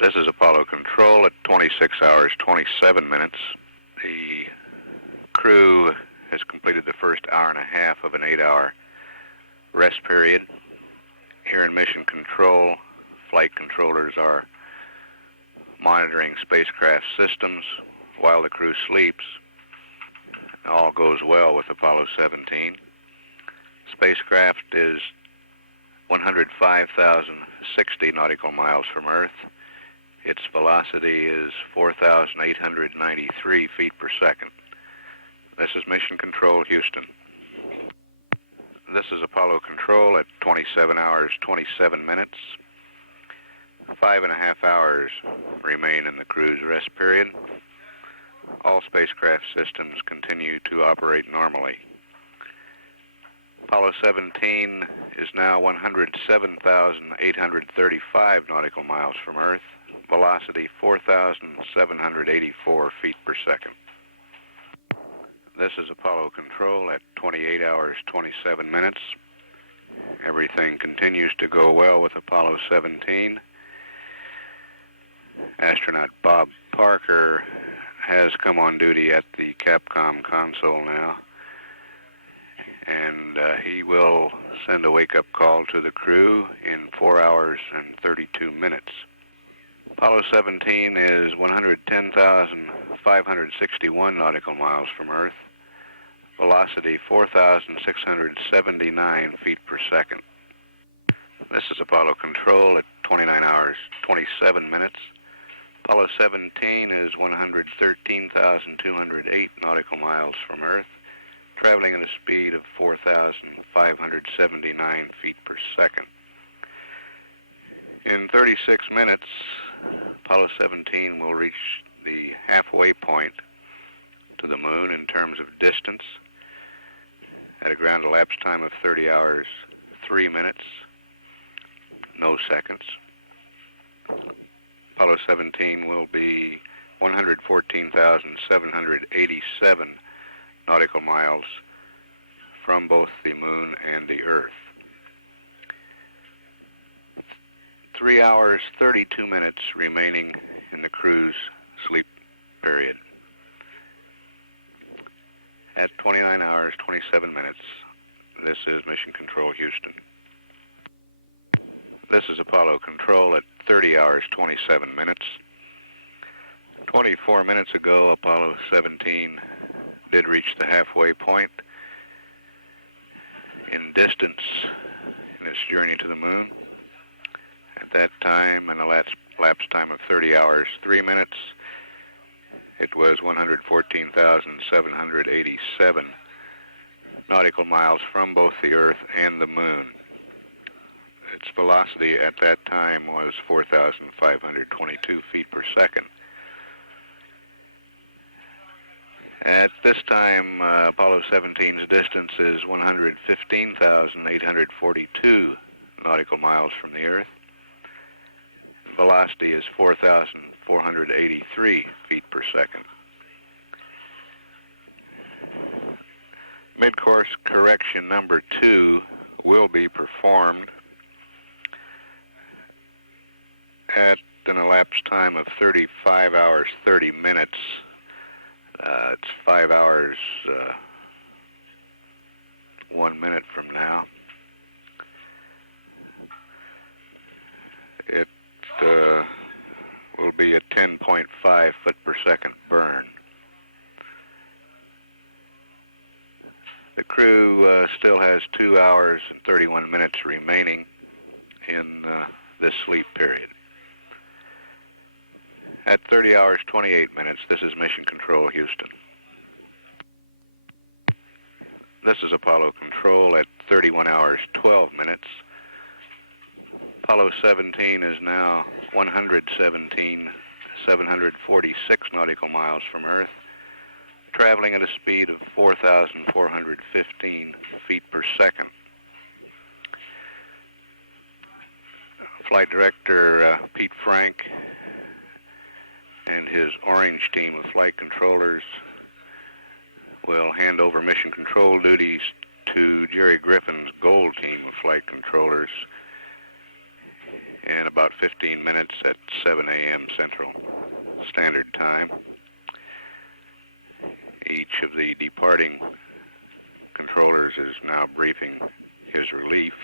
This is Apollo Control at 26 hours, 27 minutes. The crew has completed the first hour and a half of an 8-hour rest period. Here in Mission Control, flight controllers are monitoring spacecraft systems while the crew sleeps. All goes well with Apollo 17. Spacecraft is 105,060 nautical miles from Earth. Its velocity is 4,893 feet per second. This is Mission Control, Houston. This is Apollo Control at 27 hours, 27 minutes. 5.5 hours remain in the crew's rest period. All spacecraft systems continue to operate normally. Apollo 17 is now 107,835 nautical miles from Earth. Velocity 4,784 feet per second. This is Apollo Control at 28 hours, 27 minutes. Everything continues to go well with Apollo 17. Astronaut Bob Parker has come on duty at the Capcom console now, and he will send a wake-up call to the crew in 4 hours and 32 minutes. Apollo 17 is 110,561 nautical miles from Earth. Velocity 4,679 feet per second. This is Apollo Control at 29 hours, 27 minutes. Apollo 17 is 113,208 nautical miles from Earth, traveling at a speed of 4,579 feet per second. In 36 minutes, Apollo 17 will reach the halfway point to the moon in terms of distance at a ground elapsed time of 30 hours, 3 minutes, no seconds. Apollo 17 will be 114,787 nautical miles from both the moon and the Earth. 3 hours, 32 minutes remaining in the crew's sleep period. At 29 hours, 27 minutes, this is Mission Control, Houston. This is Apollo Control at 30 hours, 27 minutes. 24 minutes ago, Apollo 17 did reach the halfway point in distance in its journey to the moon. At that time, in a lapse time of 30 hours, 3 minutes, it was 114,787 nautical miles from both the Earth and the moon. Its velocity at that time was 4,522 feet per second. At this time, Apollo 17's distance is 115,842 nautical miles from the Earth. Velocity is 4,483 feet per second. Midcourse correction number 2 will be performed at an elapsed time of 35 hours, 30 minutes. It's 5 hours, 1 minute from now. It will be a 10.5 foot per second burn. The crew still has 2 hours and 31 minutes remaining in this sleep period. At 30 hours, 28 minutes, this is Mission Control, Houston. This is Apollo Control at 31 hours, 12 minutes. Apollo 17 is now 117,746 nautical miles from Earth, traveling at a speed of 4,415 feet per second. Flight Director Pete Frank and his orange team of flight controllers will hand over mission control duties to Jerry Griffin's gold team of flight controllers in about 15 minutes at 7 a.m. Central Standard Time. Each of the departing controllers is now briefing his relief.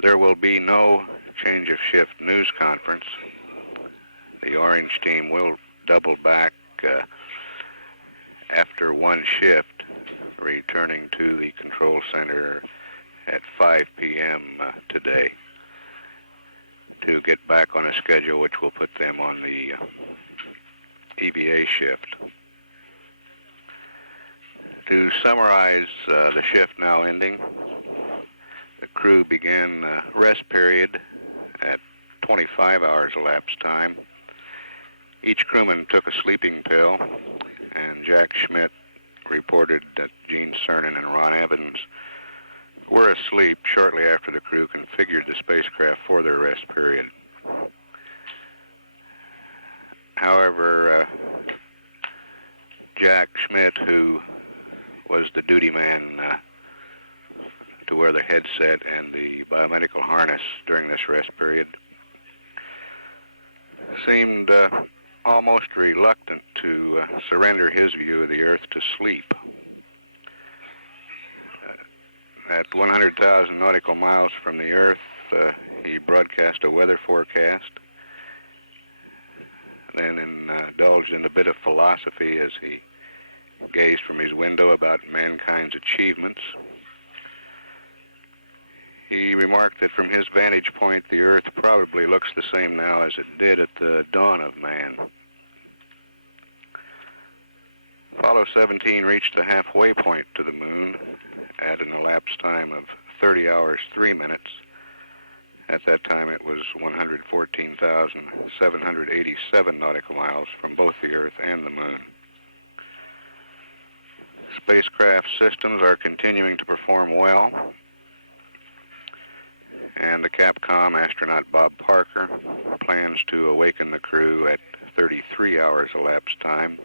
There will be no change of shift news conference. The Orange team will double back after one shift, returning to the control center at 5 p.m. Today to get back on a schedule which will put them on the EVA shift. To summarize the shift now ending, the crew began rest period at 25 hours elapsed time. Each crewman took a sleeping pill, and Jack Schmidt reported that Gene Cernan and Ron Evans were asleep shortly after the crew configured the spacecraft for their rest period. However, Jack Schmidt, who was the duty man to wear the headset and the biomedical harness during this rest period, seemed almost reluctant to surrender his view of the Earth to sleep. At 100,000 nautical miles from the Earth, he broadcast a weather forecast, then indulged in a bit of philosophy as he gazed from his window about mankind's achievements. He remarked that from his vantage point, the Earth probably looks the same now as it did at the dawn of man. Apollo 17 reached the halfway point to the moon at an elapsed time of 30 hours, 3 minutes. At that time, it was 114,787 nautical miles from both the Earth and the moon. Spacecraft systems are continuing to perform well, and the Capcom astronaut Bob Parker plans to awaken the crew at 33 hours elapsed time.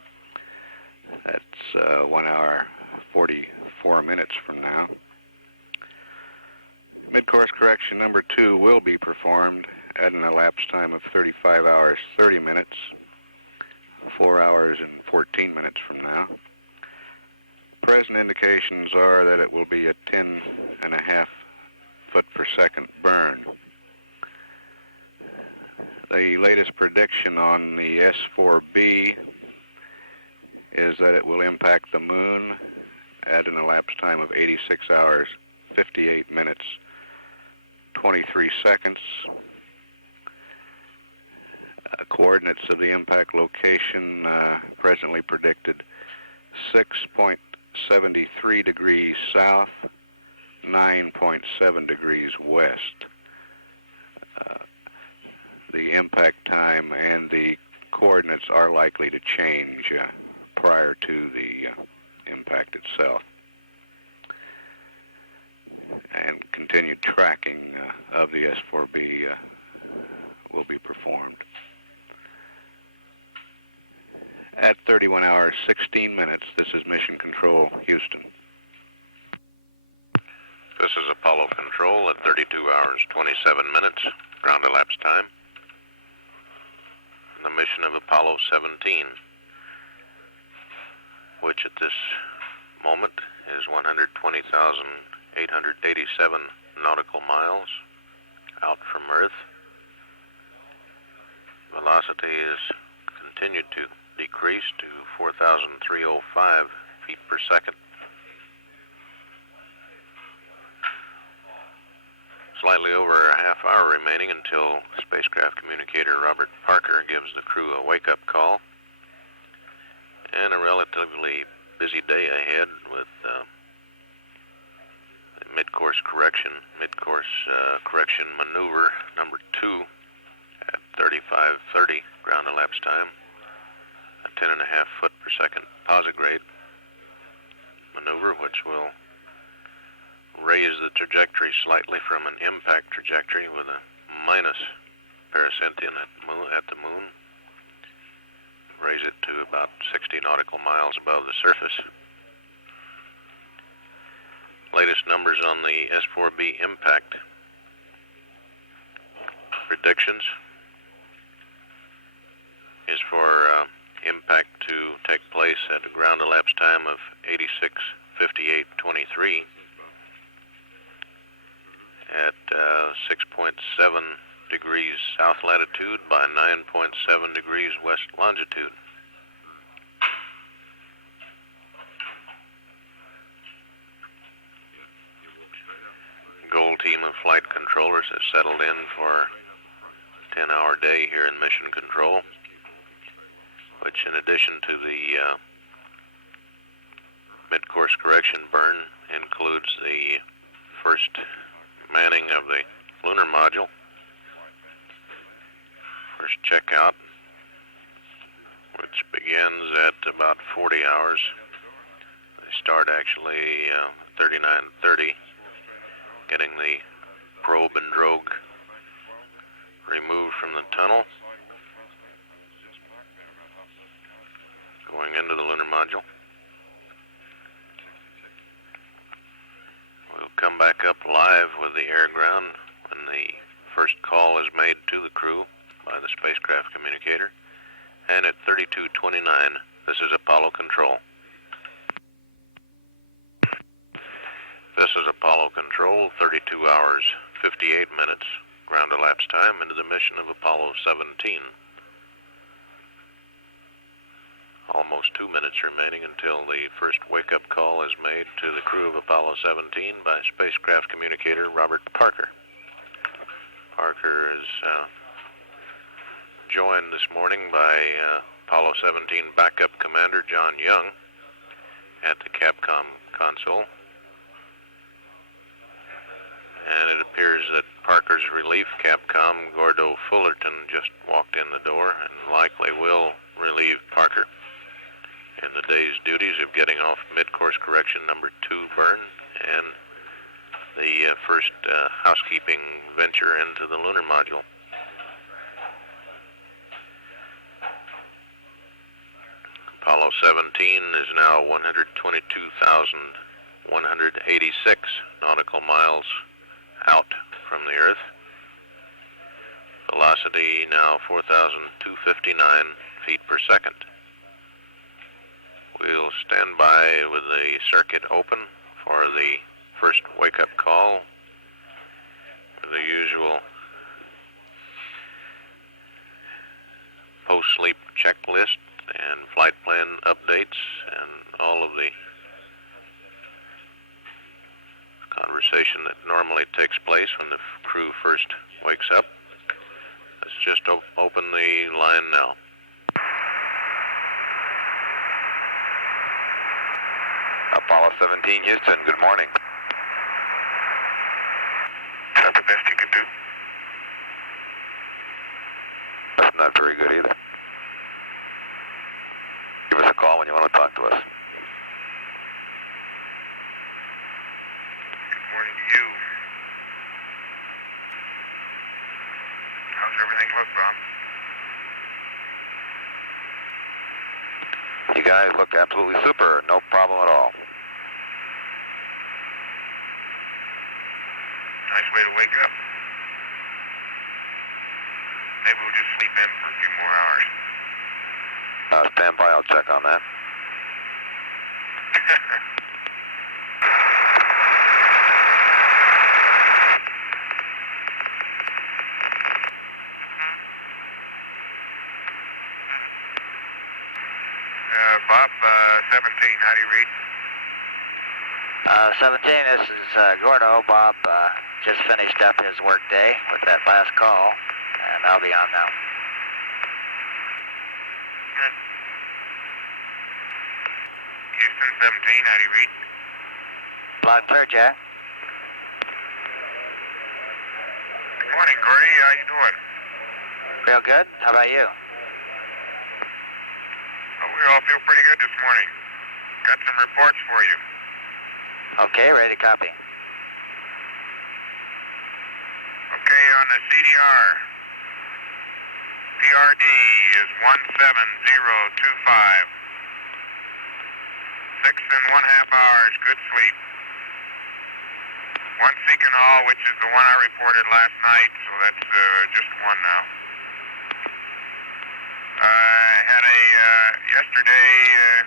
That's 1 hour, 44 minutes from now. Midcourse correction number 2 will be performed at an elapsed time of 35 hours, 30 minutes, 4 hours and 14 minutes from now. Present indications are that it will be a 10.5 foot per second burn. The latest prediction on the S4B is that it will impact the moon at an elapsed time of 86 hours, 58 minutes, 23 seconds. Coordinates of the impact location presently predicted 6.73 degrees south, 9.7 degrees west. The impact time and the coordinates are likely to change prior to the impact itself. And continued tracking of the S4B will be performed. At 31 hours, 16 minutes, this is Mission Control, Houston. This is Apollo Control at 32 hours, 27 minutes, ground elapsed time. The mission of Apollo 17, which at this moment is 120,887 nautical miles out from Earth. Velocity is continued to decrease to 4,305 feet per second. Slightly over a half hour remaining until spacecraft communicator Robert Parker gives the crew a wake-up call, and a relatively busy day ahead with midcourse correction maneuver number 2 at 35:30 ground elapsed time, a 10.5 foot per second posigrade maneuver, which will raise the trajectory slightly from an impact trajectory with a minus pericentium at the moon. Raise it to about 60 nautical miles above the surface. Latest numbers on the S4B impact predictions is for impact to take place at a ground elapsed time of 86:58:23 at 6.7 degrees south latitude by 9.7 degrees west longitude. Gold team of flight controllers has settled in for a 10-hour day here in Mission Control, which in addition to the midcourse correction burn includes the first manning of the lunar module, first checkout, which begins at about 40 hours. They start actually 39:30, getting the probe and drogue removed from the tunnel, going into the lunar module. We'll come back up live with the air ground when the first call is made to the crew by the spacecraft communicator. And at 32:29, this is Apollo Control. This is Apollo Control, 32 hours, 58 minutes, ground elapsed time into the mission of Apollo 17. Almost 2 minutes remaining until the first wake-up call is made to the crew of Apollo 17 by spacecraft communicator Robert Parker. Parker is joined this morning by Apollo 17 backup commander John Young at the Capcom console. And it appears that Parker's relief Capcom, Gordo Fullerton, just walked in the door and likely will relieve Parker in the day's duties of getting off midcourse correction number 2 burn and the first housekeeping venture into the lunar module. Apollo 17 is now 122,186 nautical miles out from the Earth. Velocity now 4,259 feet per second. We'll stand by with the circuit open for the first wake-up call with the usual post-sleep checklist and flight plan updates and all of the conversation that normally takes place when the crew first wakes up. Let's just open the line now. Apollo 17, Houston, good morning. Is that the best you could do? That's not very good either. Give us a call when you want to talk to us. Good morning to you. How's everything look, Bob? You guys look absolutely super. No problem at all. Nice way to wake up. Maybe we'll just sleep in for a few more hours. Stand by, I'll check on that. Bob, 17, how do you read? 17, this is Gordo. Bob just finished up his work day with that last call, and I'll be on now. Houston, 17, how do you read? Loud and clear, Jack. Good morning, Gordy. How you doing? Real good. How about you? Oh, we all feel pretty good this morning. Got some reports for you. Okay, ready to copy. Okay, on the CDR, PRD is 17025. 6.5 hours, good sleep. One Secanol, which is the one I reported last night, so that's just one now. I had yesterday,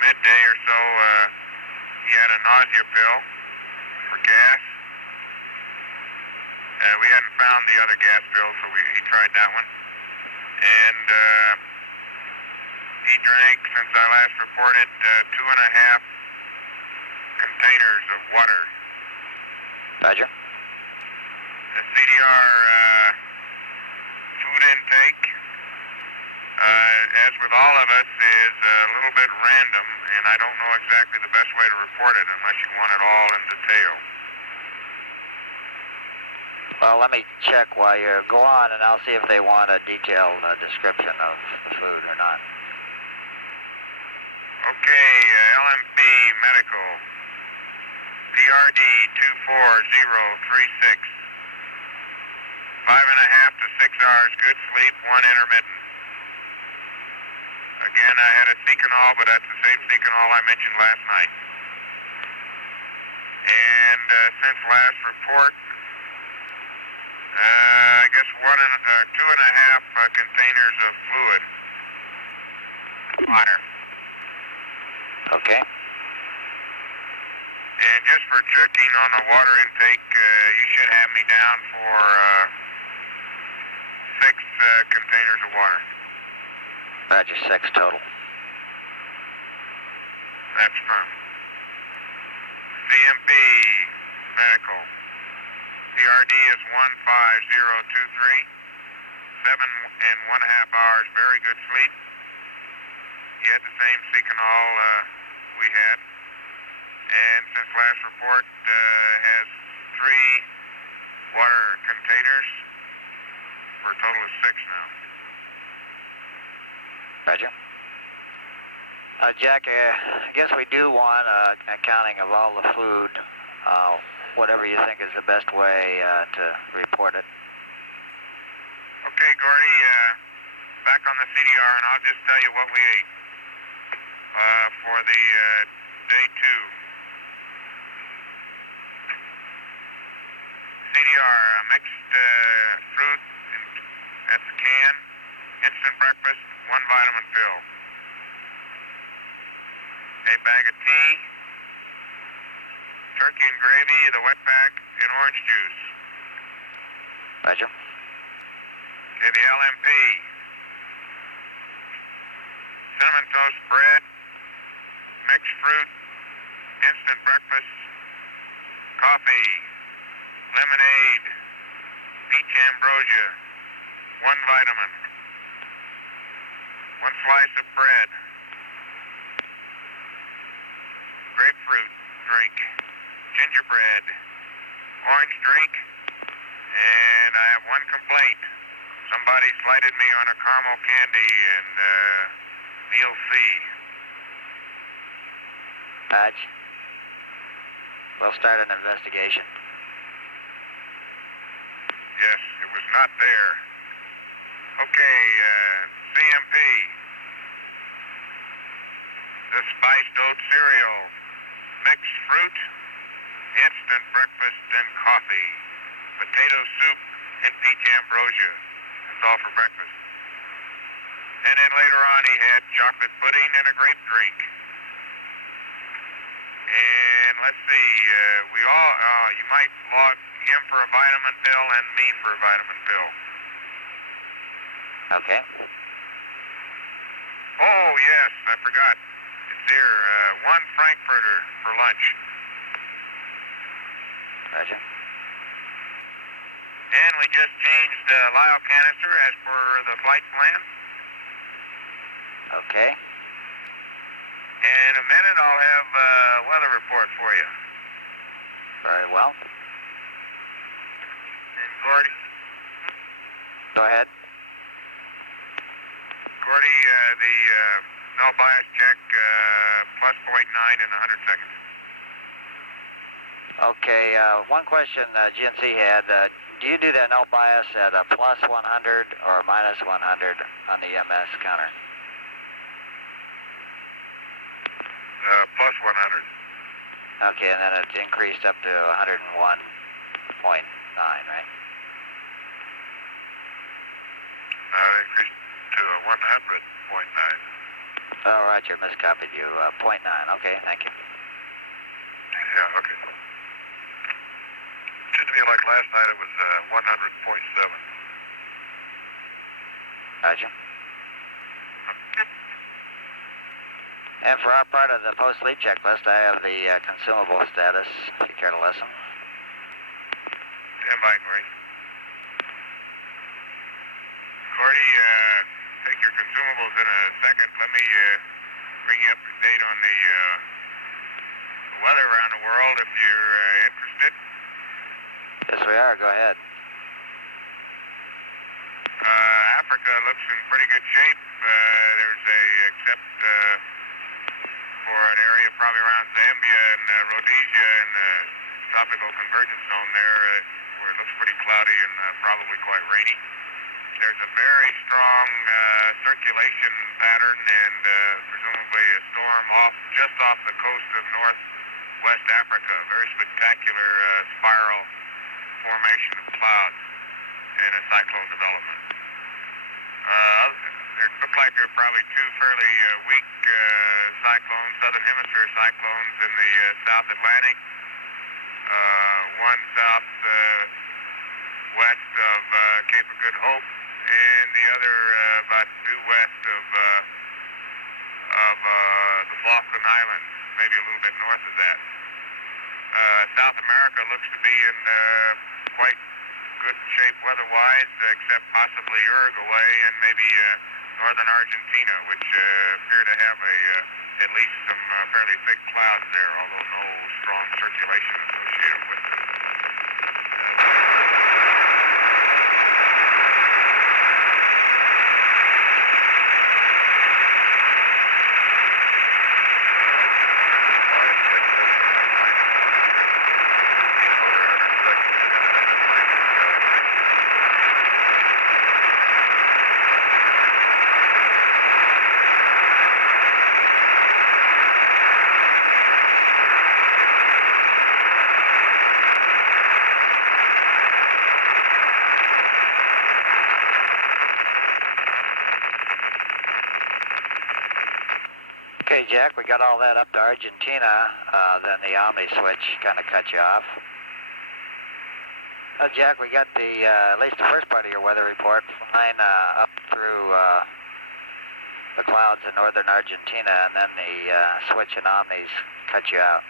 midday or so, he had a nausea pill for gas. We hadn't found the other gas pill, so he tried that one. And he drank, since I last reported, 2.5 containers of water. Roger. The CDR food intake, as with all of us, is a little bit random, and I don't know exactly the best way to report it unless you want it all in detail. Well, let me check while you go on, and I'll see if they want a detailed description of the food or not. Okay, LMP Medical, PRD 24036. 5.5 to 6 hours, good sleep, 1 intermittent. Again, I had a Secanol, but that's the same Secanol I mentioned last night. And since last report, I guess 2.5 containers of fluid. Water. Okay. And just for checking on the water intake, you should have me down for 6 containers of water. Roger, 6 total. That's firm. CMP Medical. PRD is 15023. 7.5 hours, very good sleep. He had the same Secanol we had. And since last report, has 3 water containers for a total of 6 now. Roger. Jack, I guess we do want an accounting of all the food, whatever you think is the best way to report it. Okay, Gordy, back on the CDR, and I'll just tell you what we ate for the day 2. CDR, mixed fruit, that's a can, instant breakfast, 1 vitamin pill. A bag of tea, turkey and gravy, the wet pack, and orange juice. Roger. Okay, the LMP, cinnamon toast bread, mixed fruit, instant breakfast, coffee, lemonade, peach ambrosia, 1 vitamin, 1 slice of bread, grapefruit drink, gingerbread, orange drink, and I have 1 complaint. Somebody slighted me on a caramel candy in meal C. Badge. We'll start an investigation. Yes, it was not there. Okay, CMP. The spiced oat cereal, mixed fruit, instant breakfast and coffee, potato soup and peach ambrosia. That's all for breakfast. And then later on he had chocolate pudding and a grape drink. And let's see, you might log him for a vitamin pill and me for a vitamin pill. Okay. Oh, yes, I forgot. It's here, 1 Frankfurter for lunch. Roger. And we just changed the Lyle canister as per the flight plan. Okay. In a minute, I'll have a weather report for you. Very well. And Gordy? Go ahead. Gordy, the no bias check, plus 0.9 in 100 seconds. Okay, 1 question GNC had. Do you do that no bias at a plus 100 or minus 100 on the EMS counter? Plus 100. Okay, and then it increased up to 101.9, right? It increased to 100.9. Oh, Roger, miscopied you. 0.9. Okay, thank you. Yeah, okay. Seemed to me like last night it was 100.7. Roger. And for our part of the post-sleep checklist, I have the consumable status, if you care to listen. Stand by, Gordy. Gordy, take your consumables in a second. Let me bring you up to date on the weather around the world if you're interested. Yes, we are. Go ahead. Africa looks in pretty good shape. Except for an area probably around Zambia and Rhodesia and the tropical convergence zone there, where it looks pretty cloudy and probably quite rainy. There's a very strong circulation pattern and presumably a storm just off the coast of northwest Africa. A very spectacular spiral formation of clouds and a cyclone development. There look like there are probably two fairly weak cyclones, southern hemisphere cyclones in the South Atlantic. One southwest of Cape of Good Hope, and the other about due west of the Falkland Islands, maybe a little bit north of that. South America looks to be in quite good shape weather-wise, except possibly Uruguay and maybe northern Argentina, which appear to have at least some fairly thick clouds there, although no strong circulation associated with them. Okay, Jack, we got all that up to Argentina. Then the Omni switch kind of cut you off. Jack, we got at least the first part of your weather report flying up through the clouds in northern Argentina, and then the switch and Omnis cut you out.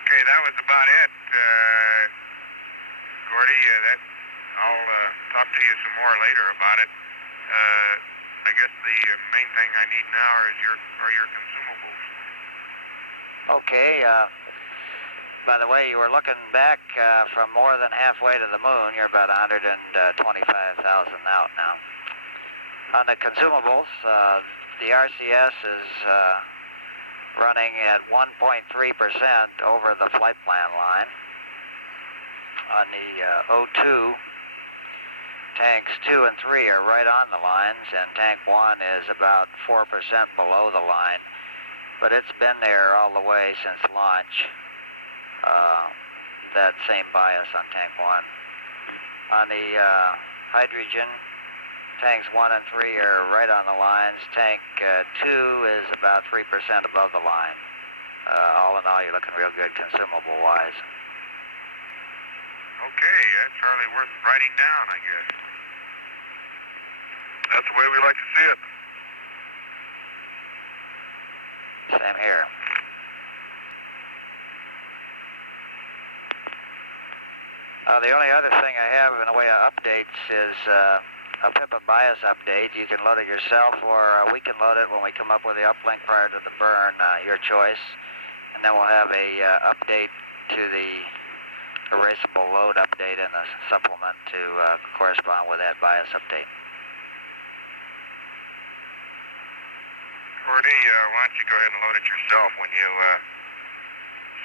Okay, that was about it, Gordy. I'll talk to you some more later about it. I guess the main thing I need now are your consumables. Okay. By the way, you were looking back from more than halfway to the moon. You're about 125,000 out now. On the consumables, the RCS is running at 1.3% over the flight plan line. On the O2, tanks 2 and 3 are right on the lines, and tank 1 is about 4% below the line, but it's been there all the way since launch, that same bias on tank 1. On the hydrogen, tanks 1 and 3 are right on the lines. Tank 2 is about 3% above the line. All in all, you're looking real good consumable-wise. Okay, that's hardly worth writing down, I guess. That's the way we like to see it. Same here. The only other thing I have in the way of updates is a PIPA bias update. You can load it yourself, or we can load it when we come up with the uplink prior to the burn, your choice. And then we'll have a update to the erasable load update in the supplement to correspond with that bias update. Gordy, why don't you go ahead and load it yourself when you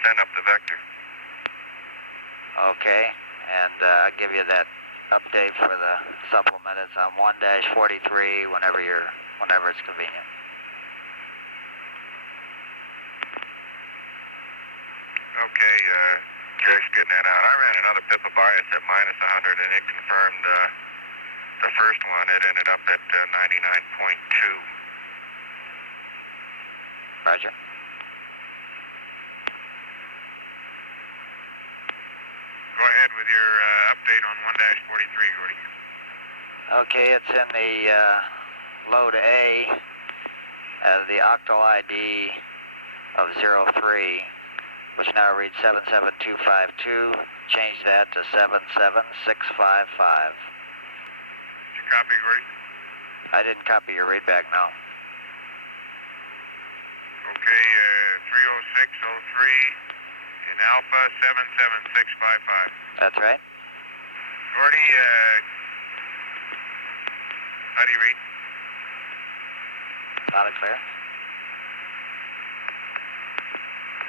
send up the vector. Okay, and I'll give you that update for the supplement. It's on 1-43 whenever it's convenient. Okay, just getting that out. I ran another PIPA bias at minus 100, and it confirmed the first one. It ended up at 99.2. Roger. Go ahead with your update on 1-43, Gordy. Okay, it's in the load A, the octal ID of 03, which now reads 77252. Change that to 77655. Did you copy, Gordy? I didn't copy your readback, no. Okay, 30603 in Alpha 77655. That's right. Gordy, how do you read? Loud and clear.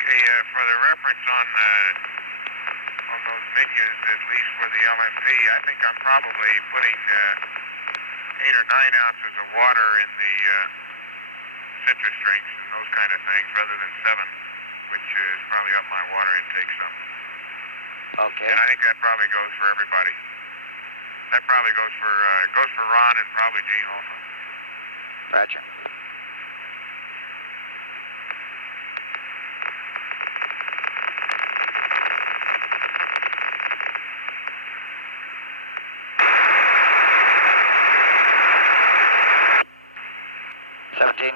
Okay, for the reference on those menus, at least for the LMP, I think I'm probably putting 8 or 9 ounces of water in the citrus drinks and those kind of things rather than 7, which is probably up my water intake some. Okay. And I think that probably goes for everybody. That probably goes for Ron and probably Gene also. Roger.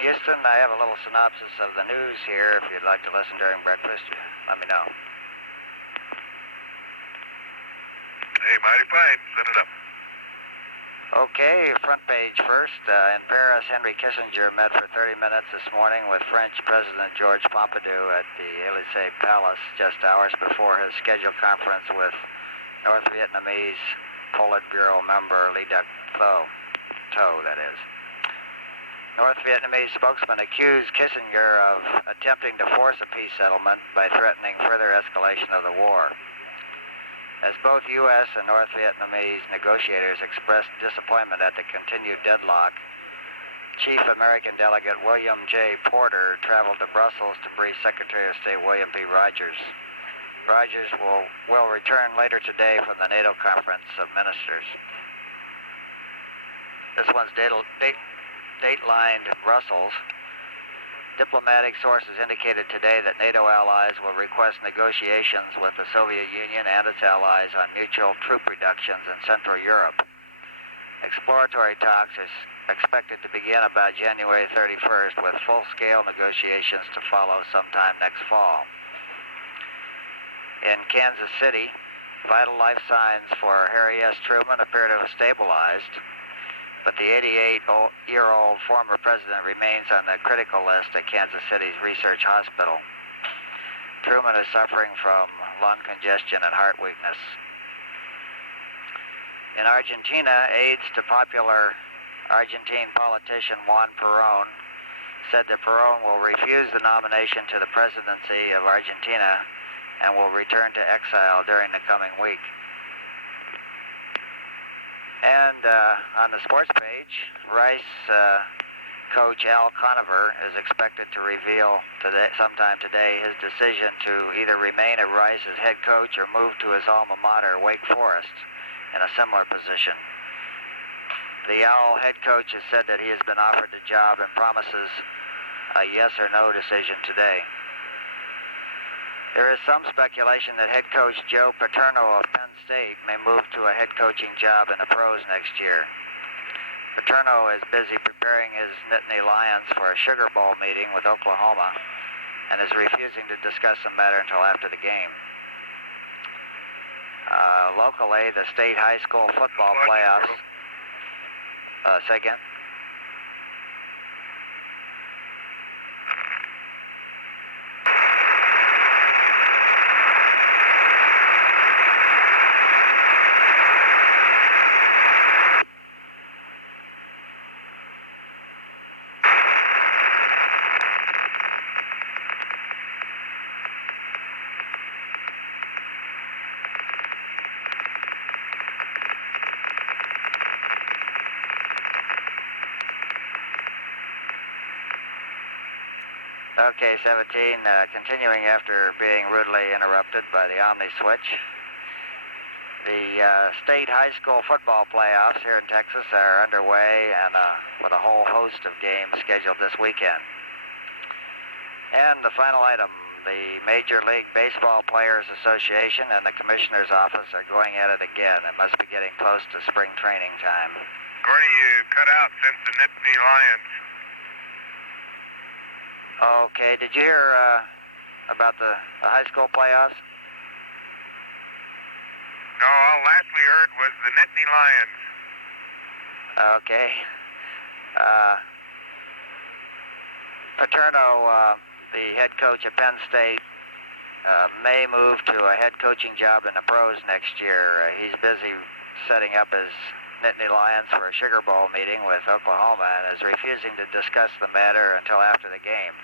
Houston, I have a little synopsis of the news here. If you'd like to listen during breakfast, let me know. Hey, mighty fine. Send it up. Okay, front page first. In Paris, Henry Kissinger met for 30 minutes this morning with French President Georges Pompidou at the Élysée Palace just hours before his scheduled conference with North Vietnamese Politburo member Le Duc Tho, that is. North Vietnamese spokesman accused Kissinger of attempting to force a peace settlement by threatening further escalation of the war. As both U.S. and North Vietnamese negotiators expressed disappointment at the continued deadlock, Chief American Delegate William J. Porter traveled to Brussels to brief Secretary of State William P. Rogers. Rogers will return later today from the NATO Conference of Ministers. This one's datelined Brussels. Diplomatic sources indicated today that NATO allies will request negotiations with the Soviet Union and its allies on mutual troop reductions in Central Europe. Exploratory talks are expected to begin about January 31st, with full-scale negotiations to follow sometime next fall. In Kansas City, vital life signs for Harry S. Truman appear to have stabilized, but the 88-year-old former president remains on the critical list at Kansas City's Research Hospital. Truman is suffering from lung congestion and heart weakness. In Argentina, aides to popular Argentine politician Juan Perón said that Perón will refuse the nomination to the presidency of Argentina and will return to exile during the coming week. And on the sports page, Rice coach Al Conover is expected to reveal sometime today his decision to either remain at Rice as head coach or move to his alma mater, Wake Forest, in a similar position. The Owl head coach has said that he has been offered the job and promises a yes or no decision today. There is some speculation that head coach Joe Paterno of Penn State may move to a head coaching job in the pros next year. Paterno is busy preparing his Nittany Lions for a Sugar Bowl meeting with Oklahoma and is refusing to discuss the matter until after the game. Locally, the state high school football playoffs... say again? Okay, 17, continuing after being rudely interrupted by the Omni switch. The state high school football playoffs here in Texas are underway and with a whole host of games scheduled this weekend. And the final item, the Major League Baseball Players Association and the Commissioner's Office are going at it again. It must be getting close to spring training time. Gordy, you cut out since the Nittany Lions. Okay, did you hear about the high school playoffs? No, all last we heard was the Nittany Lions. Okay. Paterno, the head coach at Penn State, may move to a head coaching job in the pros next year. He's busy setting up his Nittany Lions for a Sugar Bowl meeting with Oklahoma and is refusing to discuss the matter until after the game.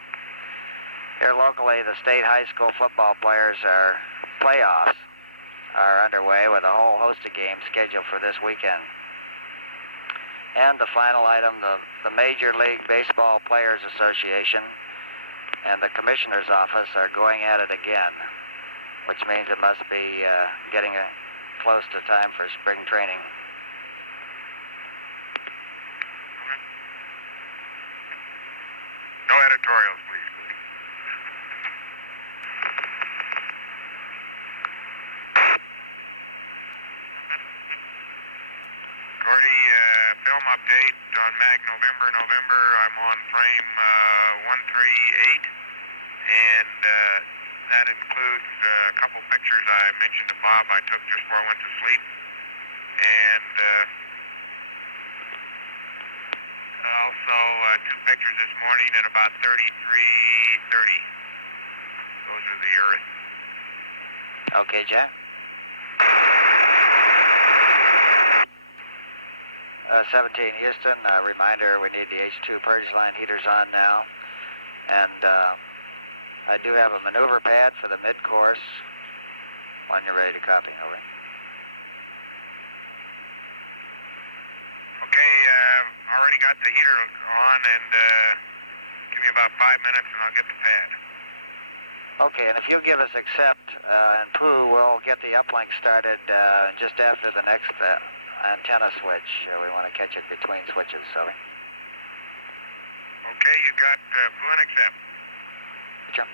Here locally, the state high school football playoffs are underway with a whole host of games scheduled for this weekend. And the final item, the Major League Baseball Players Association and the Commissioner's Office are going at it again, which means it must be getting close to time for spring training. No editorials, please. Gordy, film update on MAG November. I'm on frame 138, and that includes a couple pictures I mentioned to Bob I took just before I went to sleep, and also 2 pictures this morning at about 33:30. Those are the Earth. Okay, Jack. 17 Houston, reminder we need the H2 purge line heaters on now. And I do have a maneuver pad for the Midcourse when you're ready to copy. Over. Okay, already got the heater on, and give me about 5 minutes and I'll get the pad. Okay, and if you'll give us accept and Pooh, we'll get the uplink started just after the next antenna switch. We want to catch it between switches, so. Okay, you got Pooh and accept. Sure.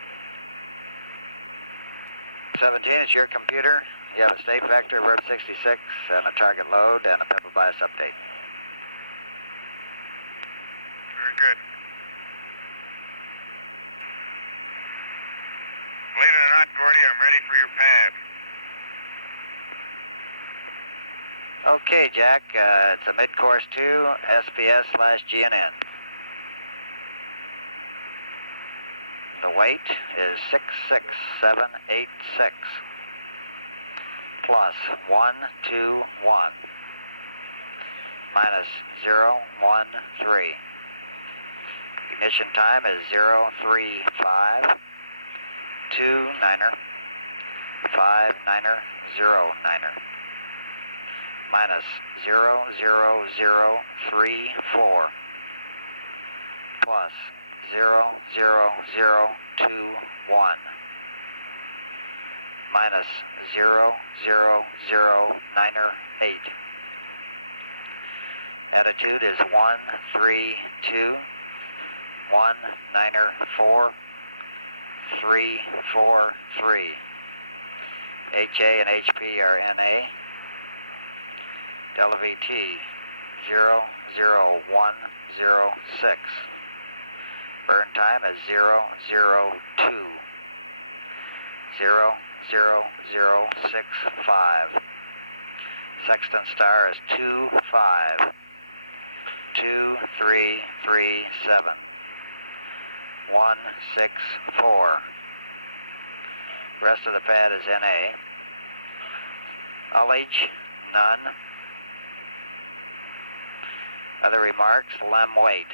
17, it's your computer. You have a state vector, Route 66, and a target load, and a pepper bias update. Very good. Believe it or not, Gordy, I'm ready for your pad. Okay, Jack, it's a Midcourse 2, SPS/GNN. The weight is 66786 plus 121 minus 013. Ignition time is 035 29er 59er 09er minus 00034 plus 00021 minus 00098. Attitude is 132 194 343. HA and HP are NA. Delta VT 00106. Burn time is 002 00065. Sextant star is 252337 164. Rest of the pad is NA. Ullage, none. Other remarks, LEM weight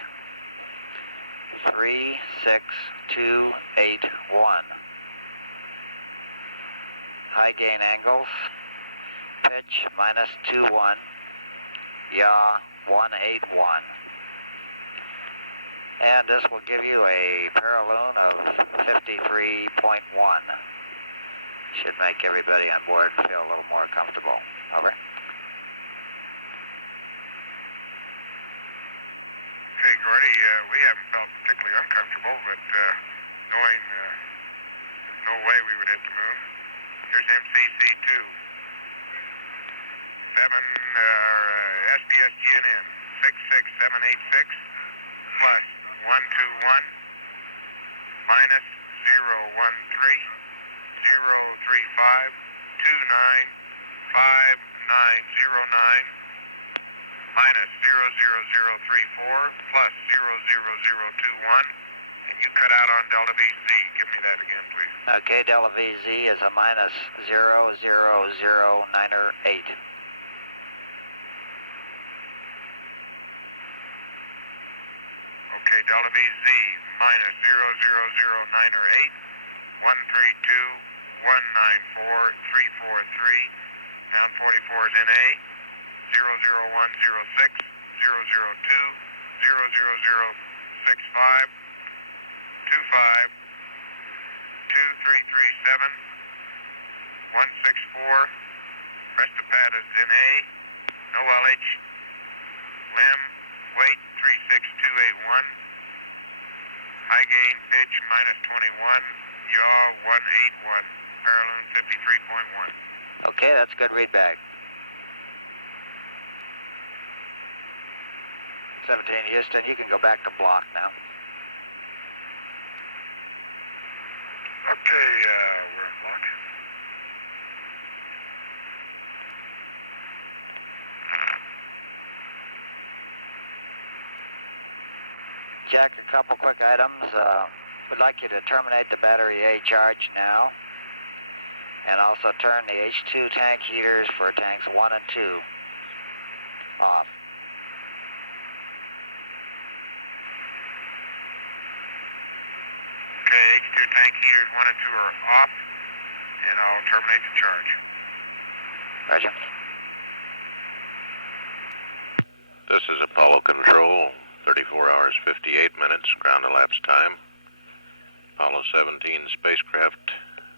36281. High gain angles, pitch -21, yaw 181. And this will give you a paraloon of 53.1. Should make everybody on board feel a little more comfortable. Over. Okay, Gordy, we haven't felt particularly uncomfortable, but knowing there's no way we would hit the moon. Here's MCC2. SPS GNN 66786 plus 121 minus 013 035 295909 minus 00034 plus 00021, and you cut out on Delta VZ. Give me that again, please. Okay, Delta VZ is a minus 000908. Okay, Delta VZ minus 000908, 132194343, down 44 is NA, 00106, 002, 00065, 25, 2337, 164, rest of pad is NA, no LH, limb, weight 36281, high gain pitch minus 21, yaw 181, paraloon 53.1. Okay, that's good readback. 17 Houston, you can go back to block now. Okay, we're in block. Jack, a couple quick items. We'd like you to terminate the battery A charge now, and also turn the H2 tank heaters for tanks 1 and 2 off. Okay, H2 tank heaters 1 and 2 are off, and I'll terminate the charge. Roger. This is Apollo Control, 34 hours 58 minutes, ground elapsed time. Apollo 17 spacecraft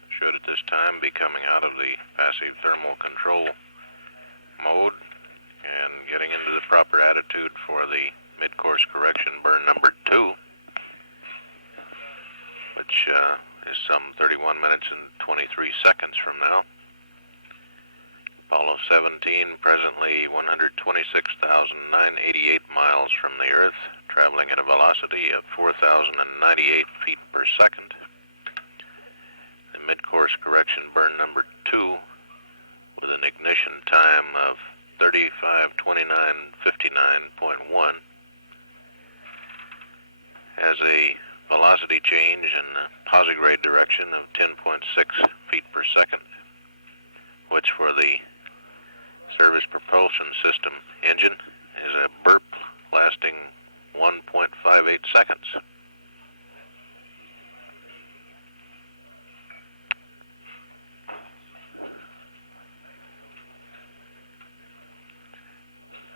should at this time be coming out of the passive thermal control mode and getting into the proper attitude for the mid-course correction burn number 2, which is some 31 minutes and 23 seconds from now. Apollo 17 presently 126,988 miles from the Earth, traveling at a velocity of 4,098 feet per second. The mid-course correction burn number 2 with an ignition time of 35:29:59.1 has a velocity change in the posigrade direction of 10.6 feet per second, which for the service propulsion system engine is a burp lasting 1.58 seconds.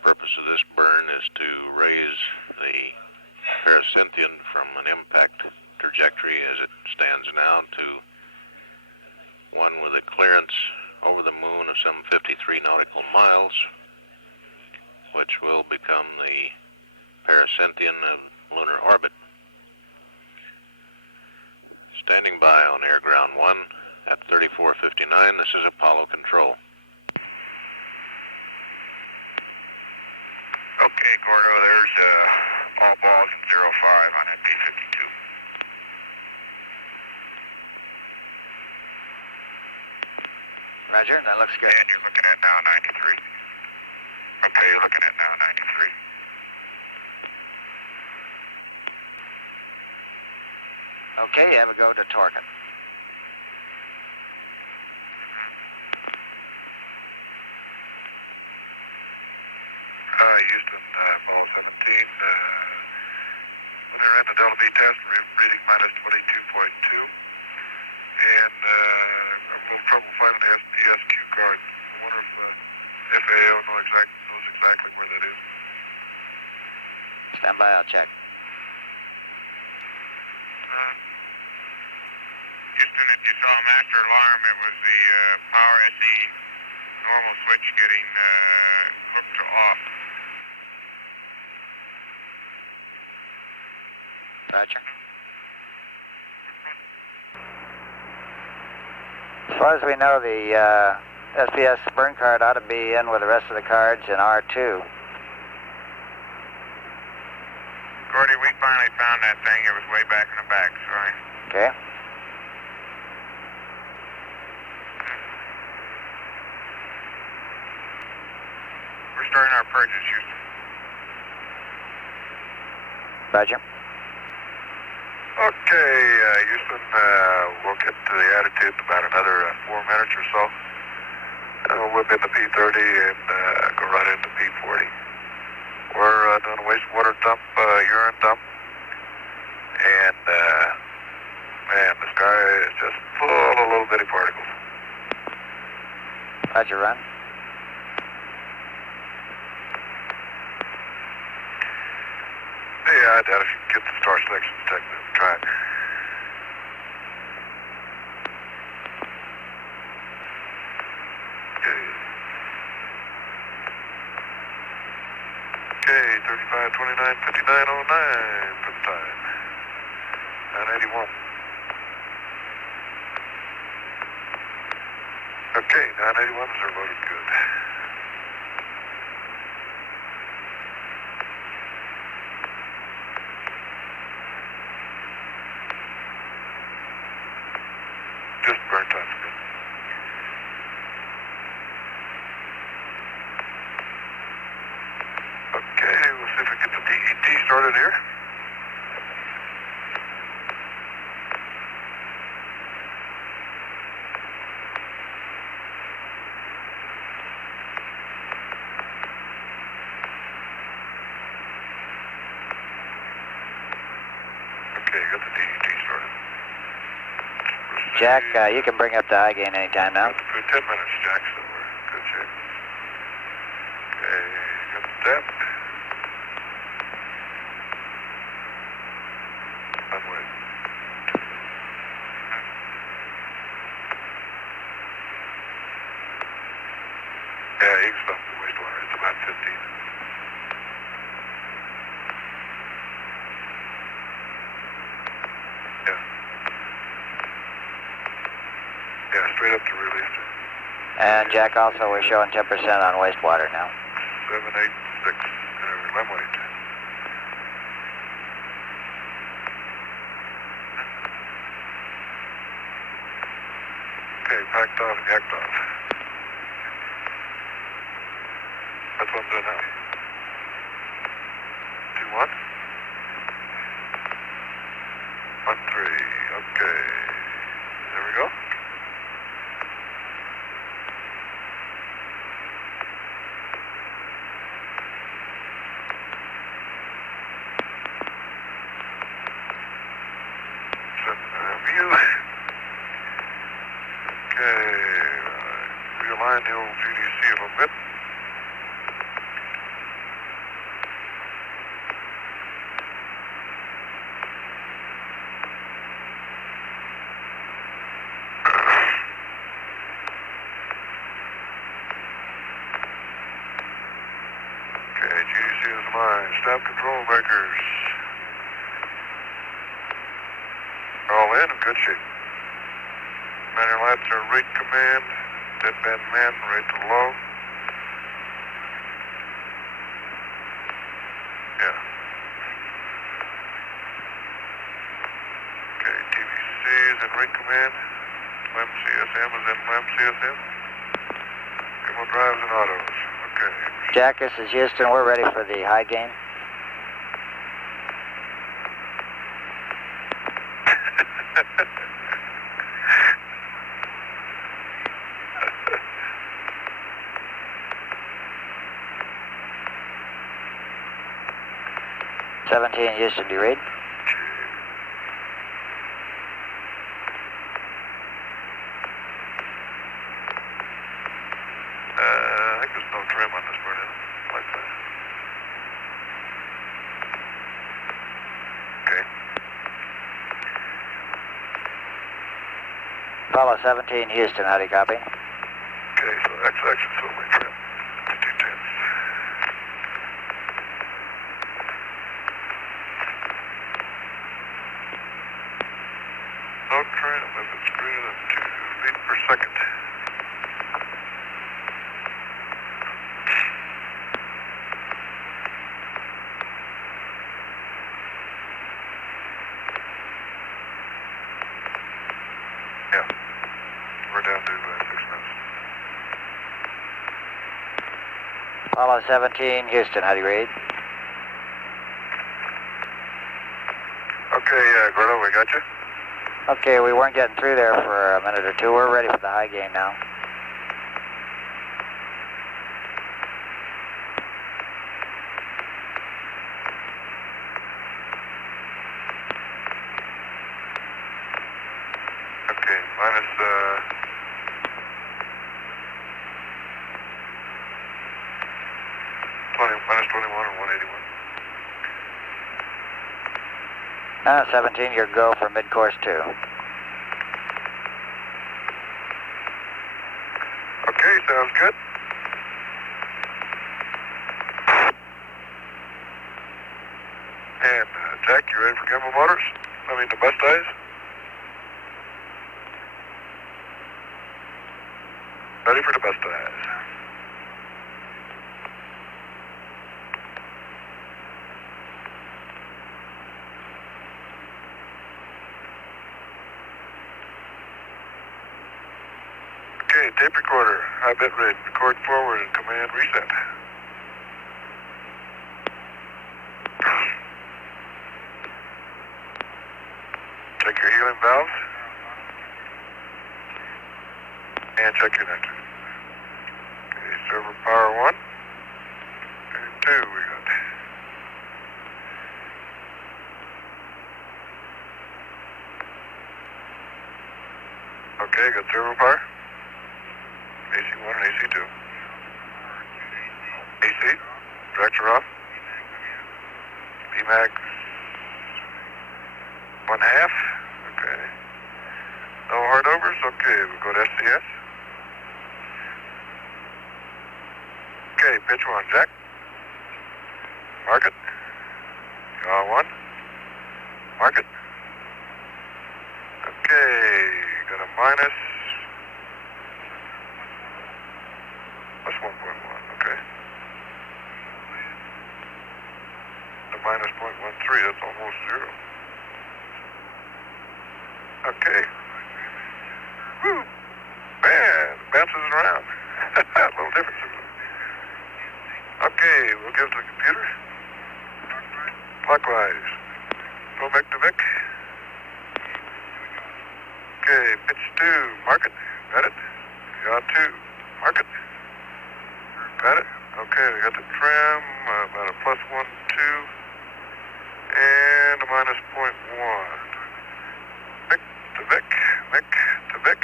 Purpose of this burn is to raise the pericynthion from an impact trajectory as it stands now to one with a clearance over the moon of some 53 nautical miles, which will become the pericynthion of lunar orbit. Standing by on Air Ground 1 at 34:59, this is Apollo Control. Okay, Gordo, there's all balls in 05 on MP52. Roger, that looks good. And you're looking at now 93. Okay, you're looking at now 93. Okay, you have a go to torque it. Houston, Apollo 17. When they ran the Delta V test, reading minus 22.2. And a little trouble finding the SPS cue card. I wonder if FAO knows exactly where that is. Stand by, I'll check. Houston, if you saw a master alarm, it was the power SE normal switch getting hooked to off. Roger. As far as we know, the SPS burn card ought to be in with the rest of the cards in R2. Gordy, we finally found that thing. It was way back in the back. Sorry. Okay. We're starting our purges, Houston. Roger. Okay, Houston, we'll get to the attitude in about another 4 minutes or so. We'll whip in the P30 and go right into P40. We're doing a wastewater dump, urine dump. And, man, the sky is just full of little bitty particles. Roger, run. Yeah, I doubt if you can get the star selection detected. Try it. Okay, 35, 29, 5909 for the time. 981. Okay, 981s are loaded good. Just burn time's good. Okay, we'll see if we can get the DET started here. Okay, got the DET started. Jack, you can bring up the high gain anytime now. Got for 10 minutes, Jack, so we're in good shape. Okay, got the step. I'm waiting. Yeah, you can stop the wastewater. It's about 15. Yeah, straight up to release. And Jack, also, we're showing 10% on wastewater now. 786. I'm waiting. Okay, packed off and yacked off. That's what I'm doing now. 2-1. 1-3. Okay. There we go. View. Okay. Realign the old GDC a little bit. Okay, GDC is aligned. Stop control breakers. All in good shape. Manual lights are rate command. Deadband man, rate to low. Yeah. Okay, TVC is in rate command. LEM CSM is in LEM CSM. Demo drives and autos. Okay. Jack, this is Houston. We're ready for the high gain. Houston, do you read? I think there's no trim on this burn-in. Like that. Okay. Apollo 17, Houston, how do you copy? Okay, so XX is still my trim. 210. No trim if it's greater than 2 feet per second. Yeah, we're down to 6 minutes. Apollo 17, Houston, how do you read? Okay, Gordo, we got you. Okay, we weren't getting through there for a minute or two. We're ready for the high gain now. Okay, minus 21 or 181. 17, your go for midcourse 2. Okay, sounds good. And Jack, you ready for gimbal motors? I mean the bust eyes? Ready for the bust eyes. Okay, tape recorder, high bit rate, record forward and command reset. Check your helium valves. And check your nitrogen. Okay, server power 1 and 2 we got. Okay, got servo power. AC1 and AC2. AC, director off. Vmax 1/2. Okay. No hardovers? Okay, we'll go to SCS. Okay, pitch 1, Jack. Mark it. Yaw 1. Mark it. Okay, got a minus 1.1, okay. The minus 0.13, that's almost 0. Okay. Woo! Man, bounces around. A little difference. Okay, we'll give it to the computer. Clockwise. Go back to Vic. Okay, pitch 2, mark it. Got it. Yaw 2, mark it. Got it? Okay, we got the trim, about a plus 1, 2, and a minus 0.1. Vic to Vic, Vic to Vic.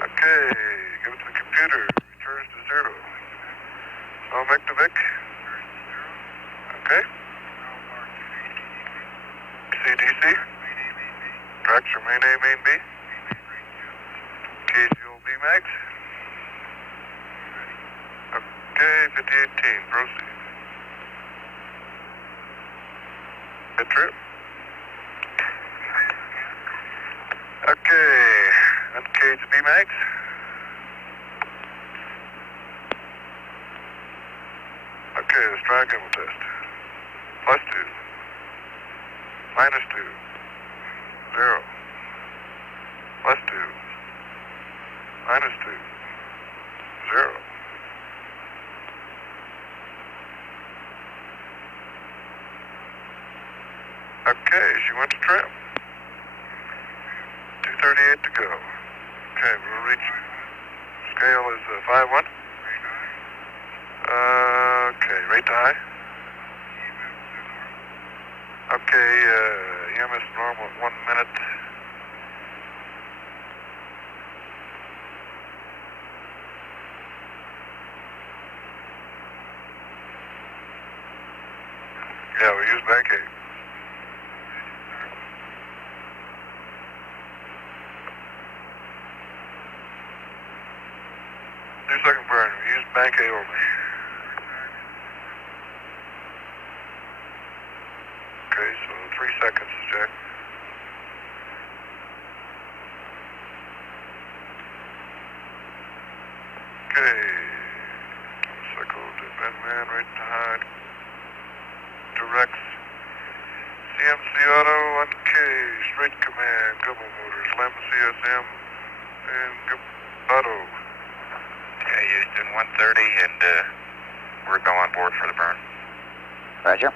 Okay, give it to the computer, returns to 0. So Vic to Vic. Okay. DC, tracks are main A, main B. KCO Vmax. Okay, 5018, proceed. Good trip. Okay, uncage Vmax. Okay, let's try a gimbal test. +2, -2, 0, +2, -2, 0. Okay, she went to trim. 238 to go. Okay, we'll reach. Scale is 5-1. Okay, rate to high. Okay, EMS normal at 1 minute. Yeah, we use bank 8. 2-second burn. Use bank A only. Okay, so 3 seconds, Jack. Okay. Circle to Batman, right to hide. Directs. CMC Auto, 1K, straight command, Gubble Motors, Lem CSM, and Auto. Okay, Houston, 130, and we're go on board for the burn. Roger.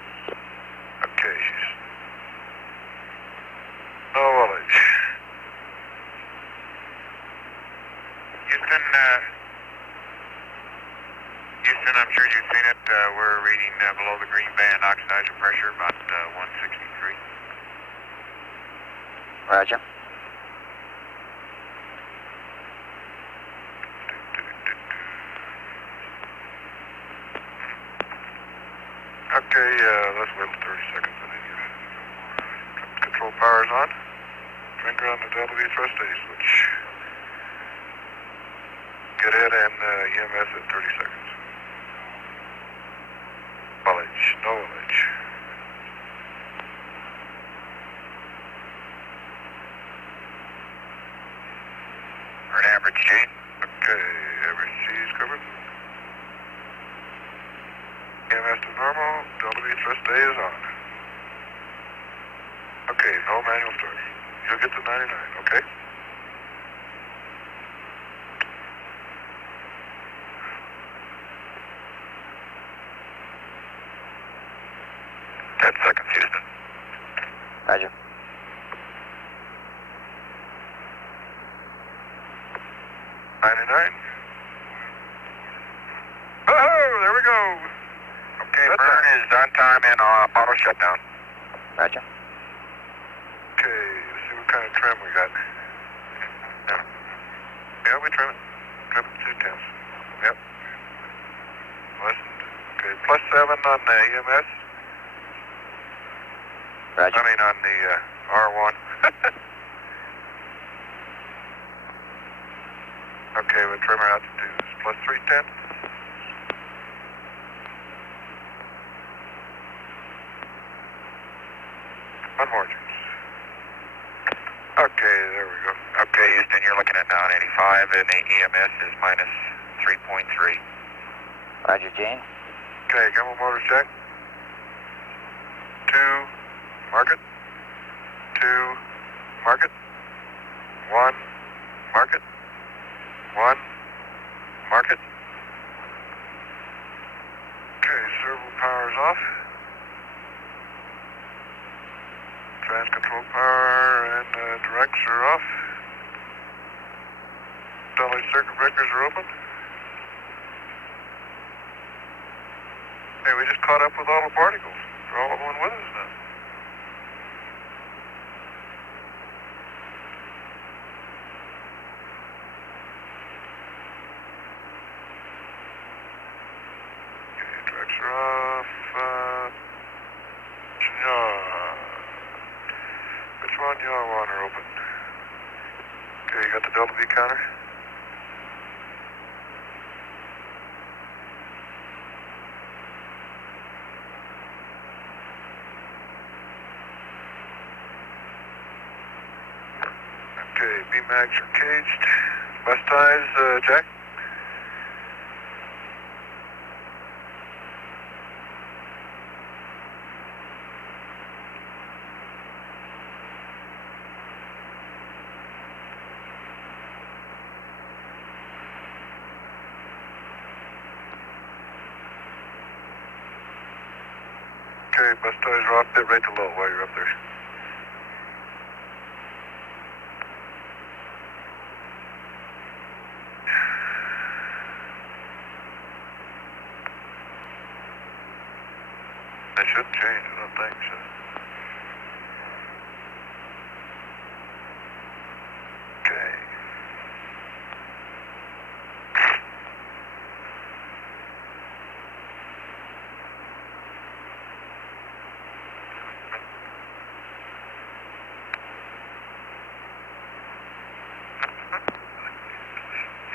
Okay, she's no village. Houston, Houston, I'm sure you've seen it. We're reading below the green band oxidizer pressure, about 163. Roger. Okay, let's wait 30 seconds. Control power's on. Finger on the W thrust A switch. Get in and EMS at 30 seconds. Village, no village. Or an average G. Okay, average G is covered. EMS to normal, W thrust A is on. Okay, no manual start. You'll get to 99, okay? Seconds, Houston. Roger. Oh, there we go. Okay, burn is on time and auto shutdown. Roger. Okay, let's see what kind of trim we got. Yeah, we trim it. Trim it 2 tenths. Yep. Okay, +7 on the EMS. Roger. I mean on the R1. Okay, we'll trim her out to 2. +3 tenths. On margins. Okay, there we go. Okay, Houston, you're looking at 985, and the EMS is -3.3. Roger, Gene. Okay, Gumbo Motors check. 2, mark it. 2, mark it. 1, mark it. 1, mark it. Okay, servo power's off. Trans control power and directs are off. Dolly circuit breakers are open. Hey, we just caught up with all the particles. They're all going with us now. Okay, directs are off. Which one y'all want are open? Okay, you got the Delta V counter? Okay, B-mags are caged. Bus ties, Jack? Okay, bus ties are off. Bit right to low while you're up there. That shouldn't change, I don't think, should it? Okay.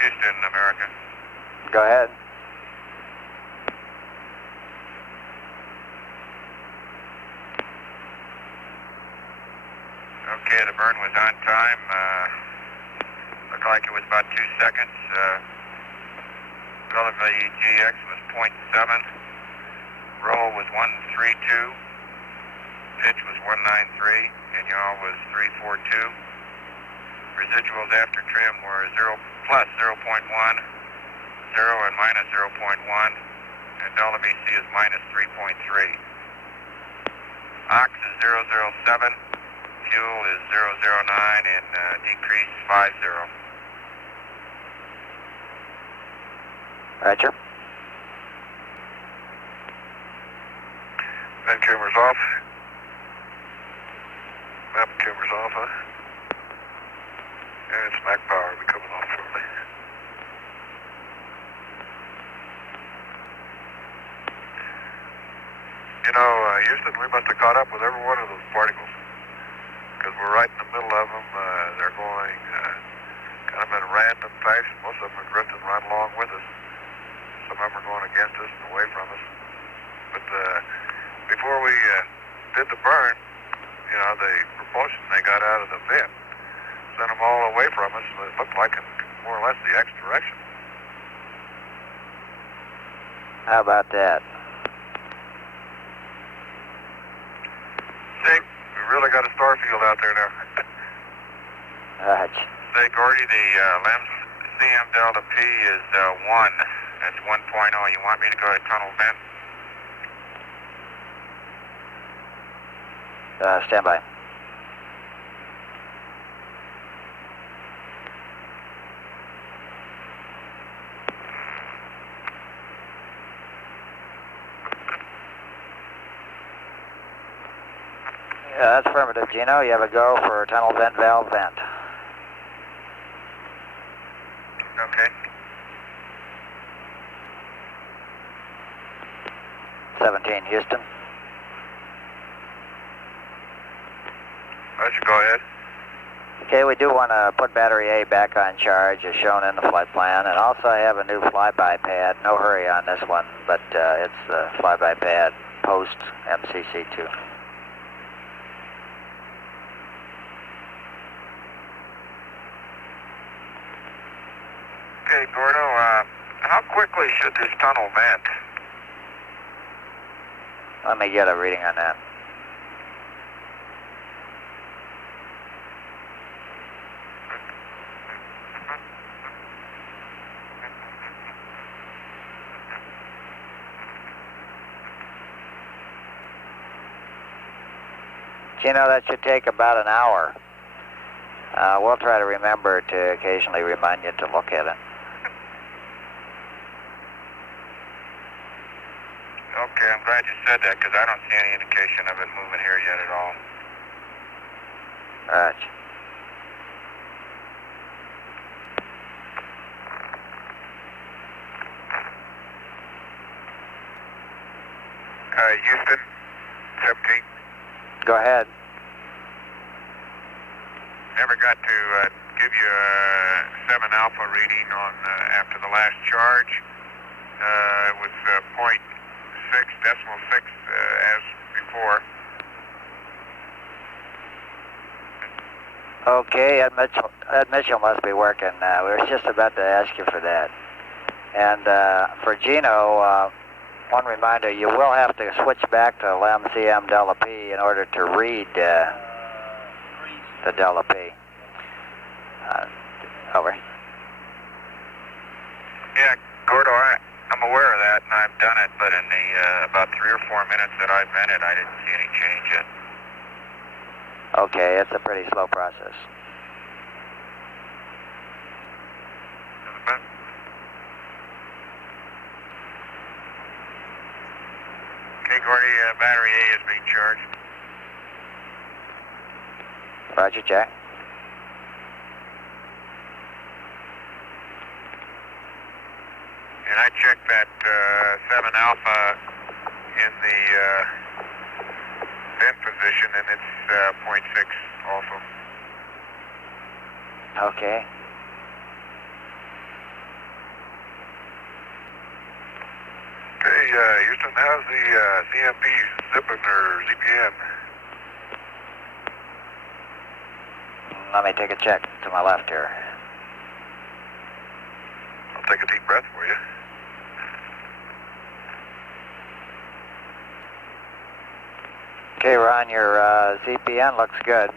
Houston, America. Go ahead. Okay, the burn was on time. Looked like it was about 2 seconds. Relatively GX was 0.7. Roll was 132. Pitch was 193. And yaw was 342. Residuals after trim were 0 plus 0.1, 0 and minus 0.1, and delta BC is minus 3.3. Ox is 007. Fuel is 009 and decrease 50. Roger. Vent camera's off. Map camera's off, huh? And it's Mac power will be coming off shortly. You know, Houston, we must have caught up with every one of those particles. Because we're right in the middle of them. They're going kind of in a random fashion. Most of them are drifting right along with us. Some of them are going against us and away from us. But before we did the burn, you know, the propulsion they got out of the vent sent them all away from us. It looked like in more or less the X direction. How about that? Sig, we really got a star field out there now. Roger. Say, Gordy, the LEMS CM delta P is 1. That's 1.0. You want me to go to tunnel vent? Stand by. That's affirmative, Gino. You have a go for tunnel vent, valve vent. Okay. 17, Houston. I should go ahead. Okay, we do want to put battery A back on charge as shown in the flight plan, and also I have a new flyby pad. No hurry on this one, but it's the flyby pad post MCC2. Okay, Gordo, how quickly should this tunnel vent? Let me get a reading on that. Gino, that should take about an hour. We'll try to remember to occasionally remind you to look at it. Okay, I'm glad you said that because I don't see any indication of it moving here yet at all. Right. Houston, 17. Go ahead. Never got to give you a 7 alpha reading on after the last charge. It was 0.6 as before. Okay, Ed Mitchell must be working. We were just about to ask you for that. And for Gino, one reminder, you will have to switch back to LEM CM delta P in order to read the delta P. Over. Yeah, Gordo, I'm aware of that, and I've done it, but in the about 3 or 4 minutes that I've vented, I didn't see any change yet. Okay, it's a pretty slow process. Okay, Gordy, battery A is being charged. Roger, Jack. And I checked that 7 alpha in the vent position, and it's 0.6 also. Okay. Houston, how's the CMP zipping or ZPN? Let me take a check to my left here. I'll take a deep breath for you. Okay, Ron, your ZPN looks good.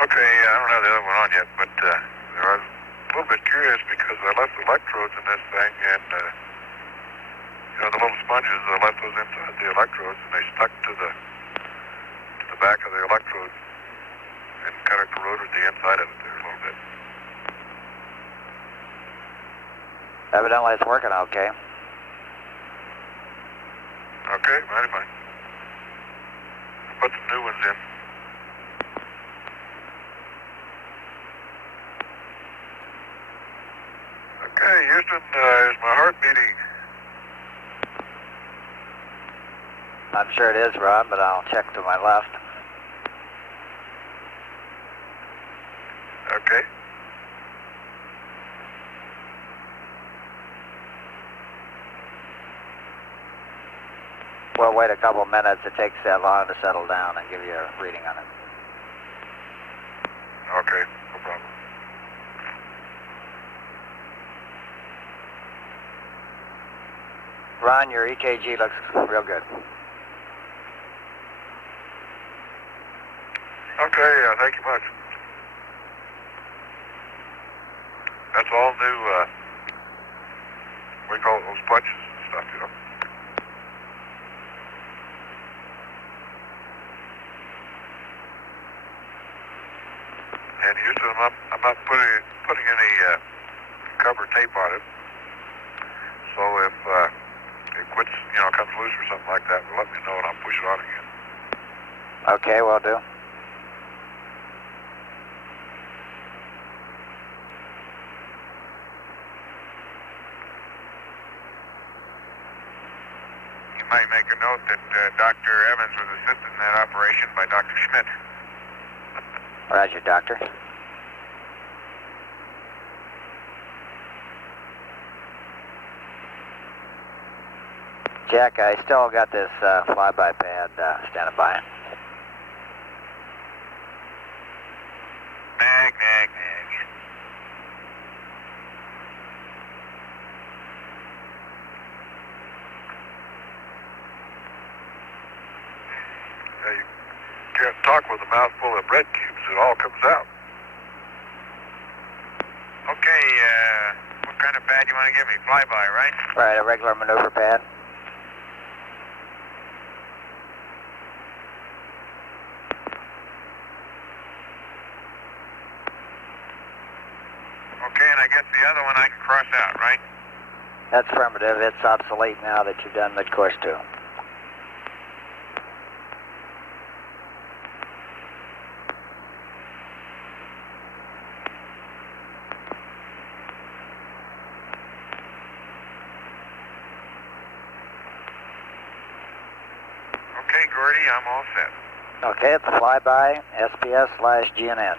Okay, I don't have the other one on yet, but I was a little bit curious because I left electrodes in this thing, and the little sponges, I left those inside the electrodes, and they stuck to the back of the electrode and kind of corroded the inside of it there a little bit. Evidently it's working okay. Okay, mighty fine. I'll put some new ones in. Okay, Houston, is my heart beating? I'm sure it is, Ron, but I'll check to my left. Okay. We'll wait a couple minutes. It takes that long to settle down and give you a reading on it. Okay, no problem. Ron, your EKG looks real good. Okay, thank you much. That's all new, we call it those sponges and stuff, you know. And Houston, I'm not putting any cover tape on it. So if it quits, comes loose or something like that, let me know and I'll push it on again. Okay, will do. You might make a note that Dr. Evans was assisted in that operation by Dr. Schmidt. Roger, Doctor. Jack, I still got this flyby pad standing by. Nag. You can't talk with a mouthful of bread cubes. It all comes out. Okay, what kind of pad you want to give me? Flyby, right? Right, a regular maneuver pad. Okay, and I guess the other one I can cross out, right? That's affirmative. It's obsolete now that you've done midcourse 2. Okay, Gordy, I'm all set. Okay, it's a flyby SPS/GNN.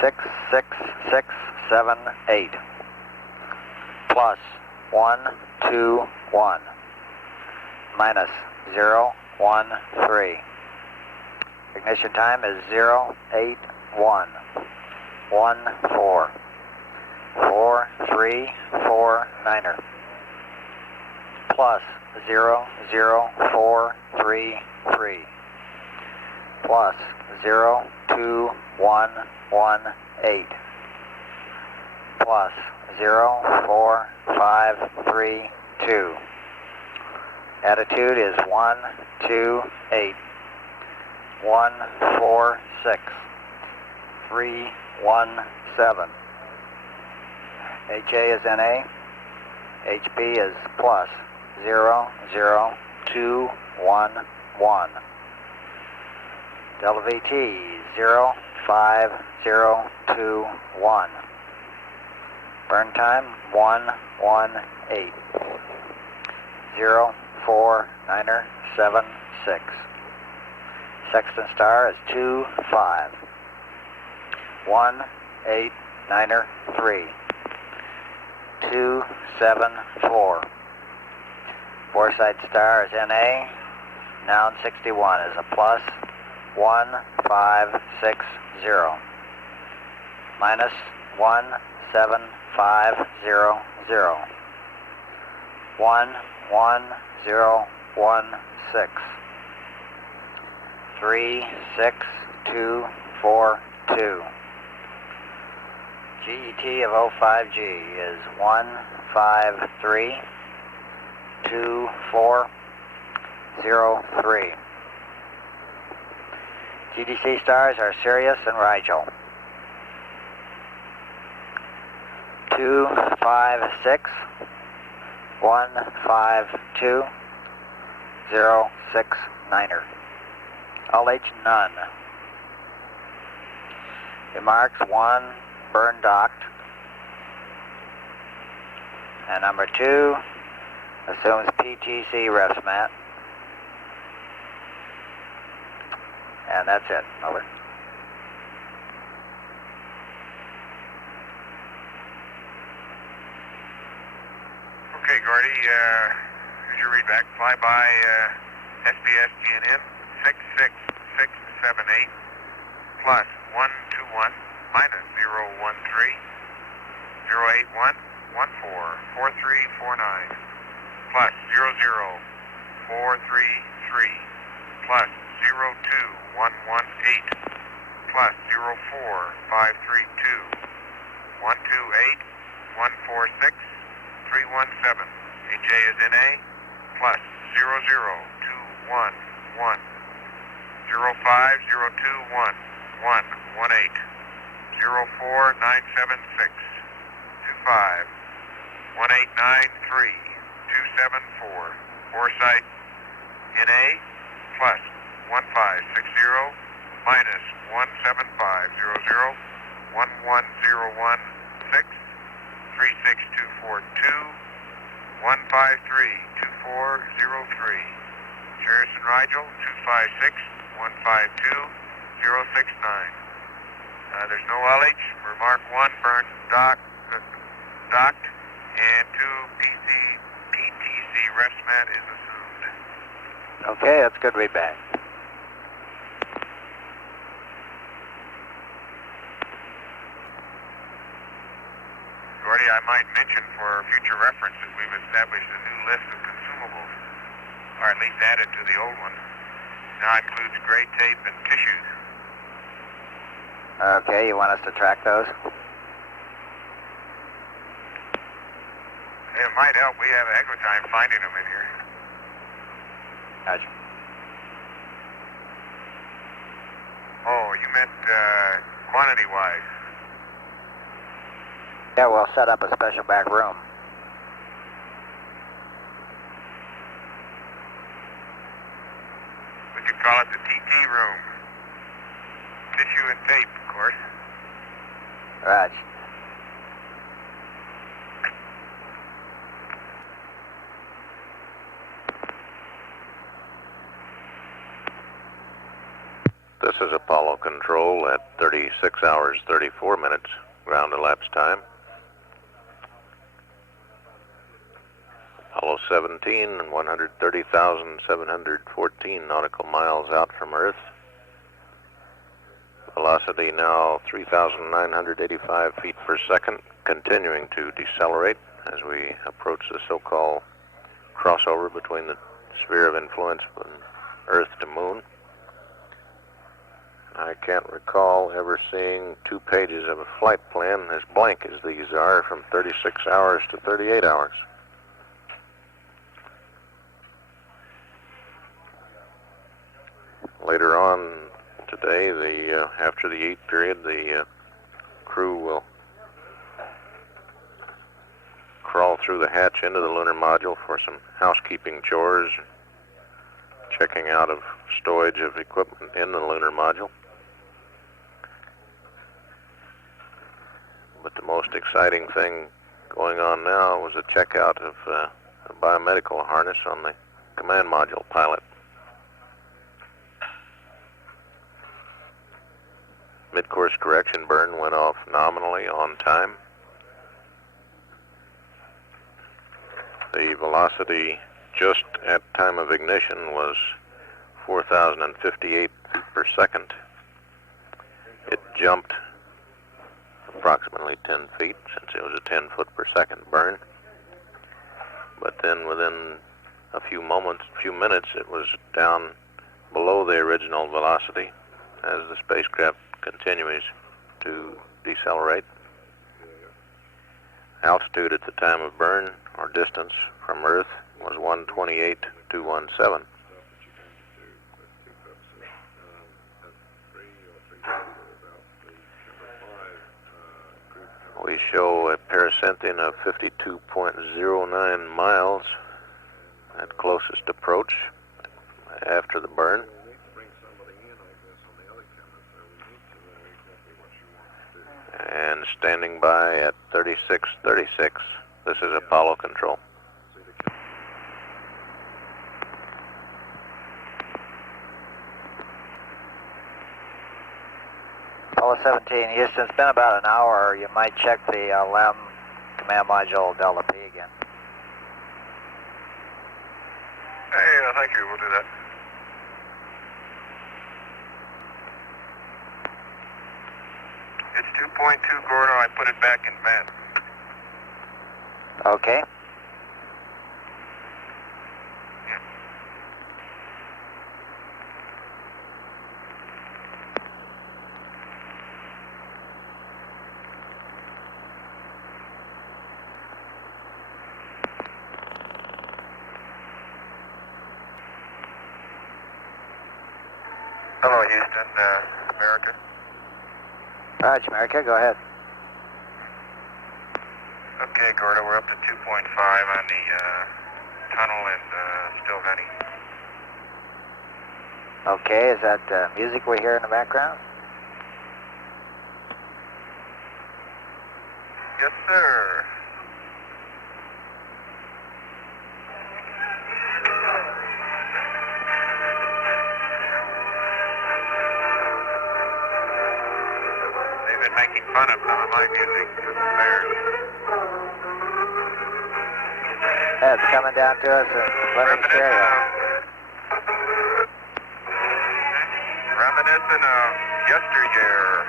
66678 plus 121 minus 013. Ignition time is 08114 4349er plus 00433 plus 02118 plus 04532. Attitude is 128 146 317. HA is NA. HP is plus 00211. Delta VT 05021. Burn time 118. 04976. Sexton star is 25. 180. Niner 3. 274. Foresight star is NA. Noun 61 is a plus 1560. Minus 17500. 11016. 36242. GET of 05G is 1532403. GDC stars are Sirius and Rigel. 256 152 06 Niner. All H none. Remarks 1 burn docked. And number 2 assumes PTC refs mat. And that's it. Over. Okay, Gordy, here's your readback. Flyby SPS GNM 66678 plus 121 minus 013 081 144349 plus 00433 plus 02118 plus 04532 128 146 317. AJ is NA plus 00211 05021 118 04976 25 1893 274. Foresight NA plus 1560 minus 17500 11016 36242 1532403. Sirius and Rigel 256 152 069. There's no LH. Remark 1 burnt docked, and 2 PTC refs mat is assumed. Okay, that's good readback. Gordy, I might mention for future reference that we've established a new list of consumables, or at least added to the old one. Now it includes gray tape and tissues. Okay, you want us to track those? It might help. We have a heck of a time finding them in here. Gotcha. Oh, you meant quantity-wise. Yeah, we'll set up a special back room. We could call it the TT room. Tissue and tape, of course. Raj. This is Apollo Control at 36 hours, 34 minutes, ground elapsed time. Apollo 17 and 130,714 nautical miles out from Earth. Velocity now 3,985 feet per second, continuing to decelerate as we approach the so-called crossover between the sphere of influence from Earth to Moon. I can't recall ever seeing 2 pages of a flight plan as blank as these are from 36 hours to 38 hours. Later on today, after the 8 period, the crew will crawl through the hatch into the lunar module for some housekeeping chores, checking out of stowage of equipment in the lunar module. But the most exciting thing going on now was a checkout of the biomedical harness on the command module pilot. Midcourse correction burn went off nominally on time. The velocity just at time of ignition was 4,058 feet per second. It jumped approximately 10 feet since it was a 10 foot per second burn. But then within a few minutes, it was down below the original velocity as the spacecraft continues to decelerate. Altitude at the time of burn, or distance from Earth, was 128,217. We show a parasenting of 52.09 miles at closest approach after the burn. And standing by at 3636. This is Apollo control. Apollo 17, Houston, it's been about an hour. You might check the LEM command module Delta P again. Hey, thank you. We'll do that. It's 2.2, Gordo. I put it back in vent. Okay. Hello, Houston, America. Roger, America, go ahead. Okay, Gordo, we're up to 2.5 on the tunnel and still venting. Okay, is that music we hear in the background? Yes, sir. They've been making fun of some of my music for theirs. Yeah, it's coming down to us in living stereo. Reminiscent of yesteryear.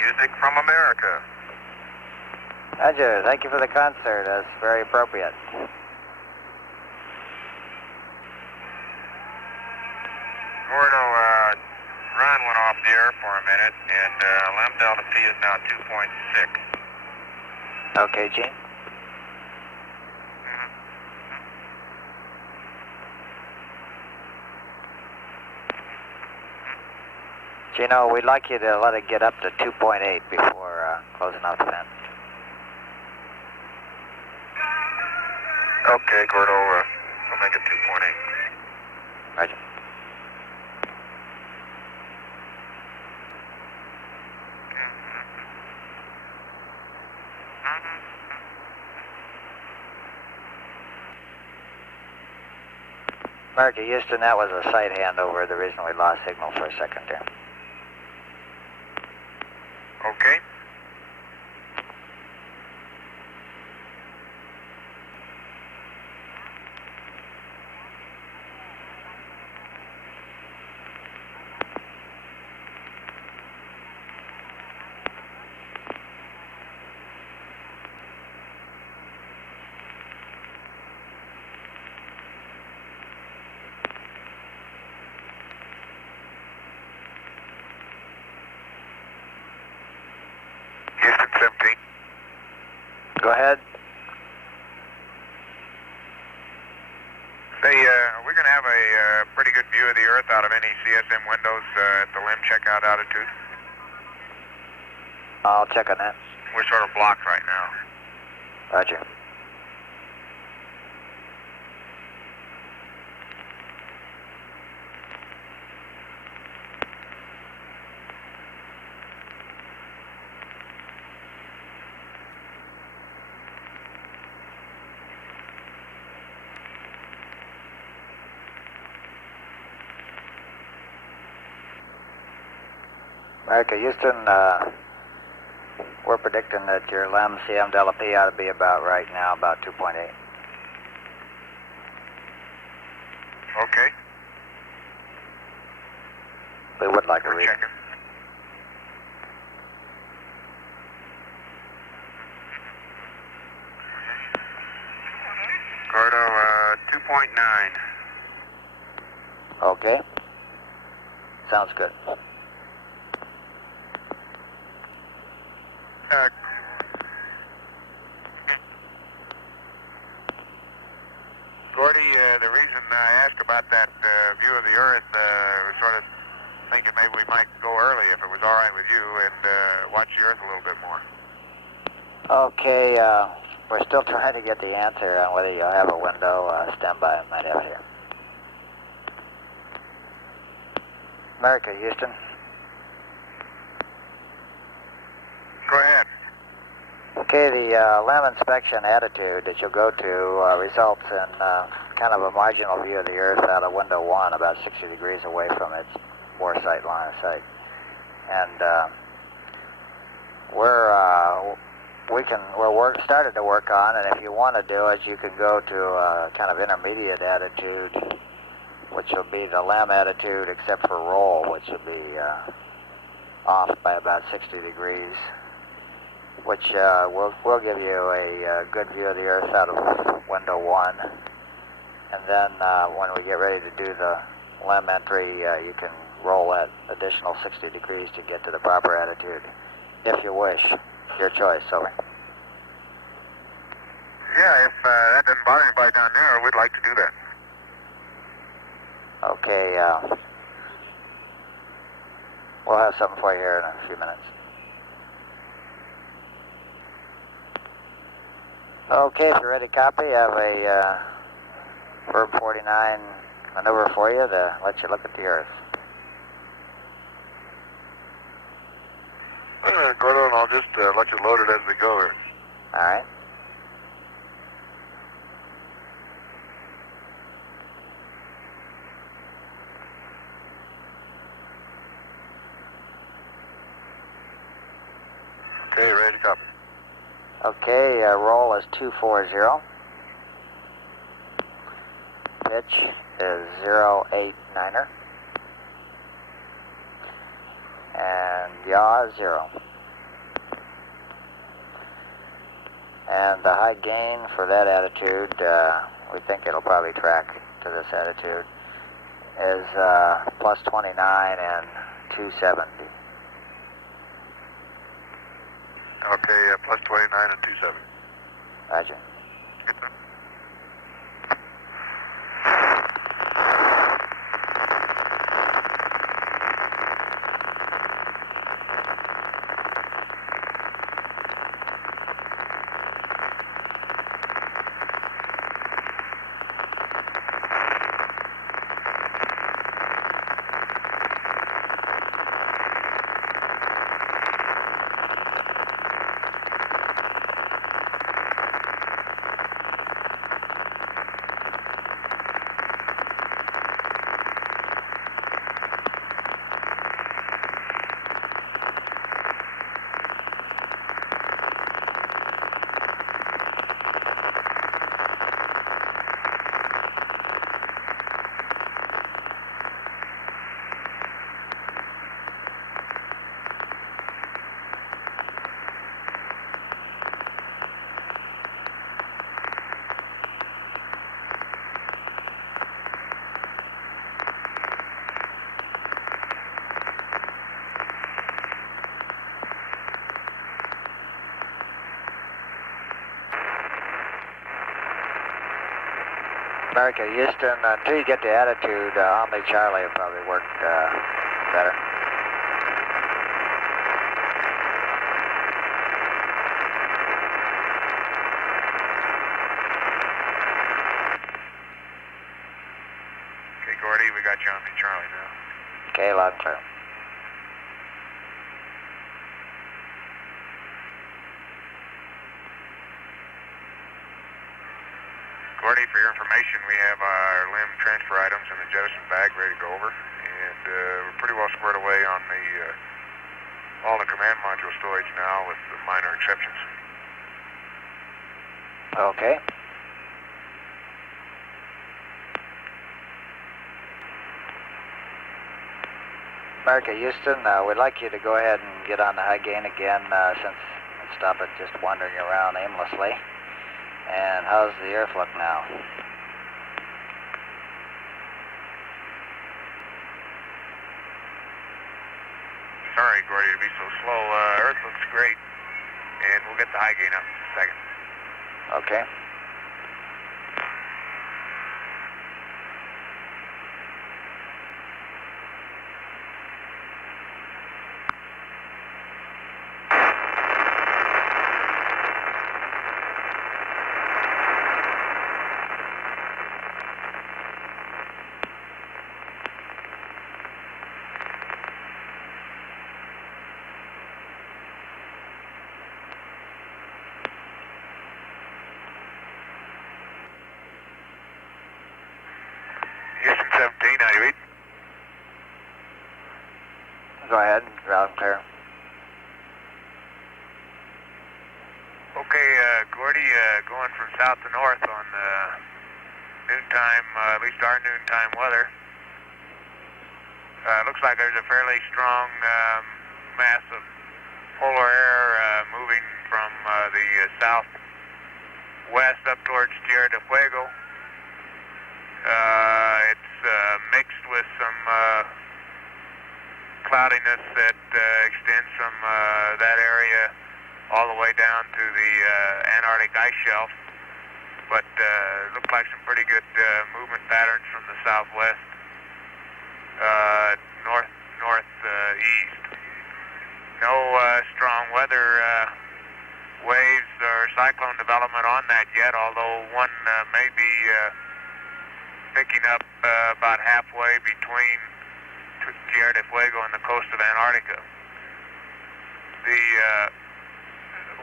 Music from America. Roger, thank you for the concert. That's very appropriate. Gordo, Ron went off the air for a minute, and LEM Delta P is now 2.6. Okay, Gene. Gino, we'd like you to let it get up to 2.8 before closing out the vent. Okay, Gordo, we'll make it 2.8. Roger. America, Houston, that was a site handover. The reason we lost signal for a second there. Okay. Houston 17. Go ahead. Say, we're going to have a pretty good view of the Earth out of any CSM windows at the limb checkout altitude. I'll check on that. We're sort of blocked right now. Roger. America, Houston, we're predicting that your LEM CM delta P ought to be about right now, about 2.8. Okay. We would like to We're read. checking. Gordo, 2.9. Okay. Sounds good. Gordy, the reason I asked about that view of the Earth, was sort of thinking maybe we might go early if it was all right with you and watch the Earth a little bit more. Okay, we're still trying to get the answer on whether you'll have a window. Stand by, I might have it here. America, Houston. Go ahead. Okay, the LEM inspection attitude that you'll go to results in kind of a marginal view of the Earth out of window 1, about 60 degrees away from its boresight line of sight. And we're started to work on, and if you want to do it, you can go to a kind of intermediate attitude, which will be the LEM attitude except for roll, which will be off by about 60 degrees, which will give you a good view of the Earth out of window 1. And then when we get ready to do the LEM entry, you can roll that additional 60 degrees to get to the proper attitude, if you wish. Your choice, over. Yeah, if that doesn't bother anybody down there, we'd like to do that. Okay, we'll have something for you here in a few minutes. Okay, if you're ready to copy, I have a Verb 49 maneuver for you to let you look at the Earth. Wait a minute, Gordo, and I'll just let you load it as we go here. All right. Okay, ready to copy. Okay, roll is 240. Pitch is 089er. And yaw is 0. And the high gain for that attitude, we think it'll probably track to this attitude, is plus 29 and 270. Okay, plus 29 and 27. Roger. America, Houston, until you get the attitude, Omni Charlie will probably work better. Okay, Gordy, we got you on the Charlie now. Okay, loud and clear. Gordy, for your information, we have our limb transfer items in the jettison bag ready to go over, and we're pretty well squared away on the all the command module storage now, with the minor exceptions. Okay. America, Houston, we'd like you to go ahead and get on the high gain again, since stop it just wandering around aimlessly. And how's the earth look now? Sorry, Gordy, to be so slow. Earth looks great, and we'll get the high gain up in a second. Okay. Houston 17, how do you read? Go ahead, loud and clear. Okay, Gordy, going from south to north on noontime, at least our noontime weather. Looks like there's a fairly strong mass of polar air moving from the southwest up towards Tierra del Fuego. It's mixed with some cloudiness that extends from that area all the way down to the Antarctic ice shelf. But look like some pretty good movement patterns from the southwest, northeast. No strong weather waves or cyclone development on that yet, although one may be picking up about halfway between Tierra del Fuego and the coast of Antarctica.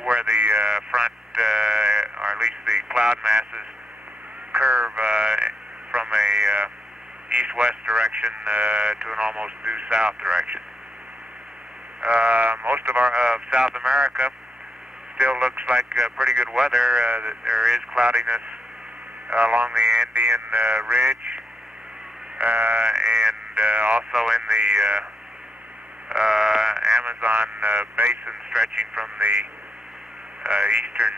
Where the front, or at least the cloud masses, curve from a east-west direction to an almost due south direction. Most of South America still looks like pretty good weather. There is cloudiness along the Andean ridge, and also in the Amazon basin, stretching from the eastern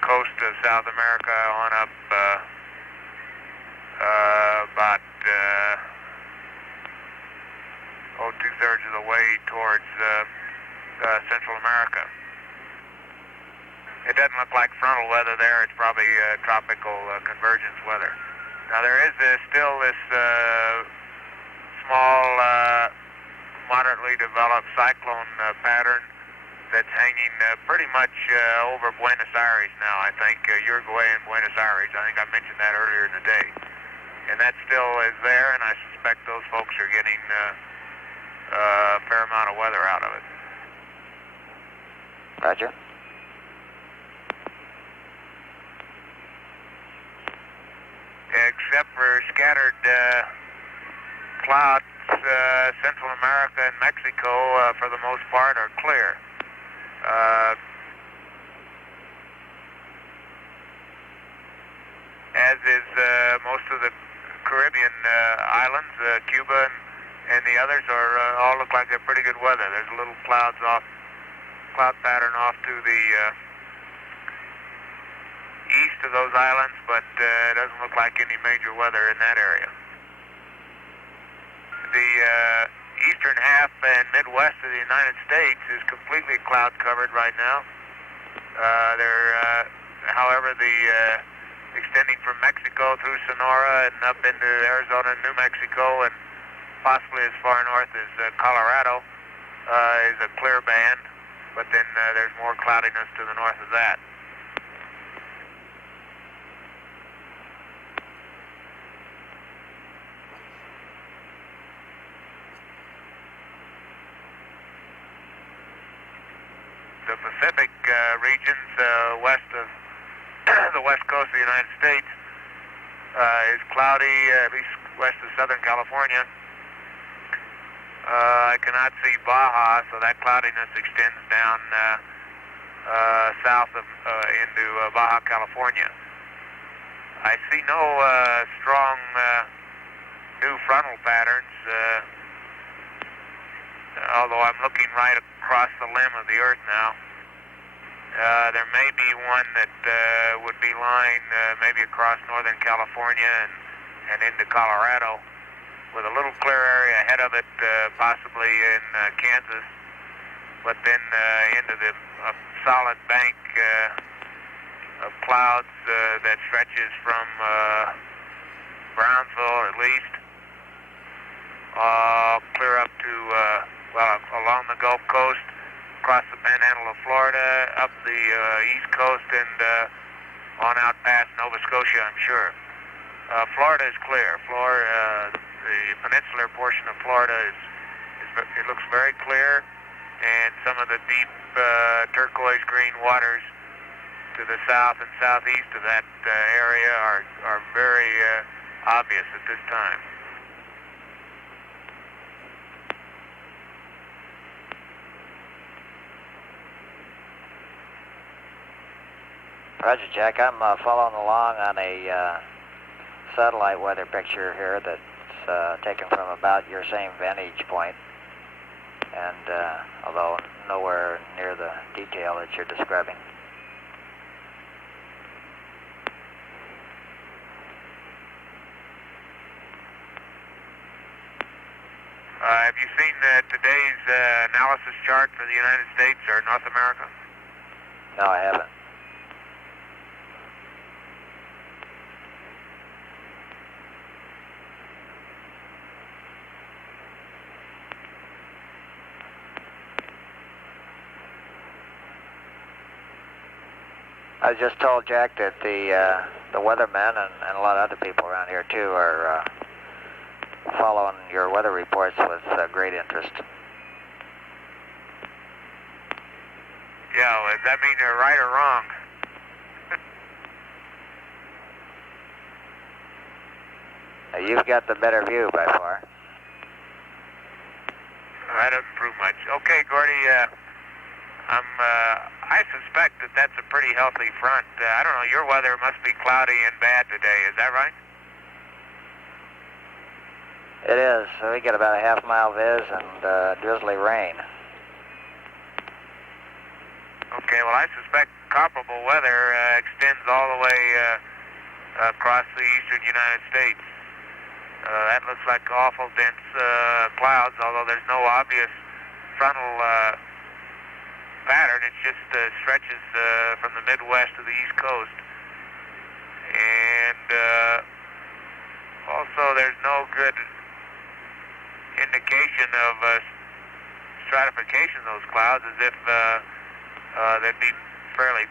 coast of South America on up about two-thirds of the way towards Central America. It doesn't look like frontal weather there. It's probably tropical convergence weather. Now there is still this small, moderately developed cyclone pattern that's hanging pretty much over Buenos Aires now, I think. Uruguay and Buenos Aires. I think I mentioned that earlier in the day. And that still is there, and I suspect those folks are getting a fair amount of weather out of it. Roger. Except for scattered clouds, Central America and Mexico, for the most part, are clear. As is most of the Caribbean islands, Cuba and the others all look like they're pretty good weather. There's a little cloud pattern off to the east of those islands, but it doesn't look like any major weather in that area. The eastern half and Midwest of the United States is completely cloud covered right now. However, the extending from Mexico through Sonora and up into Arizona and New Mexico and possibly as far north as Colorado is a clear band, but then there's more cloudiness to the north of that. The Pacific regions west of the west coast of the United States is cloudy, at least west of Southern California. I cannot see Baja, so that cloudiness extends down south of into Baja California. I see no strong new frontal patterns, although I'm looking right across the limb of the Earth now. There may be one that would be lying maybe across Northern California and into Colorado, with a little clear area ahead of it, possibly in Kansas, but then into the solid bank of clouds that stretches from Brownsville at least, clear up to, along the Gulf Coast, across the Panhandle of Florida, up the East Coast, and on out past Nova Scotia, I'm sure. Florida is clear. The peninsular portion of Florida it looks very clear, and some of the deep turquoise green waters to the south and southeast of that area are very obvious at this time. Roger, Jack. I'm following along on a satellite weather picture here that's taken from about your same vantage point, and although nowhere near the detail that you're describing. Have you seen today's analysis chart for the United States or North America? No, I haven't. I just told Jack that the weathermen and a lot of other people around here too are following your weather reports with great interest. Yeah, well, does that mean they're right or wrong? You've got the better view by far. That doesn't prove much. Okay, Gordy, I suspect that that's a pretty healthy front. I don't know, your weather must be cloudy and bad today, is that right? It is. We get about a half-mile viz and drizzly rain. Okay, well, I suspect comparable weather extends all the way across the eastern United States. That looks like awful dense clouds, although there's no obvious frontal pattern. It just stretches from the Midwest to the East Coast. And also there's no good indication of stratification of those clouds, as if they'd be fairly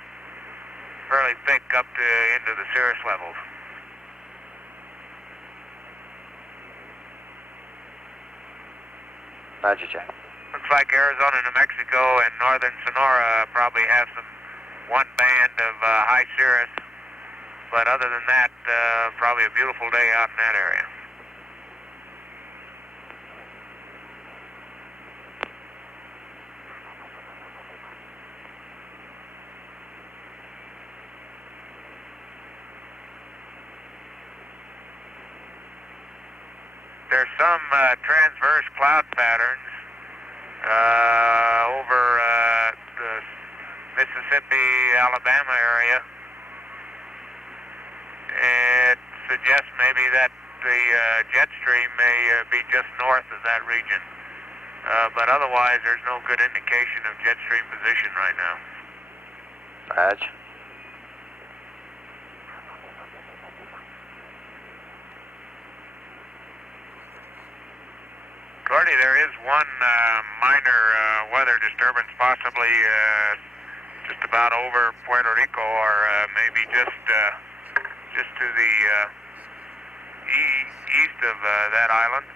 thick up to into the cirrus levels. Roger, Jack. Looks like Arizona, New Mexico, and northern Sonora probably have one band of high cirrus, but other than that, probably a beautiful day out in that area. There's some transverse cloud patterns over the Mississippi, Alabama area. It suggests maybe that the jet stream may be just north of that region. But otherwise, there's no good indication of jet stream position right now. Roger. Gordy, there is one minor weather disturbance, possibly just about over Puerto Rico, or maybe just to the east of that island.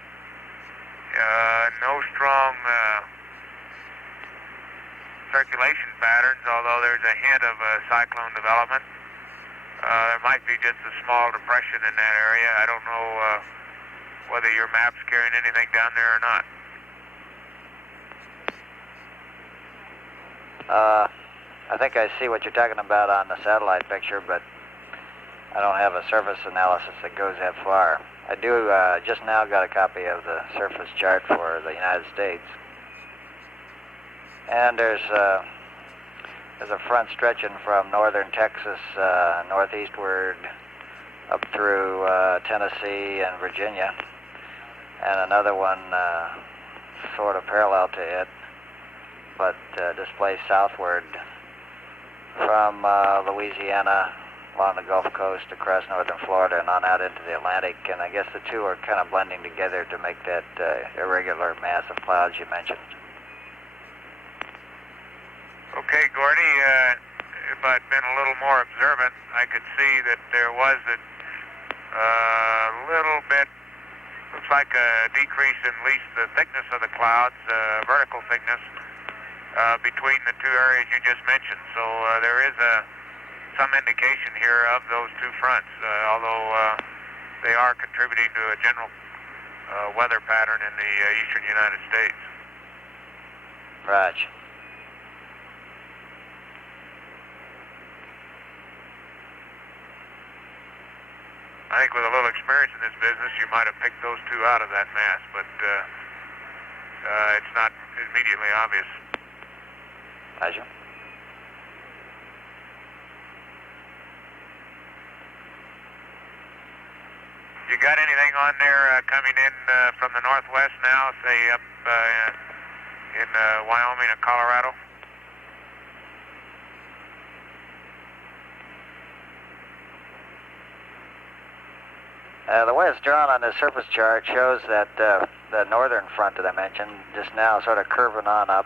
No strong circulation patterns, although there's a hint of cyclone development. There might be just a small depression in that area. I don't know whether your map's carrying anything down there or not. I think I see what you're talking about on the satellite picture, but I don't have a surface analysis that goes that far. I do just now got a copy of the surface chart for the United States. And there's a front stretching from northern Texas northeastward up through Tennessee and Virginia, and another one sort of parallel to it, but displaced southward from Louisiana along the Gulf Coast across northern Florida and on out into the Atlantic. And I guess the two are kind of blending together to make that irregular mass of clouds you mentioned. Okay, Gordy, if I'd been a little more observant, I could see that there was a little bit, looks like a decrease in at least the thickness of the clouds, vertical thickness, between the two areas you just mentioned. So there is some indication here of those two fronts, although they are contributing to a general weather pattern in the eastern United States. Raj. I think with a little experience in this business, you might have picked those two out of that mass, but it's not immediately obvious. Roger. You got anything on there coming in from the northwest now, say up in Wyoming and Colorado? The way it's drawn on the surface chart shows that the northern front that I mentioned just now sort of curving on up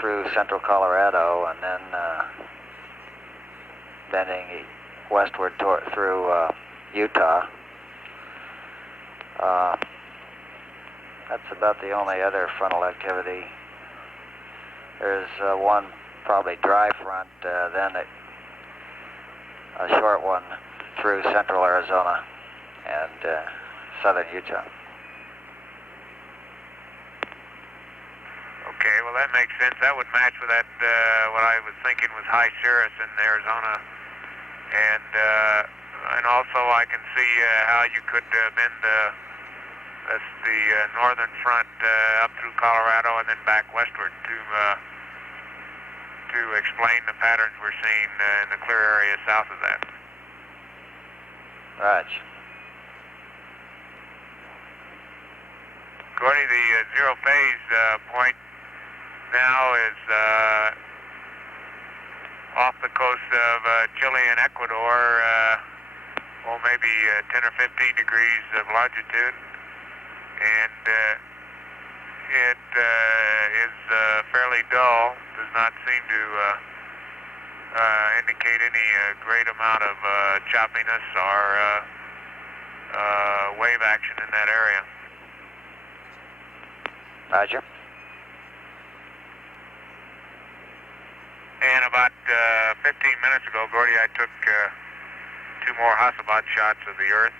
through central Colorado and then bending westward through Utah. That's about the only other frontal activity. There's one probably dry front, then a short one through central Arizona and southern Utah. Okay, well that makes sense. That would match with that what I was thinking was high cirrus in Arizona, and also I can see how you could bend the northern front up through Colorado and then back westward to explain the patterns we're seeing in the clear area south of that. Raj. Gordy, the zero phase point now is off the coast of Chile and Ecuador, maybe 10 or 15 degrees of longitude, and it is fairly dull, does not seem to indicate any great amount of choppiness or wave action in that area. Roger. And about 15 minutes ago, Gordy, I took 2 more Hasselblad shots of the Earth.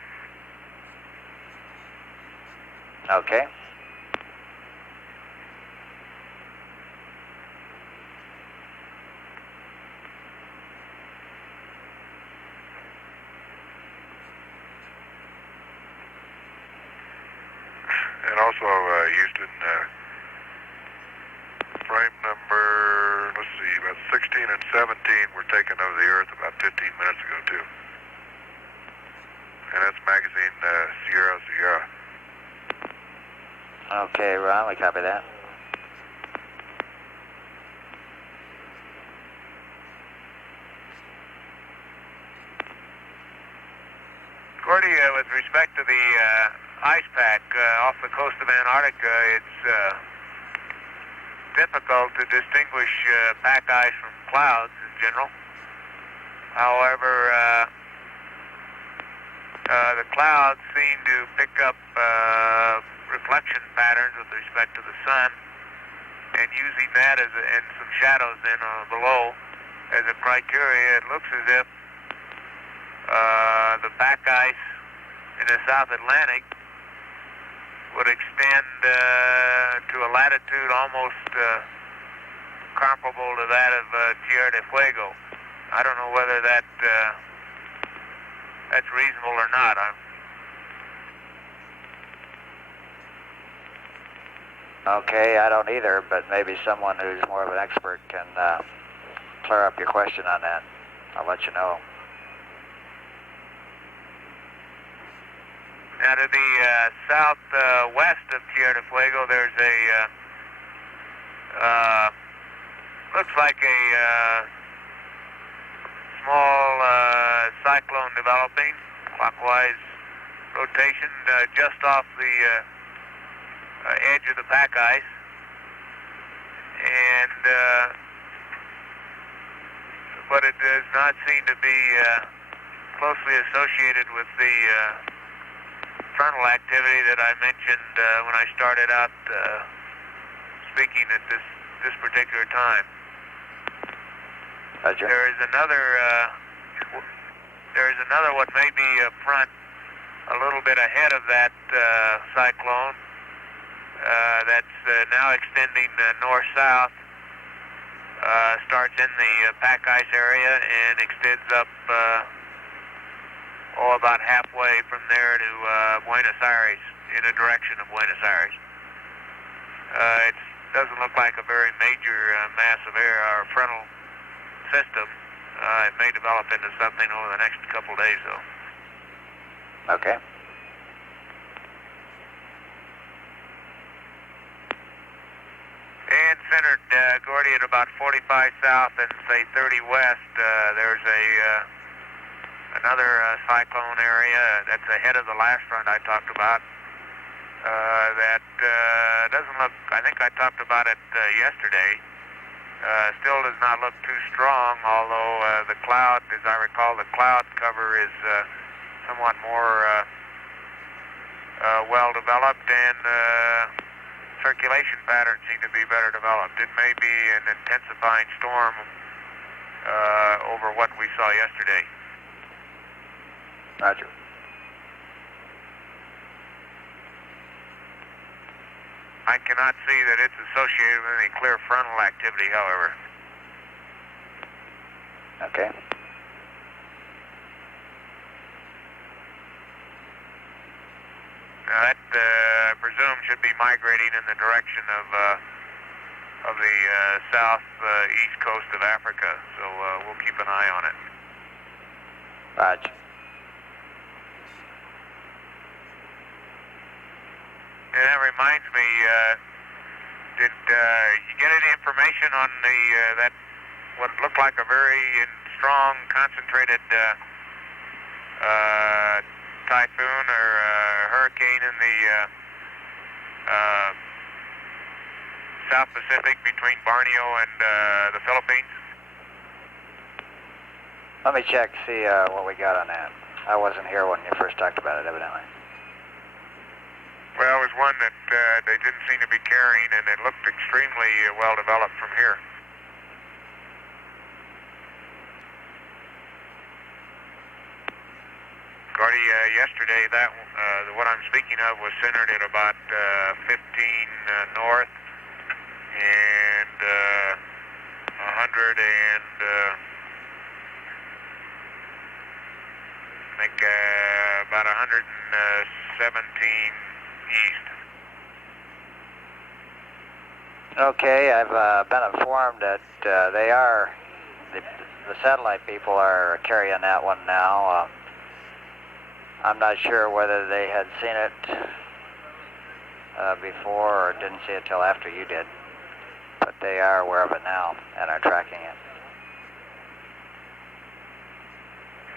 Okay. And also, Houston, frame number, let's see, about 16 and 17 were taken over the Earth about 15 minutes ago, too. And that's magazine Sierra Sierra. Okay, Ron, we copy that. Gordy, with respect to the ice pack off the coast of Antarctica. It's difficult to distinguish pack ice from clouds in general. However, the clouds seem to pick up reflection patterns with respect to the sun, and using that and some shadows then below as a criteria, it looks as if the pack ice in the South Atlantic would extend to a latitude almost comparable to that of Tierra del Fuego. I don't know whether that's reasonable or not. Okay, I don't either, but maybe someone who's more of an expert can clear up your question on that. I'll let you know. Now to the southwest of Tierra del Fuego, there's a looks like a small cyclone developing, clockwise rotation, just off the edge of the pack ice, and but it does not seem to be closely associated with the frontal activity that I mentioned when I started out speaking at this particular time. Roger. There is another what may be a front a little bit ahead of that cyclone that's now extending north-south, starts in the pack ice area and extends up about halfway from there to Buenos Aires, in the direction of Buenos Aires. It doesn't look like a very major mass of air or frontal system. It may develop into something over the next couple of days, though. Okay. And centered, Gordy, at about 45 south and say 30 west, there's another cyclone area that's ahead of the last front I talked about. That doesn't look, I think I talked about it yesterday. Still does not look too strong, although the cloud, as I recall, the cloud cover is somewhat more well developed, and circulation patterns seem to be better developed. It may be an intensifying storm over what we saw yesterday. Roger. I cannot see that it's associated with any clear frontal activity, however. Okay. Now that, I presume, should be migrating in the direction of the southeast coast of Africa, so we'll keep an eye on it. Roger. And that reminds me, did you get any information on the that what looked like a very strong, concentrated typhoon or hurricane in the South Pacific between Borneo and the Philippines? Let me check, see what we got on that. I wasn't here when you first talked about it, evidently. Well, it was one that they didn't seem to be carrying, and it looked extremely well developed from here. Gordy, yesterday, that what I'm speaking of was centered at about 15 north and 100 and I think about 117 east. Okay, I've been informed that the satellite people are carrying that one now. I'm not sure whether they had seen it before or didn't see it till after you did, but they are aware of it now and are tracking it.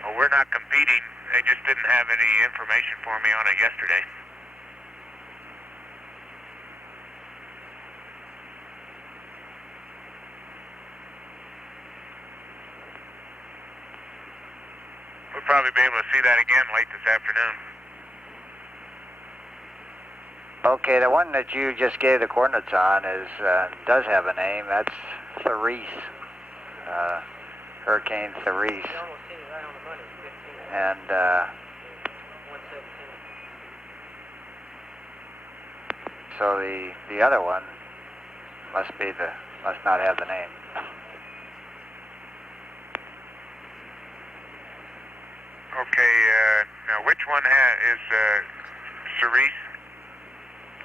Well, we're not competing. They just didn't have any information for me on it yesterday. probably be able to see that again late this afternoon. Okay, the one that you just gave the coordinates on does have a name. That's Therese, Hurricane Therese. You almost hit it right on the money, 15. And 117. so the other one must not have the name. Okay, now which one is Cerise?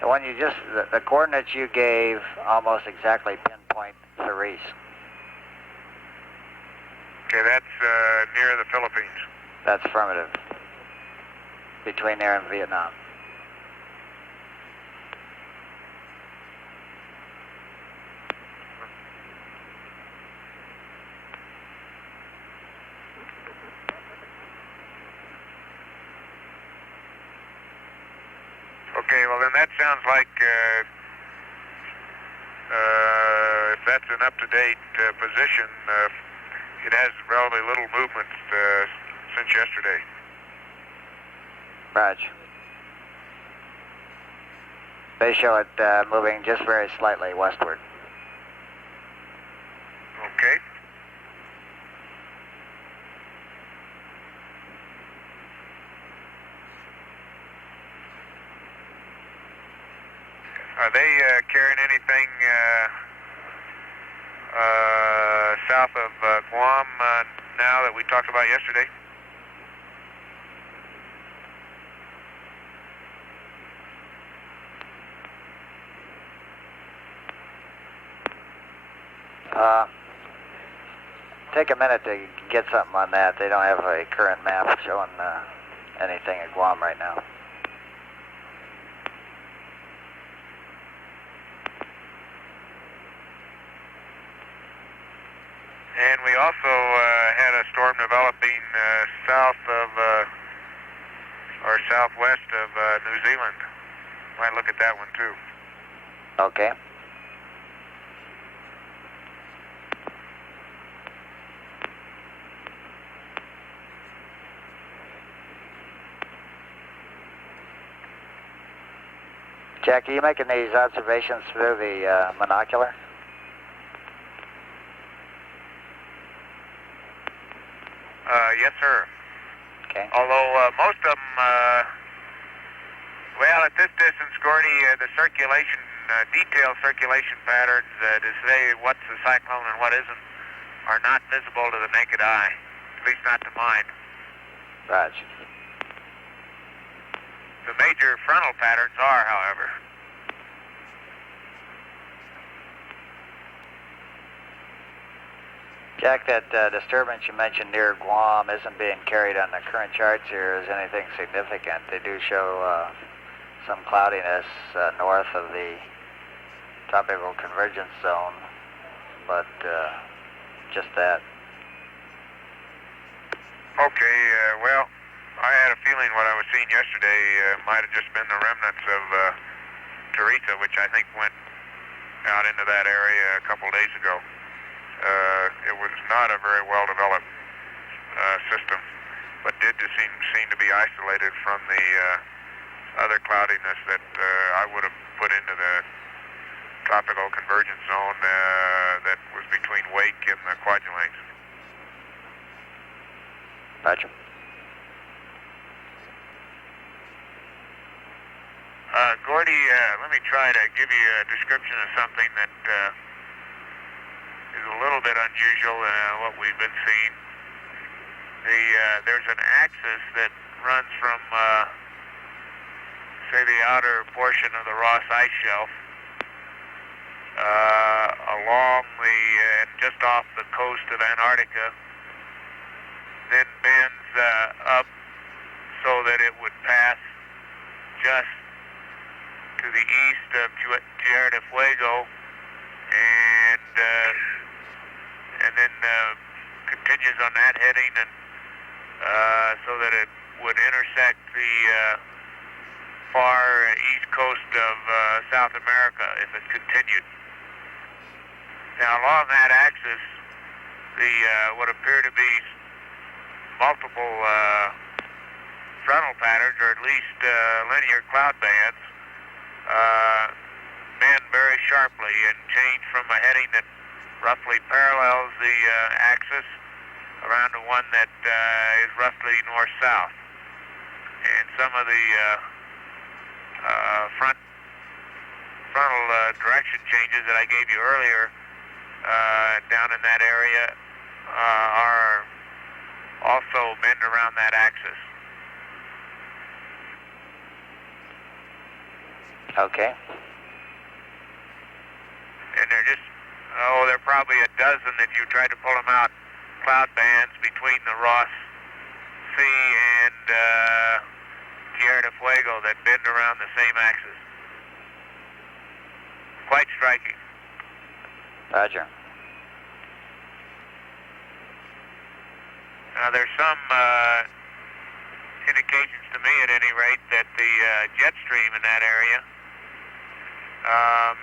The one the coordinates you gave almost exactly pinpoint Therese. Okay, that's near the Philippines. That's affirmative. Between there and Vietnam. Okay, well then that sounds like if that's an up-to-date position, it has relatively little movement since yesterday. Roger. They show it moving just very slightly westward. Okay. Are they carrying anything south of Guam now that we talked about yesterday? Take a minute to get something on that. They don't have a current map showing anything at Guam right now. And we also had a storm developing south of or southwest of New Zealand. Might look at that one too. Okay. Jack, are you making these observations through the monocular? Yes, sir. Okay. Although most of them, well, at this distance, Gordy, the circulation, detailed circulation patterns to say what's a cyclone and what isn't are not visible to the naked eye, at least not to mine. Roger. The major frontal patterns are, however. Jack, that disturbance you mentioned near Guam isn't being carried on the current charts here as anything significant. They do show some cloudiness north of the tropical convergence zone, but just that. Okay, well, I had a feeling what I was seeing yesterday might have just been the remnants of Teresa, which I think went out into that area a couple days ago. It was not a very well-developed system, but did seem to be isolated from the other cloudiness that I would have put into the tropical convergence zone that was between Wake and the Kwajaleins. Roger. Gordy, let me try to give you a description of something that is a little bit unusual what we've been seeing. There's an axis that runs from, say, the outer portion of the Ross Ice Shelf along just off the coast of Antarctica, then bends up so that it would pass just to the east of Tierra del Fuego and then continues on that heading, and so that it would intersect the far east coast of South America if it continued. Now along that axis, the what appear to be multiple frontal patterns, or at least linear cloud bands, bend very sharply and change from a heading that roughly parallels the axis around to one that is roughly north-south. And some of the frontal direction changes that I gave you earlier down in that area are also bend around that axis. Okay. And they're they're probably a dozen if you try to pull them out, cloud bands between the Ross Sea and Tierra del Fuego that bend around the same axis. Quite striking. Roger. Now there's some indications to me at any rate that the jet stream in that area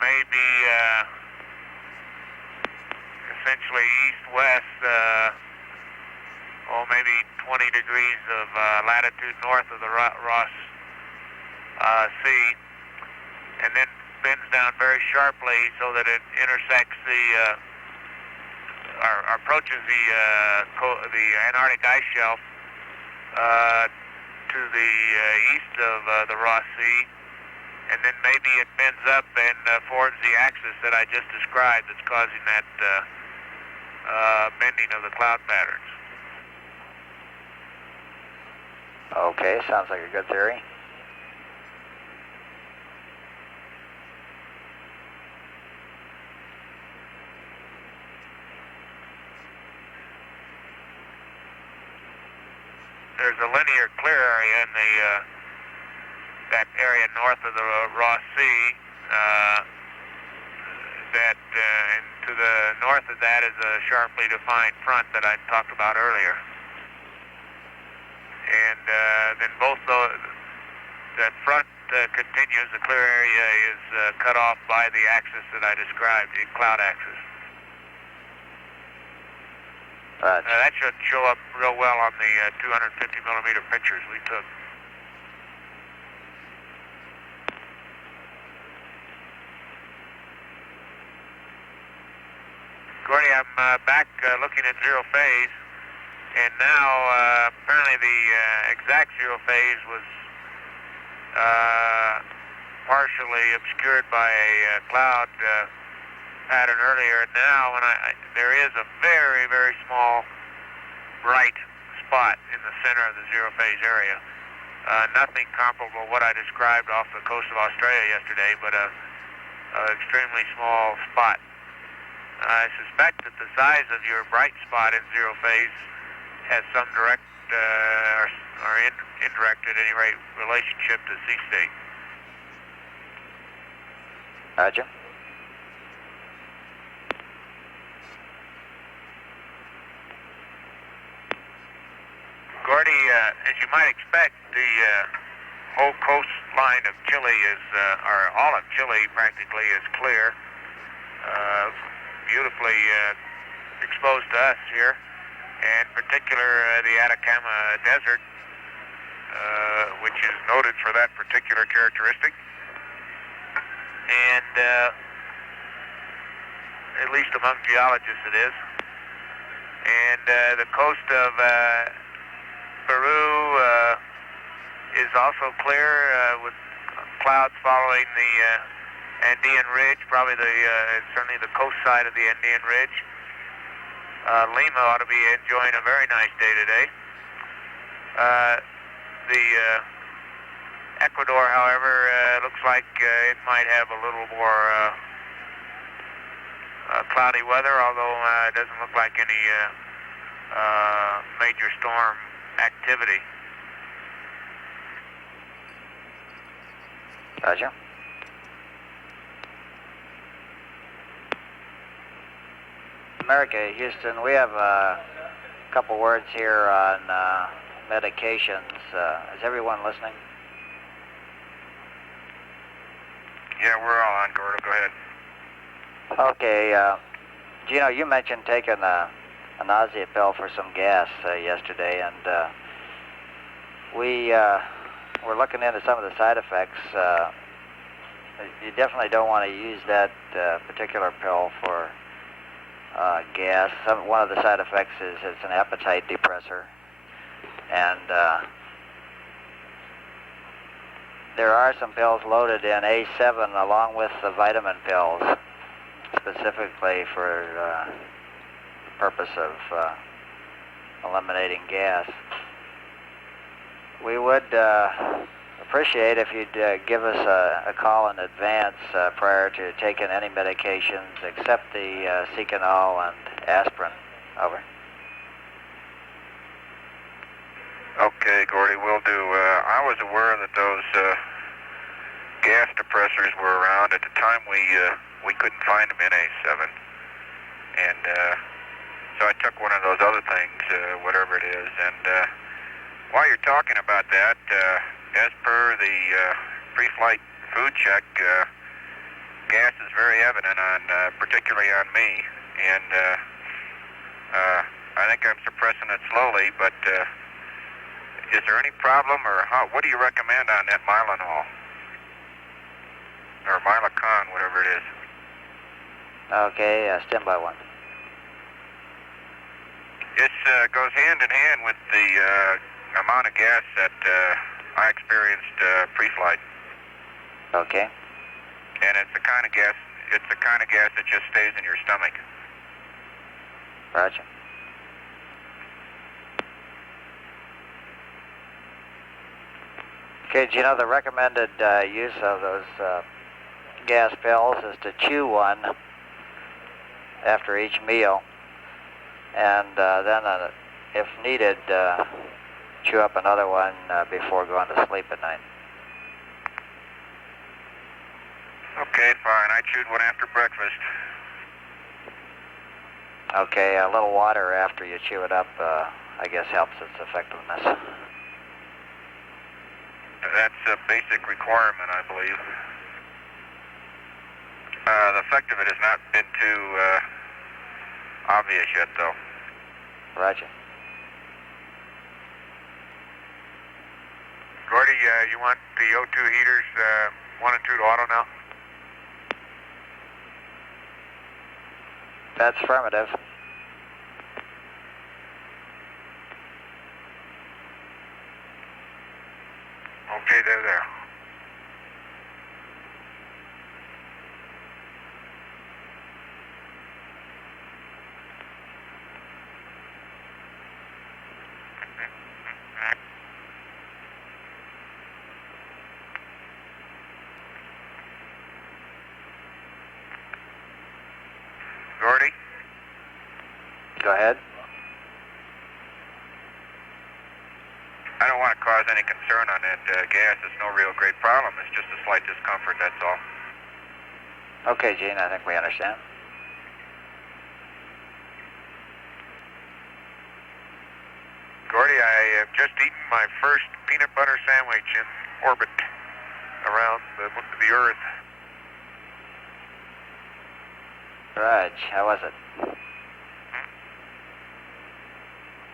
may be essentially east-west, maybe 20 degrees of latitude north of the Ross Sea, and then bends down very sharply so that it intersects or approaches the Antarctic ice shelf to the east of the Ross Sea, and then maybe it bends up and forwards the axis that I just described that's causing that bending of the cloud patterns. Okay, sounds like a good theory. There's a linear clear area in that area north of the Ross Sea. And to the north of that is a sharply defined front that I talked about earlier. And then both that front continues. The clear area is cut off by the axis that I described, the cloud axis. That should show up real well on the 250 millimeter pictures we took. Gordy, I'm back looking at zero phase, and now apparently the exact zero phase was partially obscured by a cloud pattern earlier. Now there is a very, very small bright spot in the center of the zero phase area. Nothing comparable to what I described off the coast of Australia yesterday, but an extremely small spot. I suspect that the size of your bright spot in zero phase has some direct or indirect, at any rate, relationship to sea state. Roger. Gordy, as you might expect, the whole coastline of Chile or all of Chile practically is clear. Beautifully exposed to us here, and in particular the Atacama Desert, which is noted for that particular characteristic. And at least among geologists it is. And the coast of Peru is also clear with clouds following the Andean Ridge, probably certainly the coast side of the Andean Ridge. Lima ought to be enjoying a very nice day today. The Ecuador, however, looks like it might have a little more cloudy weather, although it doesn't look like any major storm activity. Roger. America, Houston, we have a couple words here on medications. Is everyone listening? Yeah, we're all on, Gordo. Go ahead. Okay, Gino, you mentioned taking a a nausea pill for some gas yesterday, and we were looking into some of the side effects. You definitely don't want to use that particular pill for gas. One of the side effects is it's an appetite depressor, and there are some pills loaded in A7 along with the vitamin pills, specifically for the purpose of eliminating gas. We would appreciate if you'd give us a call in advance prior to taking any medications except the Secanol and aspirin. Over. Okay, Gordy, will do. I was aware that those gas depressors were around. At the time, we couldn't find them in A7. And so I took one of those other things, whatever it is. And while you're talking about that, as per the pre-flight food check, gas is very evident on, particularly on me, and I think I'm suppressing it slowly. But is there any problem, or what do you recommend on that Mylanol or Mylacon, whatever it is? Okay, stand by one. It goes hand in hand with the amount of gas that I experienced pre-flight. Okay. And it's the kind of gas that just stays in your stomach. Roger. Okay, do you know the recommended use of those gas pills is to chew one after each meal, and then if needed, chew up another one before going to sleep at night. Okay, fine. I chewed one after breakfast. Okay, a little water after you chew it up, I guess, helps its effectiveness. That's a basic requirement, I believe. The effect of it has not been too obvious yet, though. Roger. Gordy, you want the O2 heaters 1 and 2 to auto now? That's affirmative. Okay, they're there. Gordy? Go ahead. I don't want to cause any concern on that gas. It's no real great problem. It's just a slight discomfort, that's all. Okay, Gene, I think we understand. Gordy, I have just eaten my first peanut butter sandwich in orbit around the Earth. Raj, how was it?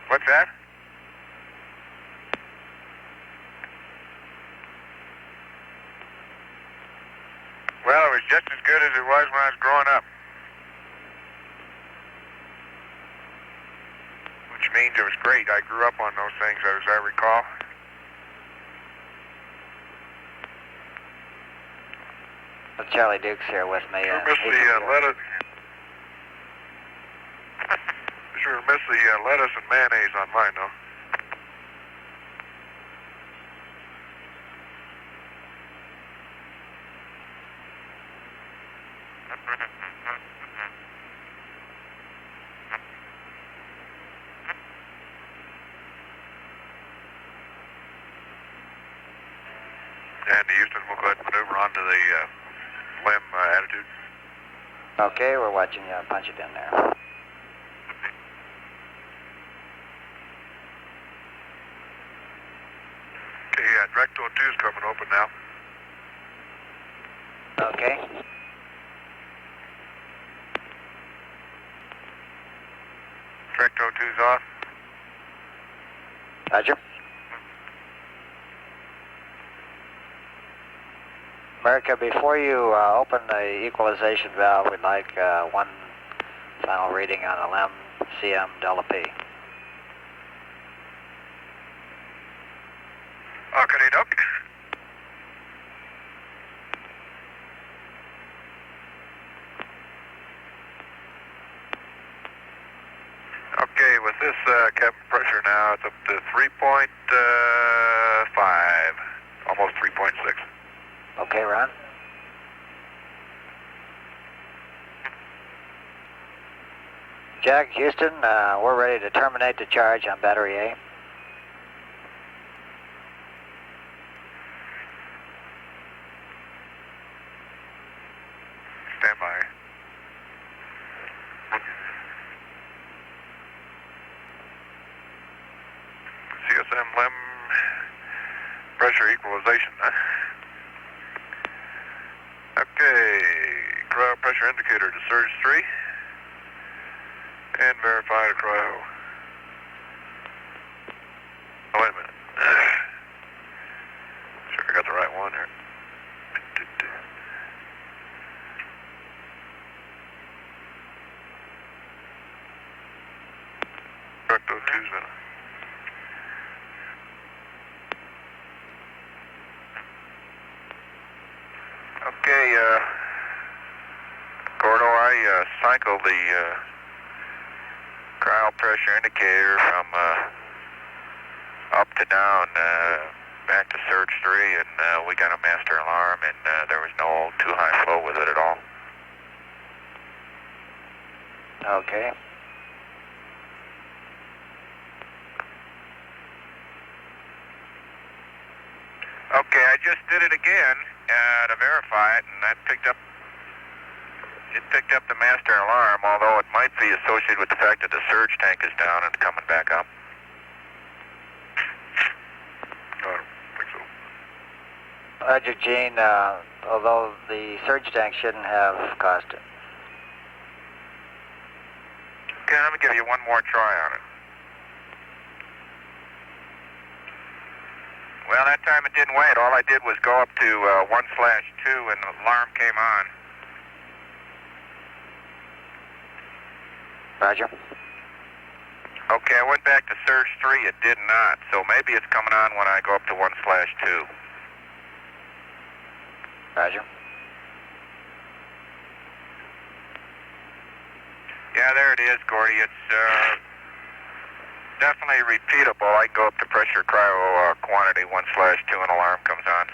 What's that? Well, it was just as good as it was when I was growing up. Which means it was great. I grew up on those things, as I recall. Charlie Duke's here with me. Sure miss the lettuce. Sure miss the lettuce and mayonnaise on mine, though. And Houston, we'll go ahead and maneuver onto the limb attitude. Okay, we're watching you punch it in there. Okay, direct O2 is coming open now. Okay. Direct Direct 02's off. Roger. America, before you open the equalization valve, we'd like one final reading on LM, CM, delta P. Okay, doke. Okay, with this cabin pressure now, it's up to 3.5, almost 3.6. Okay, Ron. Jack, Houston, we're ready to terminate the charge on battery A. Stand by. CSM LEM pressure equalization, huh? Okay, cryo pressure indicator to surge 3 and verify the cryo. Oh, wait a minute. Sure, I got the right one here. Direct 02's in. Okay, Gordo, I cycled the cryo pressure indicator from up to down, back to surge 3, and we got a master alarm, and there was no too high flow with it at all. Okay. Okay, I just did it again to verify it, and that picked up the master alarm, although it might be associated with the fact that the surge tank is down and coming back up. No, I don't think so. Roger, Gene, although the surge tank shouldn't have caused it. Okay, let me give you one more try on it. Well, that time it didn't wait. All I did was go up to 1/2 and the alarm came on. Roger. Okay, I went back to surge 3. It did not. So maybe it's coming on when I go up to 1/2. Roger. Yeah, there it is, Gordy. It's definitely repeatable. I go up to pressure cryo quantity 1/2 and alarm comes on.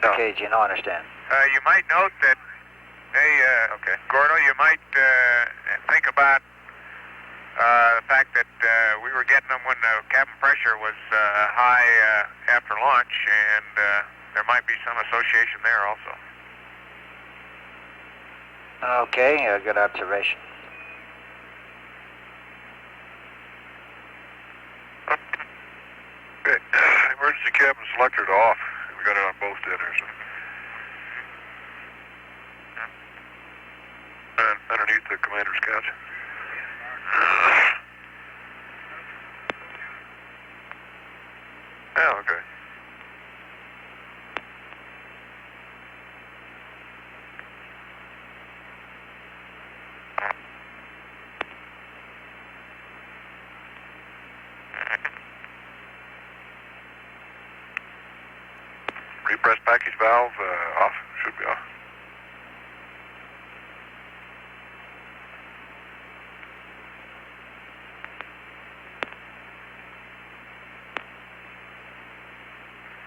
No. Okay, Gene, I understand. You might note that, hey, okay, Gordo, you might think about the fact that we were getting them when the cabin pressure was high after lunch, and there might be some association there also. Okay, good observation. Okay, emergency cabin selector off. We got it on both dinners. And underneath the commander's couch. Oh, okay. Repress package valve off. Should be off.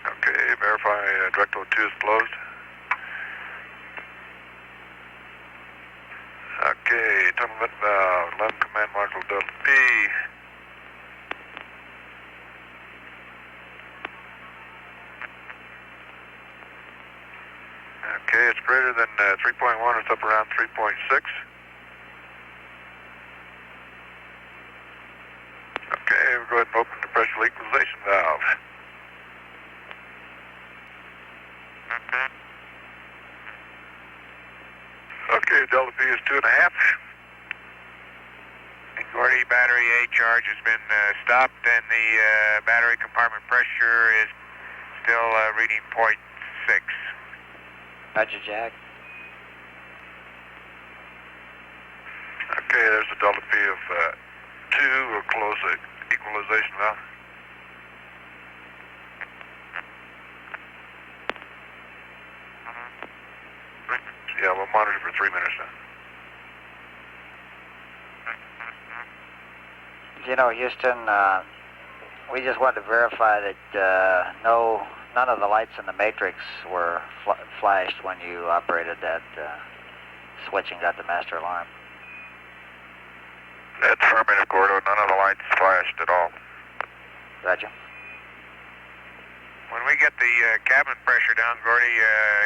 Okay, verify direct 02 is closed. Okay, tunnel vent valve, LEM command module delta P. Okay, it's greater than 3.1, it's up around 3.6. Okay, we'll go ahead and open the pressure equalization valve. Okay, delta P is 2.5. Gordy, battery A charge has been stopped, and the battery compartment pressure is still reading .6. Roger, Jack. Okay, there's a delta P of 2. We'll close the equalization valve. Yeah, we'll monitor for 3 minutes now. You know, Houston, we just wanted to verify that none of the lights in the matrix were flashed when you operated that switch and got the master alarm. That's affirmative, Gordo. None of the lights flashed at all. Roger. When we get the cabin pressure down, Gordy,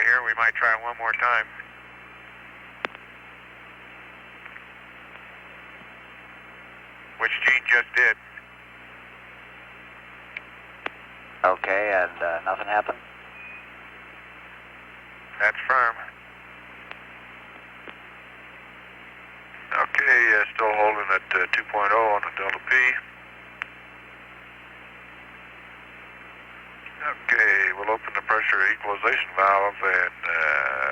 here, we might try one more time. Which Gene just did. Okay, and nothing happened? That's firm. Okay, still holding at 2.0 on the delta P. Okay, we'll open the pressure equalization valve, and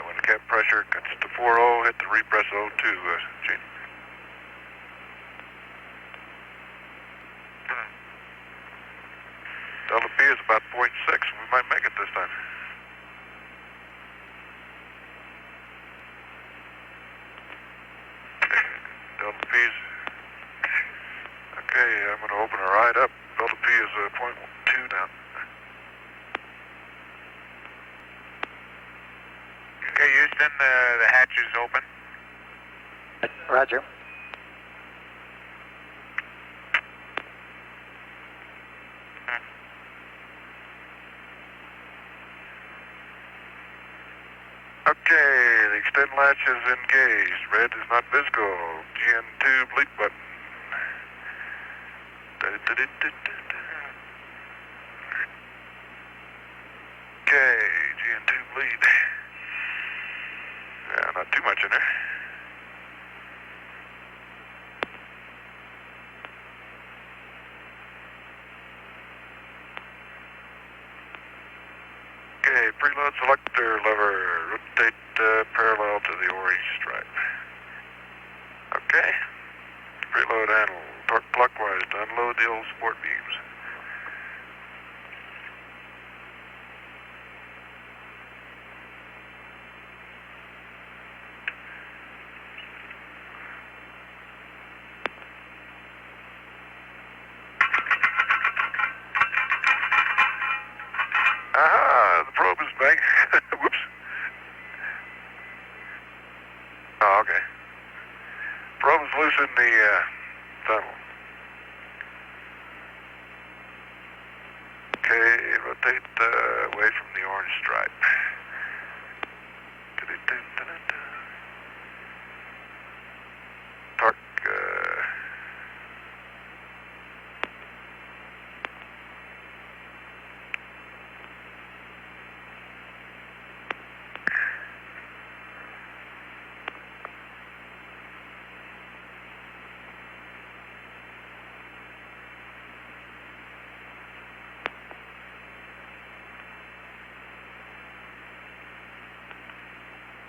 when the cabin pressure gets to 4.0, hit the repress 02, Gene. Delta P is about 0.6. We might make it this time. Delta P's. Okay, I'm going to open her right up. Delta P is 0.2 now. Okay, Houston, the hatch is open. Roger. Okay, the extend latch is engaged. Red is not visible. GN2 bleed button. Okay, GN2 bleed. Yeah, not too much in there. Okay, preload selector lever. Rotate parallel to the orange stripe. Okay. Preload handle. Torque clockwise to unload the old sport beams. Aha, the probe is back. Whoops. Oh, okay. Probe is loose in the tunnel. Okay, rotate away from the orange stripe. Torque.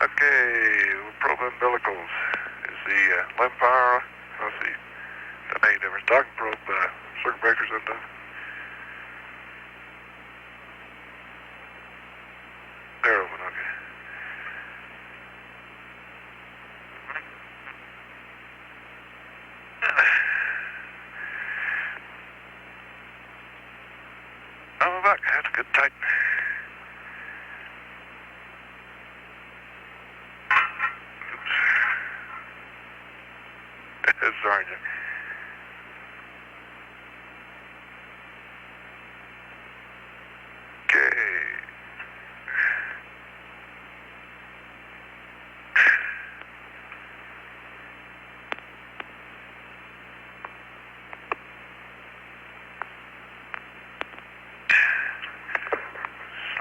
Okay, we'll probe umbilicals. Is the limb power, let's see, that made a difference. Dog probe circuit breakers in the, they're open, okay. Oh, back, that's a good tight. Sorry, Jim. Okay.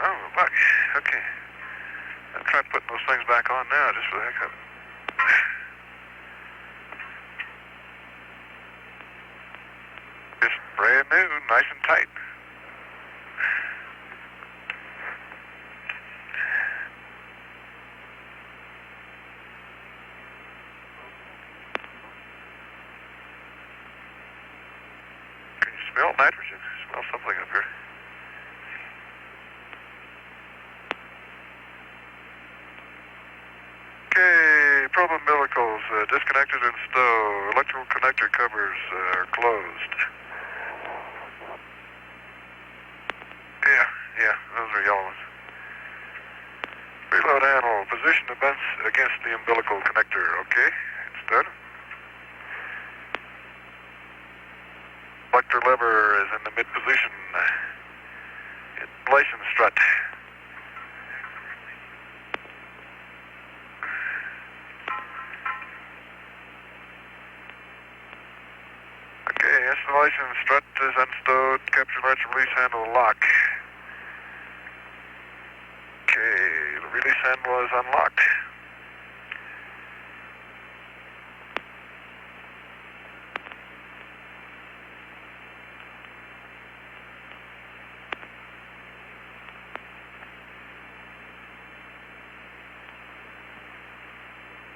Oh, back. Okay. I'll try putting those things back on now, just for the heck of it. Brand new, nice and tight. Can you smell nitrogen? Smell something up here. Okay, probe umbilicals disconnected and stowed. Electrical connector covers are closed. Yeah, those are yellow ones. Reload handle, position against the umbilical connector. Okay, it's done. Selector lever is in the mid position. Installation strut. Okay, installation strut is unstowed. Capture latch release handle lock. Okay, the release handle is unlocked.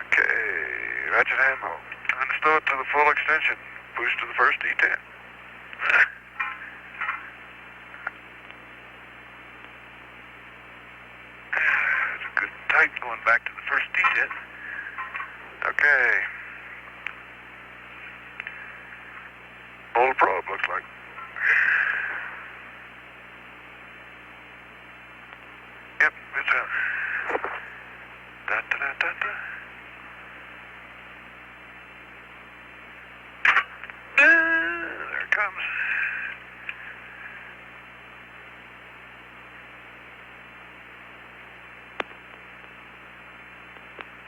Okay, ratchet handle unstowed to the full extension. Push to the first D10. That's a good tight going back to the first D10. Okay. Old probe looks like. Yep, it's out. Da da da da da. There it comes.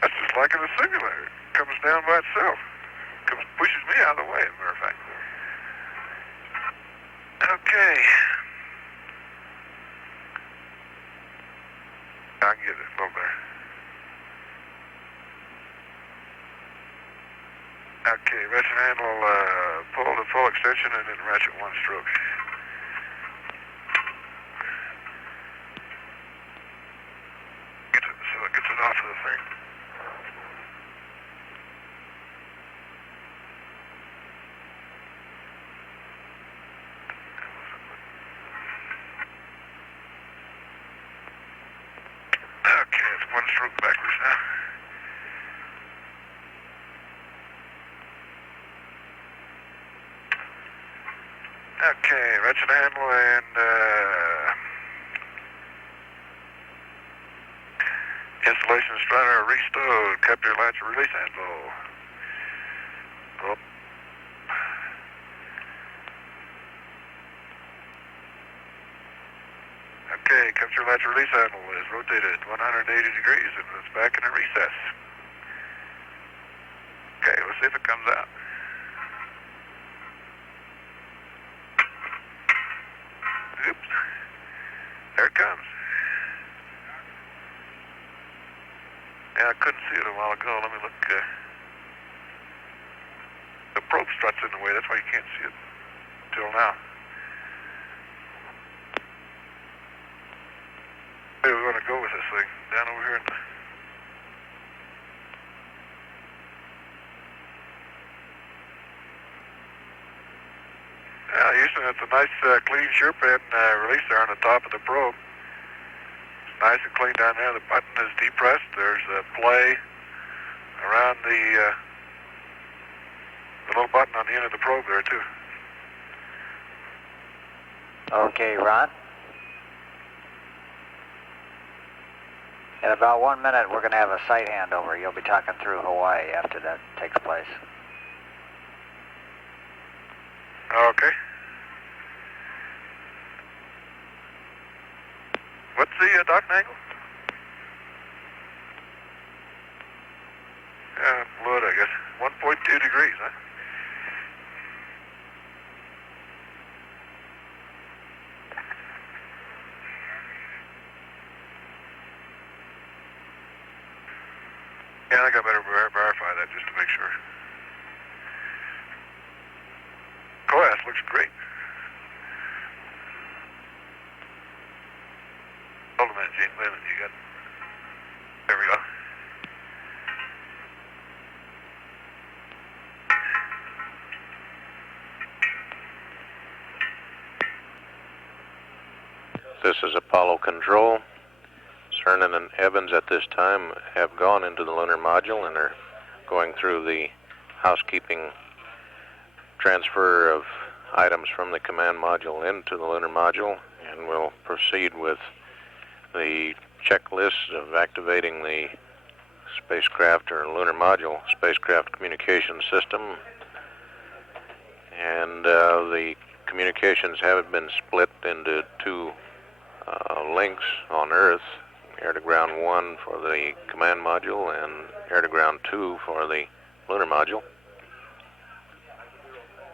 That's just like in a simulator. It comes down by itself. Pushes me out of the way, as a matter of fact. Okay. I can get it a little better. Okay, ratchet handle, pull to full extension and then ratchet one stroke. So it gets it off of the thing. Okay, it's one stroke backwards now. Okay, ratchet handle and installation strider restowed. Capture latch release handle. Oh. Okay, capture latch release handle is rotated 180 degrees and it's back in a recess. Okay, let's see if it comes out. Oops. There it comes. Yeah, I couldn't see it a while ago. Let me look. The probe strut's in the way. That's why you can't see it till now. Hey, we're going to go with this thing down over here. Yeah, Houston, it's a nice clean sure pin release there on the top of the probe. It's nice and clean down there. The button is depressed. There's a play around the little button on the end of the probe there too. Okay, Ron. In about 1 minute, we're going to have a sight handover. You'll be talking through Hawaii after that takes place. Okay. What's the docking angle? Yeah, fluid, I guess. 1.2 degrees, huh? Yeah, I think I better verify that just to make sure. Glass looks great. Wait a minute, you got... There we go. This is Apollo Control. Cernan and Evans at this time have gone into the lunar module and are going through the housekeeping transfer of items from the command module into the lunar module, and we'll proceed with the checklist of activating the spacecraft or lunar module spacecraft communication system. And the communications have been split into two links on Earth, air-to-ground 1 for the command module and air-to-ground 2 for the lunar module.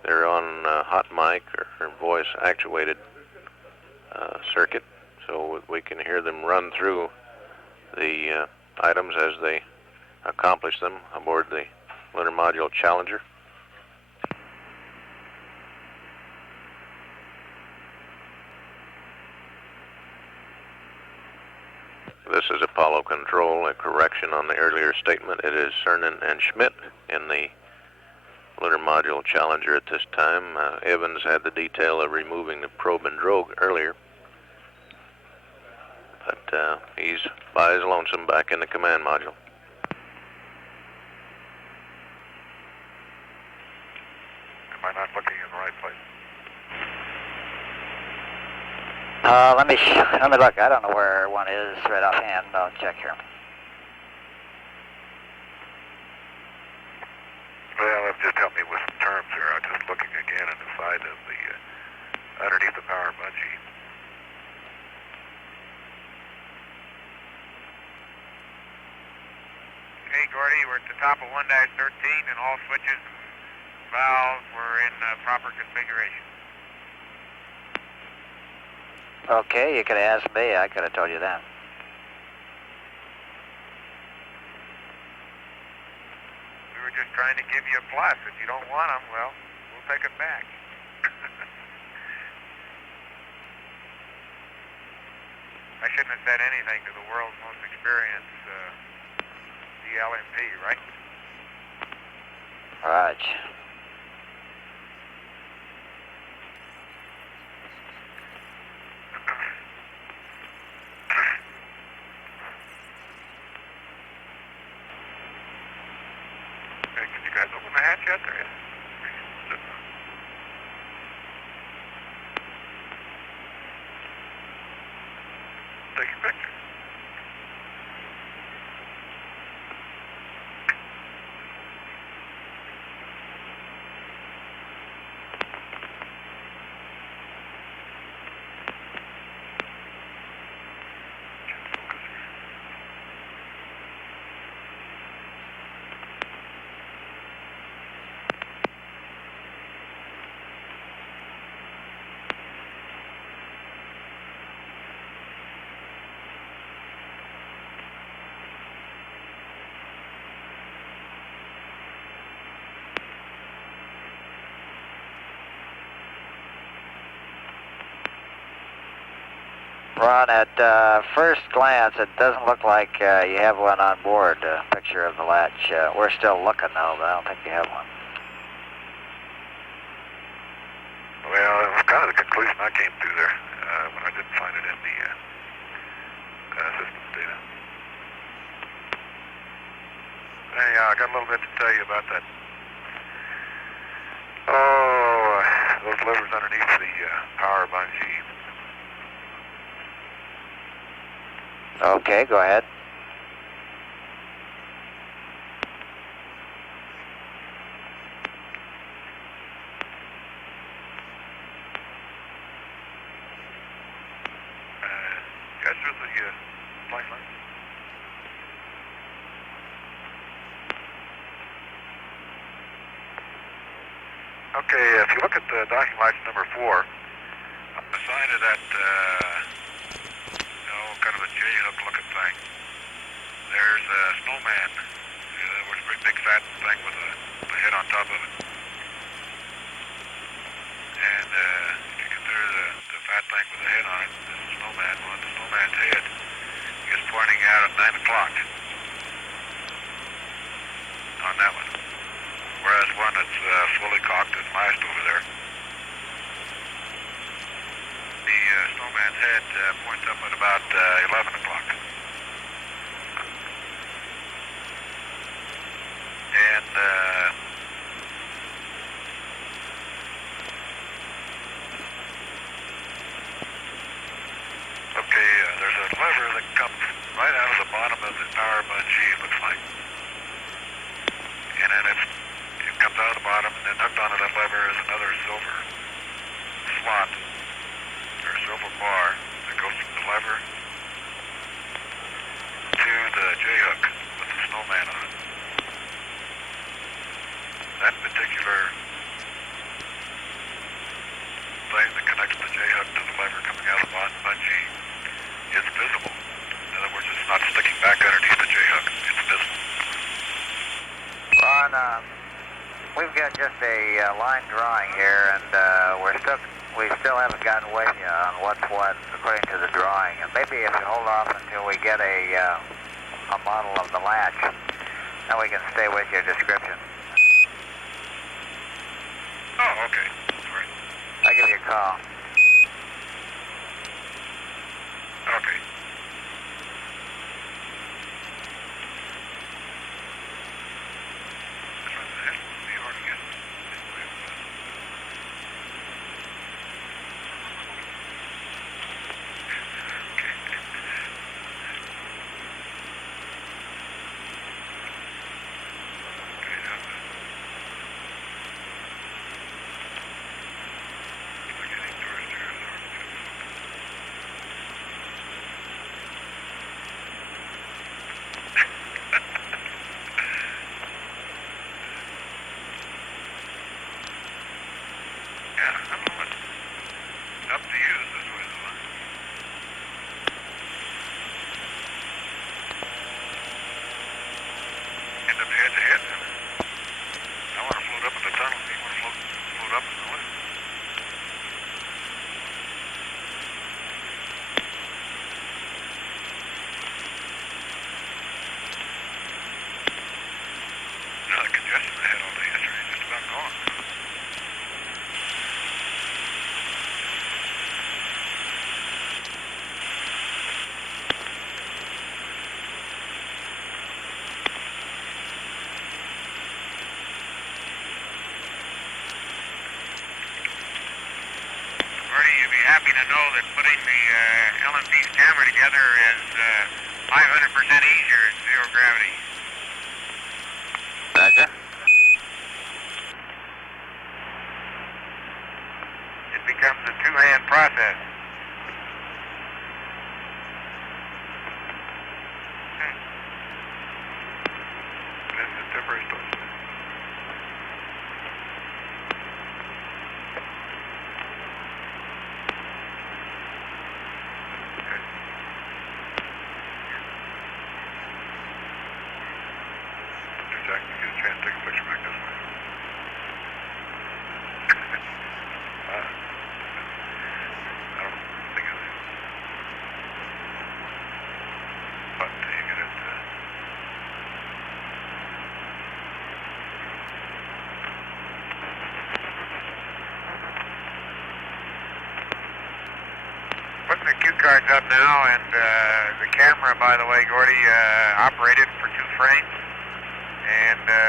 They're on hot mic or voice-actuated circuit, so we can hear them run through the items as they accomplish them aboard the lunar module Challenger. This is Apollo Control. A correction on the earlier statement. It is Cernan and Schmidt in the lunar module Challenger at this time. Evans had the detail of removing the probe and drogue earlier, but he's by his lonesome back in the command module. Am I not looking in the right place? Let me look. I don't know where one is right offhand. I'll check here. Well, that just helped me with some terms here. I was just looking again on the side of the, underneath the power bungee. Okay, Gordy, we're at the top of 1-13 and all switches and valves were in proper configuration. Okay, you could have asked me. I could have told you that. We were just trying to give you a plus. If you don't want them, well, we'll take it back. I shouldn't have said anything to the world's most experienced DLMP, right? Raj. Hey, can you guys open the hatch yet? There is. Take a picture. Ron, at first glance, it doesn't look like you have one on board, a picture of the latch. We're still looking, though, but I don't think you have one. Well, it was kind of the conclusion I came to there when I didn't find it in the systems data. Anyhow, I got a little bit to tell you about that. Oh, those levers underneath the power bungee. Okay, go ahead. Guys, through the flight line. Okay, if you look at the docking lights number 4, on the side of that, kind of a J-hook looking thing, there's a snowman. There was a great big fat thing with a head on top of it. And if you consider the fat thing with the head on it, this is a snowman. Well, the snowman's head is pointing out at 9 o'clock on that one. Whereas one that's fully cocked and lashed over there. The snowman's head points up at about 11 o'clock. And okay, there's a lever that comes right out of the bottom of the power bungee, it looks like. And then it comes out of the bottom, and then hooked onto that lever is another silver slot, or silver bar, that goes from the lever to the J-hook with the snowman on it. That particular thing that connects the J-hook to the lever coming out of the bottom bungee is visible. In other words, it's not sticking back underneath the J-hook. It's visible. Ron, we've got just a line drawing here, and we still haven't gotten with you on what's what according to the drawing. And maybe if you hold off until we get a model of the latch, then we can stay with your description. Oh, okay. Sorry. I'll give you a call. Okay. Up to you this way, though. End up head to head. I want to float up in the tunnel. You want to float up in the way. Now the congestion I had all day yesterday is just about gone. You'd be happy to know that putting the LMP's camera together is 500% easier at zero gravity. Roger. It becomes a two-hand process. This is different. Jack, you get a chance to take a picture back this way. I don't think it is. But you get it. Putting the cue cards up now, and the camera, by the way, Gordy, operated for 2 frames. And the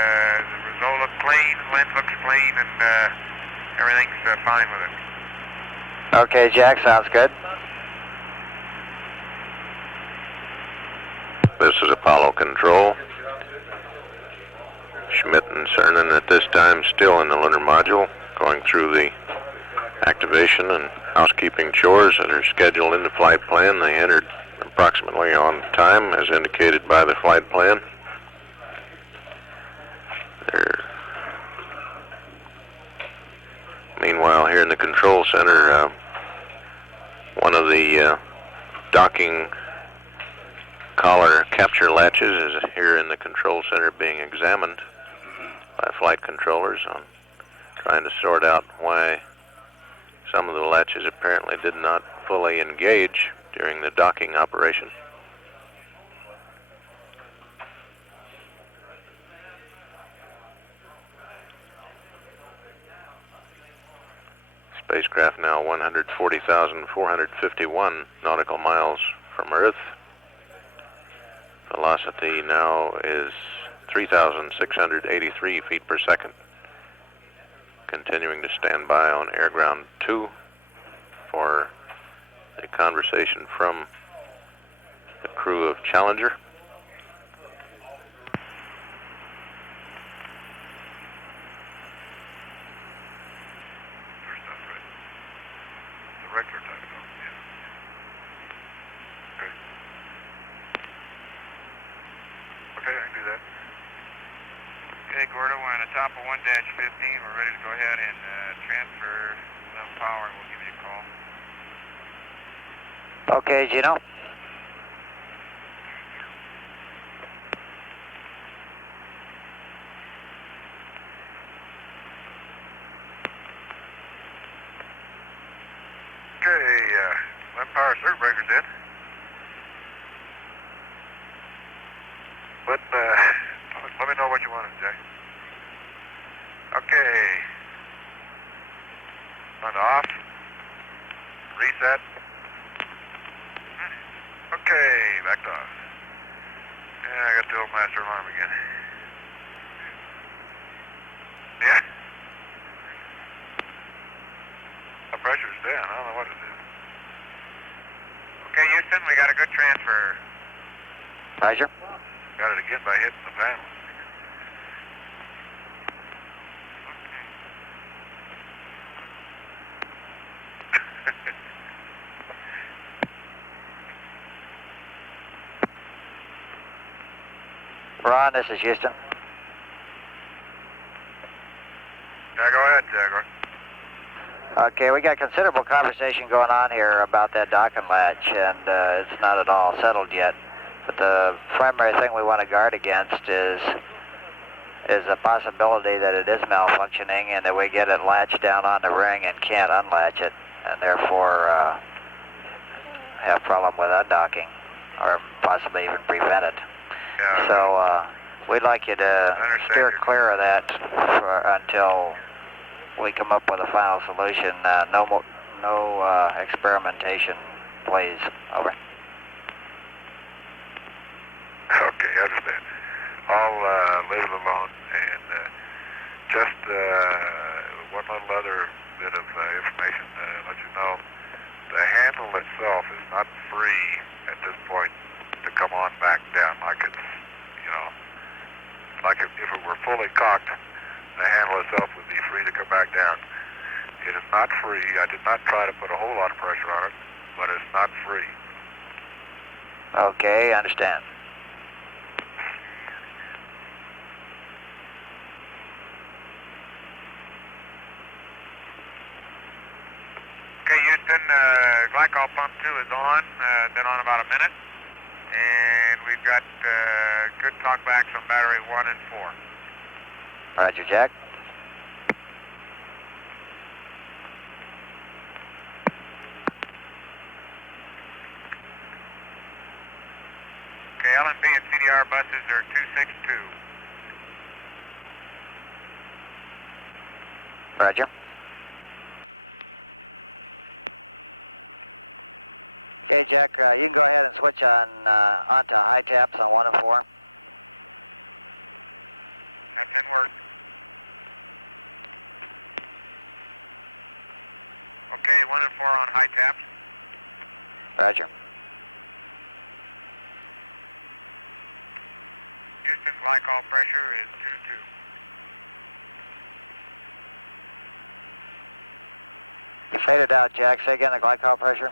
result looks clean, lens looks clean, and everything's fine with it. Okay, Jack, sounds good. This is Apollo Control. Schmidt and Cernan at this time still in the lunar module, going through the activation and housekeeping chores that are scheduled in the flight plan. They entered approximately on time as indicated by the flight plan. Meanwhile, here in the control center, one of the docking collar capture latches is here in the control center being examined by flight controllers on trying to sort out why some of the latches apparently did not fully engage during the docking operation. Spacecraft now 140,451 nautical miles from Earth. Velocity now is 3,683 feet per second. Continuing to stand by on Air Ground 2 for a conversation from the crew of Challenger. Regular time ago. Yeah. Okay. Okay, I can do that. Okay, Gordo, we're on the top of 1-15. We're ready to go ahead and transfer some power, and we'll give you a call. Okay, Gino. Okay, left power circuit breaker's in. Let me know what you want, Jay. Okay. On off. Reset. Okay, back to off. Yeah, I got the old master alarm again. Yeah. The pressure's down. I don't know what it is. Okay, Houston, we got a good transfer. Roger. Got it again by hitting the panel. Ron, this is Houston. Yeah, go ahead, Jaguar. Okay, we got considerable conversation going on here about that dock and latch, and it's not at all settled yet. But the primary thing we want to guard against is the possibility that it is malfunctioning and that we get it latched down on the ring and can't unlatch it, and therefore have problem with undocking, or possibly even prevent it. Yeah. So we'd like you to steer clear of that until we come up with a final solution. No experimentation, please. Over. Okay, I understand. I'll leave it alone, and just one little other bit of information to let you know. The handle itself is not free at this point to come on back down like it's, like if it were fully cocked, the handle itself would be free to come back down. It is not free. I did not try to put a whole lot of pressure on it, but it's not free. Okay, understand. Okay, Houston, glycol pump 2 is on, been on about a minute, and we've got good talkbacks on battery 1 and 4. Roger, Jack. Okay, LNB and CDR buses are 262. Roger. Okay, Jack, you can go ahead and switch on onto high taps on 1 and 4. That didn't work. Okay, 1 and 4 on high taps. Roger. Houston, glycol pressure is 2-2. You faded out, Jack. Say again the glycol pressure.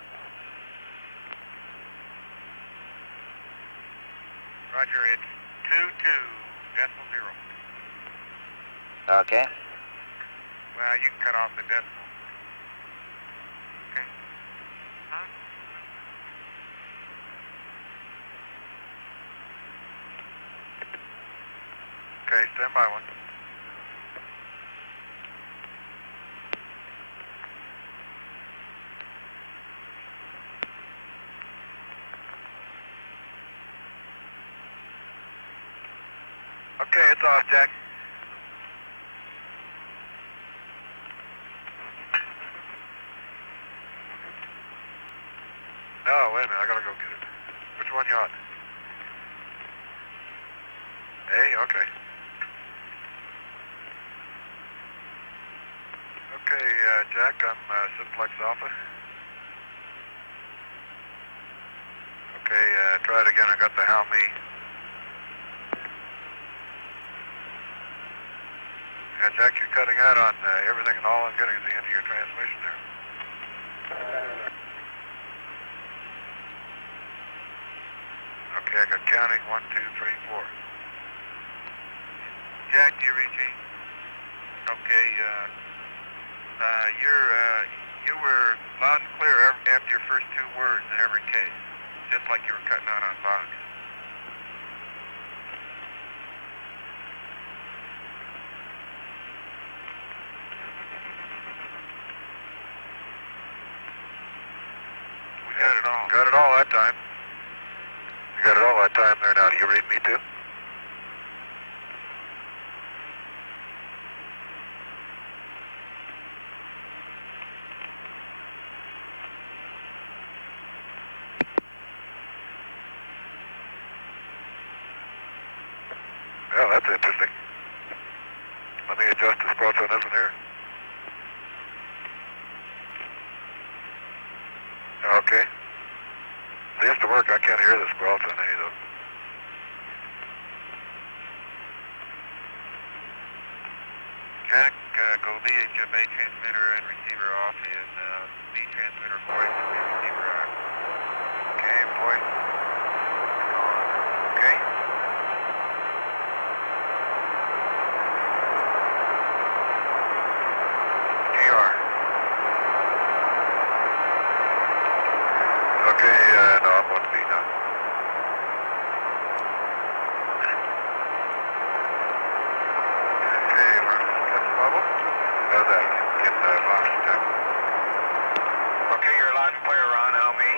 Roger, it's 2-2.0. Okay. Well, you can cut off the decimal. Okay. Huh? Okay, stand by 1. Okay, it's off, Jack. A, okay. Okay, Jack, I'm Simplex Alpha. Okay, try it again. I got the how me. Yeah, Jack, you're cutting out on everything, and all I'm getting is the end of your transmission there. Okay, I got counting 1, 2, 3, 4. Jack, do you reach me? Okay, you were loud and clear after your first 2 words in every case, just like you were cutting out on Fox. We got it all. Got it all that time. You got it all that time there now. Do you read me too? Well, that's interesting. Let me adjust the spots on this one here. Okay. Seems to work. I can't hear the squelch on any of those. Jack, go VHF A transmitter and receiver off, and B transmitter voice and receiver on. Okay, voice. Okay. GR. Okay, no, I'm going to be now. Okay, we're catch the bubble. How's that? Get the box check. Okay, you're loud and clear, Ron. How me?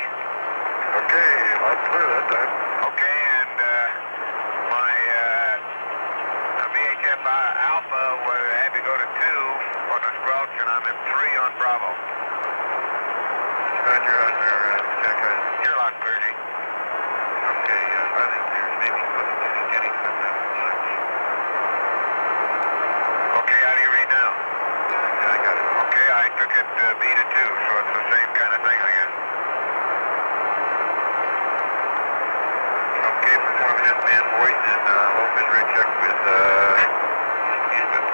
Okay, loud and clear that time. Okay, and my VHF Alpha had to go to 2 for the squelch, and I'm at 3 on Bravo. Roger, on there, check. You're loud and clear, G. Okay, loud and clear. Maybe possibly getting some lunch. Okay, how do you read now? Yeah, I got it. Okay, I took it B to 2, so it's the same kind of thing, I guess. Okay, perform S-band voice and low bit rate check with Houston.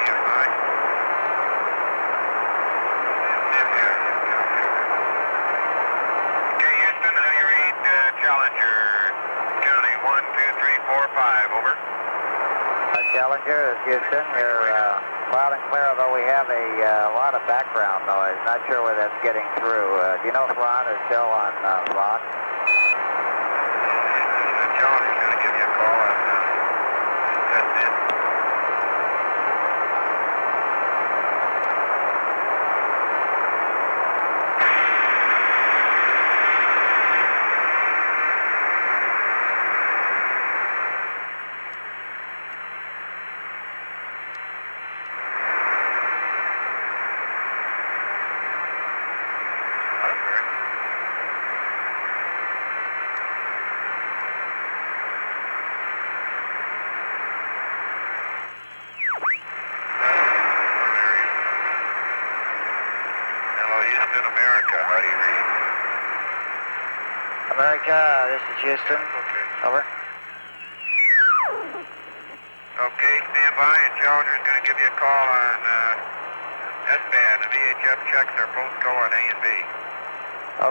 EFI. Okay, Houston, how do you read Challenger? Counting 1, 2, 3, 4, 5, over. Challenger, this is Houston. You're loud and clear, although we have a lot of background noise. Not sure where that's getting through. Do you know if Ron is still on Ron? John is going to give you a call on that's it. America, how do you read? America, this is Houston. Okay. Over. Okay, stand by, and Challenger's going to give you a call on S-band. The VHF checks are both go on A and B.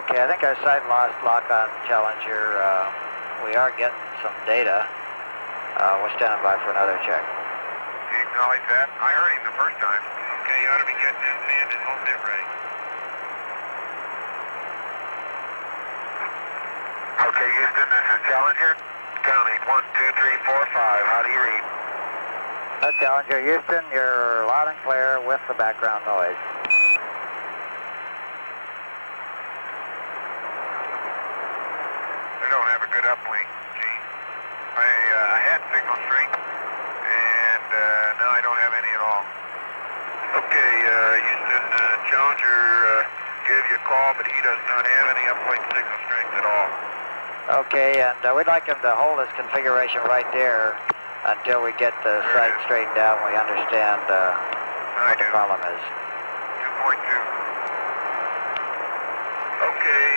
Okay, I think our sight lost lock on Challenger. We are getting some data. We're standing by for another check. Do you acknowledge that? I heard him the first time. Okay, you ought to be getting S-band and low bit rate. Okay, Houston, this is Challenger. Counting 1, 2, 3, 4, 5. How do you read? Challenger, Houston, you're loud and clear with the background noise. They don't have a good uplink, Gene. I had signal strength, and now I don't have any at all. Okay, Houston, Challenger gave you a call, but he does not have any uplink signal strength at all. Okay, and we'd like him to hold his configuration right there until we get the site straightened out and we understand what the problem is. 2.2. Okay,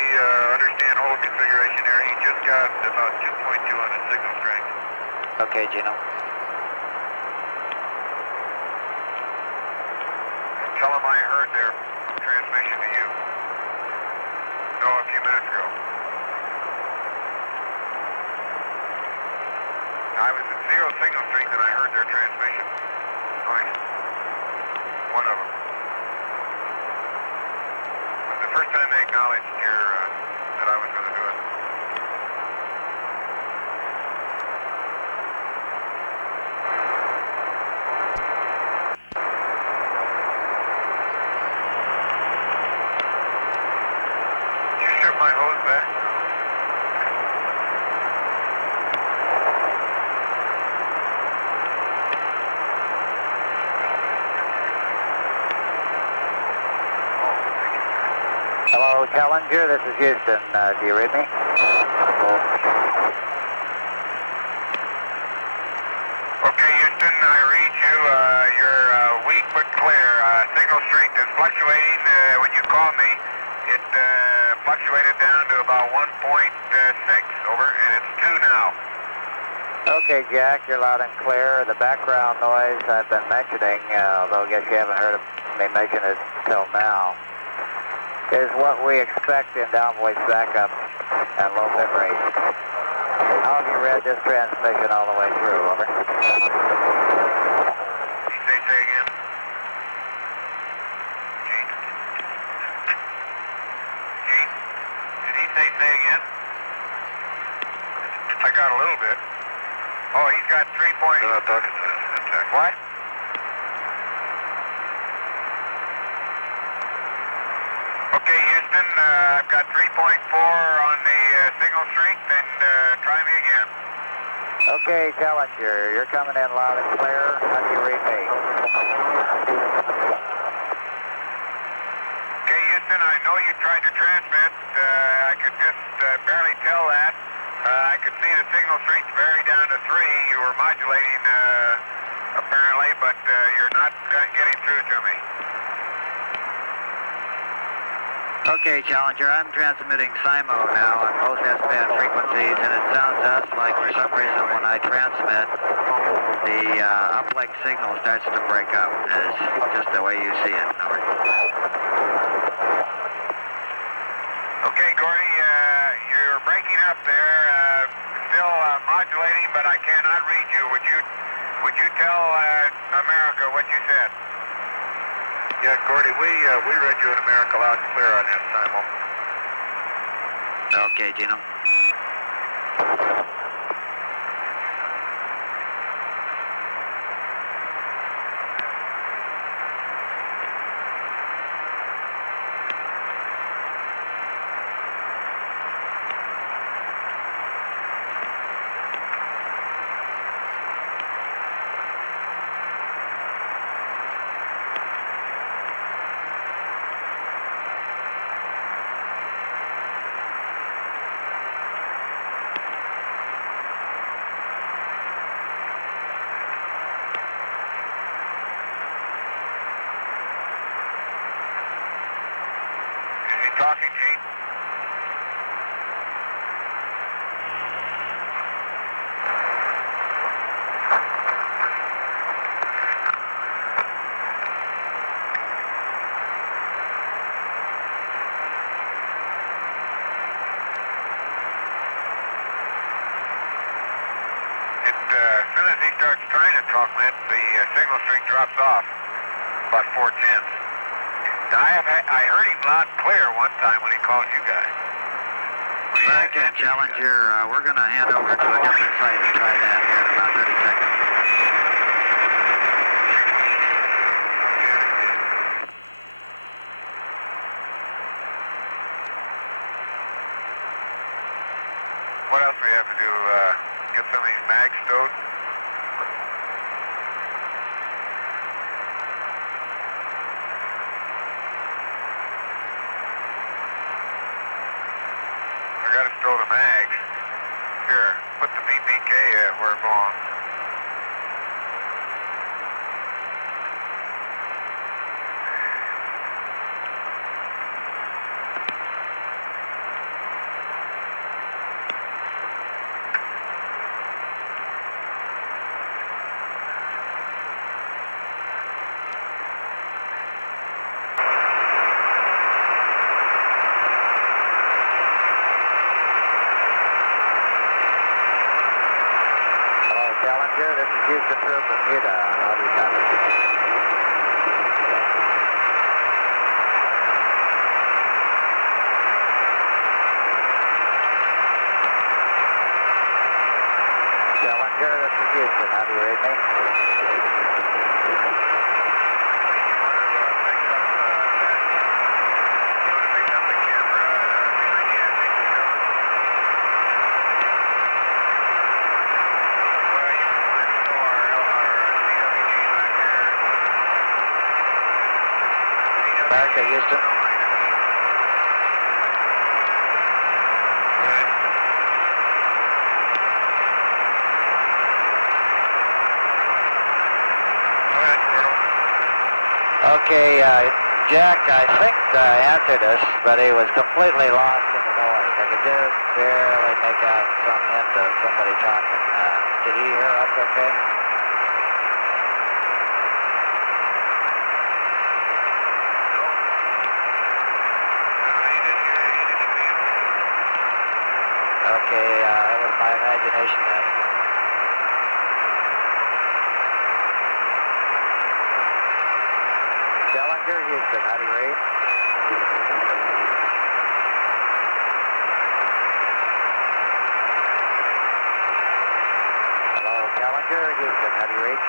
understand hold configuration there. He just got about 2.2 on his signal strength. Okay, Gino. Tell him I heard their transmission to you. No, a few minutes ago. I was at 0 signal strength and I heard their transmission noise. One of them. It was the first time they acknowledged here that I was going to do it. Did you strip my hose back? Hello, Challenger. This is Houston. Do you read me? Okay, Houston, I read you. You're weak but clear. Signal strength is fluctuating. When you called me, it fluctuated down to about 1.6. Over, and it's 2 now. Okay, Jack, you're loud and clear. The background noise I've been mentioning, although I guess you haven't heard me mention it till now, is what we expect in downvoice backup and low bit rate. How have you read this transmission all the way through? Over. Did he say again? Gene? Gene? Did he say again? I got a little bit. Oh, he's got 3 point... They're not talking to us. What? Okay, Houston, I've got 3.4 on the signal strength, and try me again. Okay, Challenger, you're coming in loud and clear. How do you read me? Okay, Houston, I know you tried to transmit. I could just barely tell that. I could see the signal strength vary down to 3. You were modulating, apparently, but you're not getting through to me. Okay, Challenger, I'm transmitting SIMO now on both S-band frequencies, and it sounds to us like for some reason when I transmit, the uplink signal starts to break up. It's just the way you see it. Over. Okay, Gordy, you're breaking up there. Still modulating, but I cannot read you. Would you tell America what you said? Yeah, Gordy, we read you in America loud and clear on that Simon. Okay, Gino. Talking, Gene. As soon as he starts trying to talk, man, the signal strength drops off about 4/10. Now, I heard him loud and clear one time when he called you guys. Okay, Challenger, we're going to hand over to a different site to try that here in about 30 seconds. What else we have to do? Get some of these mags stowed? I gotta stow the mags. Put the PPK at where it belongs. Challenger, this is Houston from Bermuda. How do you copy? Challenger, this is Houston. How do you read me? America, Houston. Okay, Jack, I think answered us, but he was completely lost in the noise. I could just barely make out some hint of somebody talking. Did he hear us okay? Okay, that was my imagination then. Challenger, Houston, how do you read? Hello, Challenger, Houston, how do you read?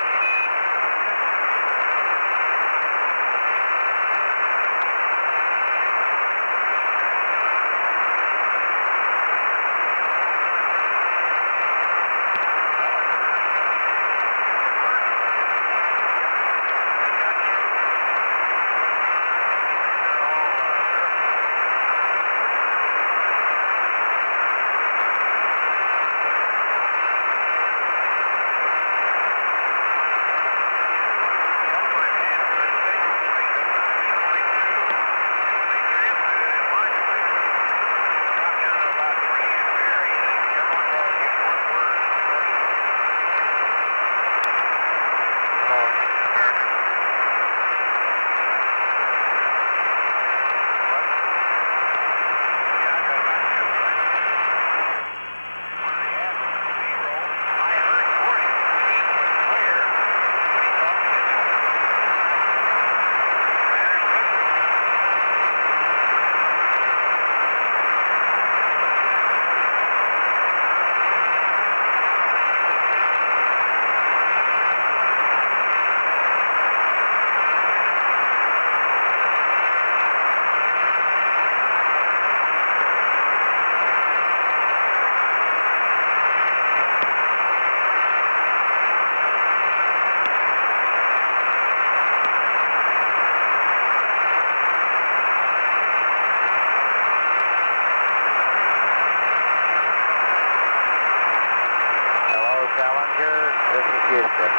Challenger, this is Houston.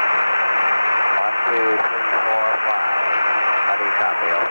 1, 2, 3, 4, 5. How do you copy? Over.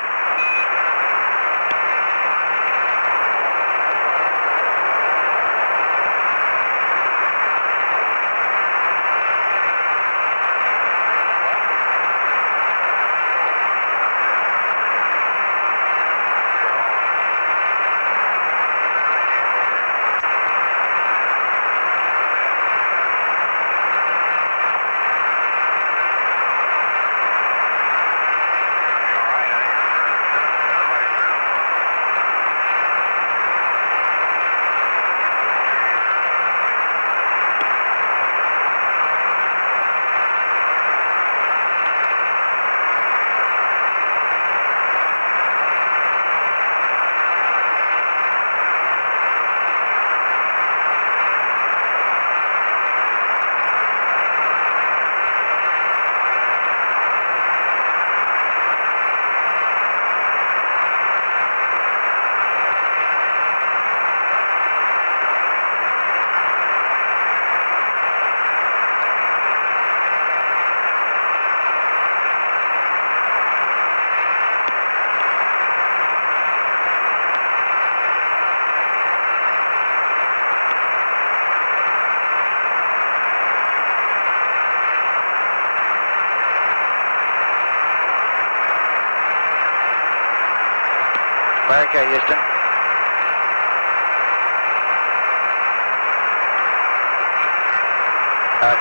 America, Houston.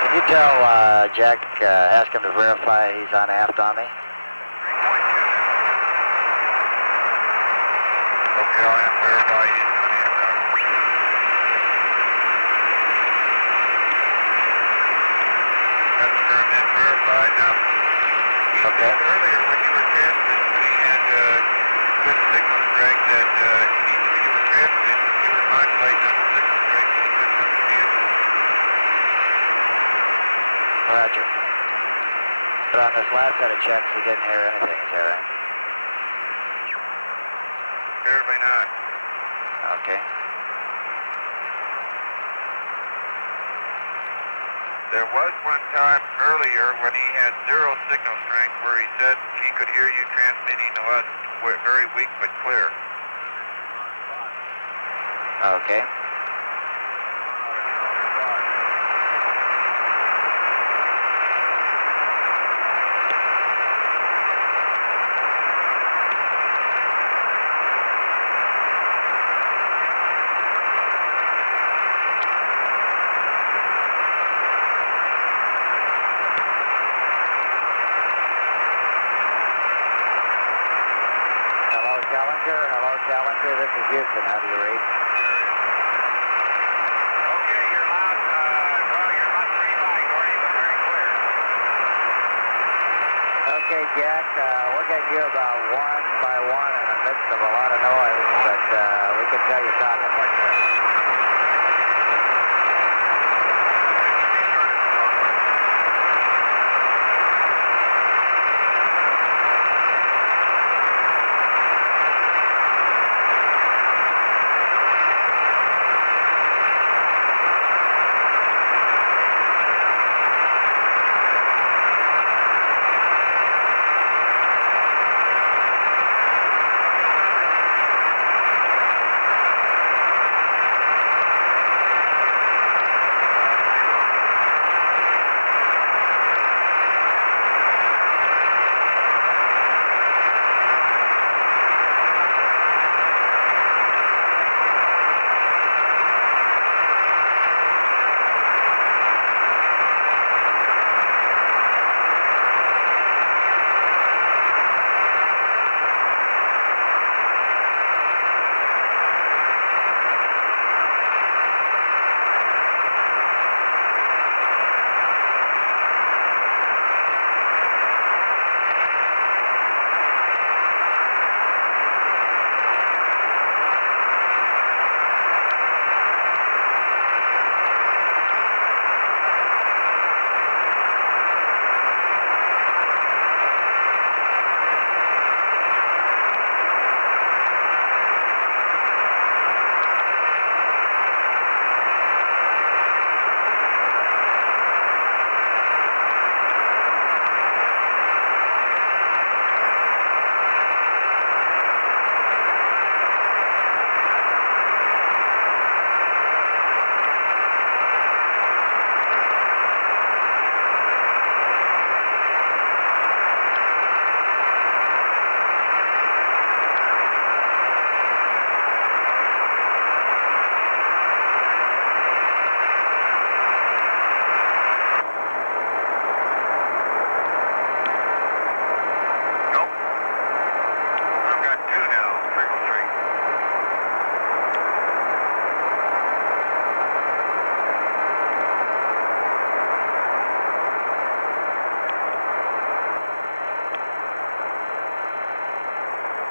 Can you tell Jack, ask him to verify he's on aft on me? Okay, I'll have to verify he's on aft on. That's verified now. Okay. Earlier when you were transmitting, when he had good signal strength, that when you were transmitting, you were modulating on the signal strength and he couldn't understand you. Roger. But on this last set of checks, he didn't hear anything, is that right? Apparently not. Okay. There was one time earlier when he had zero signal strength where he said he could hear you transmitting to us very weak but clear. Okay. Challenger, this is Houston. How do you read? Okay, you're loud. Well, you're not pretty light, Gordy, but very clear. Okay, Jack, we're getting you about one by one in the midst of a lot of noise, but we can tell you're talking.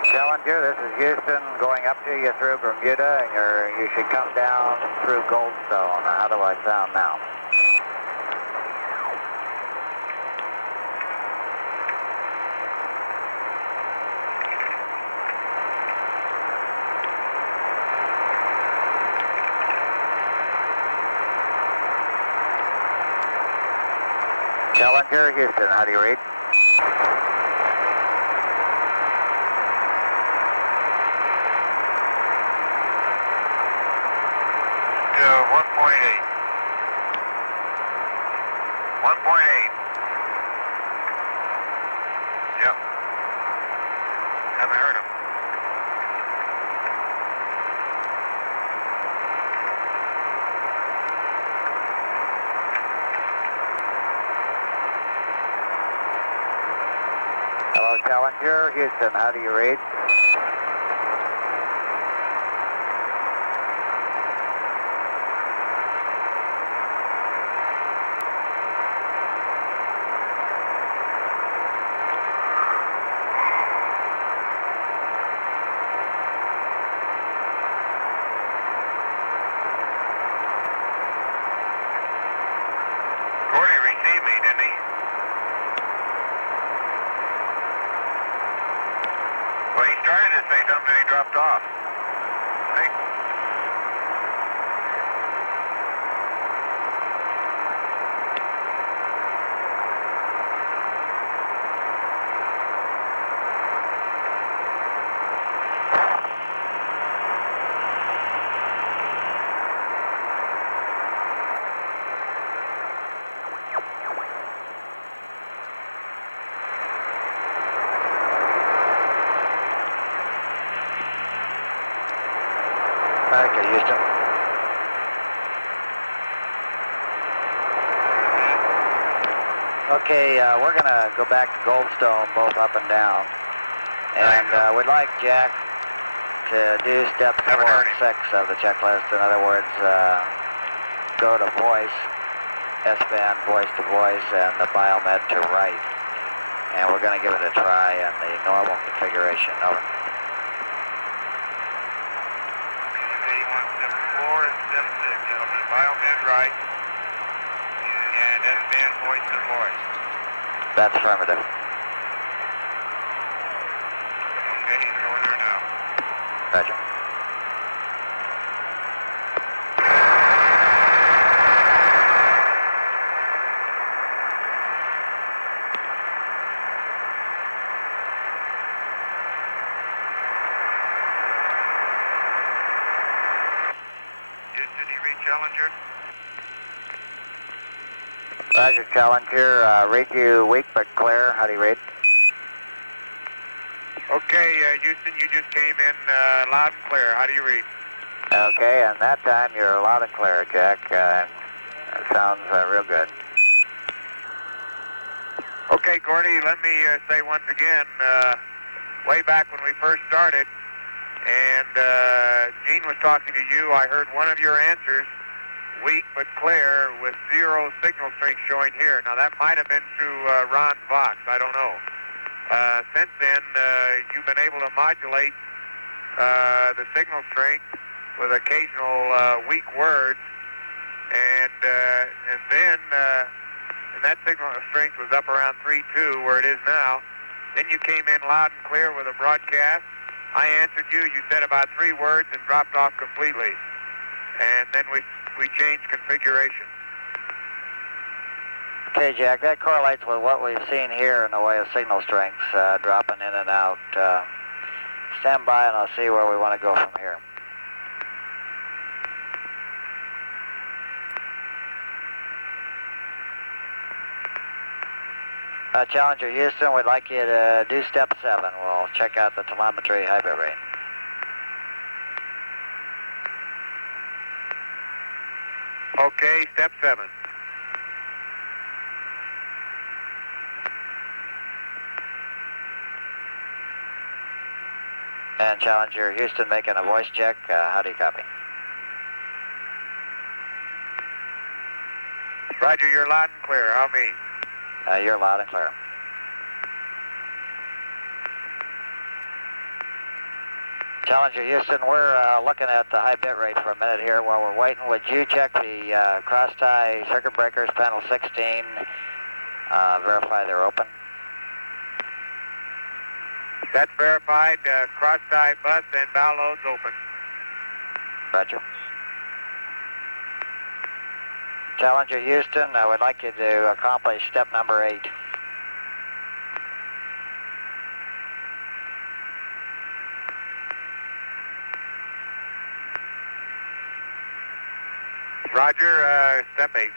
Challenger, this is Houston, going up to you through Bermuda, and you should come down through Goldstone. How do I sound now? Challenger, Houston, how do you read? Challenger, Houston, how do you read? Gordy received me, didn't he? Well, he started to say something, then he dropped off. Right? America, Houston. Okay, we're going to go back to Goldstone, both up and down. And we'd like Jack to do steps 4 and 6 of the checklist. In other words, go to voice, S-band voice to voice, and the biomed to right. And we're going to give it a try in the normal configuration. Over. Okay, you want step 4 and step 6, gentlemen. Biomed right. And S-band voice to voice. That's affirmative. Okay, he's going there now. Roger. Houston, you read Challenger? Roger, Challenger. Read you weak but clear. How do you read? Okay, Houston, you just came in loud and clear. How do you read? Okay, and that time you're loud and clear, Jack. Sounds real good. Okay, Gordy, let me say once again, way back when we first started, and Gene was talking to you, I heard one of your answers, weak but clear, with 0 signal strength showing here. Now, that might have been through Ron Vox, I don't know. Since then, you've been able to modulate the signal strength with occasional weak words, and then that signal strength was up around 3.2, where it is now. Then you came in loud and clear with a broadcast. I answered you. You said about 3 words and dropped off completely. And then we changed configuration. Okay, Jack, that correlates with what we've seen here in the way of signal strengths, dropping in and out. Stand by and I'll see where we want to go from here. Challenger Houston, we'd like you to do step 7. We'll check out the telemetry high bit rate. Okay, step 7. And Challenger Houston making a voice check. How do you copy? Roger, you're loud and clear. How me? You're loud and clear. Challenger Houston, we're looking at the high bit rate for a minute here while we're waiting. Would you check the cross-tie circuit breakers, panel 16, verify they're open? That's verified. Cross-tie bus and bow loads open. Roger. Challenger Houston, I would like you to accomplish step number 8. Roger, step 8.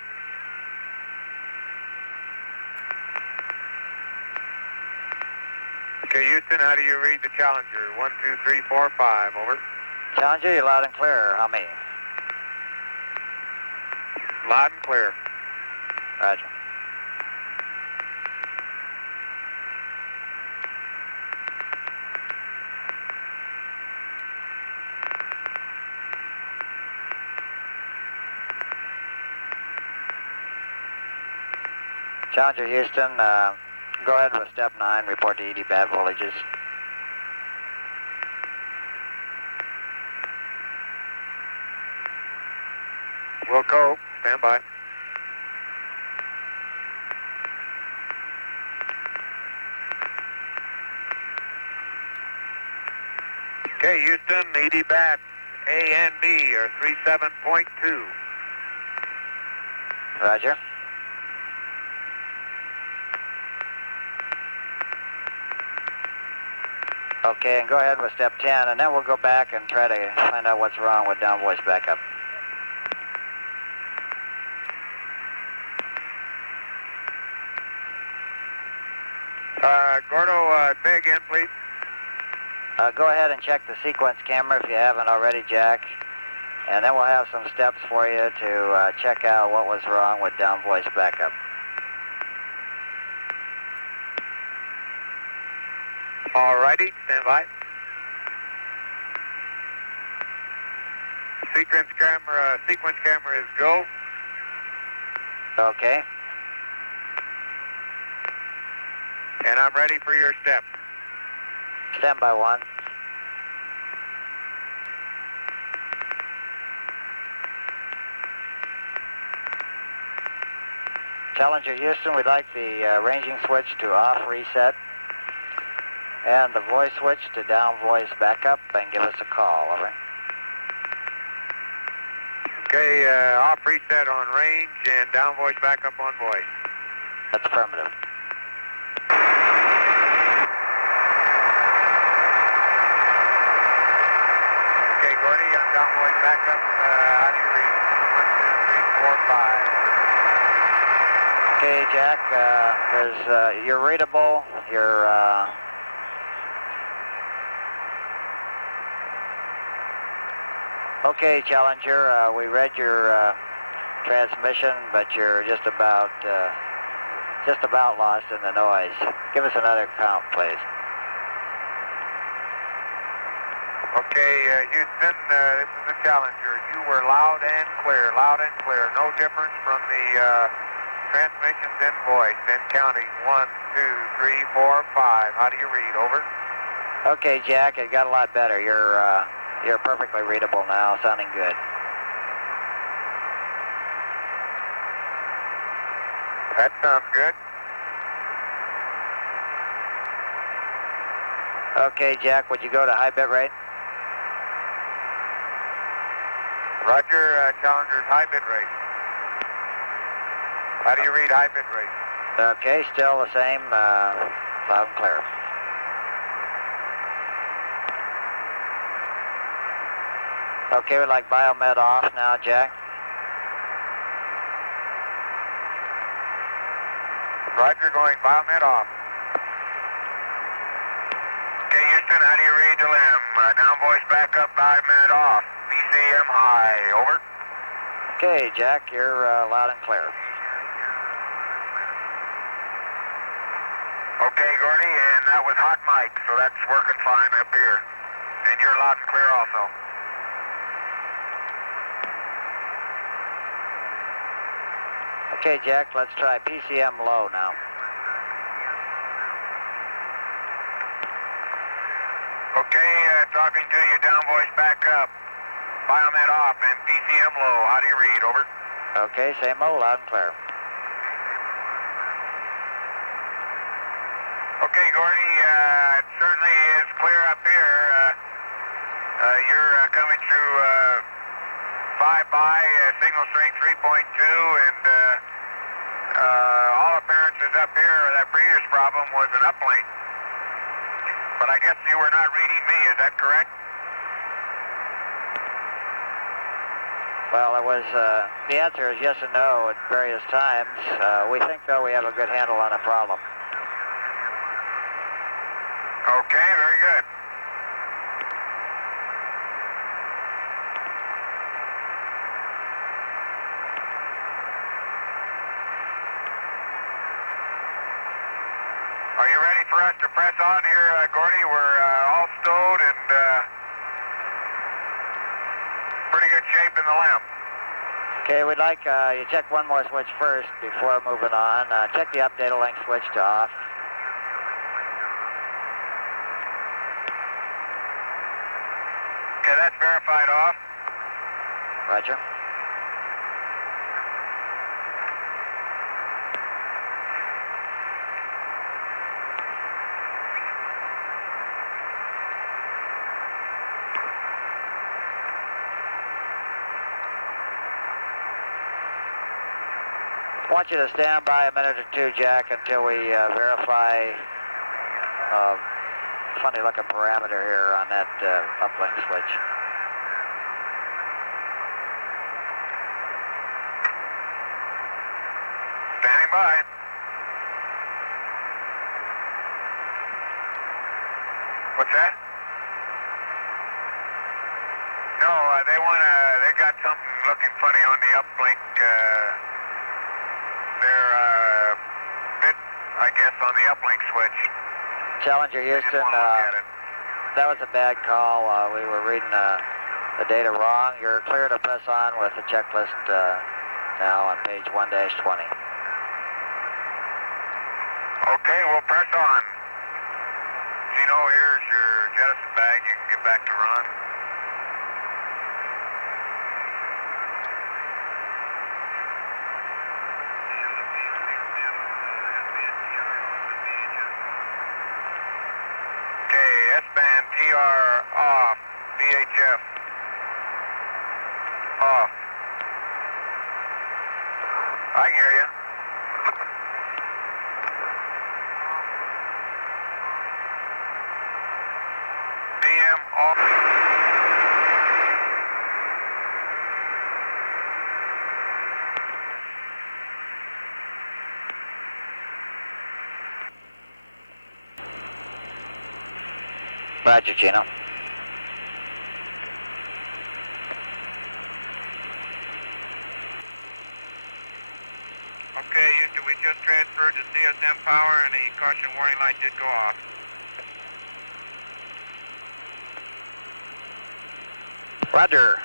Okay, Houston, how do you read the Challenger? 1, 2, 3, 4, 5, over. Challenger, you're loud and clear. How many? Loud and clear. Roger. Challenger Houston, go ahead with step 9, report to ED bad voltages. Wilco, stand by. Okay, Houston, ED bad, A and B are 37.2. Roger. Okay, and go ahead with step 10, and then we'll go back and try to find out what's wrong with down voice backup. Gordo, say again, please. Go ahead and check the sequence camera if you haven't already, Jack. And then we'll have some steps for you to check out what was wrong with down voice backup. All righty, stand by. Sequence camera is go. Okay. And I'm ready for your steps. Stand by 1. Challenger Houston, we'd like the ranging switch to off reset and the voice switch to down voice backup, and give us a call, over. Okay, off reset on range and down voice backup on voice. That's affirmative. Okay, Gordy, on down voice backup, how do you read? 1, 2, 3, 4, 5. Okay, Jack, you're readable, you're okay, Challenger, we read your transmission, but you're just about lost in the noise. Give us another count, please. Okay, Houston, this is the Challenger. You were loud and clear, no difference from the transmissions in voice. Then counting 1, 2, 3, 4, 5. How do you read? Over. Okay, Jack, it got a lot better. You're perfectly readable now, sounding good. That sounds good. Okay, Jack, would you go to high bit rate? Roger, Challenger's high bit rate. How do you read high bit rate? Okay, still the same, loud and clear. Okay, we'd like biomed off now, Jack. Roger, going biomed off. Okay, Houston, how do you read the limb? Down voice backup, biomed off. BCM high, over. Okay, Jack, you're loud and clear. Okay, Gordy, and that was hot mic, so that's working fine up here. And you're loud and clear also. Okay, Jack, let's try PCM low now. Okay, talking to you, down voice back up. Biomed off and PCM low. How do you read? Over. Okay, same old, loud and clear. Okay, Gordy, it certainly is clear up here. You're coming through 5 by, signal strength 3.2, and all appearances up here, that previous problem was an uplink. But I guess you were not reading me, is that correct? Well, it was, the answer is yes and no at various times. We think, though, we have a good handle on the problem. Okay, very good. Are you ready for us to press on here, Gordy? We're all stowed and pretty good shape in the limb. Okay, we'd like you check one more switch first before moving on. Check the up data link switch to off. Okay, that's verified off. Roger. I want you to stand by a minute or two, Jack, until we verify a funny looking parameter here on that uplink switch. Standing by. What's that? No, they got something looking funny on the uplink. They're bit, I guess, on the uplink switch. Challenger Houston, that was a bad call. We were reading the data wrong. You're clear to press on with the checklist now on page 1-20. Okay, we'll press on. Gino, here's your jettison bag. You can get back to Ron. Okay, S-band TR off. VHF off. I can hear you. DM off. Roger, Gino. Okay, Houston, we just transferred to CSM power and the caution warning light did go off. Roger.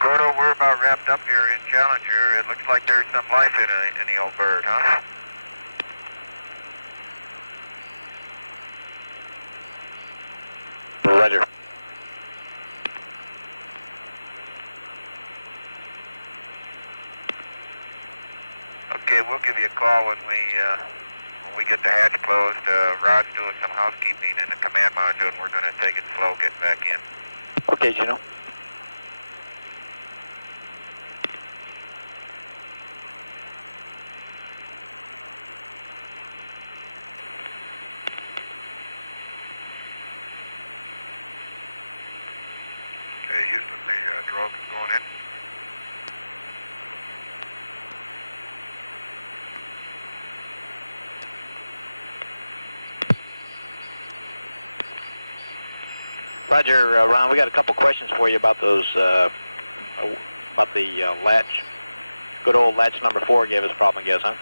Gordo, we're about wrapped up here in Challenger. It looks like there's some life in the old bird, huh? Roger. Okay, we'll give you a call when we get the hatch closed. Rod's doing some housekeeping in the command module, and we're going to take it slow getting back in. Okay, Gino. Okay, Houston, the drogue is going in. Roger, Ron, we got a couple questions for you about those, about the latch. Good old latch number 4 gave us a problem, I guess, huh?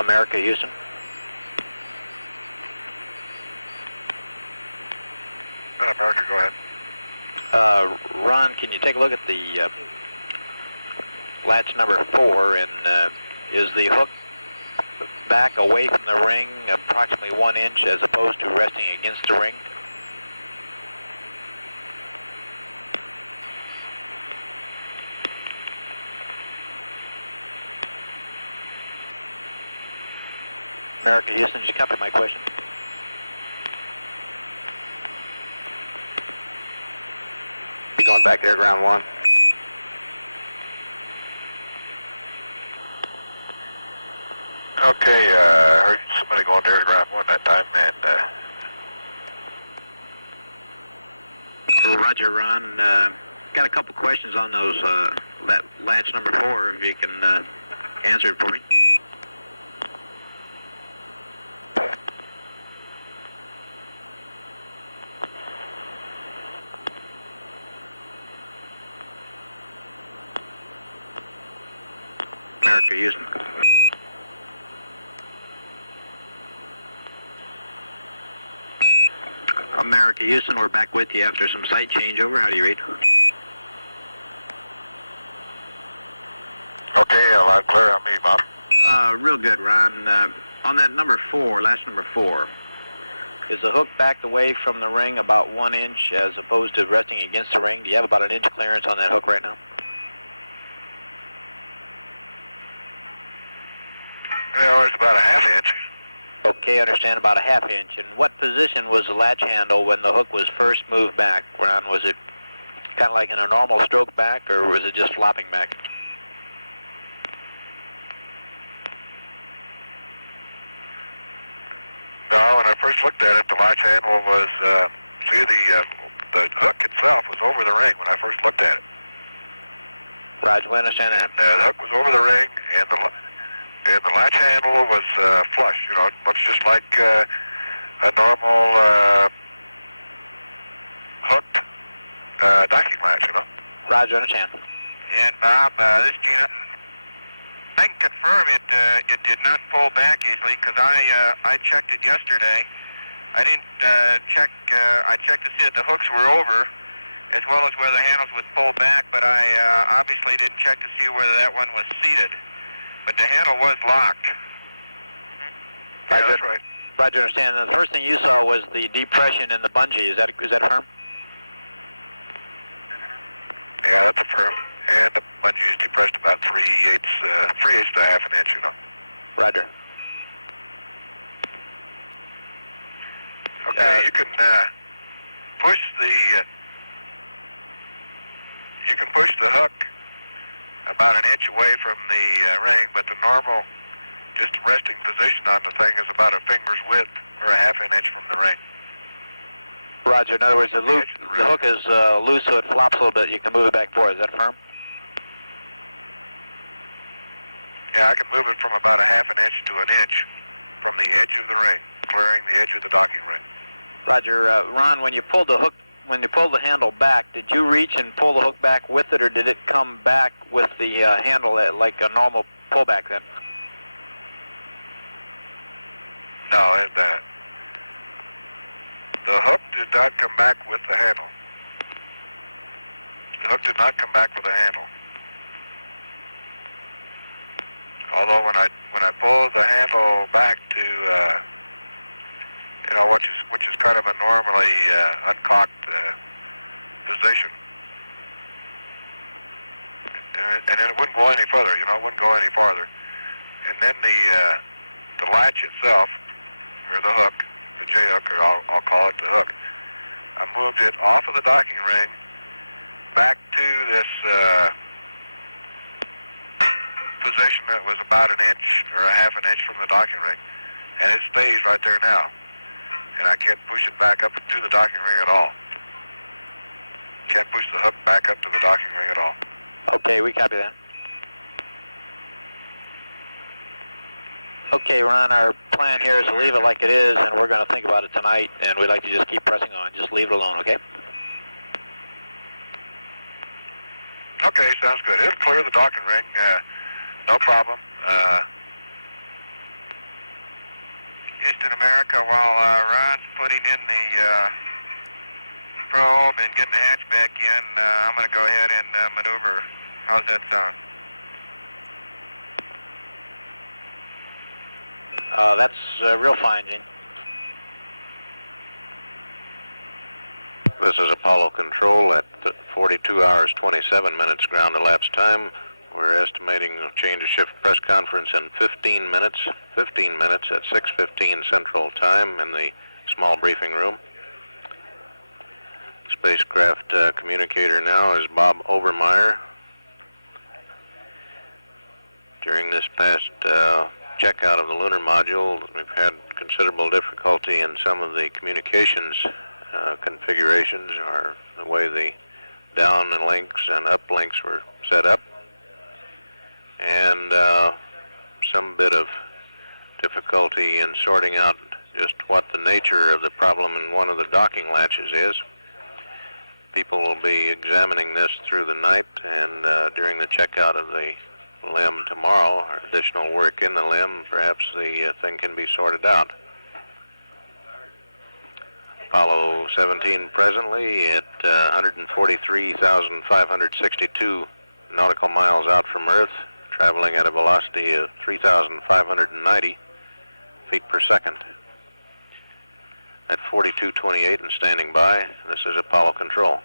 America, Houston. America, go ahead. Ron, can you take a look at the latch number 4, and is the hook back away from the ring approximately 1 inch as opposed to resting against the ring? America, Houston, did you copy my question? You going back there, ground 1? Okay, I heard somebody going there ground 1 that time, and Roger, Ron. Got a couple questions on those that latch number 4. If you can answer it for me. America, Houston. America, Houston, we're back with you after some site changeover. How do you read? Okay, loud clear on me, Bob. Real good, Ron. On that number 4, last number 4, is the hook backed away from the ring about 1 inch as opposed to resting against the ring? Do you have about an inch clearance on that hook right now? Yeah, it's about a half inch. Okay, I understand, about a half inch. And what position was the latch handle when the hook was first moved back, Ron? Was it kind of like in a normal stroke back, or was it just flopping back? No, when I first looked at it, the latch handle was, the hook itself was over the ring when I first looked at it. Roger, we understand that. The hook was over the ring, and the latch handle was flush. You know, it looks just like a normal hooked docking latch, you know. Roger, understand. And Bob, this is Gina. I can confirm it did not pull back easily because I checked it yesterday. I didn't check. I checked to see that the hooks were over, as well as where the handles would pull back. But I obviously didn't check to see whether that one was seated. But the handle was locked. Yeah, that's right. Roger, understand. And the first thing you saw was the depression in the bungee. Is that firm? Yeah, that's a firm. And the bungee is depressed about 3/8 to half an inch, you know. Roger. Okay, you can push the hook about an inch away from the ring, but the normal, just resting position on the thing is about a finger's width or a half an inch from the ring. Roger. In other words, the hook is loose, so it flops a little bit. You can move it back forward. Is that firm? Yeah, I can move it from about a half an inch to an inch from the edge of the ring, clearing the edge of the docking ring. Roger. Ron, when you pulled the handle back, did you reach and pull the hook back with it, or did it come back with the handle like a normal pullback then? No, the hook did not come back with the handle. The hook did not come back with the handle. Although when I pulled the handle back to which is kind of a normally uncocked position, and then it wouldn't go any further. You know, it wouldn't go any farther. And then the latch itself, or the hook, the J hook, or I'll call it the hook. I moved it off of the docking ring back to this position that was about an inch or a half an inch from the docking ring, and it stays right there now. And I can't push it back up to the docking ring at all. Can't push the hook back up to the docking ring at all. Okay, we copy that. Okay, Ron, our plan here is to leave it like it is, and we're going to think about it tonight, and we'd like to just keep pressing on. Just leave it alone, okay? Okay, sounds good. It'll clear the docking ring, no problem. Houston, America, while Ron's putting in the probe and getting the hatch back in, I'm going to go ahead and maneuver. How's that sound? That's real fine, Gene. This is Apollo Control at 42 hours 27 minutes ground elapsed time. We're estimating a change of shift press conference in 15 minutes. 15 minutes at 6:15 Central Time in the small briefing room. Spacecraft communicator now is Bob Overmeyer. During this past checkout of the Lunar module, we've had considerable difficulty in some of the communications configurations, or the way the down links and up links were set up, and some bit of difficulty in sorting out just what the nature of the problem in one of the docking latches is. People will be examining this through the night, and during the checkout of the limb tomorrow, or additional work in the limb, perhaps the thing can be sorted out. Apollo 17 presently at 143,562 nautical miles out from Earth, traveling at a velocity of 3,590 feet per second. At 4228 and standing by, this is Apollo Control.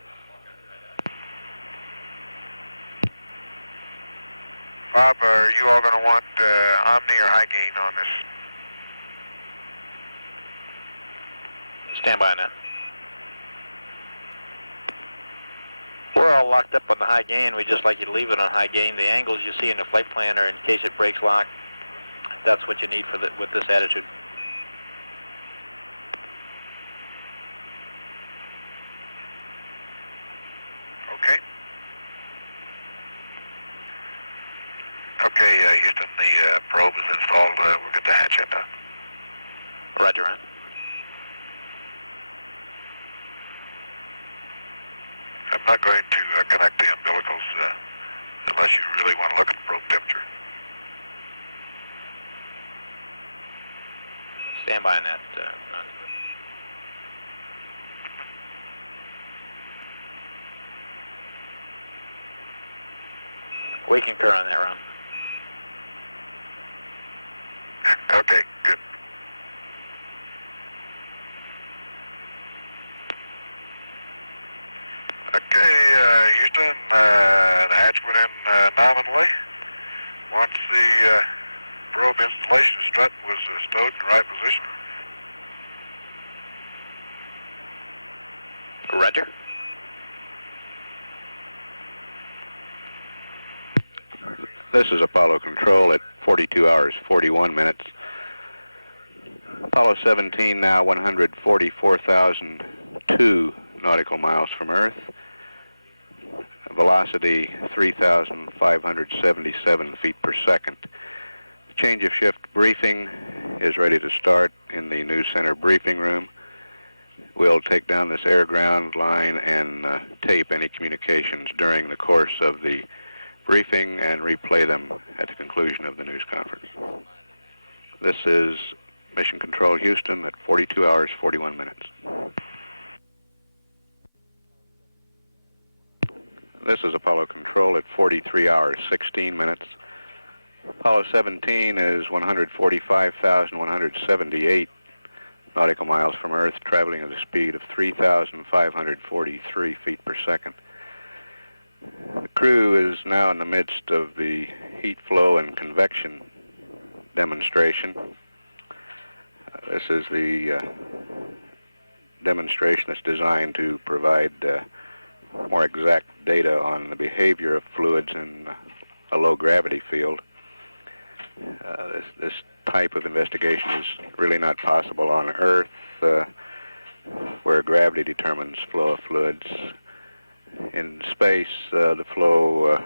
Bob, are you all going to want Omni or high gain on this? Stand by now. We're all locked up on the high gain. We'd just like you to leave it on high gain. The angles you see in the flight plan are in case it breaks lock. That's what you need for with this attitude. Okay. Okay, Houston, the probe is installed. We'll get the hatch in now. Roger, Ron. I'm not going to connect the umbilicals unless you really want to look at the probe temperature. Stand by on that, Ron. We concur on that, Ron. Okay, good. Okay, Houston, the hatch went in nominally. Once the probe installation strut was stowed in the right position. Roger. This is Apollo Control at 42 hours, 41 minutes. Apollo 17 now 144,002 nautical miles from Earth. Velocity 3,577 feet per second. Change of shift briefing is ready to start in the News Center briefing room. We'll take down this air-ground line and tape any communications during the course of the briefing and replay them at the conclusion of the news conference. This is Mission Control Houston at 42 hours, 41 minutes. This is Apollo Control at 43 hours, 16 minutes. Apollo 17 is 145,178 nautical miles from Earth, traveling at a speed of 3,543 feet per second. The crew is now in the midst of the heat flow and convection demonstration. This is the demonstration that's designed to provide more exact data on the behavior of fluids in a low gravity field. This type of investigation is really not possible on Earth, where gravity determines flow of fluids. In space, the flow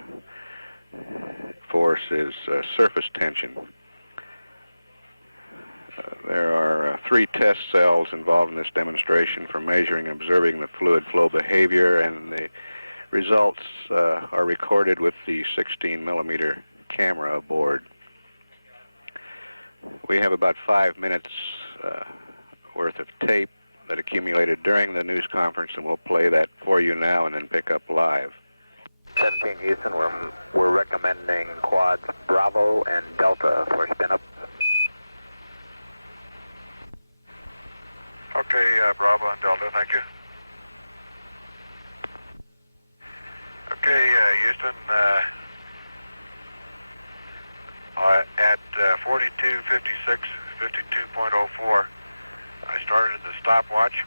force is surface tension. There are 3 test cells involved in this demonstration for measuring and observing the fluid flow behavior, and the results are recorded with the 16mm camera aboard. We have about 5 minutes worth of tape that accumulated during the news conference, and we'll play that for you now and then pick up live. 17 Houston, we're recommending quads Bravo and Delta for spin-up. Okay, Bravo and Delta, thank you. Okay, Houston, at 42:56, 52.04, I started the stopwatch,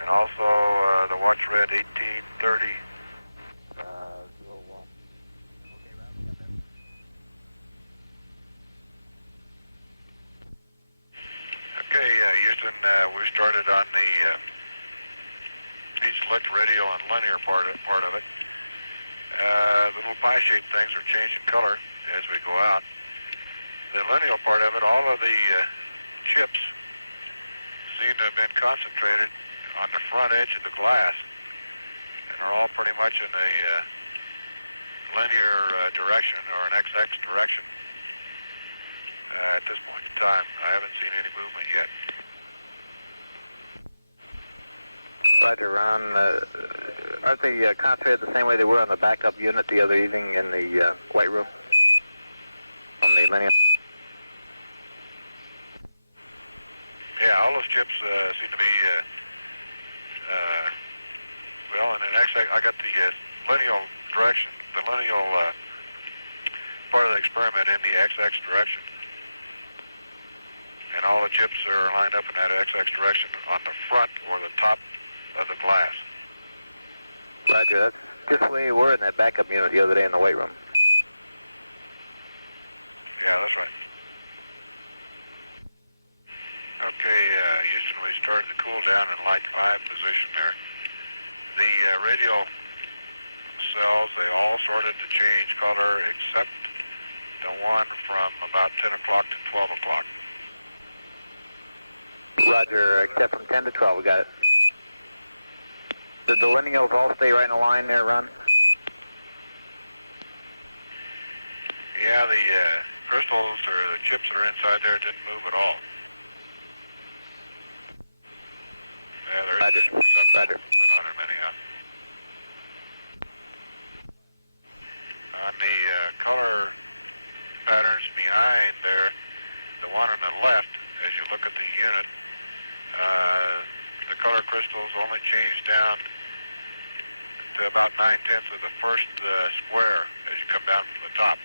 and also the watch read 18:30. Okay, Houston, we started on the select radio and linear part of it. The little pie-shaped things are changing color as we go out. The linear part of it, all of the chips seem to have been concentrated on the front edge of the glass and are all pretty much in a linear direction or an XX direction. At this point in time, I haven't seen any movement yet. Roger, Ron. Aren't they concentrated the same way they were on the backup unit the other evening in the White Room? On the linear? Yeah, all those chips seem to be, well, in an XX, I got the lineal direction, the lineal part of the experiment in the XX direction. And all the chips are lined up in that XX direction on the front or the top of the glass. Roger, that's just the way we were in that backup unit the other day in the White Room. Yeah, that's right. Okay, Houston, we started to cool down in light 5 position there. The radial cells, they all started to change color except the one from about 10 o'clock to 12 o'clock. Roger, except from 10 to 12, we got it. Did the lineals all stay right in a line there, Ron? Yeah, the crystals or the chips that are inside there didn't move at all. Yeah, there is some Roger. movement on them anyhow. On the color patterns behind there, the one on the left, as you look at the unit, the color crystals only change down to about 9/10 of the first square as you come down from the top.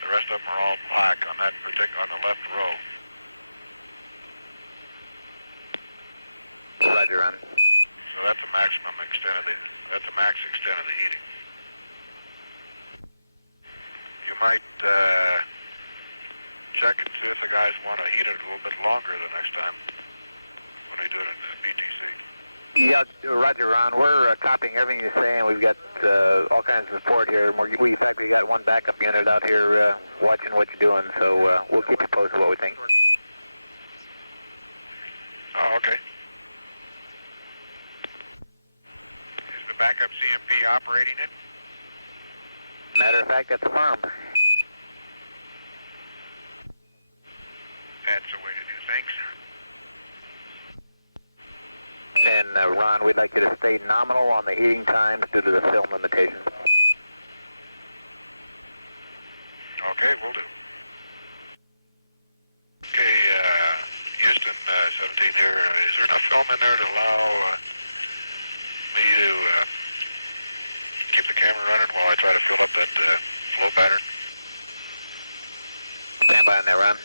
The rest of them are all black on that on the left row. Roger, Ron. So that's the maximum extent of that's the max extent of the heating. You might check and see if the guys want to heat it a little bit longer the next time when they do it in the BTC. Yeah, Roger, Ron. We're copying everything you're saying. We've got all kinds of support here. In fact, we got one backup unit out here watching what you're doing, so we'll keep you posted what we think. Oh, okay. Is the backup CMP operating it? Matter of fact, that's the farm. That's the way to do things. And Ron, we'd like you to stay nominal on the heating times due to the film limitations. Okay, will do. Okay, Houston 17 here. Is there enough film in there to allow me to keep the camera running while I try to fill up that flow pattern? Stand by on there, Ron.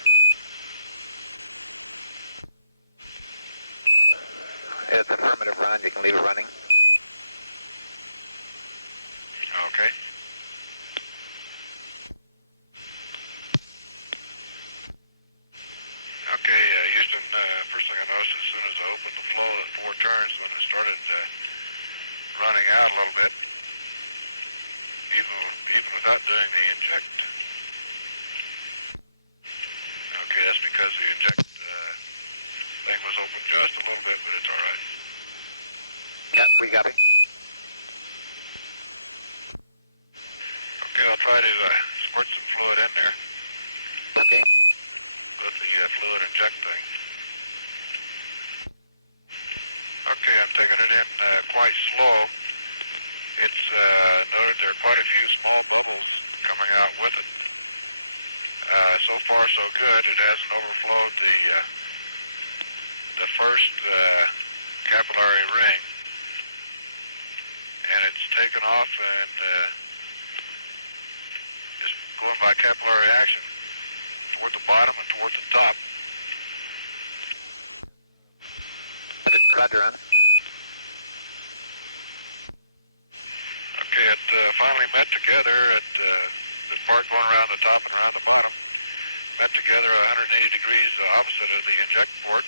It's affirmative, Ron. You can leave it running. Okay. Okay, Houston, first thing I noticed as soon as I opened the flow at 4 turns, when it started running out a little bit, even without doing the inject. Okay, that's because the inject thing was open just a little bit, but it's all right. Yeah, we got it. Okay, I'll try to squirt some fluid in there Okay. with the fluid inject thing. Okay, I'm taking it in quite slow. It's noted there are quite a few small bubbles coming out with it. So far, so good. It hasn't overflowed the first capillary ring, and it's taken off and is going by capillary action toward the bottom and toward the top. Roger, Ron. Okay, it finally met together at the part going around the top and around the bottom, met together 180 degrees opposite of the inject port,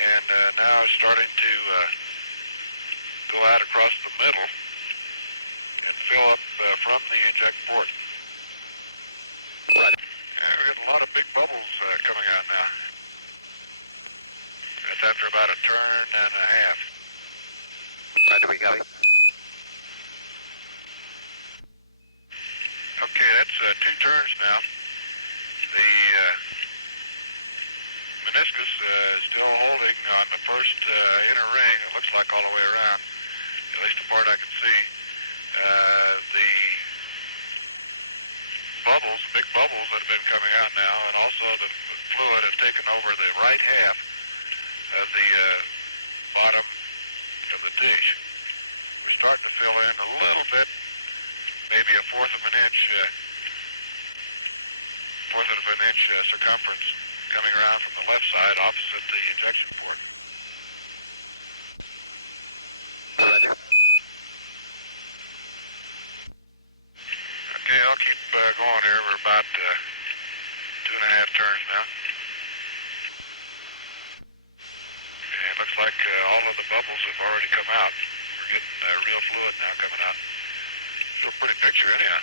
and now it's starting to go out across the middle and fill up from the inject port. Roger. Yeah, we're getting a lot of big bubbles coming out now. That's after about a turn and a half. Roger, we got it. Okay, that's 2 turns now. The meniscus is still holding on the first inner ring. It looks like all the way around, at least the part I can see. The bubbles, big bubbles that have been coming out now, and also the fluid has taken over the right half of the bottom of the dish. We're starting to fill in a little bit, maybe a fourth of an inch circumference coming around from the left side opposite the injection port. Roger. Okay, I'll keep going here. We're about 2.5 turns now. And it looks like all of the bubbles have already come out. We're getting real fluid now coming out. Still a pretty picture anyhow.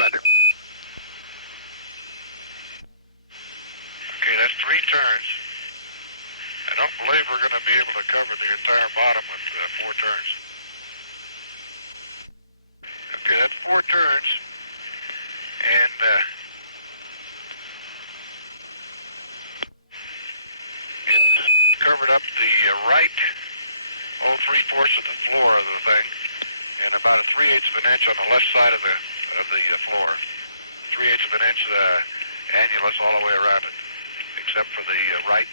Roger. Okay, that's 3 turns. I don't believe we're going to be able to cover the entire bottom with 4 turns. Okay, that's 4 turns, and it's covered up the right, 3/4 of the floor of the thing, and about a 3/8 of an inch on the left side of the floor. 3/8 of an inch annulus all the way around it, except for the right,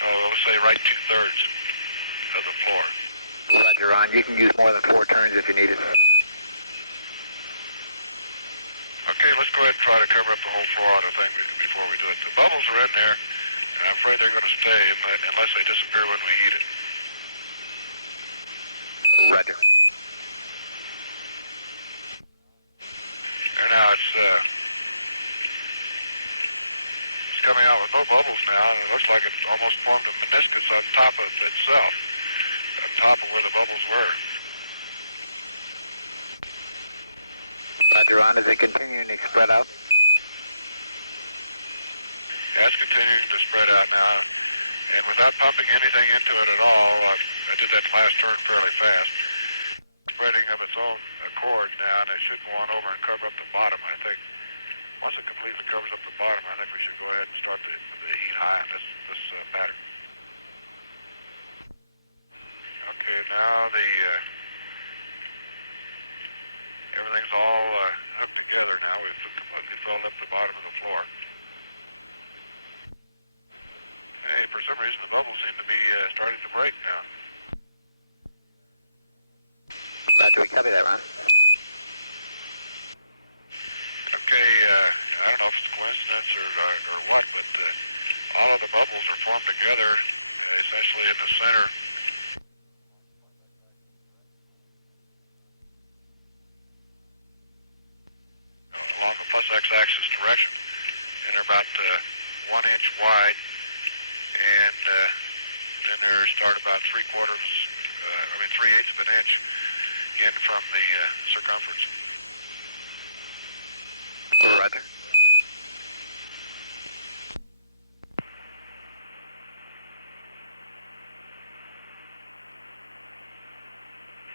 let's say right 2/3 of the floor. Roger, Ron. You can use more than 4 turns if you need it. Okay, let's go ahead and try to cover up the whole floor on the thing before we do it. The bubbles are in there, and I'm afraid they're going to stay unless they disappear when we heat it. Roger. And now it's coming out with no bubbles now, and it looks like it almost formed a meniscus on top of itself, on top of where the bubbles were. Roger, Ron. Is it continuing to spread out? Yeah, it's continuing to spread out now, and without pumping anything into it at all, I did that last turn fairly fast, spreading of its own accord now, and it should go on over and cover up the bottom, I think. Once it completely covers up the bottom, I think we should go ahead and start the heat high on this pattern. Okay, now everything's all hooked together now. We've completely filled up the bottom of the floor. Hey, for some reason the bubbles seem to be starting to break now. Roger, we copy that, Ron. Okay, I don't know if it's a coincidence or what, but all of the bubbles are formed together essentially in the center. Along the plus x-axis direction, and they're about 1 inch wide, and then they start about 3/8 of an inch in from the circumference. Roger.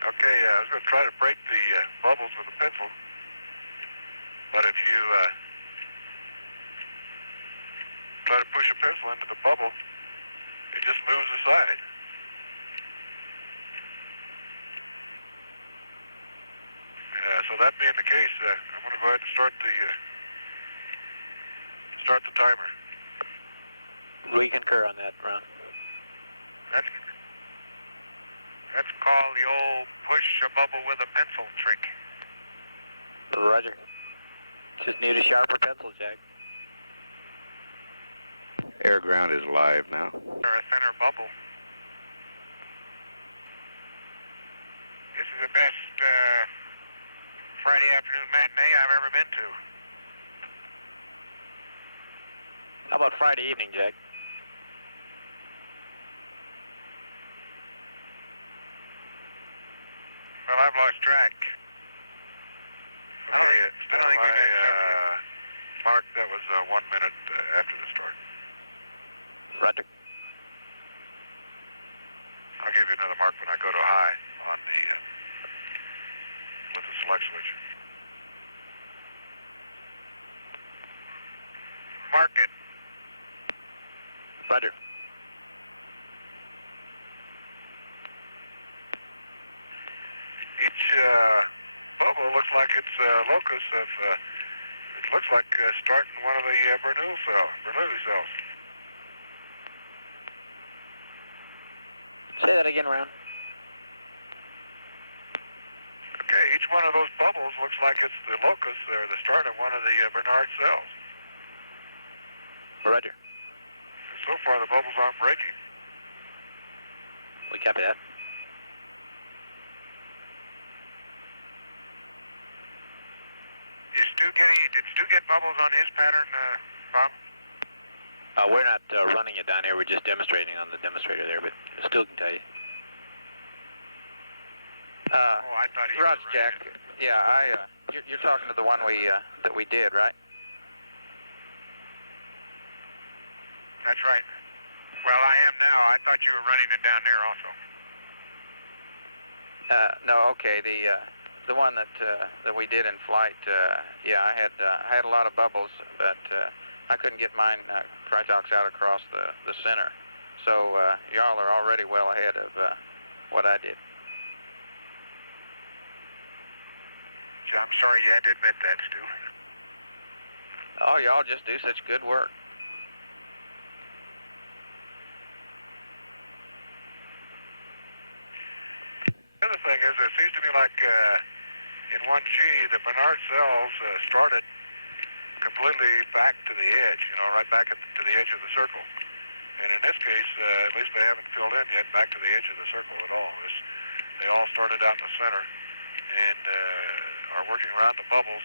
Okay, I was going to try to break the bubbles with a pencil, but if you try to push a pencil into the bubble, it just moves aside. So that being the case, I'm going to go ahead and start the timer. We concur on that, Ron. That's called the old push a bubble with a pencil trick. Roger. Just need a sharper pencil, Jack. Air ground is live now. Or a thinner bubble. This is the best Friday afternoon matinee I've ever been to. How about Friday evening, Jack? Well, I've lost track. Okay, I don't think we got mark, that was 1 minute after the start. Roger. I'll give you another mark when I go to high on with the select switch. Roger. Each bubble looks like it's a locus of, it looks like starting one of the Bernoulli cells. Say that again, Ron. Okay, each one of those bubbles looks like it's the locus or the start of one of the Bernard cells. Roger. So far, the bubbles aren't breaking. We copy that. Did Stu get bubbles on his pattern, Bob? We're not running it down here. We're just demonstrating on the demonstrator there, but Stu can tell you. I thought he Roger, was Jack. running it. Yeah, you're talking to the one that we did, right? That's right. Well, I am now. I thought you were running it down there also. No, okay. The one that we did in flight. Yeah, I had a lot of bubbles, but I couldn't get mine Tritox out across the center. So y'all are already well ahead of what I did. I'm sorry you had to admit that, Stu. Oh, y'all just do such good work. The other thing is, it seems to me like in 1G, the Bernard cells started completely back to the edge, right back to the edge of the circle. And in this case, at least they haven't filled in yet back to the edge of the circle at all. They all started out in the center and are working around the bubbles.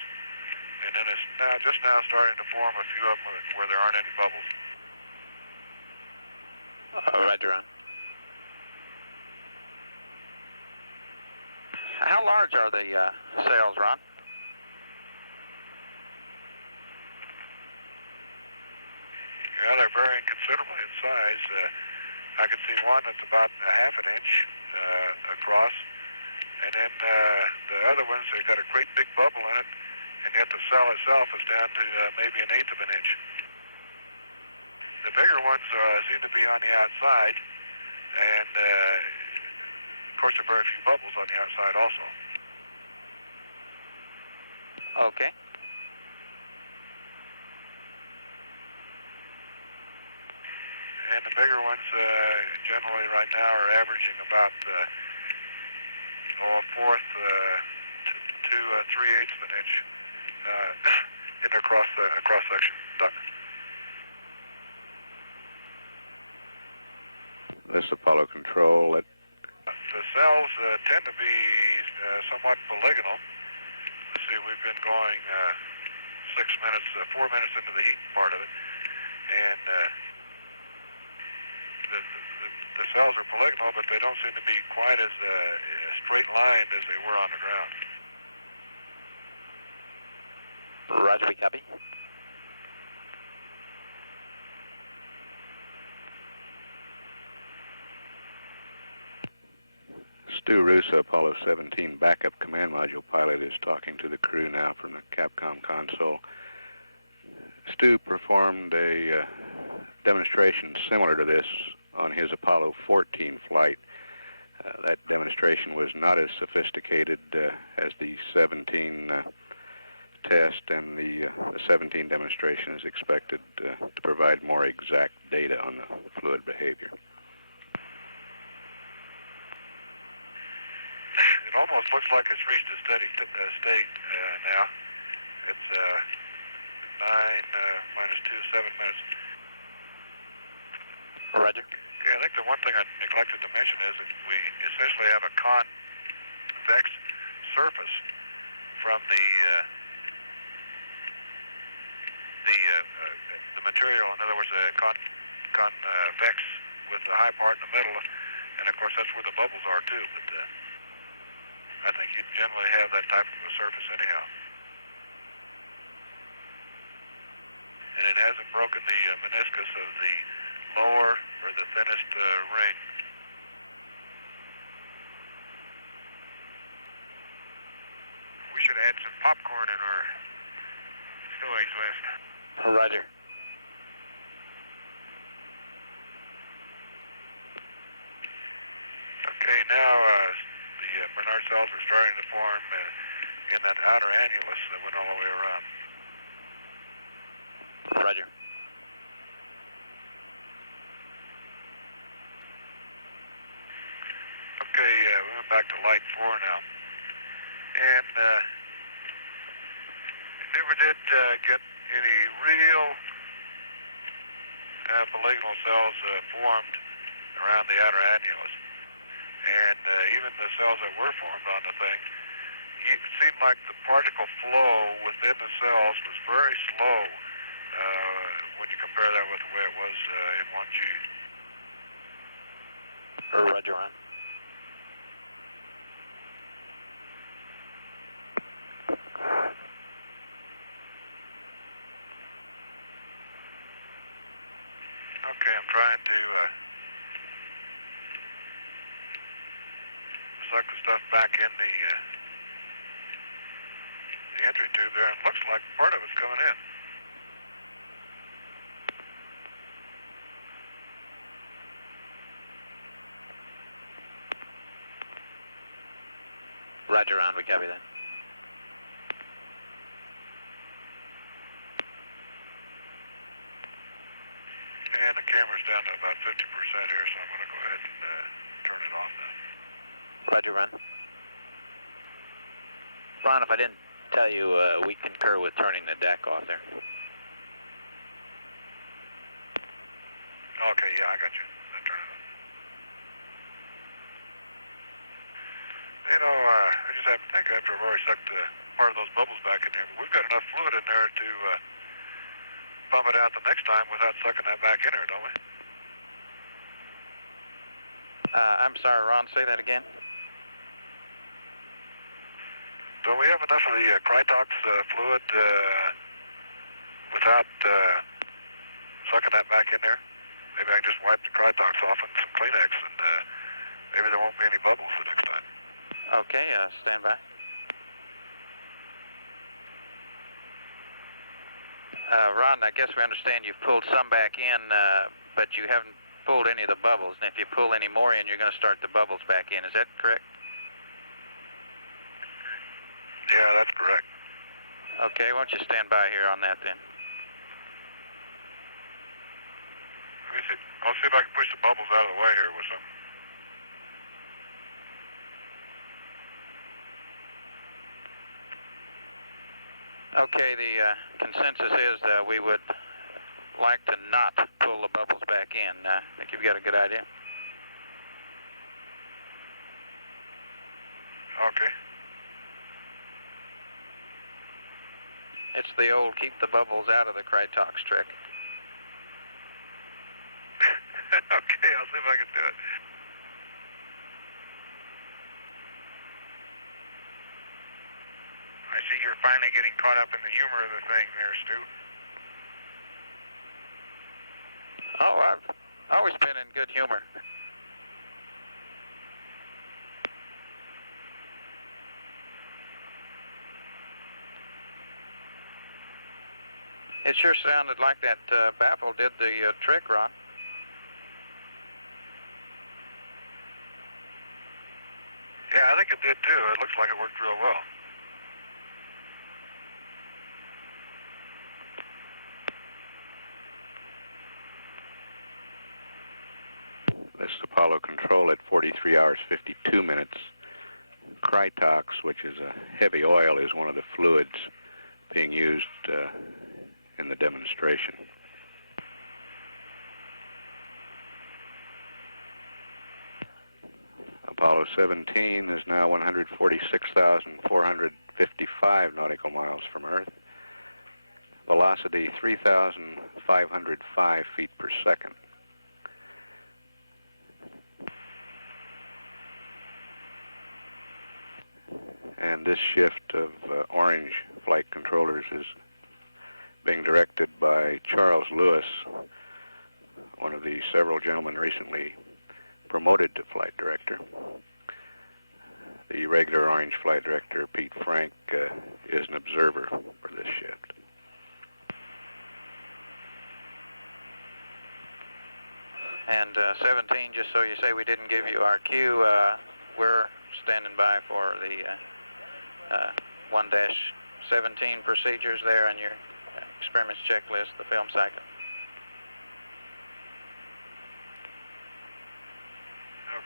And then it's just now starting to form a few of them where there aren't any bubbles. Roger, Ron. How large are the cells, Ron? Yeah, they're varying considerably in size. I can see one that's about a half an inch across. And then the other ones, they've got a great big bubble in it, and yet the cell itself is down to maybe an eighth of an inch. The bigger ones seem to be on the outside, and of course there are very few bubbles on the outside also. Okay. And the bigger ones generally right now are averaging about a fourth to 3/8 of an inch in their cross section. This Apollo Control. The cells tend to be somewhat polygonal. Let's see, we've been going 4 minutes into the heat part of it, and the cells are polygonal, but they don't seem to be quite as straight lined as they were on the ground. Roger, we copy. Stu Russo, Apollo 17 backup command module pilot, is talking to the crew now from the Capcom console. Stu performed a demonstration similar to this on his Apollo 14 flight. That demonstration was not as sophisticated as the 17 test, and the 17 demonstration is expected to provide more exact data on the fluid behavior. It almost looks like it's reached a steady state now. It's 9 minus 2, 7 minutes. Roger. Okay, I think the one thing I neglected to mention is that we essentially have a convex surface from the material. In other words, a convex with the high part in the middle, and of course that's where the bubbles are too. But I think you generally have that type of a surface anyhow. And it hasn't broken the meniscus of the lower or the thinnest ring. We should add some popcorn in our stowaways list. Roger. Okay, now the Bernard cells are starting to form in that outer annulus that went all the way around. Roger. Okay, we went back to light 4 now. And never did get any real polygonal cells formed around the outer annulus. And even the cells that were formed on the thing, it seemed like the particle flow within the cells was very slow when you compare that with the way it was in 1G. Roger, Ron. Okay, I'm trying to suck the stuff back in the entry tube there, and it looks like part of it's coming in. Roger, Ron. We copy that. And the camera's down to about 50% here, so I'm going to go ahead and turn it off now. Roger, Ron. Ron, if I didn't tell you, we concur with turning the deck off there. Okay, yeah, I got you. I'll turn it on. You know, I just have to think after I've already sucked part of those bubbles back in there, but we've got enough fluid in there to pump it out the next time without sucking that back in there, don't we? I'm sorry, Ron, say that again. Don't we have enough of the Krytox fluid without sucking that back in there? Maybe I can just wipe the Krytox off in some Kleenex and maybe there won't be any bubbles the next time. Okay, stand by. Ron, I guess we understand you've pulled some back in, but you haven't pulled any of the bubbles. And if you pull any more in, you're going to start the bubbles back in. Is that correct? Yeah, that's correct. Okay, why don't you stand by here on that then? Let me see. I'll see if I can push the bubbles out of the way here with something. Okay, the consensus is that we would like to not pull the bubbles back in. I think you've got a good idea. Okay. It's the old keep the bubbles out of the Krytox trick. Okay, I'll see if I can do it. I see you're finally getting caught up in the humor of the thing there, Stu. Oh, I've always been in good humor. It sure sounded like that baffle did the trick, Ron. Yeah, I think it did too. It looks like it worked real well. This is Apollo Control at 43 hours 52 minutes. Krytox, which is a heavy oil, is one of the fluids being used in the demonstration. Apollo 17 is now 146,455 nautical miles from Earth. Velocity 3,505 feet per second. And this shift of orange flight controllers is being directed by Charles Lewis, one of the several gentlemen recently promoted to flight director. The regular orange flight director, Pete Frank, is an observer for this shift. And 17, just so you say we didn't give you our cue, we're standing by for the 1-17 procedures there on your experiments checklist, the film cycle.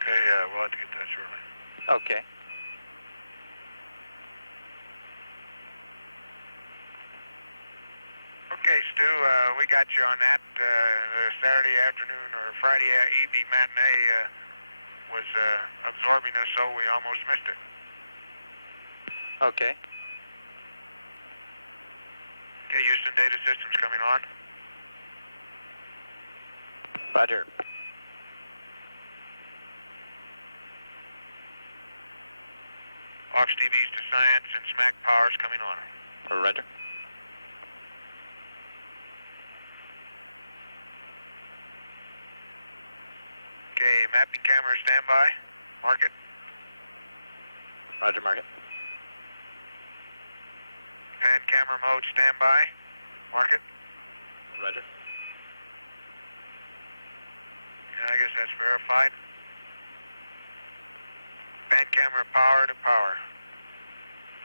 Okay, we'll have to get that shortly. Okay. Okay, Stu, we got you on that. The Saturday afternoon or Friday evening matinee was absorbing us, so we almost missed it. Okay. Okay, Houston data systems coming on. Roger. Aux TVs to science and SMAC powers coming on. Roger. Okay, mapping camera standby. Mark it. Roger, mark it. Pan camera mode standby. Mark it. Roger. I guess that's verified. Pan camera power to power.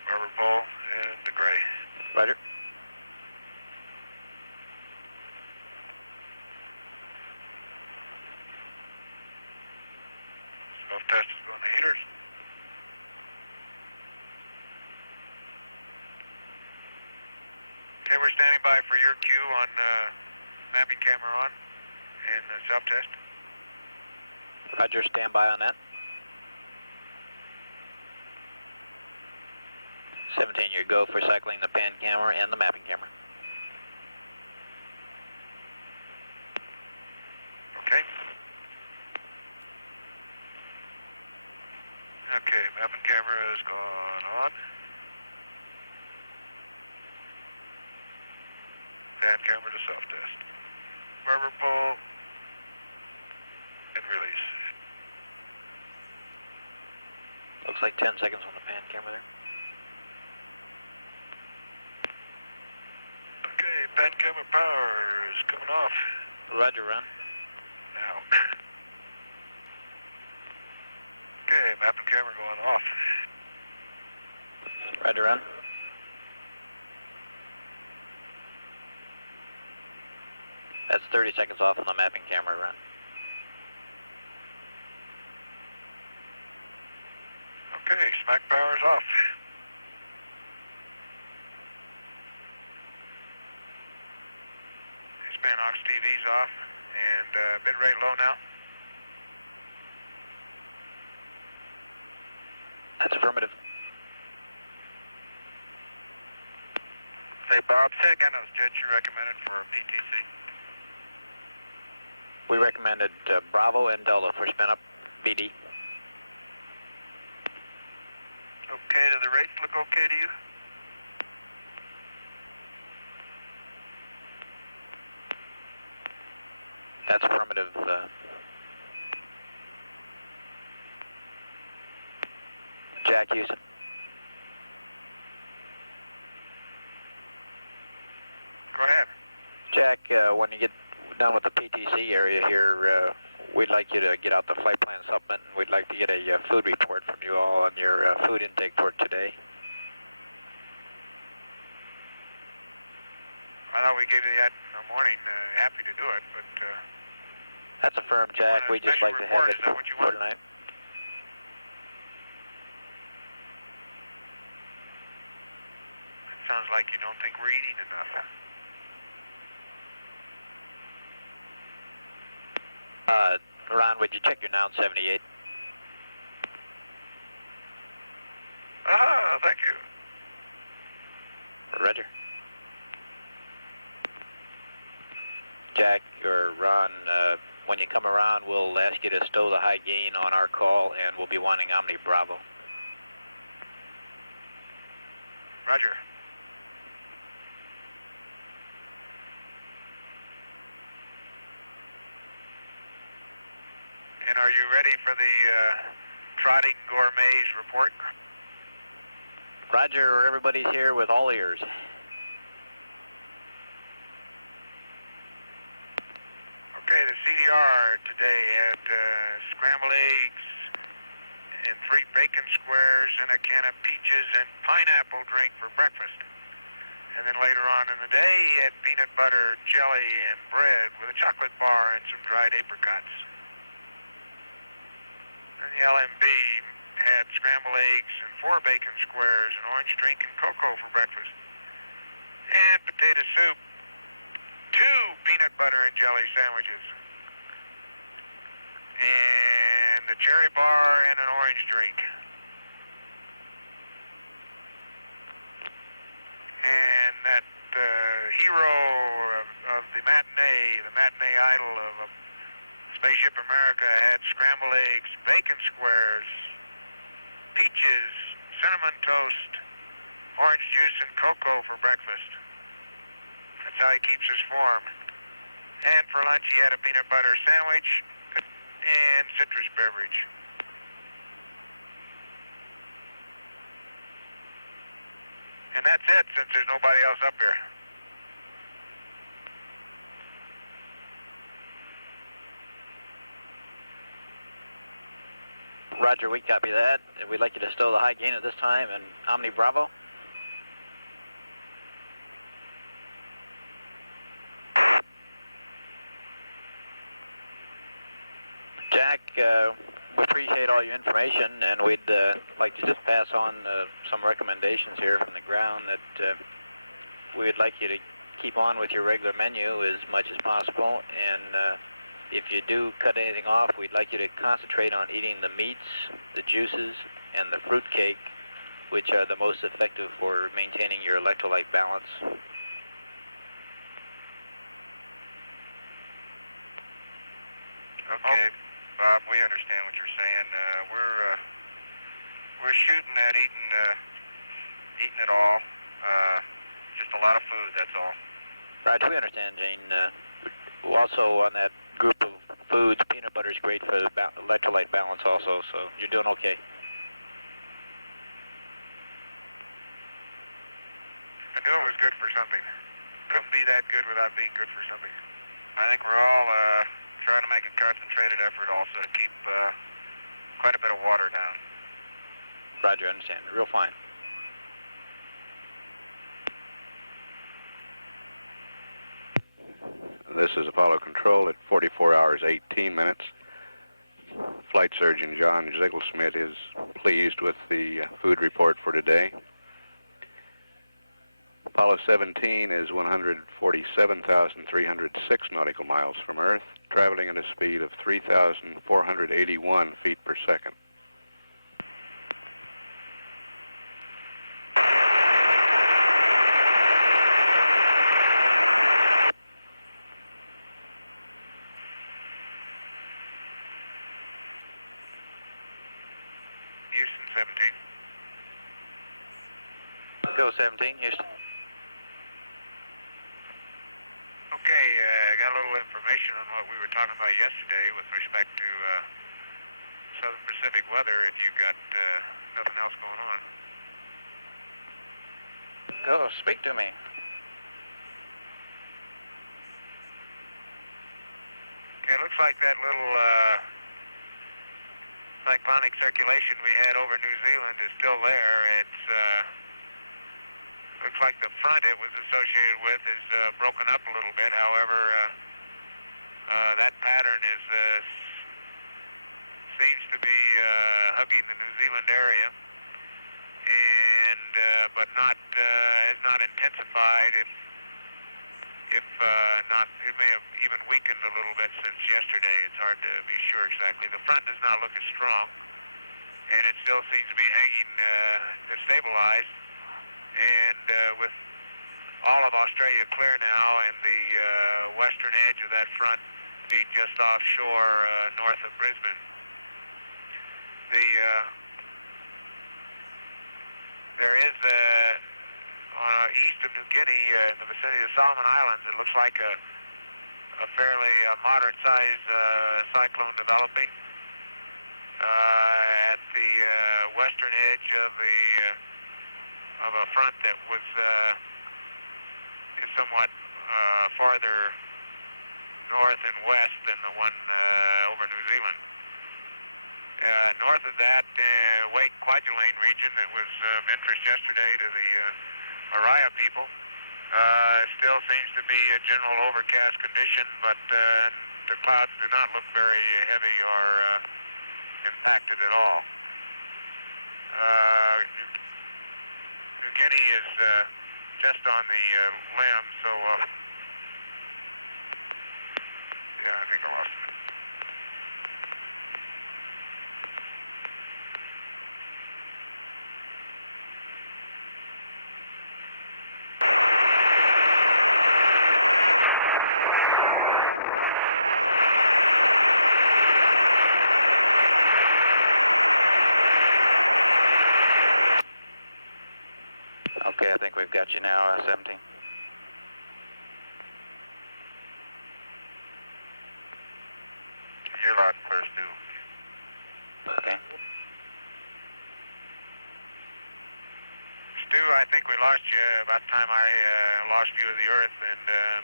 Rubber pole and the gray. Roger. Self-test is going to heaters. Okay, we're standing by for your cue on mapping camera on and self-test. Roger, stand by on that. 17, your go for cycling the pan camera and the mapping camera. Okay. Okay, mapping camera has gone on. Pan camera to self-test. Rubber pole and release. Looks like 10 seconds on the pan camera there. Okay, pan camera power is coming off. Roger, run. Now. Okay, mapping camera going off. Roger, run. That's 30 seconds off on the mapping camera run. Okay, SMAC power's off. Span Aux TV's off and bit rate low now. That's affirmative. Say, Bob, say again those jets you recommended for PTC. We recommended Bravo and Delta for spin up BD. Okay, do the rates look okay to you? That's affirmative. Jack Houston. Go ahead. Jack, when you get done with the PTC area here, we'd like you to get out the flight plan supplement, and we'd like to get a food report from you all on your food intake for today. I thought we gave you that in the morning. Happy to do it, but... That's affirmed, Jack. We'd just like to have it for tonight. It sounds like you don't think we're eating enough. Ron, would you check your Noun 78? Aha, thank you. Roger. Jack or Ron, when you come around, we'll ask you to stow the high gain on our call, and we'll be wanting Omni Bravo. Roger. And are you ready for the Trotting Gourmets report? Roger, everybody's here with all ears. Okay, the CDR yard today. Had scrambled eggs and 3 bacon squares and a can of peaches and pineapple drink for breakfast. And then later on in the day, he had peanut butter, jelly, and bread with a chocolate bar and some dried apricots. And the LMB had scrambled eggs and 4 bacon squares, an orange drink, and cocoa for breakfast. And potato soup, 2 peanut butter and jelly sandwiches, and a cherry bar and an orange drink. And that hero of the matinee idol of Spaceship America had scrambled eggs, bacon squares, peaches, cinnamon toast, orange juice, and cocoa for breakfast. That's how he keeps his form. And for lunch he had a peanut butter sandwich and citrus beverage. And that's it, since there's nobody else up here. Roger, we copy that. We'd like you to stow the high gain at this time, and Omni Bravo. Jack, we appreciate all your information, and we'd like to just pass on some recommendations here from the ground that we would like you to keep on with your regular menu as much as possible, and if you do cut anything off, we'd like you to concentrate on eating the meats, the juices, and the fruit cake, which are the most effective for maintaining your electrolyte balance. Okay, Bob, we understand what you're saying. We're shooting at eating it all. Just a lot of food, that's all. Roger, we understand, Jane. Also on that group of foods, peanut butter is great for the electrolyte balance also, so you're doing okay. I knew it was good for something. Couldn't be that good without being good for something. I think we're all trying to make a concentrated effort also to keep quite a bit of water down. Roger, I understand. Real fine. This is Apollo Control at 44 hours, 18 minutes. Flight Surgeon John Zigglesmith is pleased with the food report for today. Apollo 17 is 147,306 nautical miles from Earth, traveling at a speed of 3,481 feet per second. Houston 17. Go 17, Houston. Okay, I got a little information on what we were talking about yesterday with respect to Southern Pacific weather, if you've got nothing else going on. Go, speak to me. Okay, it looks like that little cyclonic circulation we had over New Zealand is still there. It's looks like the front it was associated with is broken up a little bit. However, that pattern is seems to be hugging the New Zealand area, and but not has not intensified. If not, it may have even weakened a little bit since yesterday. It's hard to be sure exactly. The front does not look as strong, and it still seems to be hanging stabilized. And with all of Australia clear now, and the western edge of that front being just offshore north of Brisbane, there is east of New Guinea, in the vicinity of Solomon Islands, it looks like a fairly moderate-sized cyclone developing at the western edge of a front that was is somewhat farther north and west than the one over New Zealand. North of that, Wake Kwajalein region that was of interest yesterday to the Araya people, still seems to be a general overcast condition, but the clouds do not look very heavy or impacted at all. New Guinea is just on the limb, so yeah, I think I lost it. Okay, I think we've got you now, 17. You're loud and clear, Stu. Okay. Stu, I think we lost you about the time I lost view of the Earth and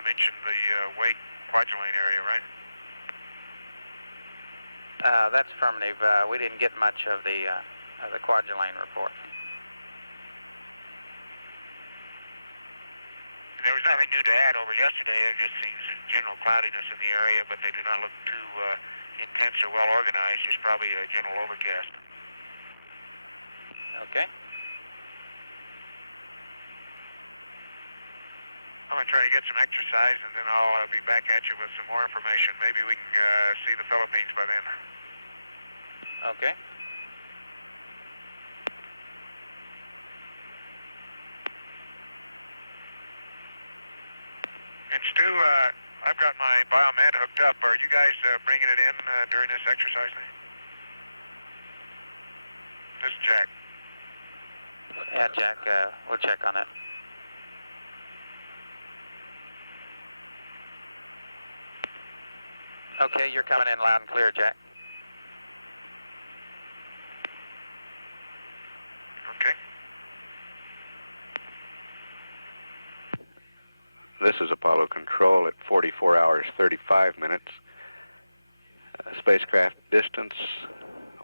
mentioned the Wake Kwajalein area, right? That's affirmative. We didn't get much of the Kwajalein report. There was nothing new to add over yesterday. There just seems general cloudiness in the area, but they do not look too intense or well organized. Just probably a general overcast. Okay. I'm going to try to get some exercise, and then I'll be back at you with some more information. Maybe we can see the Philippines by then. Okay. And Stu, I've got my biomed hooked up. Are you guys bringing it in during this exercise thing? This is Jack. Yeah, Jack, we'll check on it. Okay, you're coming in loud and clear, Jack. Okay. This is Apollo Control at 44 hours 35 minutes. Spacecraft distance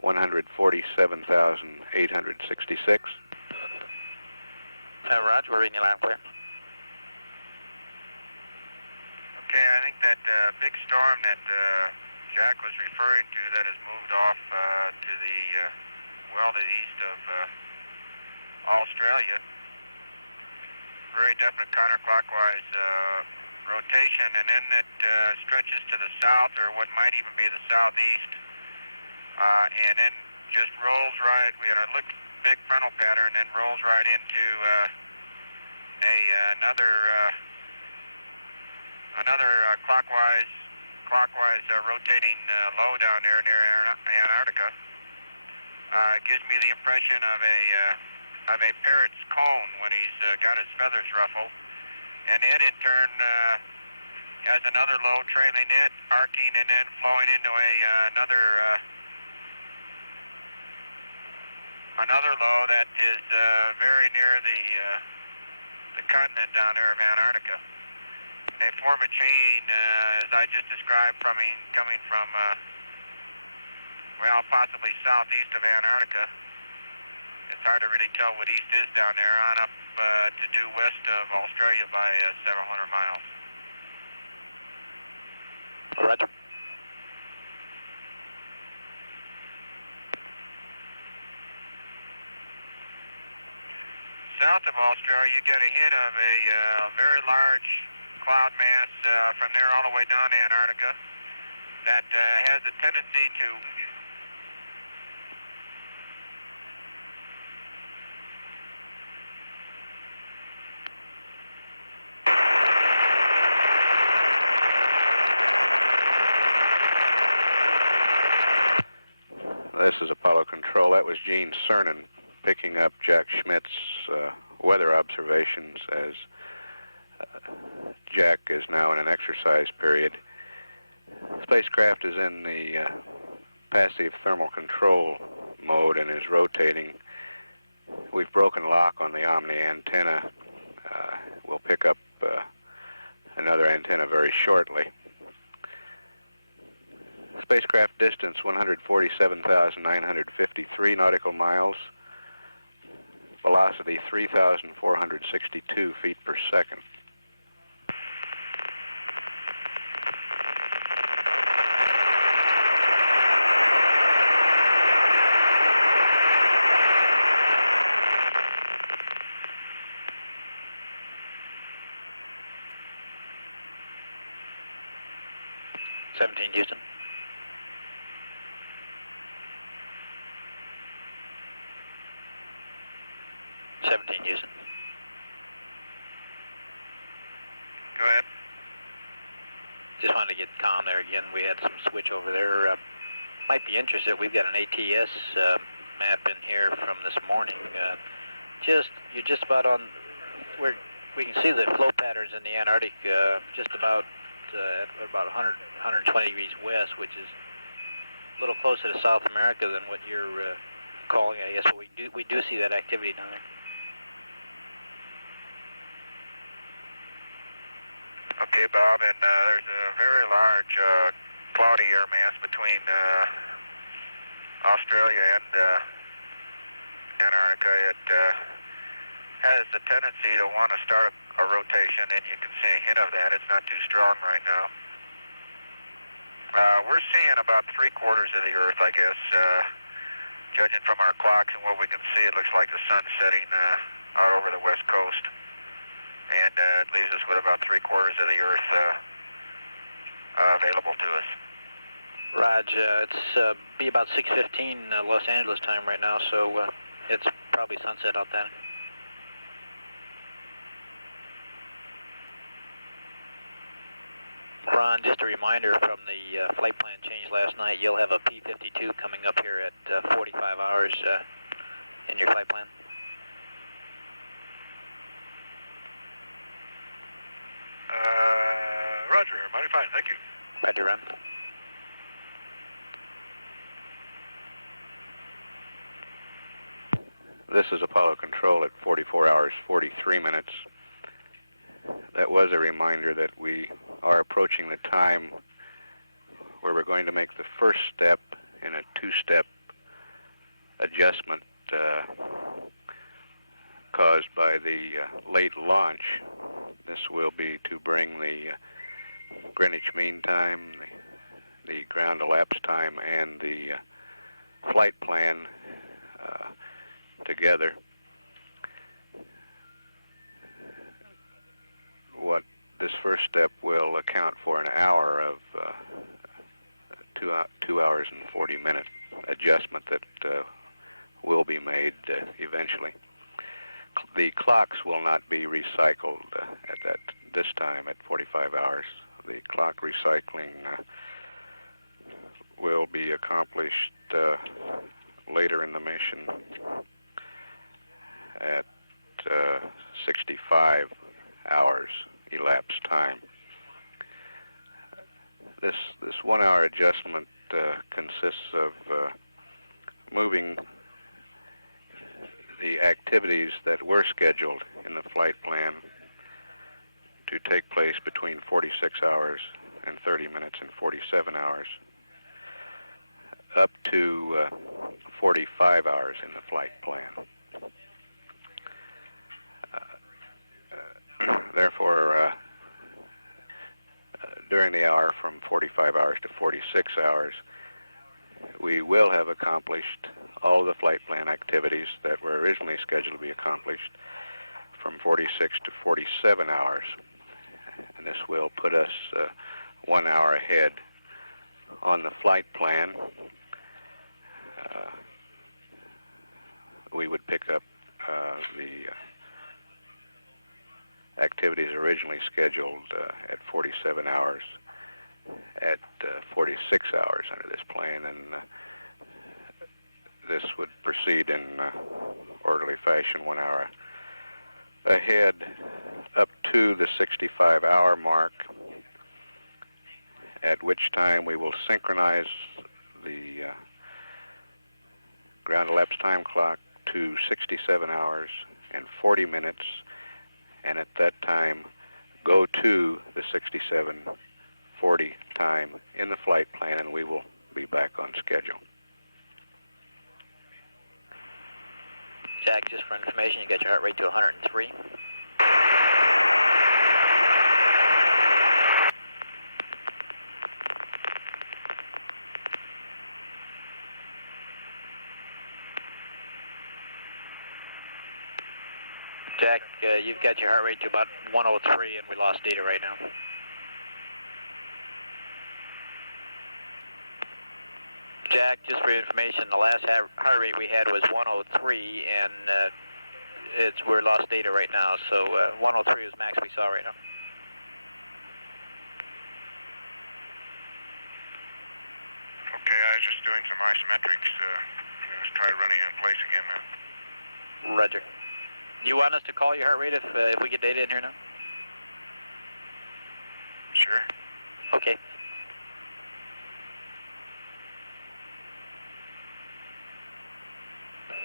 147,866. Roger, we're reading you loud and clear. Okay, I think that big storm that Jack was referring to that has moved off to the well to the east of Australia. Very definite counterclockwise rotation, and then it stretches to the south, or what might even be the southeast, and then just rolls right. We had a big frontal pattern, and then rolls right into another clockwise rotating low down there near Antarctica. It gives me the impression of a parrot's comb when he's got his feathers ruffled, and it in turn has another low trailing it, arcing and then flowing into another low that is very near the continent down there of Antarctica. They form a chain, as I just described, coming from, well, possibly southeast of Antarctica. It's hard to really tell what east is down there, on up to due west of Australia by several hundred miles. Roger. South of Australia, you get a hint of a very large cloud mass from there all the way down to Antarctica that has a tendency to This is Apollo Control. That was Gene Cernan picking up Jack Schmidt's weather observations as Jack is now in an exercise period. Spacecraft is in the passive thermal control mode and is rotating. We've broken lock on the Omni antenna. We'll pick up another antenna very shortly. Spacecraft distance 147,953 nautical miles. Velocity 3,462 feet per second. Houston. Houston. Go ahead. Just wanted to get calm there again. We had some switch over there. Might be interested. We've got an ATS map in here from this morning. You're just about on where we can see the flow patterns in the Antarctic. Just about 120 degrees west, which is a little closer to South America than what you're calling, I guess. But we do see that activity down there. Okay, Bob, and there's a very large cloudy air mass between Australia and Antarctica. It has the tendency to want to start a rotation, and you can see a hint of that. It's not too strong right now. We're seeing about 3/4 of the Earth, I guess, judging from our clocks and what we can see. It looks like the sun's setting out over the west coast. And it leaves us with about 3/4 of the Earth available to us. Raj, it's be about 6:15 Los Angeles time right now, so it's probably sunset out there. Ron, just a reminder from the flight plan change last night, you'll have a P-52 coming up here at 45 hours in your flight plan. Roger, mighty fine, thank you. Roger, Ron. This is Apollo Control at 44 hours, 43 minutes. That was a reminder that we are approaching the time where we're going to make the first step in a two-step adjustment caused by the late launch. This will be to bring the Greenwich Mean Time, the ground elapsed time, and the flight plan together. What this first step will account for an hour of 2 hours and 40 minute adjustment that will be made eventually. The clocks will not be recycled at this time at 45 hours. The clock recycling will be accomplished later in the mission at 65 hours elapsed time. This 1 hour adjustment consists of moving the activities that were scheduled in the flight plan to take place between 46 hours and 30 minutes and 47 hours up to 45 hours in the flight plan. Therefore, during the hour from 45 hours to 46 hours, we will have accomplished all of the flight plan activities that were originally scheduled to be accomplished from 46 to 47 hours. And this will put us 1 hour ahead on the flight plan. We would pick up the activities originally scheduled at 47 hours at 46 hours under this plan, and this would proceed in orderly fashion 1 hour ahead up to the 65-hour mark, at which time we will synchronize the ground elapsed time clock to 67 hours and 40 minutes, and at that time go to the 67 21:40 time in the flight plan, and we will be back on schedule. Jack, just for information, you got your heart rate to 103. Jack, you've got your heart rate to about 103, and we lost data right now. Jack, just for your information, the last heart rate we had was 103, and we're lost data right now, so 103 is max we saw right now. Okay, I was just doing some isometrics. Let's try running in place again now. Roger. Do you want us to call your heart rate if we get data in here now? Sure. Okay.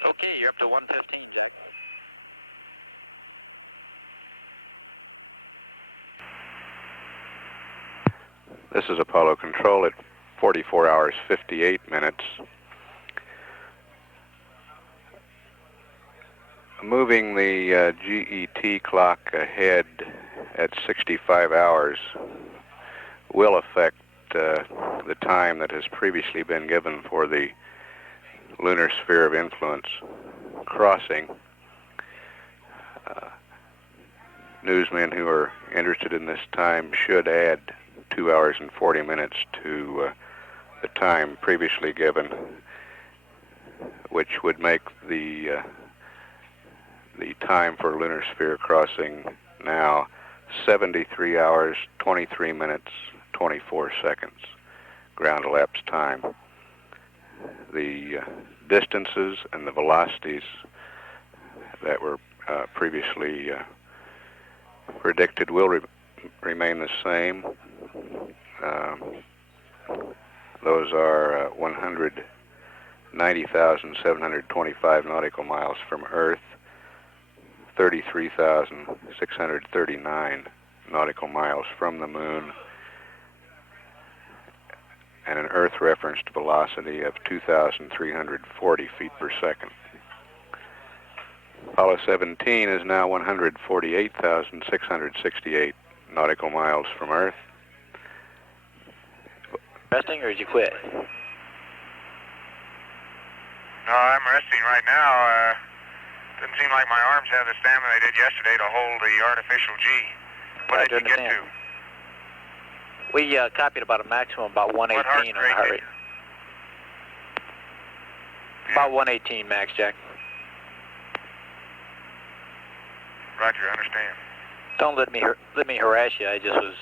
Okay, you're up to 115, Jack. This is Apollo Control at 44 hours 58 minutes. Moving the GET clock ahead at 65 hours will affect the time that has previously been given for the lunar sphere of influence crossing. Newsmen who are interested in this time should add 2 hours and 40 minutes to the time previously given, which would make the time for lunar sphere crossing now 73 hours, 23 minutes, 24 seconds ground elapsed time. The distances and the velocities that were previously predicted will remain the same. Those are 190,725 nautical miles from Earth, 33,639 nautical miles from the Moon, and an Earth referenced velocity of 2,340 feet per second. Apollo 17 is now 148,668 nautical miles from Earth. Resting, or did you quit? No, I'm resting right now. Doesn't seem like my arms have the stamina they did yesterday to hold the artificial G. What did you get to? We copied about a maximum about 118 on the heart rate. About 118 max, Jack. Roger, understand. Don't let me harass you. I just was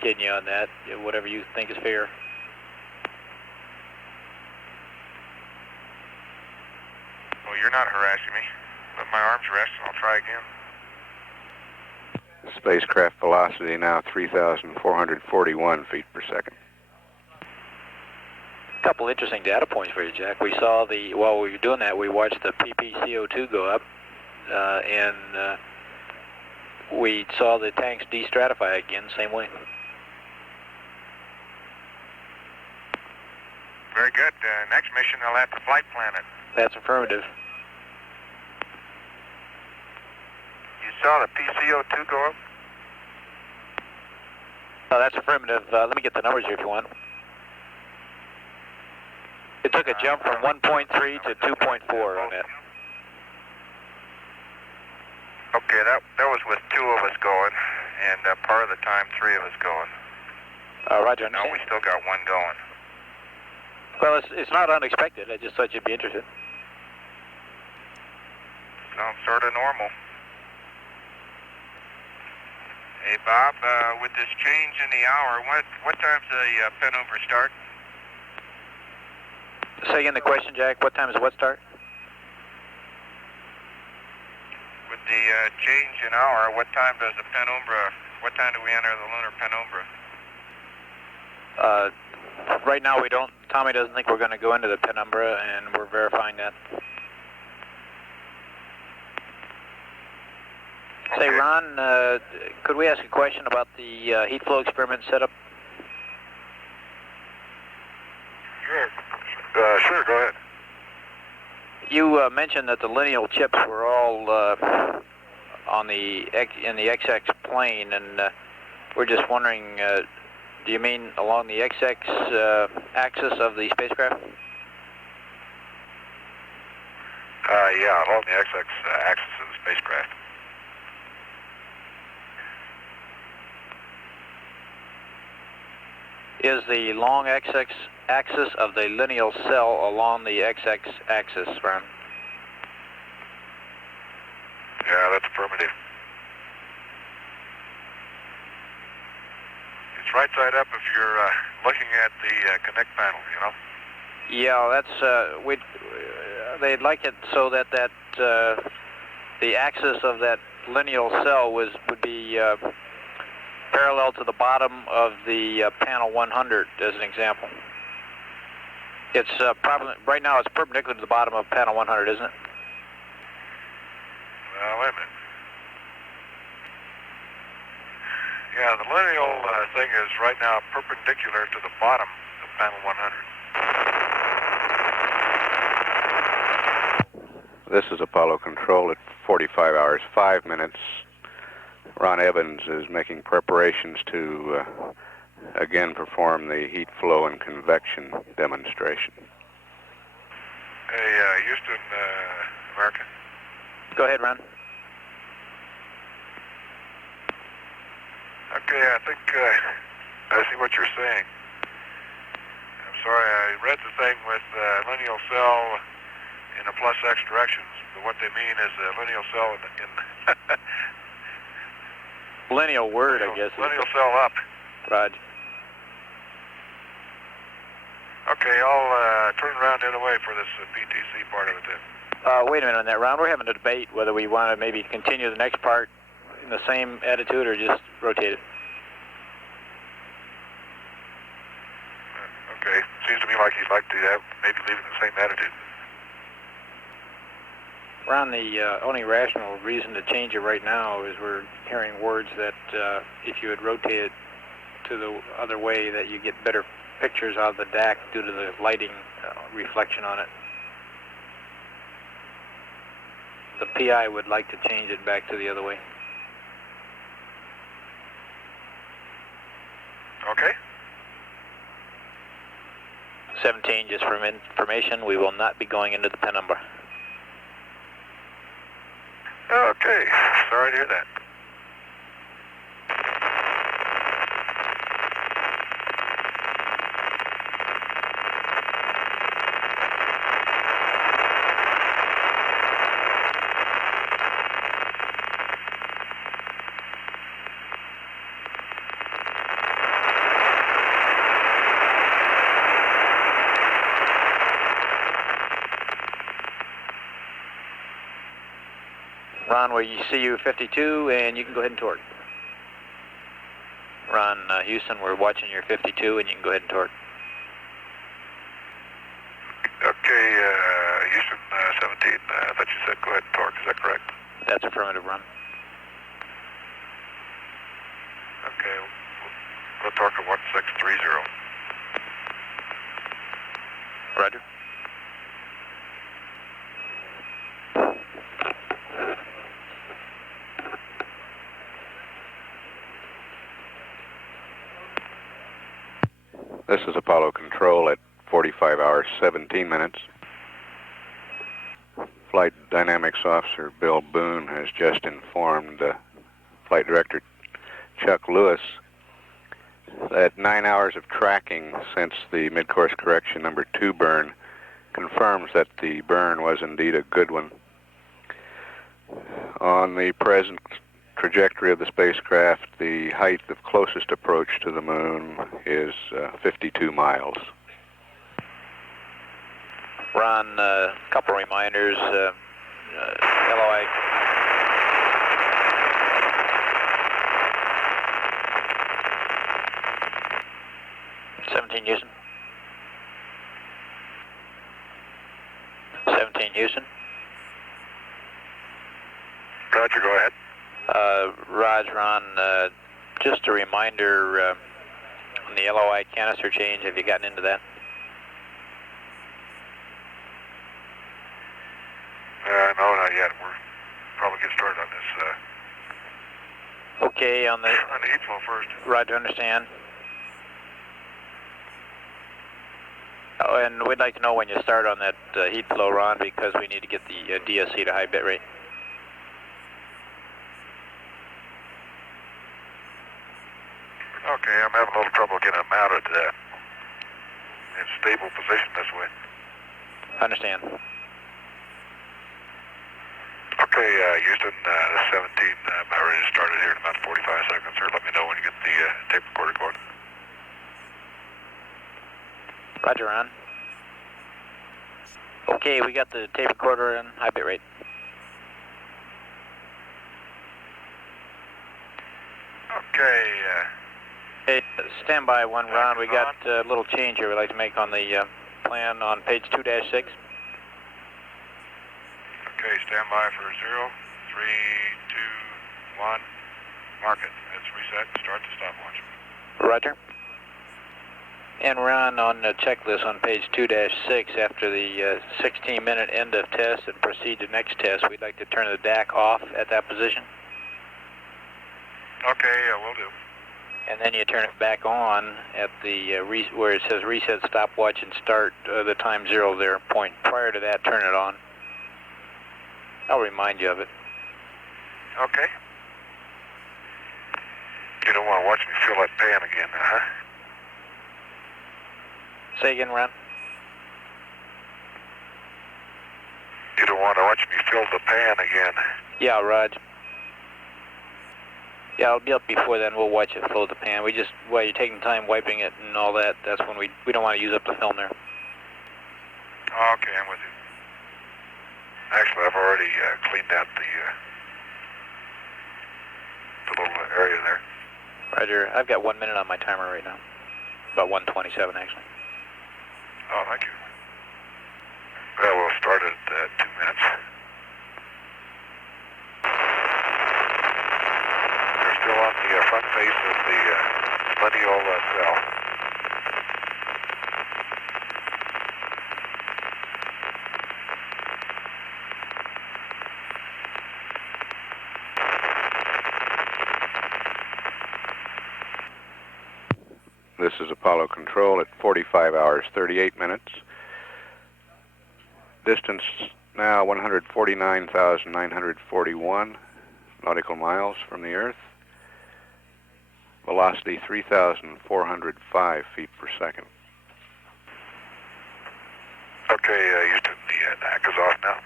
kidding you on that. Whatever you think is fair. Well, you're not harassing me. Let my arms rest and I'll try again. Spacecraft velocity now 3,441 feet per second. A couple interesting data points for you, Jack. We saw while we were doing that, we watched the ppCO2 go up, and we saw the tanks destratify again, same way. Very good. Next mission, I'll have to flight plan it. That's affirmative. You saw the pCO2 go up? Oh, that's affirmative. Let me get the numbers here if you want. It took a jump from 1.3 to 2.4 on that. Okay, that was with 2 of us going, and part of the time 3 of us going. Roger, Now we still got 1 going. Well, it's not unexpected. I just thought you'd be interested. Sounds sort of normal. Hey, Bob, with this change in the hour, what time's the penumbra start? Say again the question, Jack. What time does what start? With the change in hour, what time do we enter the lunar penumbra? Right now we don't. Tommy doesn't think we're going to go into the penumbra, and we're verifying that. Okay. Say, Ron, could we ask a question about the heat flow experiment setup? Sure, go ahead. You mentioned that the lineal chips were all in the XX plane, and we're just wondering, do you mean along the XX axis of the spacecraft? Yeah, along the XX axis of the spacecraft. Is the long XX axis of the lineal cell along the XX axis, Ron? Yeah, that's affirmative. It's right side up if you're looking at the connect panel, you know? Yeah, that's they'd like it so that the axis of that lineal cell would be parallel to the bottom of the panel 100, as an example. It's probably right now it's perpendicular to the bottom of panel 100, isn't it? Well, wait a minute. Yeah, the lineal thing is right now perpendicular to the bottom of panel 100. This is Apollo Control at 45 hours, 5 minutes. Ron Evans is making preparations to again perform the heat flow and convection demonstration. Hey, Houston, America. Go ahead, Ron. Okay, I think I see what you're saying. I'm sorry, I read the thing with lineal cell in the plus X directions, but what they mean is a lineal cell in Lineal word, I guess. Lineal cell up. Roger. Okay, I'll turn around the other way for this PTC part of it then. Wait a minute on that, Ron. We're having a debate whether we want to maybe continue the next part in the same attitude or just rotate it. Okay, seems to me like he'd like to have maybe leave it the same attitude. Ron, the only rational reason to change it right now is we're hearing words that if you had rotated to the other way that you get better pictures out of the DAC due to the lighting reflection on it. The PI would like to change it back to the other way. Okay. 17, just for information, we will not be going into the penumbra. Okay, sorry to hear that. Ron, we see you 52, and you can go ahead and torque. Ron, Houston, we're watching your 52, and you can go ahead and torque. Okay, Houston 17, I thought you said go ahead and torque, is that correct? That's affirmative, Ron. Okay, we'll torque at 1630. Roger. This is Apollo Control at 45 hours, 17 minutes. Flight Dynamics Officer Bill Boone has just informed Flight Director Chuck Lewis that 9 hours of tracking since the midcourse correction number 2 burn confirms that the burn was indeed a good one. On the present trajectory of the spacecraft, the height of closest approach to the moon is 52 miles. Ron, a couple reminders. LOI. Houston. 17 Houston. Roger, go ahead. Raj, Ron, just a reminder on the LOI canister change, have you gotten into that? yet. We're probably get started on this Okay, on the heat flow first. Roger, understand. Oh, and we'd like to know when you start on that heat flow, Ron, because we need to get the DSC to high bit rate. Okay, I'm having a little trouble getting them mounted in stable position this way. Understand. Okay, Houston, 17, about ready to start it here in about 45 seconds, sir. Let me know when you get the tape recorder going. Roger, Ron. Okay, we got the tape recorder in high bit rate. Okay, Hey, stand by one, Ron. We got a little change here we'd like to make on the plan on page 2-6. okay, stand by for 0, 3, 2, 1. Mark it. It's reset. Start the stopwatch. Roger. And Ron, on the checklist on page 2-6, after the 16-minute end of test and proceed to next test, we'd like to turn the DAC off at that position. Okay, will do. And then you turn it back on at the where it says reset stopwatch and start the time 0 there. Point prior to that, turn it on. I'll remind you of it. Okay. You don't want to watch me fill that pan again, huh? Say again, Ron. You don't want to watch me fill the pan again. Yeah, Raj. Yeah, I'll be up before then. We'll watch it flow the pan. We just, while you're taking time wiping it and all that, that's when we don't want to use up the film there. Okay, I'm with you. Actually, I've already cleaned out the little area there. Roger. I've got 1 minute on my timer right now. About 1:27 actually. Oh, thank you. Well, we'll start at 2 minutes. They're still on the front face of the lineal cell. This is Apollo Control at 45 hours, 38 minutes. Distance now 149,941 nautical miles from the Earth. Velocity 3,405 feet per second. Okay, Houston, the DAC is off now.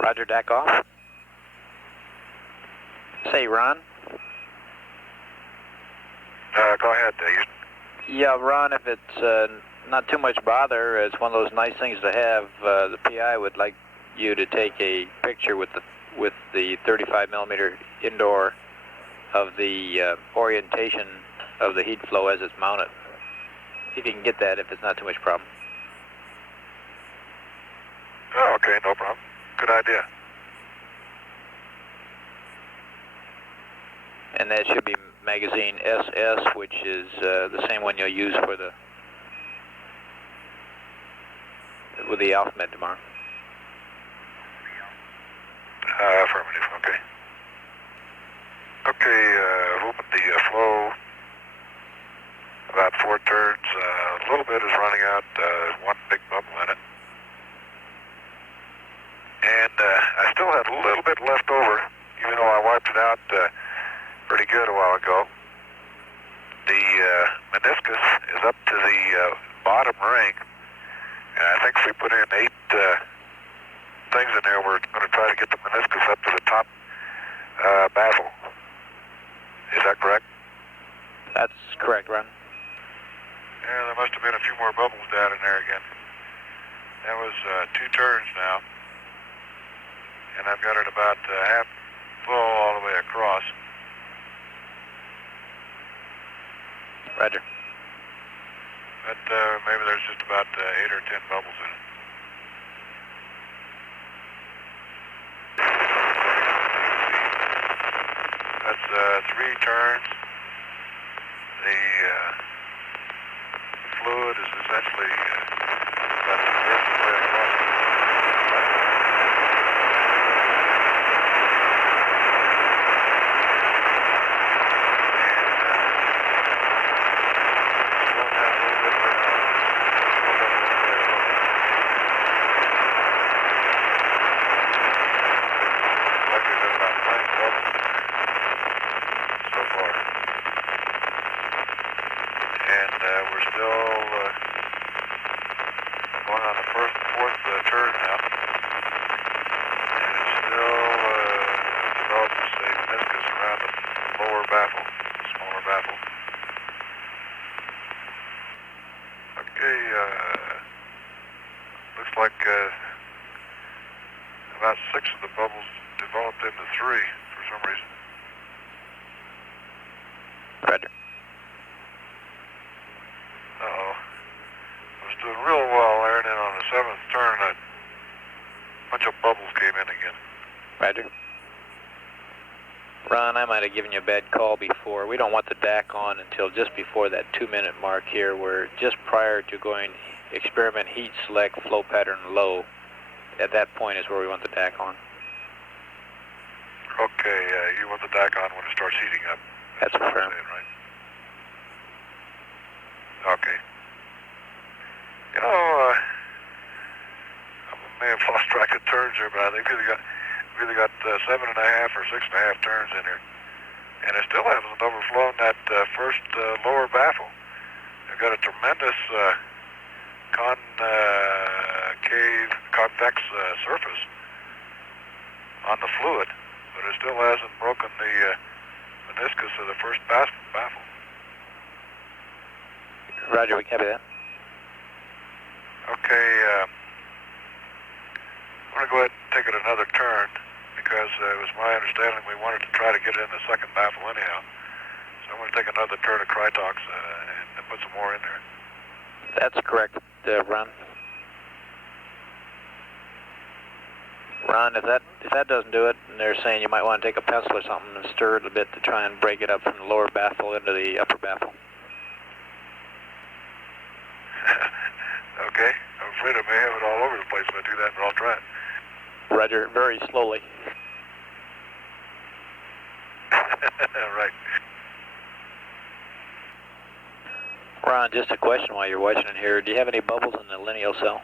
Roger, DAC off. Say, Ron. Go ahead, Houston. Yeah, Ron, if it's not too much bother, it's one of those nice things to have. The PI would like you to take a picture with the 35 millimeter indoor of the orientation of the heat flow as it's mounted. See if you can get that if it's not too much problem. Oh, okay, no problem. Good idea. And that should be magazine SS, which is the same one you'll use for with the Alphabet tomorrow. Affirmative, okay. Okay, open the flow. About 4 turns. A little bit is running out. One big bubble in it. And I still had a little bit left over, even though I wiped it out pretty good a while ago. The meniscus is up to the bottom ring, and I think if we put in 8 things in there, we're going to try to get the meniscus up to the top baffle. Is that correct? That's correct, Ron. Yeah, there must have been a few more bubbles down in there again. That was 2 turns now, and I've got it about half full all the way across. Roger. But maybe there's just about 8 or 10 bubbles in it. That's 3 turns. The fluid is essentially about the way across. turn now. And it's still developing a meniscus around the lower baffle, smaller baffle. Okay, looks like about 6 of the bubbles developed into 3 for some reason. Roger. Uh-oh. I was doing real well there, and then on the 7th turn, a bunch of bubbles came in again. Roger. Ron, I might have given you a bad call before. We don't want the DAC on until just before that 2-minute mark here, where just prior to going experiment heat select flow pattern low. At that point is where we want the DAC on. Okay, you want the DAC on when it starts heating up. That's what confirmed. I'm saying, right? Okay. You know, I may have lost track of turns here, but I think we really got 7.5 or 6.5 turns in here. And it still hasn't overflown that first lower baffle. They've got a tremendous convex surface on the fluid, but it still hasn't broken the meniscus of the first baffle. Roger, we copy that. Okay, I'm going to go ahead and take it another turn because it was my understanding we wanted to try to get it in the second baffle anyhow. So I'm going to take another turn of Krytox and put some more in there. That's correct, Ron. Ron, if that doesn't do it, and they're saying you might want to take a pencil or something and stir it a bit to try and break it up from the lower baffle into the upper baffle. Okay, I'm afraid I may have it all over the place if I do that, but I'll try it. Roger, very slowly. Right. Ron, just a question while you're watching it here. Do you have any bubbles in the lineal cell?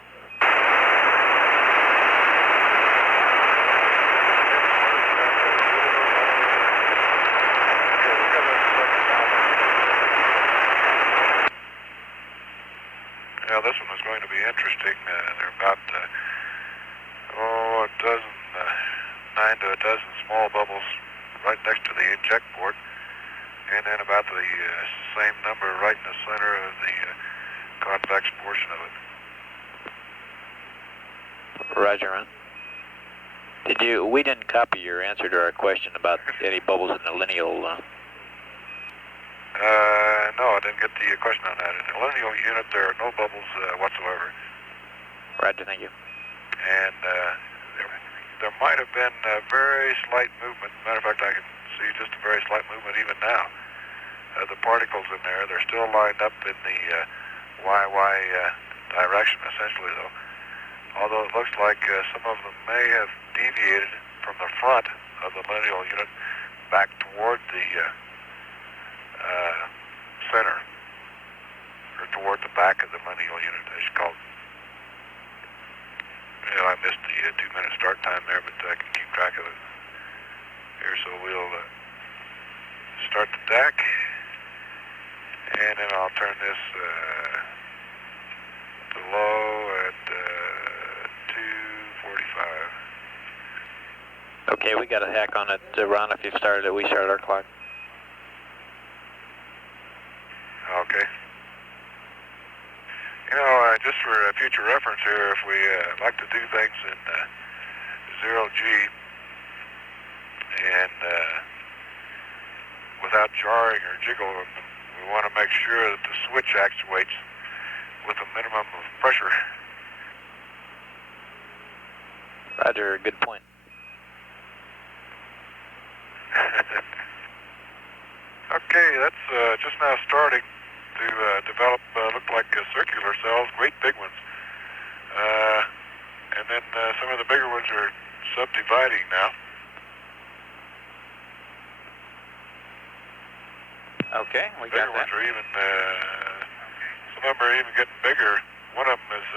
Now this one is going to be interesting. There are about, 9 to a dozen small bubbles right next to the inject port, and then about the same number right in the center of the convex portion of it. Roger, Ron. We didn't copy your answer to our question about any bubbles in the lineal. No, I didn't get the question on that. In the lineal unit, there are no bubbles whatsoever. Roger, thank you. And there might have been a very slight movement. Matter of fact, I can see just a very slight movement even now. The particles in there, they're still lined up in the YY direction, essentially, though. Although it looks like some of them may have deviated from the front of the lineal unit back toward the center, or toward the back of the lineal unit, I should call it. You know, I missed the 2-minute start time there, but I can keep track of it here. So we'll start the DAC, and then I'll turn this to low at 2:45. Okay, we got a hack on it, Ron. If you've started it, we started our clock. Okay. You know, just for future reference here, if we like to do things in 0G and without jarring or jiggle, we want to make sure that the switch actuates with a minimum of pressure. Roger, good point. Okay, that's just now starting to develop, look like circular cells, great big ones. And then some of the bigger ones are subdividing now. Okay, we Bigger got ones that. are even, some of them are even getting bigger. One of them is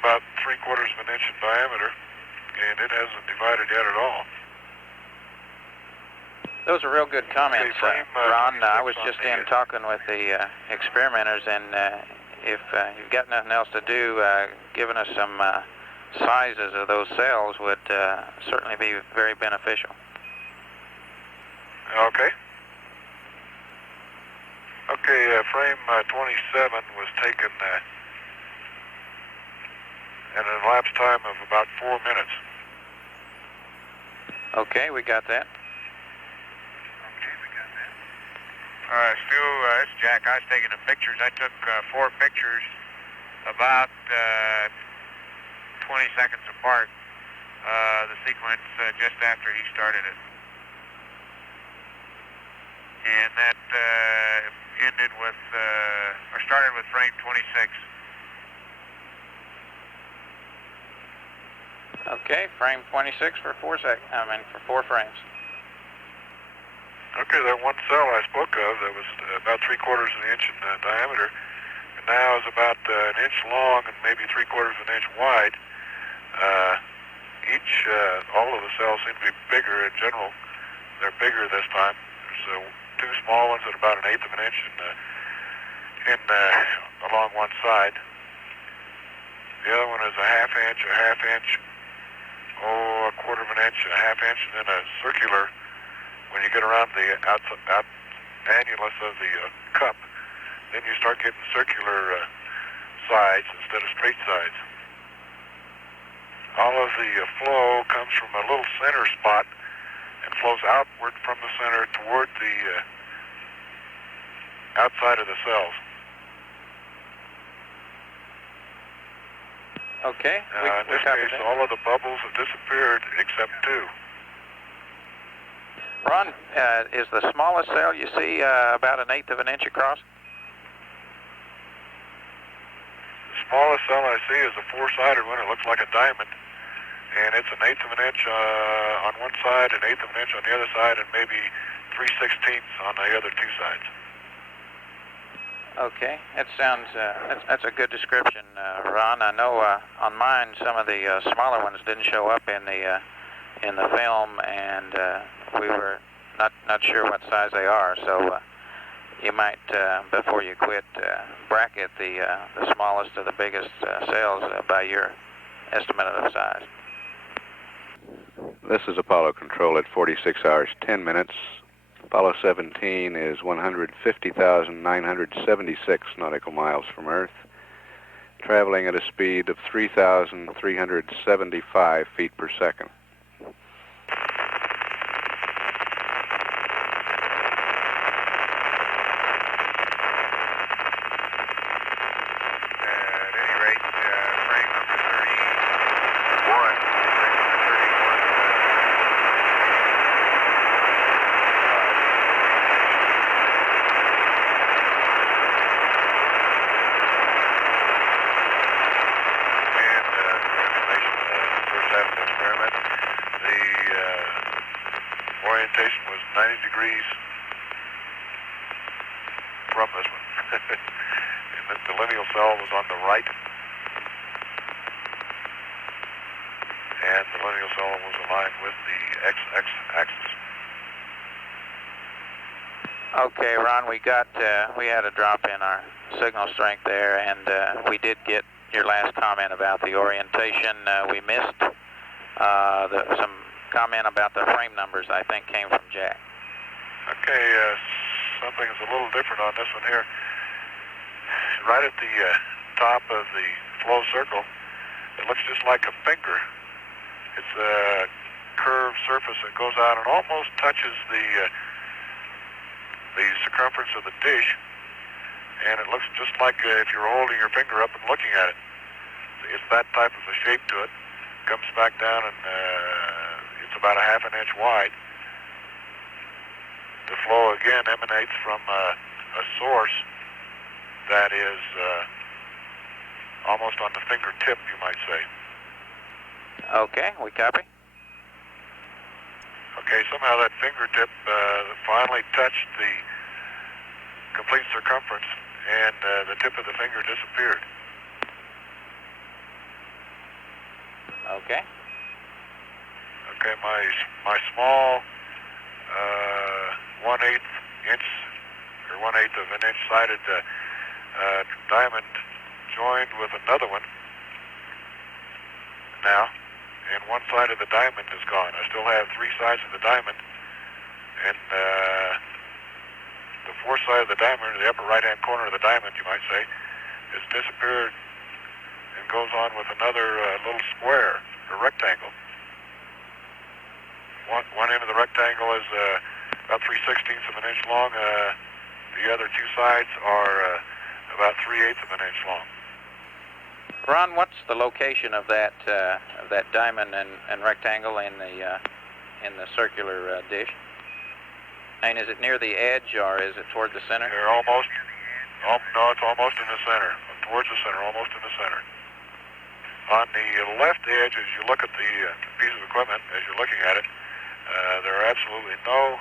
about 3/4 of an inch in diameter, and it hasn't divided yet at all. Those are real good comments, Okay, frame, Ron. I was 26 just on in the, talking with the experimenters, and if you've got nothing else to do, giving us some sizes of those cells would certainly be very beneficial. Okay. Okay, frame 27 was taken at an elapsed time of about 4 minutes. Okay, we got that. Stu, it's Jack. I was taking the pictures. I took 4 pictures about 20 seconds apart, the sequence just after he started it. And that ended with, or started with frame 26. Okay, frame 26 for 4 frames. Okay, that one cell I spoke of that was about 3/4 of an inch in diameter, and now is about an inch long and maybe 3/4 of an inch wide. All of the cells seem to be bigger in general. They're bigger this time. There's 2 small ones at about 1/8 of an inch along one side. The other one is a half inch, 1/4 of an inch, a half inch, and then a circular. When you get around the annulus of the cup, then you start getting circular sides instead of straight sides. All of the flow comes from a little center spot and flows outward from the center toward the outside of the cells. Okay. In this case, all of the bubbles have disappeared except 2. Ron, is the smallest cell you see about 1/8 of an inch across? The smallest cell I see is a 4-sided one. It looks like a diamond, and it's 1/8 of an inch on one side, 1/8 of an inch on the other side, and maybe 3/16 on the other 2 sides. Okay, that sounds that's a good description, Ron. I know on mine some of the smaller ones didn't show up in the film, and we were not sure what size they are. So you might, before you quit, bracket the smallest to the biggest cells by your estimate of the size. This is Apollo Control at 46 hours 10 minutes. Apollo 17 is 150,976 nautical miles from Earth, traveling at a speed of 3,375 feet per second. Orientation was 90 degrees from this one. And the lineal cell was on the right. And the lineal cell was aligned with the X axis. Okay, Ron, we had a drop in our signal strength there, and we did get your last comment about the orientation. We missed some comment about the frame numbers, I think, came from Jack. Okay, something is a little different on this one here. Right at the top of the flow circle, it looks just like a finger. It's a curved surface that goes out and almost touches the circumference of the dish, and it looks just like if you're holding your finger up and looking at it. It's that type of a shape to it. Comes back down, and it's about a half an inch wide. The flow again emanates from a source that is almost on the fingertip, you might say. Okay, we copy. Okay, somehow that fingertip finally touched the complete circumference, and the tip of the finger disappeared. Okay. Okay, my small 1/8 inch or 1/8 of an inch sided diamond joined with another one now, and one side of the diamond is gone. I still have three sides of the diamond, and the fourth side of the diamond, the upper right-hand corner of the diamond, you might say, has disappeared and goes on with another little square, a rectangle. One end of the rectangle is about 3/16 of an inch long. The other two sides are about 3/8 of an inch long. Ron, what's the location of that diamond and rectangle in the circular dish? I mean, is it near the edge or is it toward the center? They're almost. Oh, no, it's almost in the center, towards the center, almost in the center. On the left edge, as you look at the piece of equipment, as you're looking at it, there are absolutely no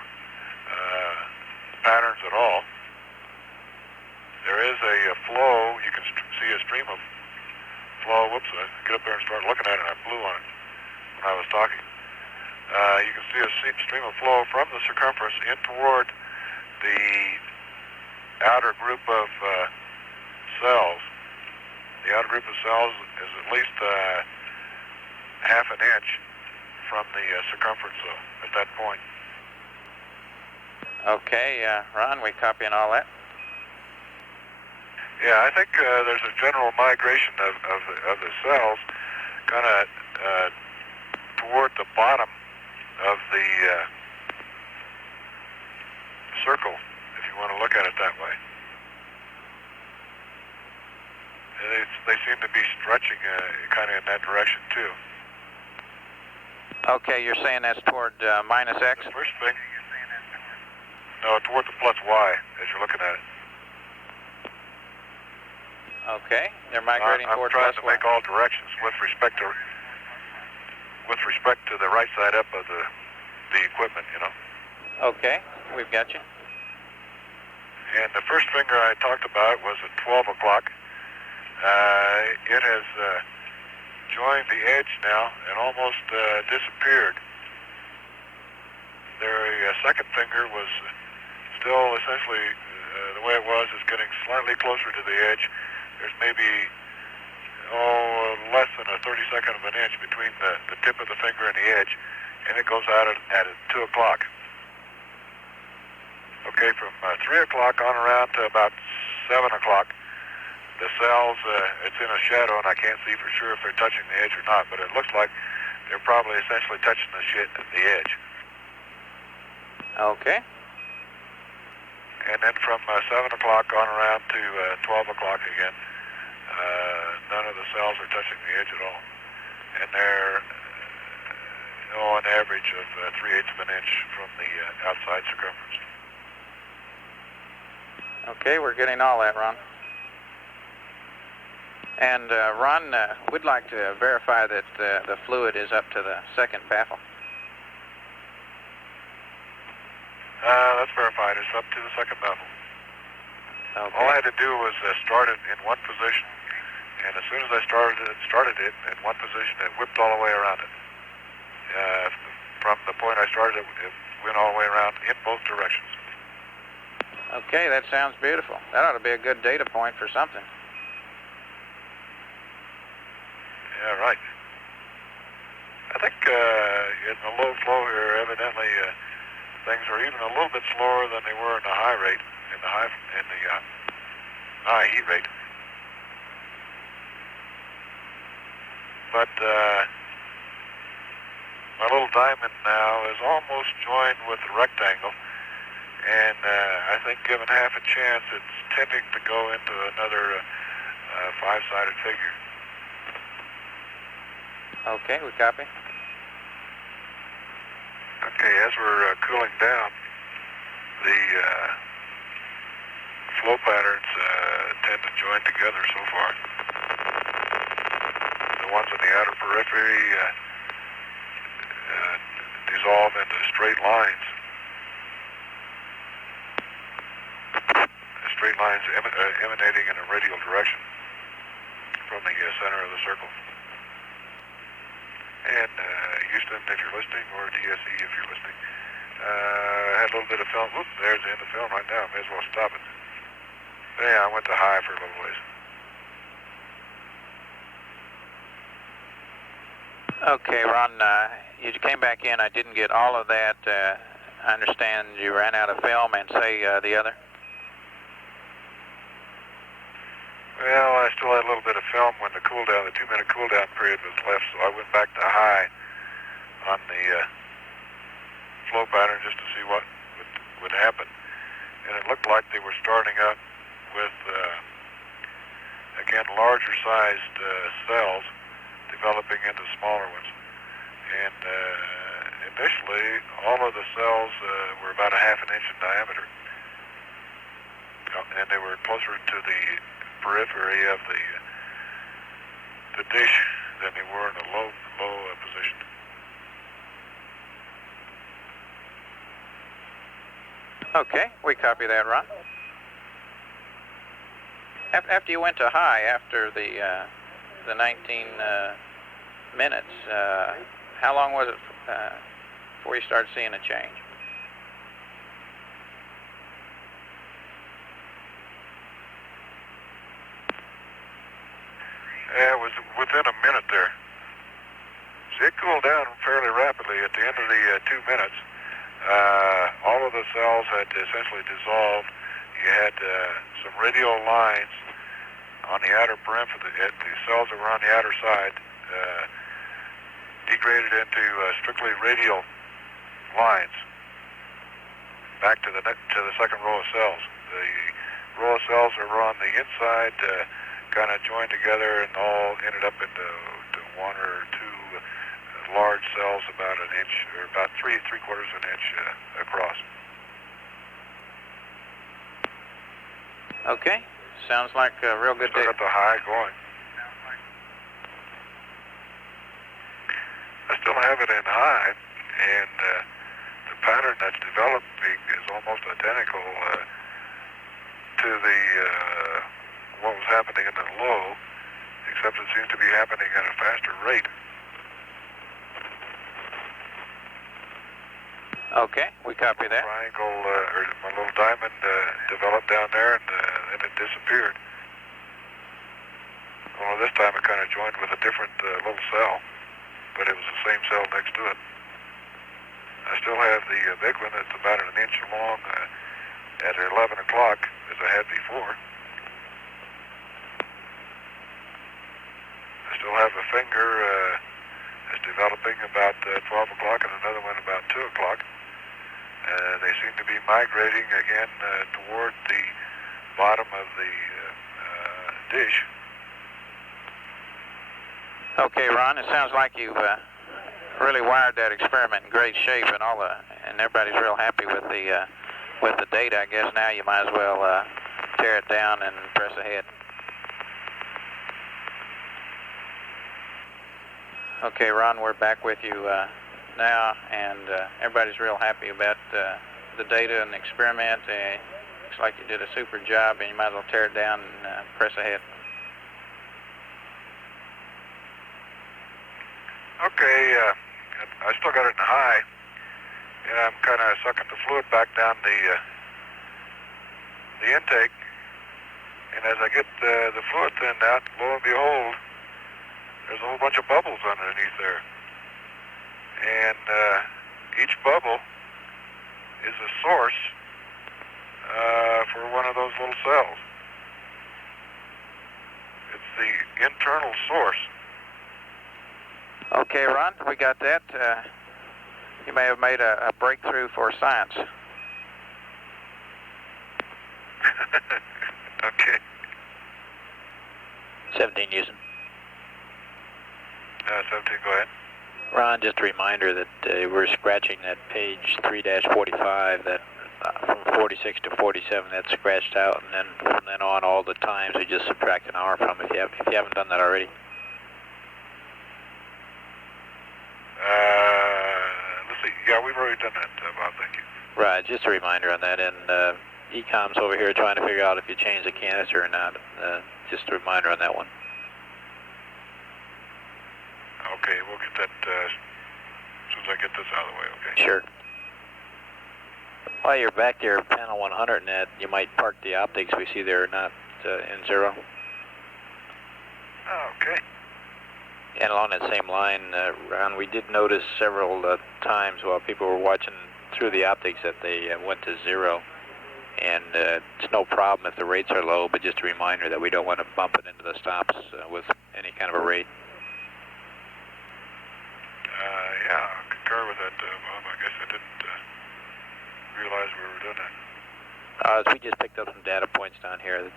patterns at all. There is a flow. You can see a stream of flow. Whoops, I get up there and start looking at it, and I blew on it when I was talking. You can see a stream of flow from the circumference in toward the outer group of cells. The outer group of cells is at least half an inch from the circumference at that point. Okay, Ron, we copying all that? Yeah, I think there's a general migration of the cells kind of toward the bottom of the circle, if you want to look at it that way. They seem to be stretching kind of in that direction too. Okay, you're saying that's toward minus X? The first thing, no, toward the plus Y as you're looking at it. Okay, they're migrating I'm toward trying plus to Y. make all directions with respect to the right side up of the equipment, you know. Okay, we've got you. And the first finger I talked about was at 12 o'clock. It has joined the edge now and almost disappeared. Their second finger was still essentially the way it was, is getting slightly closer to the edge. There's maybe less than a 32nd of an inch between the tip of the finger and the edge, and it goes out at 2 o'clock. Okay, from 3 o'clock on around to about 7 o'clock, the cells, it's in a shadow, and I can't see for sure if they're touching the edge or not, but it looks like they're probably essentially touching the edge. Okay. And then from 7 o'clock on around to 12 o'clock again, none of the cells are touching the edge at all. And they're an average of 3/8 of an inch from the outside circumference. Okay, we're getting all that, Ron. And Ron, we'd like to verify that the fluid is up to the second baffle. That's verified. It's up to the second baffle. Okay. All I had to do was start it in one position, and as soon as I started it in one position, it whipped all the way around it. From the point I started it, it went all the way around in both directions. Okay, that sounds beautiful. That ought to be a good data point for something. Yeah, right. I think in the low flow here, evidently things are even a little bit slower than they were in the high rate, in the high heat rate. But my little diamond now is almost joined with the rectangle, and I think given half a chance, it's tending to go into another five-sided figure. Okay, we copy. Okay, as we're cooling down, the flow patterns tend to join together so far. The ones in the outer periphery dissolve into straight lines. Straight lines emanating in a radial direction from the center of the circle. And Houston, if you're listening, or DSE, if you're listening, I had a little bit of film. Whoop, there's the end of film right now. May as well stop it. Yeah, I went to high for a little ways. Okay, Ron, you came back in. I didn't get all of that. I understand you ran out of film, and say the other. Well, I still had a little bit of film when the 2-minute cool down period was left, so I went back to high on the flow pattern just to see what would happen. And it looked like they were starting up with, again, larger sized cells developing into smaller ones. And initially, all of the cells were about a half an inch in diameter. And they were closer to the periphery of the dish than they were in a low position. Okay, we copy that, Ron. After you went to high, after the 19 minutes, how long was it before you started seeing a change? Yeah, it was within a minute there. So it cooled down fairly rapidly at the end of the 2 minutes. All of the cells had essentially dissolved. You had some radial lines on the outer perimeter. The cells that were on the outer side degraded into strictly radial lines back to the second row of cells. The row of cells that were on the inside kind of joined together and all ended up into one or two large cells about an inch, or about three-quarters of an inch across. Okay, sounds like a real good day. Still got the high going. I still have it in high, and the pattern that's developing is almost identical to the what was happening in the low, except it seems to be happening at a faster rate. Okay, we copy that. Triangle, or my little diamond developed down there, and then it disappeared. Well, this time it kind of joined with a different little cell, but it was the same cell next to it. I still have the big one that's about an inch long at 11 o'clock, as I had before. I still have a finger that's developing about 12 o'clock and another one about 2 o'clock. They seem to be migrating again toward the bottom of the dish. Okay, Ron, it sounds like you've really wired that experiment in great shape, and everybody's real happy with the data. I guess now you might as well tear it down and press ahead. Okay, Ron, we're back with you now, and everybody's real happy about the data and the experiment. Looks like you did a super job, and you might as well tear it down and press ahead. Okay, I still got it in high, and I'm kind of sucking the fluid back down the intake, and as I get the fluid thinned out, lo and behold, there's a whole bunch of bubbles underneath there. And each bubble is a source for one of those little cells. It's the internal source. Okay, Ron, we got that. You may have made a breakthrough for science. Okay. 17 using. 17, go ahead. Ron, just a reminder that we're scratching that page 3-45, that from 46 to 47, that's scratched out, and then from then on, all the times we just subtract an hour from if you haven't done that already. Let's see. Yeah, we've already done that, Bob. Thank you. Right, just a reminder on that. And Ecom's over here trying to figure out if you changed the canister or not. Just a reminder on that one. Okay, we'll get that as soon as I get this out of the way, okay? Sure. While you're back there, panel 100 net, you might park the optics we see there, not in zero. Okay. And along that same line, Ron, we did notice several times while people were watching through the optics that they went to 0. And it's no problem if the rates are low, but just a reminder that we don't want to bump it into the stops with any kind of a rate. Yeah, I concur with that, Bob. I guess I didn't realize we were doing that. We just picked up some data points down here.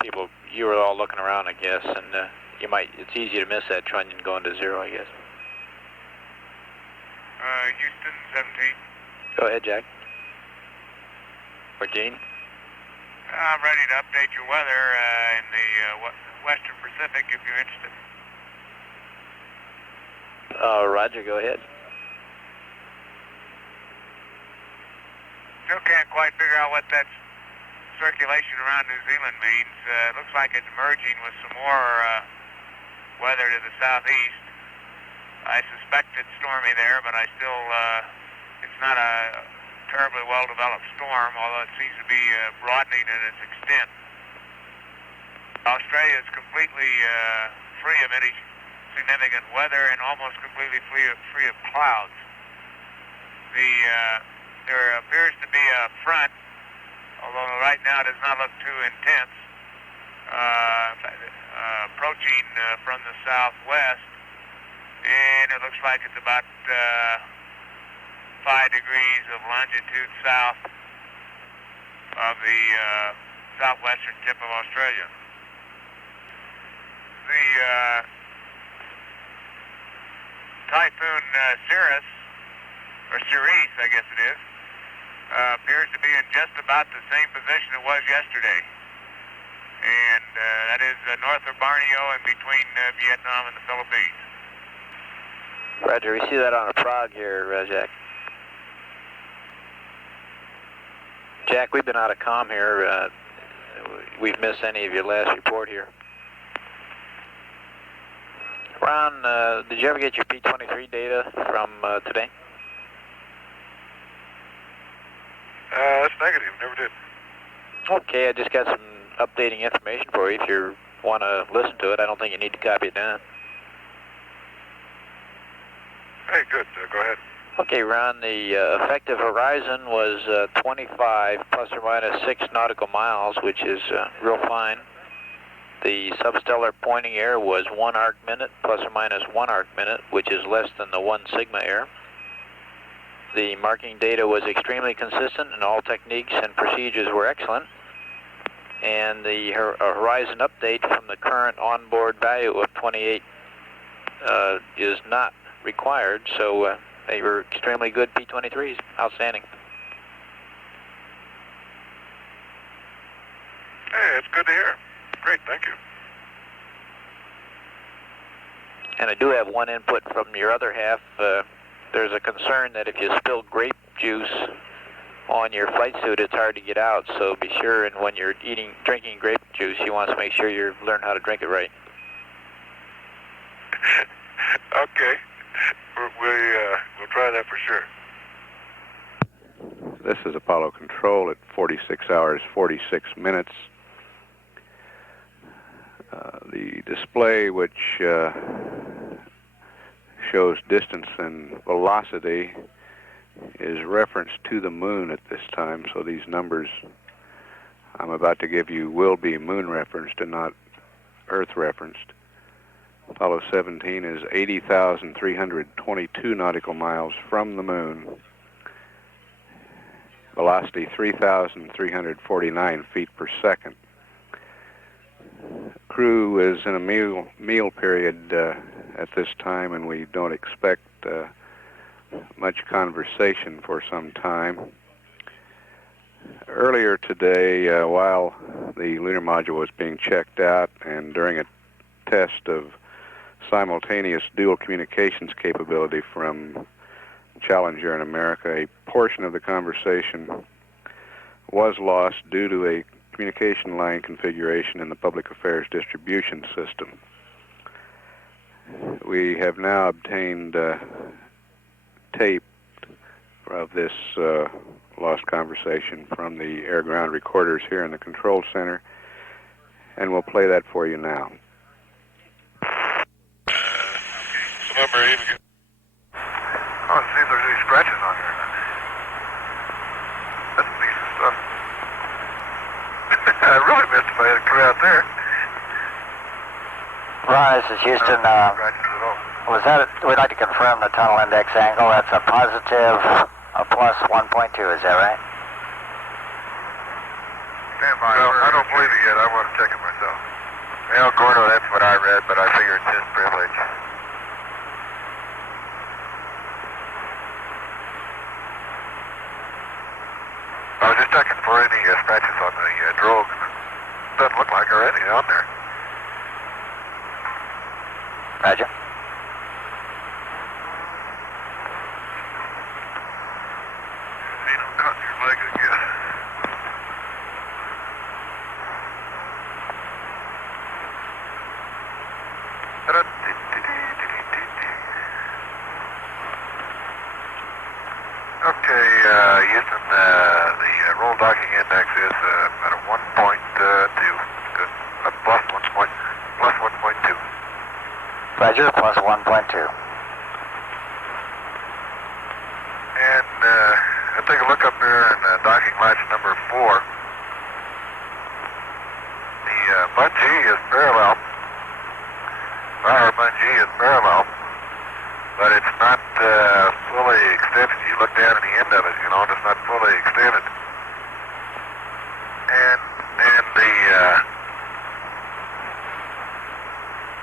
People, you were all looking around, I guess, and it's easy to miss that trunnion going to 0, I guess. Houston, 17. Go ahead, Jack. Or Gene? I'm ready to update your weather in the Western Pacific if you're interested. Roger, go ahead. Still can't quite figure out what that circulation around New Zealand means. It looks like it's merging with some more weather to the southeast. I suspect it's stormy there, but I still, it's not a terribly well-developed storm, although it seems to be broadening in its extent. Australia is completely free of any significant weather and almost completely free of clouds. There appears to be a front, although right now it does not look too intense, approaching from the southwest, and it looks like it's about 5 degrees of longitude south of the southwestern tip of Australia. The Typhoon Cirrus, or Cerise, I guess it is, appears to be in just about the same position it was yesterday. And that is north of Borneo and between Vietnam and the Philippines. Roger, we see that on a prog here, Jack. Jack, we've been out of comm here. We've missed any of your last report here. Ron, did you ever get your P23 data from today? That's negative. Never did. Okay, I just got some updating information for you if you want to listen to it. I don't think you need to copy it down. Hey, good. Go ahead. Okay, Ron, the effective horizon was 25 plus or minus 6 nautical miles, which is real fine. The substellar pointing error was 1 arc minute plus or minus 1 arc minute, which is less than the 1 sigma error. The marking data was extremely consistent and all techniques and procedures were excellent. And the horizon update from the current onboard value of 28 is not required, so they were extremely good P23s. Outstanding. Hey, it's good to hear. Great, thank you. And I do have one input from your other half. There's a concern that if you spill grape juice on your flight suit, it's hard to get out. So be sure, and when you're drinking grape juice, you want to make sure you learn how to drink it right. Okay, we'll try that for sure. This is Apollo Control at 46 hours, 46 minutes. The display, which shows distance and velocity, is referenced to the moon at this time, so these numbers I'm about to give you will be moon referenced and not Earth referenced. Apollo 17 is 80,322 nautical miles from the moon. Velocity 3,349 feet per second. Crew is in a meal period at this time, and we don't expect much conversation for some time. Earlier today, while the lunar module was being checked out and during a test of simultaneous dual communications capability from Challenger in America, a portion of the conversation was lost due to a communication line configuration in the public affairs distribution system. We have now obtained tape of this lost conversation from the air-ground recorders here in the control center, and we'll play that for you now. number even get... I want to see if there's any scratches on here. That's decent stuff. I really missed if I had a crew out there. Ron, this is Houston. No scratches at all. Was that, we'd like to confirm the tunnel index angle. That's a positive, a plus 1.2, is that right? Stand by. No, I don't believe it yet. I want to check it myself. Well, Gordo, that's what I read, but I figure it's his privilege. I was just checking for any scratches on the drogue. Doesn't look like there are any on there. Roger. See no cut in your leg again. Okay, Houston, the roll docking index is at a 1.2. Good. Plus 1.2. Roger, plus 1.2. And I take a look up there in docking latch number 4. The bungee is parallel. Our bungee is parallel, but it's not fully extended. You look down at the end of it, you know, and it's not fully extended. And the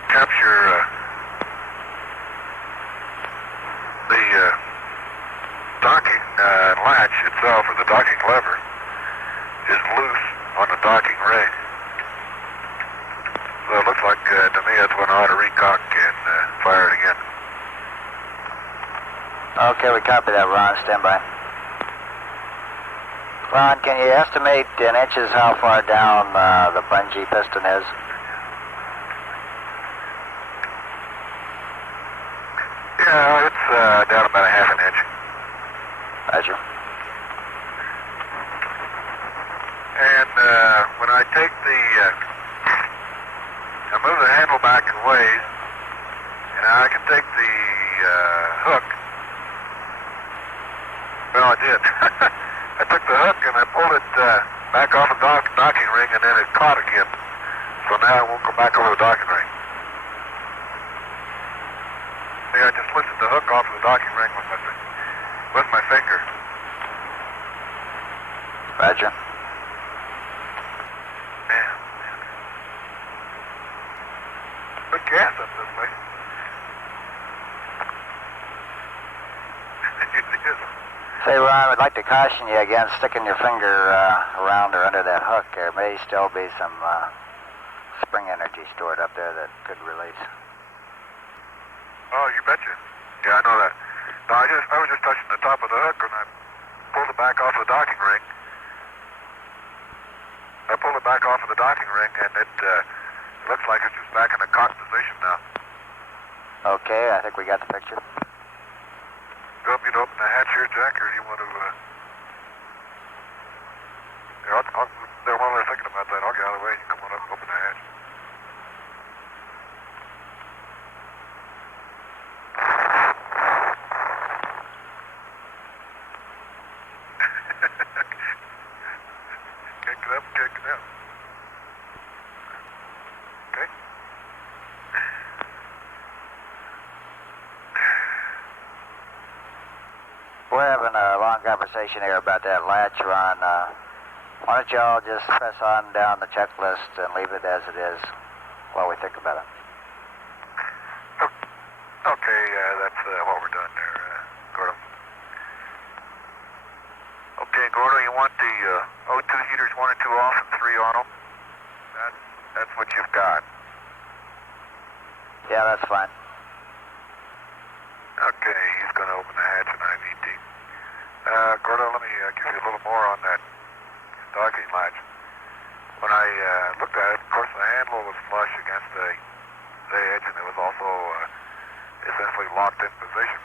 capture the docking latch itself, or the docking lever, is loose on the docking ring. So it looks like, to me, that's when I ought to recock and fire it again. Okay, we copy that, Ron. Stand by. Ron, can you estimate in inches how far down the bungee piston is? Yeah, it's down about a half an inch. Roger. And when I take I move the handle back and ways, and I can take the hook. Well, I did. I took the hook and I pulled it back off the docking ring, and then it caught again. So now it won't go back over the docking ring. See, I just lifted the hook off of the docking ring with my finger. Roger. Man. Put gas up this way. Say, Ron, I'd like to caution you against sticking your finger around or under that hook. There may still be some spring energy stored up there that could release. Oh, you betcha. Yeah, I know that. No, I was just touching the top of the hook, and I pulled it back off the docking ring. I pulled it back off of the docking ring, and it looks like it's just back in a cocked position now. Okay, I think we got the picture. You want me to open the hatch here, Jack, or do you want to... Yeah, while they're thinking about that, I'll get out of the way. You come on up and open the hatch. Kick it up, kick it out. Okay? We're having a long conversation here about that latch, Ron. Why don't y'all just press on down the checklist and leave it as it is while we think about it? Okay, that's what we're doing there, Gordo. Okay, Gordo, you want the O2 heaters 1 and 2 off and 3 on them? That's what you've got. Yeah, that's fine. Okay, he's going to open the hatch in IVT. Gordo, let me give you a little more on that docking latch. When I looked at it, of course, the handle was flush against the edge, and it was also essentially locked in position.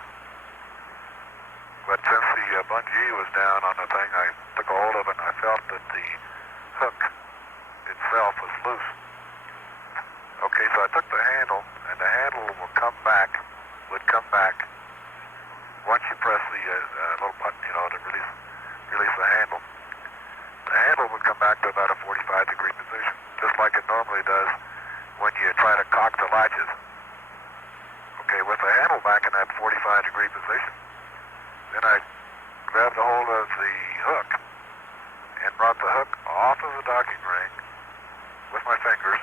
But since the bungee was down on the thing, I took a hold of it, and I felt that the hook itself was loose. Okay, so I took the handle, and the handle will come back would come back once you press the little button, to release the handle. The handle would come back to about a 45-degree position, just like it normally does when you try to cock the latches. Okay, with the handle back in that 45-degree position, then I grabbed a hold of the hook and brought the hook off of the docking ring with my fingers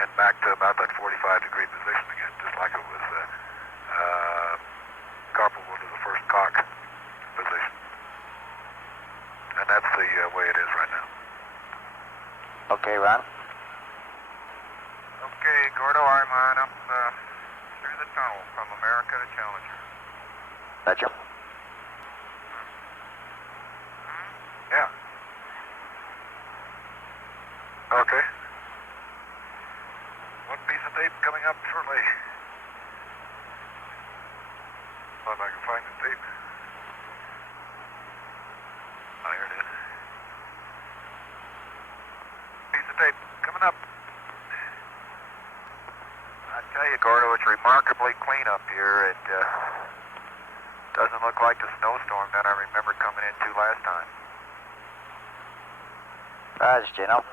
and back to about that 45-degree position again, just like it was comparable to the first cock position. And that's the way it is right now. Okay, Ron. Okay, Gordo, I'm on up through the tunnel from America to Challenger. Roger. Yeah. Okay. One piece of tape coming up shortly. See if I can find the tape. Oh, here it is. Piece of tape coming up. I tell you, Gordo, it's remarkably clean up here. It doesn't look like the snowstorm that I remember coming into last time. Roger, Gino.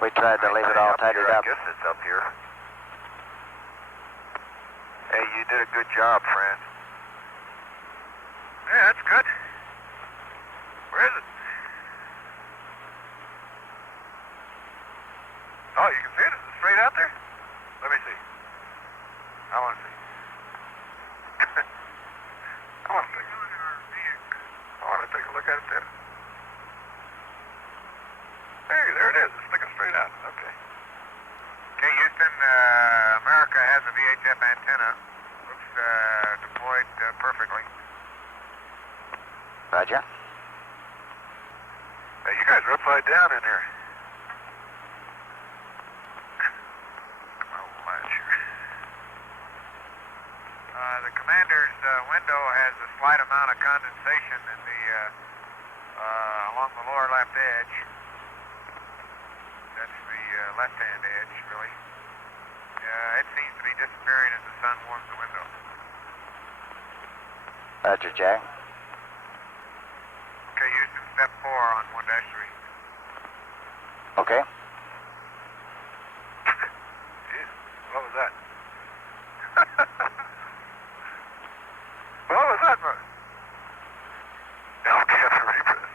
We tried to leave it all tidied up. I guess it's up here. Hey, you did a good job, friend. Yeah, that's good. Where is it? Oh, you can see it? Is it straight out there? Let me see. I want to see. I want to take a look at it then. Hey, there it is. It's sticking straight out. Okay. Okay, Houston, America has a VHF antenna. Looks deployed perfectly. Roger. Hey, you guys are upside down in here. The commander's window has a slight amount of condensation in the along the lower left edge. That's the left-hand edge, really. It seems to be disappearing as the sun warms the window. Roger, Jack. Okay, Houston, step 4 on 1-3. Okay. Jeez, what was that? What was that, bro? Okay, I'm ready for this.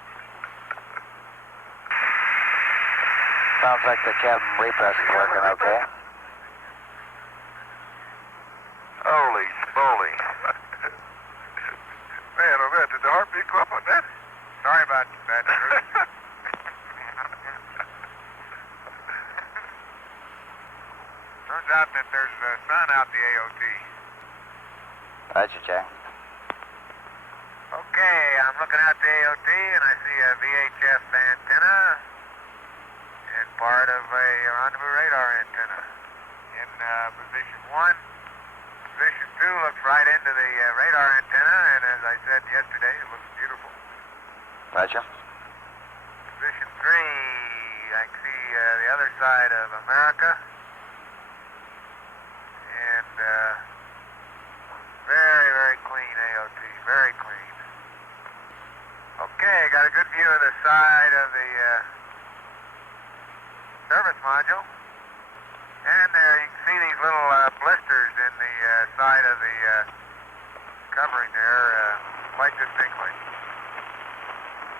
Sounds like the cabin repress is working okay. Holy smoly. Man, oh man, did the heartbeat go up on that? Sorry about that, Bruce. Turns out that there's sun out the AOT. Roger, Jack. Okay, I'm looking at the AOT and I see a VHF antenna and part of a rendezvous radar antenna in position 1. Position 2 looks right into the radar antenna, and as I said yesterday, it looks beautiful. Roger. Position 3, I can see the other side of America. And very, very clean AOT, very clean. Okay, got a good view of the side of the service module. And there you can see these little blisters in the side of the covering there quite distinctly.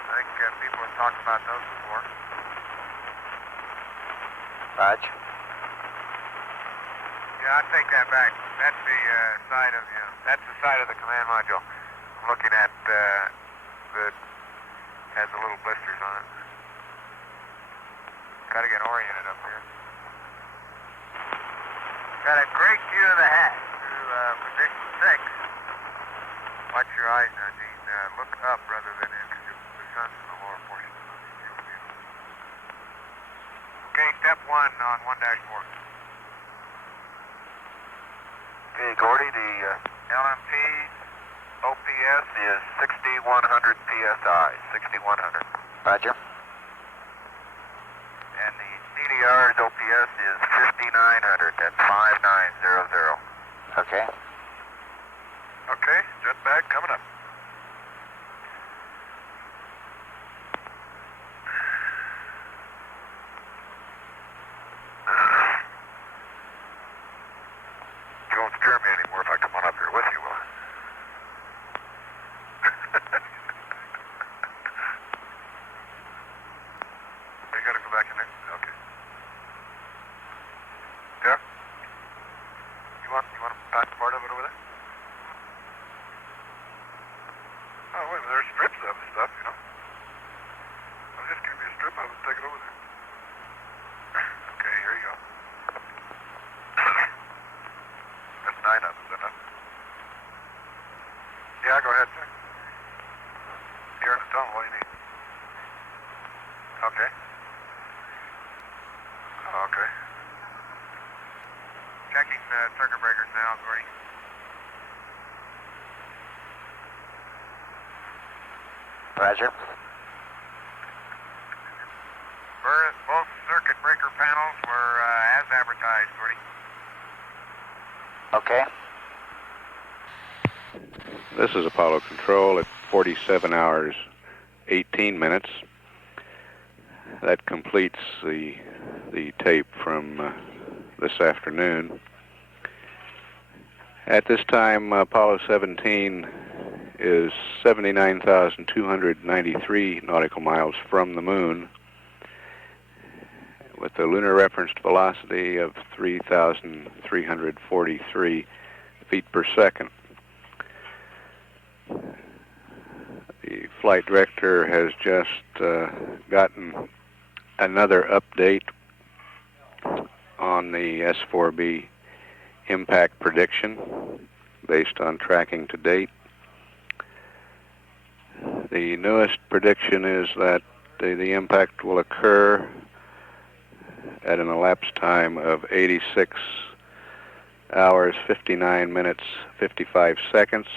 I think people have talked about those before. Raj. Yeah, I'll take that back. That's the side of the command module. I'm looking at that has the little blisters on it. Got to get oriented up here. Got a great view of the hat through position 6. Watch your eyes, Nadine. Look up rather than in, because the sun's in the lower portion of the view. Okay, step 1 on 1-4. Okay, Gordy, the LMP OPS is 6,100 PSI, 6,100. Roger. And the CDR's OPS is 5,900, that's 5900. Okay. Okay, jet bag coming up. You won't scare me anymore if I come on up here with you, will I? You gotta go back in there? Okay. Yeah? You want to pack part of it over there? Oh, wait, there's strips of stuff, you know. I'll just give me a strip of it and take it over there. Okay, here you go. That's 9 of them, is that enough? Yeah, go ahead, sir. Here in the tunnel, what do you need? Okay. Okay. Checking circuit breakers now, Gordy. Roger. Both circuit breaker panels were as advertised, Gordy. Okay. This is Apollo Control at 47 hours, 18 minutes. That completes the tape from this afternoon. At this time, Apollo 17 is 79,293 nautical miles from the moon, with a lunar reference velocity of 3,343 feet per second. The flight director has just gotten another update on the S4B impact prediction based on tracking to date. The newest prediction is that the impact will occur at an elapsed time of 86 hours, 59 minutes, 55 seconds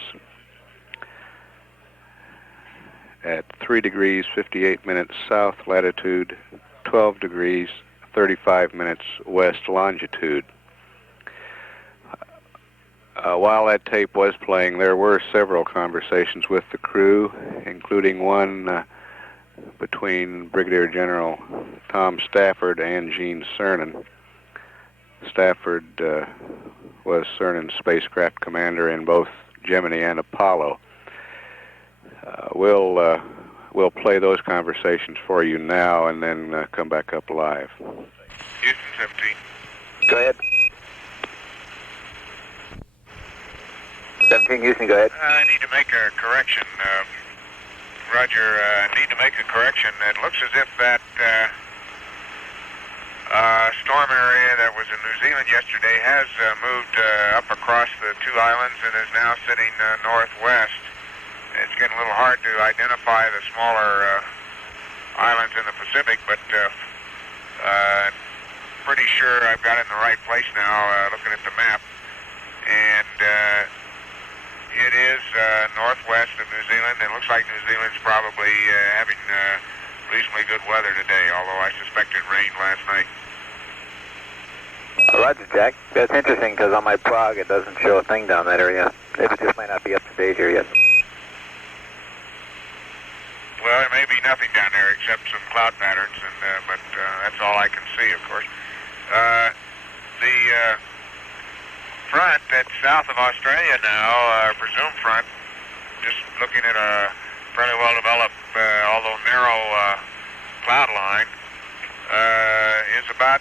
at 3 degrees, 58 minutes south latitude, 12 degrees, 35 minutes west longitude. While that tape was playing, there were several conversations with the crew, including one between Brigadier General Tom Stafford and Gene Cernan. Stafford was Cernan's spacecraft commander in both Gemini and Apollo. We'll play those conversations for you now and then come back up live. Houston 17. Go ahead. 17 Houston, go ahead. I need to make a correction. Roger, I need to make a correction. It looks as if that storm area that was in New Zealand yesterday has moved up across the two islands and is now sitting northwest. It's getting a little hard to identify the smaller islands in the Pacific, but pretty sure I've got it in the right place now, looking at the map. And it is northwest of New Zealand. It looks like New Zealand's probably having reasonably good weather today, although I suspect it rained last night. Roger, Jack. That's interesting because on my prog it doesn't show a thing down that area. It just might not be up to date here yet. Well, there may be nothing down there except some cloud patterns, but that's all I can see, of course. The front that's south of Australia now, presumed front, just looking at a fairly well-developed, although narrow cloud line, is about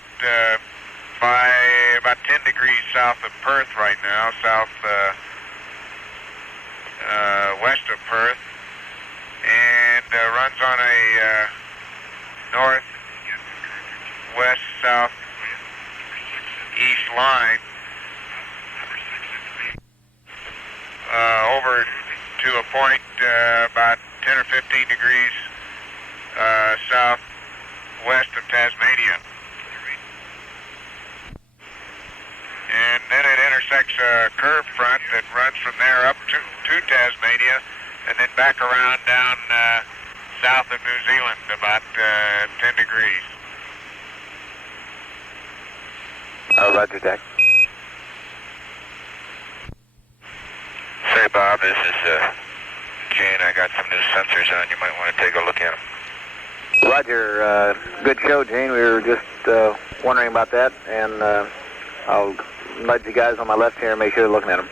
10 degrees south of Perth right now, west of Perth, and runs on a north-west-south-east line over to a point about 10 or 15 degrees southwest of Tasmania. And then it intersects a curved front that runs from there up to Tasmania and then back around down south of New Zealand about 10 degrees. Roger, Jack. Jane, I got some new sensors on. You might want to take a look at them. Roger. Good show, Gene. We were just wondering about that, and I'll nudge the guys on my left here and make sure they're looking at them.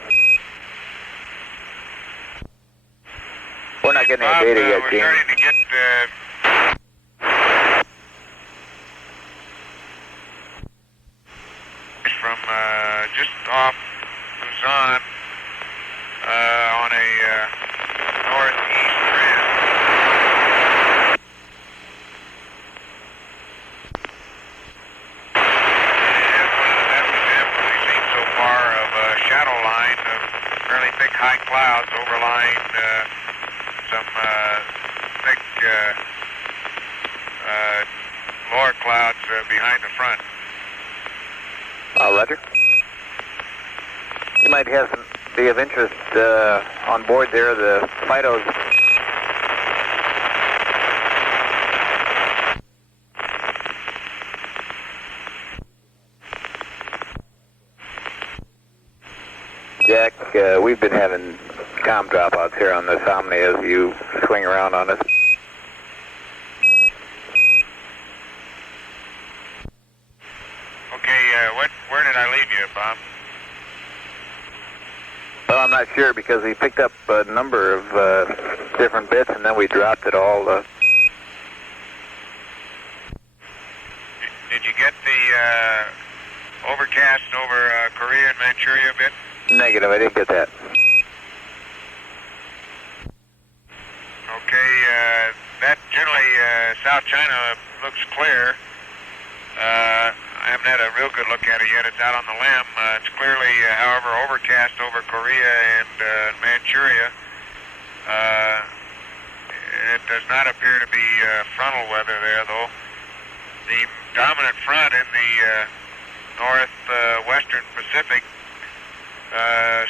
We're not getting any data yet, Gene. We're starting to get from just off Luzon on a northeast trend. And that's an example we've seen so far of a shadow line of fairly thick high clouds overlying some thick lower clouds behind the front. Roger. You might have some be of interest on board there, the phytos. Jack, we've been having comm dropouts here on this Omni as you swing around on us. Okay, where did I leave you, Bob? Well, I'm not sure because he picked up a number of different bits and then we dropped it all. Did you get the overcast over Korea and Manchuria bit? Negative, I didn't get that. Okay, that generally, South China looks clear. I haven't had a real good look at it yet. It's out on the limb. It's clearly, however, overcast over Korea and Manchuria. It does not appear to be frontal weather there, though. The dominant front in the northwestern Pacific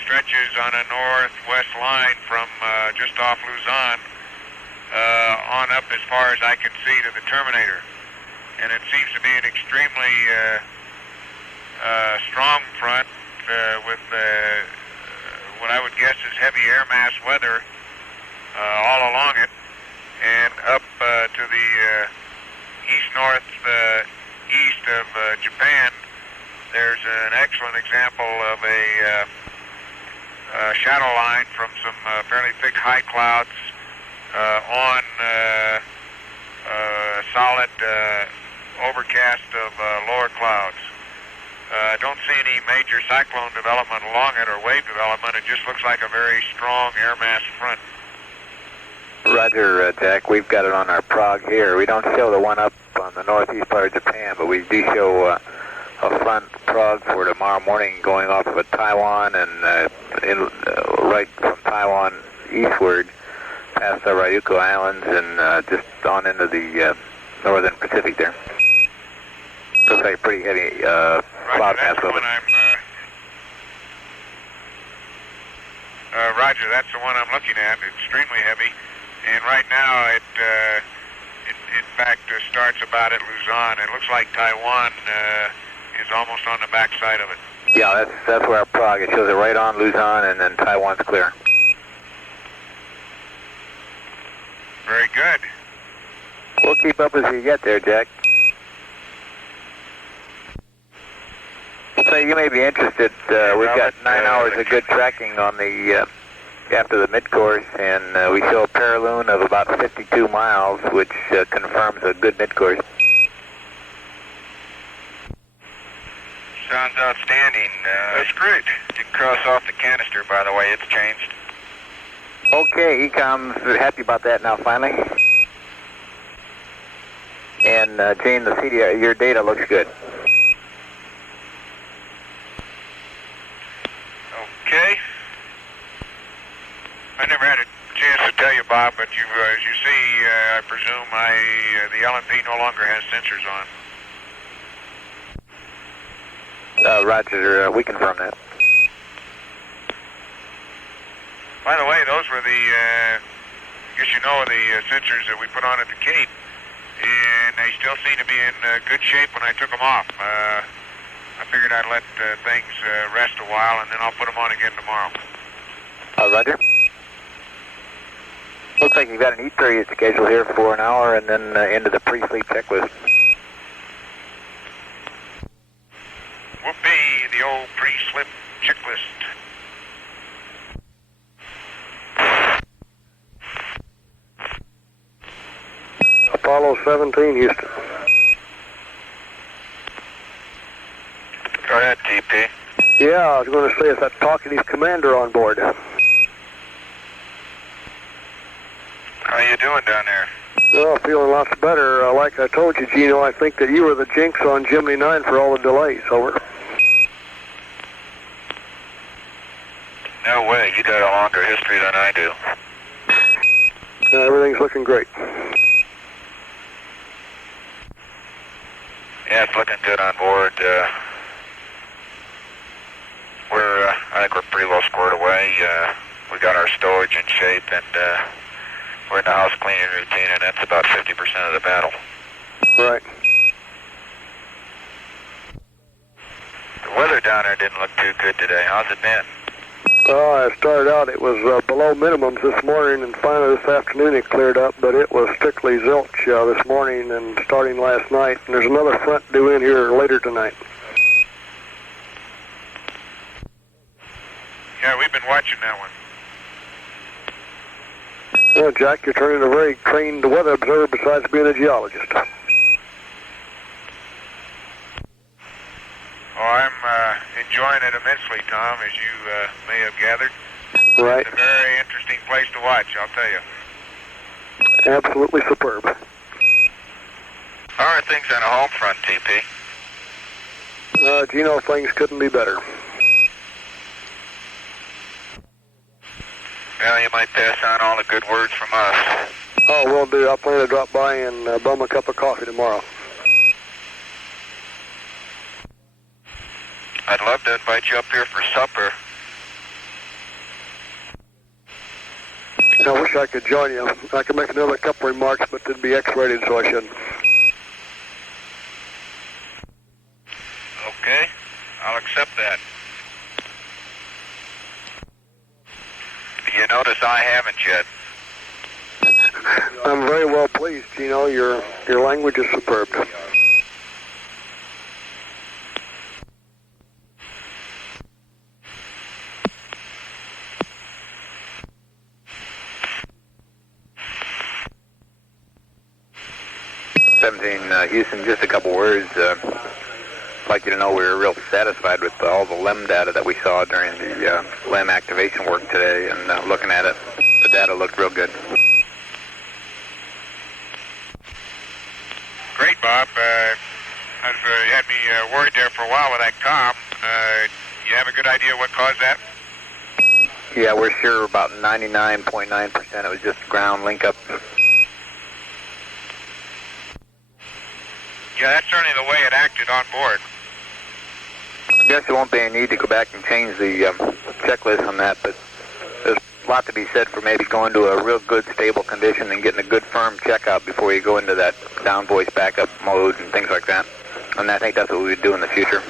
stretches on a northwest line from just off Luzon on up as far as I can see to the terminator. And it seems to be an extremely strong front with what I would guess is heavy air mass weather all along it. And up to the east-northeast of Japan, there's an excellent example of a shadow line from some fairly thick high clouds on solid overcast of lower clouds. I don't see any major cyclone development along it or wave development. It just looks like a very strong air mass front. Roger, Jack. We've got it on our prog here. We don't show the one up on the northeast part of Japan, but we do show a front prog for tomorrow morning going off of Taiwan and right from Taiwan eastward past the Ryukyu Islands and just on into the northern Pacific there. Looks like a pretty heavy cloud mass over. Roger, that's the one I'm looking at. Extremely heavy, and right now it in fact starts about at Luzon. It looks like Taiwan is almost on the backside of it. Yeah, that's where our prog. It shows it right on Luzon, and then Taiwan's clear. Very good. We'll keep up as you get there, Jack. So you may be interested. We've got 9 hours of good tracking on the after the midcourse, and we show a paraloon of about 52 miles, which confirms a good midcourse. Sounds outstanding. That's great. You can cross off the canister, by the way. It's changed. Okay, Ecom's happy about that now, finally. And Gene, the CDR, your data looks good. Okay. I never had a chance to tell you, Bob, but you, as you see, I presume the LMP no longer has sensors on. Roger, we confirm that. By the way, those were the, I guess you know, the sensors that we put on at the Cape, and they still seem to be in good shape when I took them off. I figured I'd let things rest a while, and then I'll put them on again tomorrow. Roger. Looks like you've got an eat period scheduled here for an hour and then into the pre-sleep checklist. Whoopee, the old pre-slip checklist. Apollo 17, Houston. Go ahead, TP. Yeah, I was going to say, is that talkative commander on board? How you doing down there? Well, feeling lots better. Like I told you, Gino, I think that you were the jinx on Gemini 9 for all the delays. Over. No way, you got a longer history than I do. Everything's looking great. Yeah, it's looking good on board. I think we're pretty well squared away. We got our stowage in shape, and we're in the house cleaning routine, and that's about 50% of the battle. Right. The weather down there didn't look too good today. How's it been? I started out, it was below minimums this morning, and finally this afternoon it cleared up, but it was strictly zilch this morning and starting last night. And there's another front due in here later tonight. Yeah, we've been watching that one. Well, Jack, you're turning a very trained weather observer besides being a geologist. Oh, I'm enjoying it immensely, Tom, as you may have gathered. Right. It's a very interesting place to watch, I'll tell you. Absolutely superb. How are things on the home front, TP? Gino, things couldn't be better. Well, you might pass on all the good words from us. Oh, will do. I'll plan to drop by and bum a cup of coffee tomorrow. I'd love to invite you up here for supper. I wish I could join you. I could make another couple remarks, but they'd be X-rated, so I shouldn't. Okay, I'll accept that. You notice I haven't yet. I'm very well pleased, Gino. Your language is superb. Houston, just a couple words. I'd like you to know we were real satisfied with all the LEM data that we saw during the LEM activation work today, and looking at it, the data looked real good. Great, Bob. You had me worried there for a while with that comm. You have a good idea what caused that? Yeah, we're sure about 99.9% it was just ground link up. Yeah, that's certainly the way it acted on board. I guess there won't be any need to go back and change the checklist on that, but there's a lot to be said for maybe going to a real good stable condition and getting a good firm checkout before you go into that down voice backup mode and things like that. And I think that's what we would do in the future.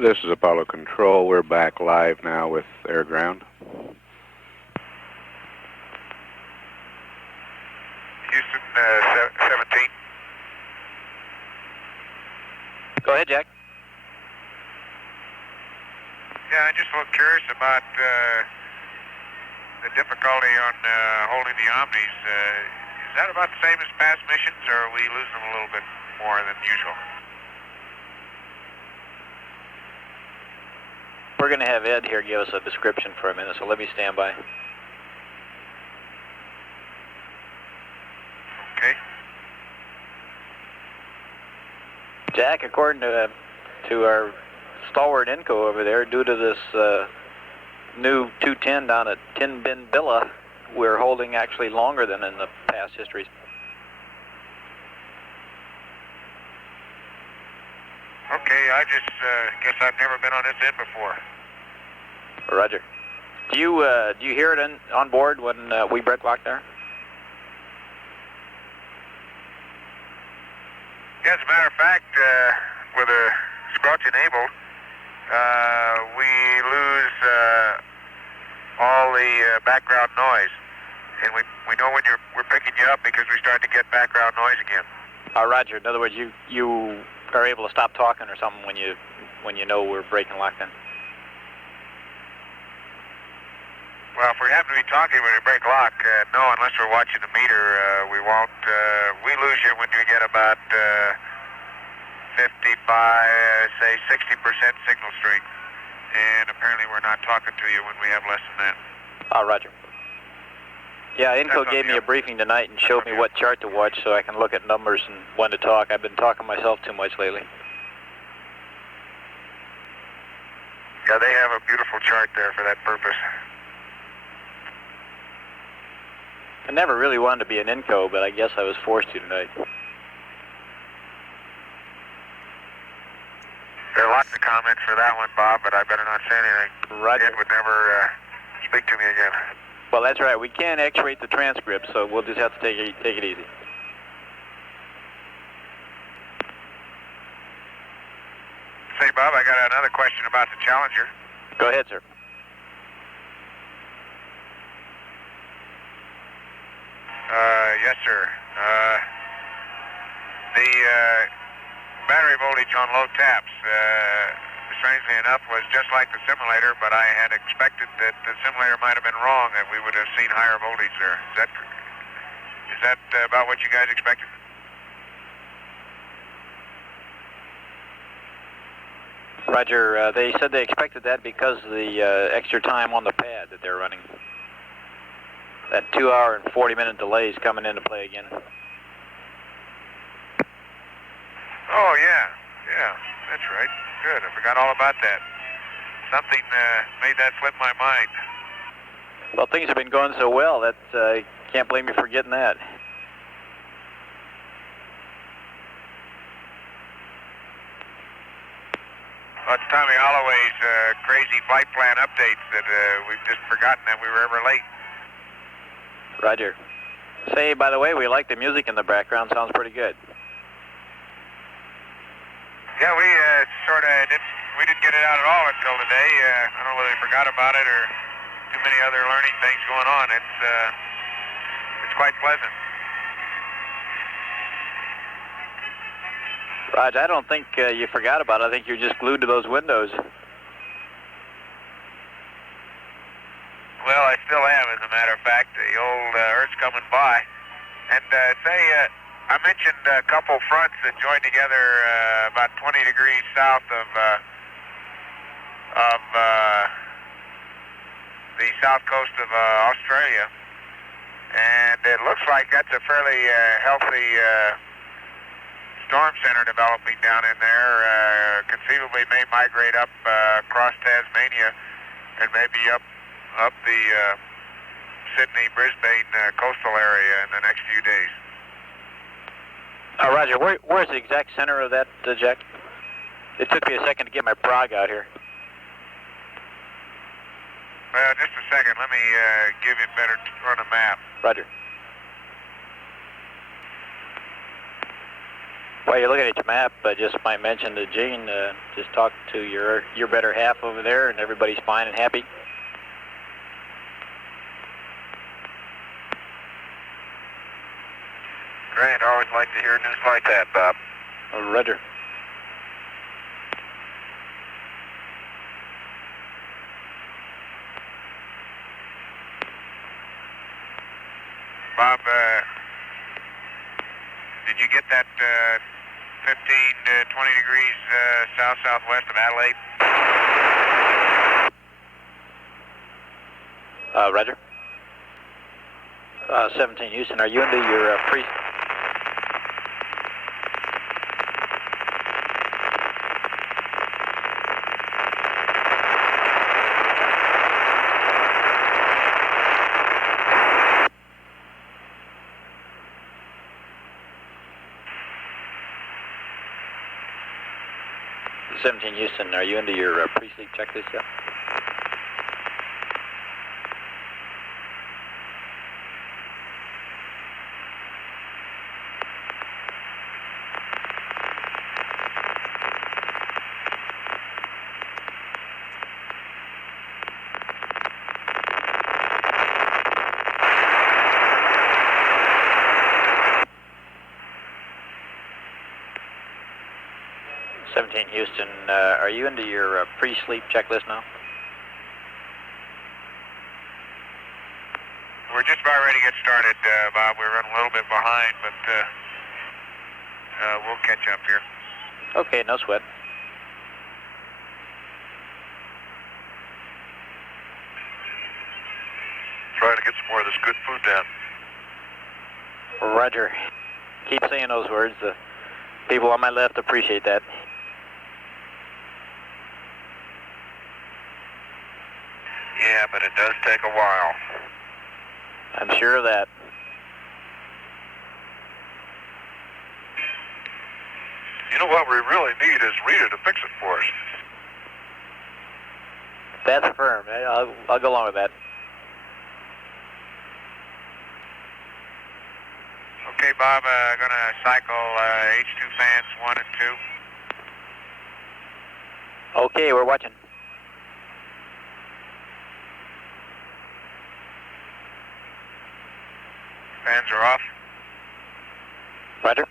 This is Apollo Control. We're back live now with air ground. Houston, 17. Go ahead, Jack. Yeah, I'm just a little curious about the difficulty on holding the Omnis. Is that about the same as past missions, or are we losing them a little bit more than usual? We're going to have Ed here give us a description for a minute, so let me stand by. Okay. Jack, according to our stalwart Inco over there, due to this new 210 down at Tin Bin Billa, we're holding actually longer than in the past histories. Okay, I just guess I've never been on this end before. Roger. Do you hear it on board when we break lock there? Yeah, as a matter of fact, with a squelch enabled, we lose especially background noise. And we know when we're picking you up because we start to get background noise again. Roger. In other words, you are able to stop talking or something when you know we're breaking locked in. Well, if we happen to be talking when we break lock, no, unless we're watching the meter, we won't. We lose you when we get about 55, say 60% signal strength. And apparently we're not talking to you when we have less than that. Roger. Yeah, Info gave me a briefing tonight and showed me what chart to watch so I can look at numbers and when to talk. I've been talking myself too much lately. Yeah, they have a beautiful chart there for that purpose. I never really wanted to be an Inco, but I guess I was forced to tonight. There are lots of comments for that one, Bob, but I better not say anything. Roger. Ed would never speak to me again. Well, that's right. We can't X-rate the transcript, so we'll just have to take it easy. Say, Bob, I got another question about the Challenger. Go ahead, sir. Yes, sir. The battery voltage on low taps, strangely enough, was just like the simulator, but I had expected that the simulator might have been wrong and we would have seen higher voltage there. Is that about what you guys expected? Roger. They said they expected that because of the extra time on the pad that they're running. That 2 hour and 40-minute delay is coming into play again. Oh, yeah, that's right. Good, I forgot all about that. Something made that slip my mind. Well, things have been going so well that I can't blame you for getting that. Well, it's Tommy Holloway's crazy flight plan updates that we've just forgotten that we were ever late. Roger. Say, by the way, we like the music in the background. Sounds pretty good. Yeah, we sort of didn't get it out at all until today. I don't know whether they forgot about it or too many other learning things going on. It's quite pleasant. Roger, I don't think you forgot about it. I think you're just glued to those windows. Well, I still am, as a matter of fact. The old Earth's coming by. And I mentioned a couple fronts that joined together about 20 degrees south of the south coast of Australia. And it looks like that's a fairly healthy storm center developing down in there. Conceivably may migrate up across Tasmania and maybe up the Sydney-Brisbane coastal area in the next few days. Roger, where's the exact center of that, Jack? It took me a second to get my prog out here. Well, just a second. Let me give you better on a map. Roger. While you're looking at your map, I just might mention to Gene, just talk to your better half over there, and everybody's fine and happy. Great. I always like to hear news like that, Bob. Roger. Bob, did you get that 15 to 20 degrees south-southwest of Adelaide? Roger. 17 Houston, are you into your pre... Houston, are you into your pre-sleep checklist yet? 17 Houston, are you into your pre-sleep checklist now? We're just about ready to get started, Bob. We're running a little bit behind, but we'll catch up here. Okay, no sweat. Trying to get some more of this good food down. Roger. Keep saying those words. The people on my left appreciate that. Yeah, but it does take a while. I'm sure of that. You know what we really need is Rita to fix it for us. That's firm. I'll go along with that. Okay, Bob, gonna cycle H2 fans 1 and 2. Okay, we're watching. Fans are off. Roger.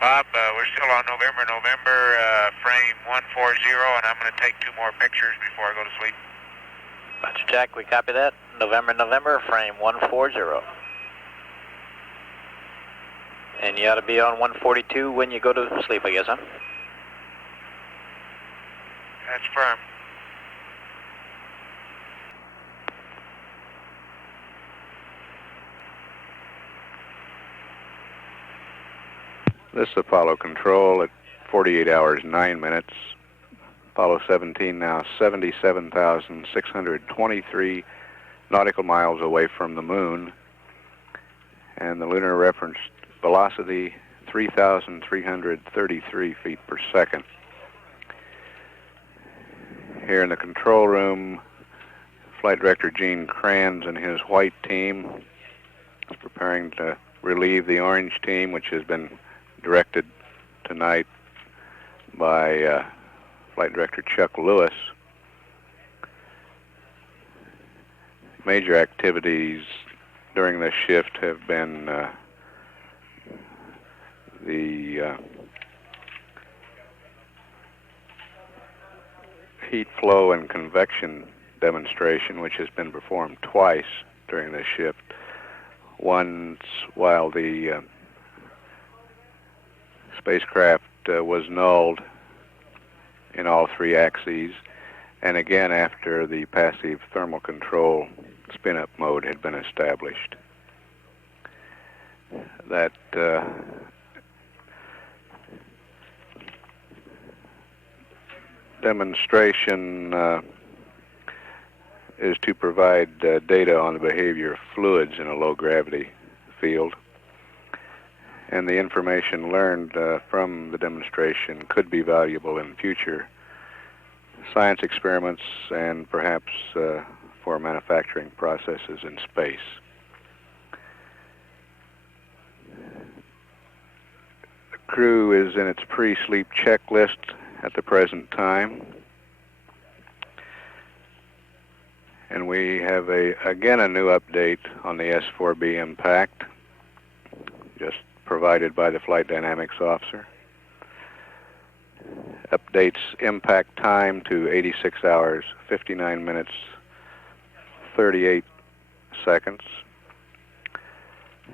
Bob, we're still on November, frame 140, and I'm going to take 2 more pictures before I go to sleep. Roger, Jack, we copy that. November, frame 140. And you ought to be on 142 when you go to sleep, I guess, huh? That's firm. This is Apollo Control at 48 hours, 9 minutes. Apollo 17 now 77,623 nautical miles away from the moon. And the lunar reference velocity, 3,333 feet per second. Here in the control room, Flight Director Gene Kranz and his white team is preparing to relieve the orange team, which has been directed tonight by Flight Director Chuck Lewis. Major activities during this shift have been the heat flow and convection demonstration, which has been performed twice during this shift. Once while the spacecraft was nulled in all 3 axes, and again after the passive thermal control spin-up mode had been established. That demonstration is to provide data on the behavior of fluids in a low-gravity field. And the information learned from the demonstration could be valuable in future science experiments and perhaps for manufacturing processes in space. The crew is in its pre-sleep checklist at the present time. And we have again a new update on the S4B impact, just provided by the Flight Dynamics Officer. Updates impact time to 86 hours, 59 minutes, 38 seconds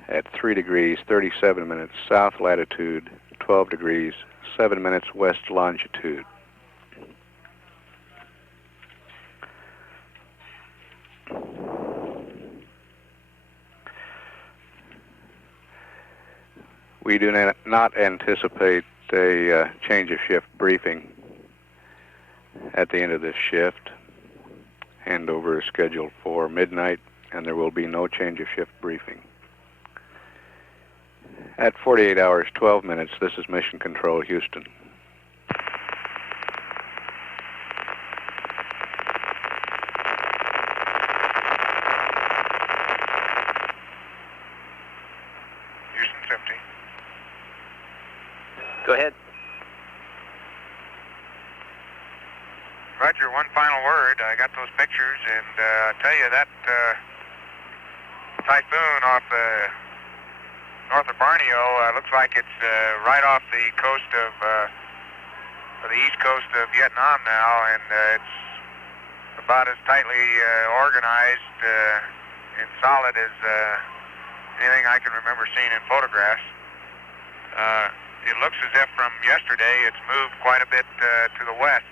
at 3 degrees, 37 minutes south latitude, 12 degrees, 7 minutes west longitude. We do not anticipate a change of shift briefing at the end of this shift. Handover is scheduled for midnight, and there will be no change of shift briefing. At 48 hours, 12 minutes, this is Mission Control, Houston. Houston's empty. Go ahead. Roger, one final word. I got those pictures, and I'll tell you that typhoon off the north of Borneo. Looks like it's right off the coast of the east coast of Vietnam now, and it's about as tightly organized and solid as anything I can remember seeing in photographs. It looks as if from yesterday it's moved quite a bit to the west.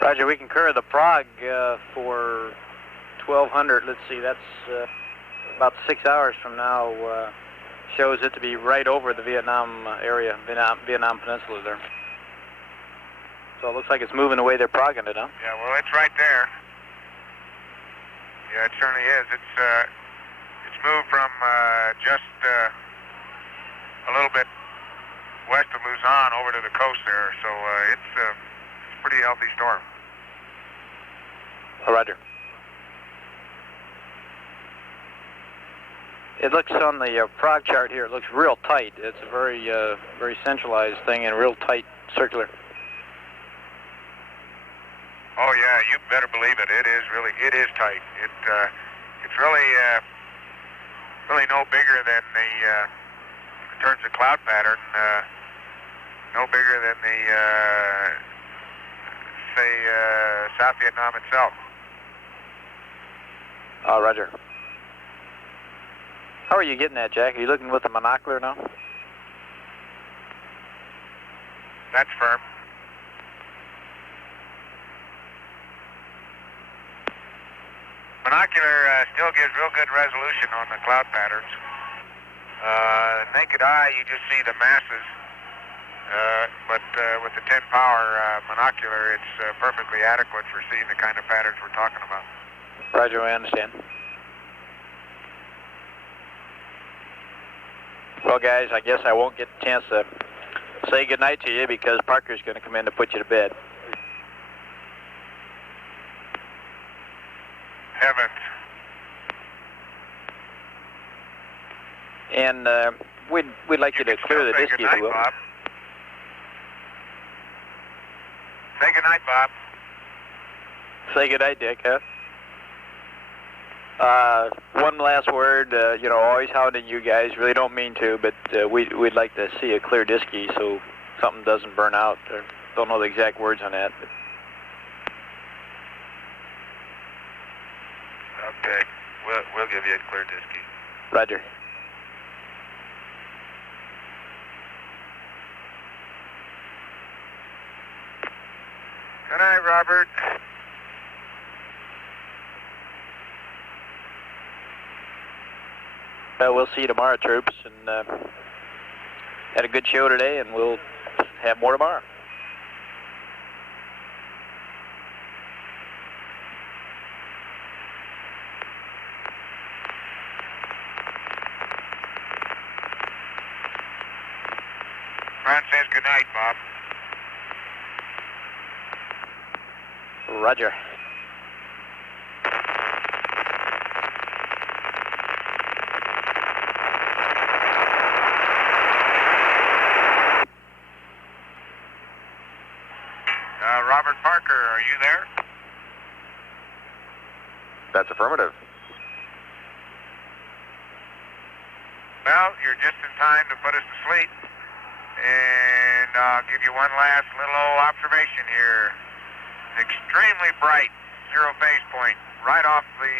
Roger, we concur. The Prague for 1200, let's see, that's about 6 hours from now, shows it to be right over the Vietnam area, Vietnam Peninsula there. So it looks like it's moving the way they're progging it, huh? Yeah, well, it's right there. Yeah, it certainly is. It's moved from just a little bit west of Luzon over to the coast there, so it's a pretty healthy storm. Oh, Roger. It looks on the Prague chart here, it looks real tight. It's a very, very centralized thing and real tight circular. Oh yeah, you better believe it. It is tight. It's really no bigger than the, in terms of cloud pattern, no bigger than the, say, South Vietnam itself. Oh, Roger. How are you getting that, Jack? Are you looking with a monocular now? That's firm. Monocular still gives real good resolution on the cloud patterns. Naked eye, you just see the masses, but with the 10 power monocular, it's perfectly adequate for seeing the kind of patterns we're talking about. Roger, I understand. Well, guys, I guess I won't get a chance to say goodnight to you because Parker's going to come in to put you to bed. Heavens. And we'd like you to clear the disk, if you will. Bob. Say goodnight, Bob. Say goodnight, Dick, huh? One last word, always hounding you guys, really don't mean to, but we'd like to see a clear disky so something doesn't burn out. Don't know the exact words on that. But. Okay, we'll give you a clear disky. Roger. Good night, Robert. We'll see you tomorrow, troops, and had a good show today, and we'll have more tomorrow. Ron says good night, Bob. Roger. Robert Parker, are you there? That's affirmative. Well, you're just in time to put us to sleep. And I'll give you one last little old observation here. Extremely bright zero phase point right off the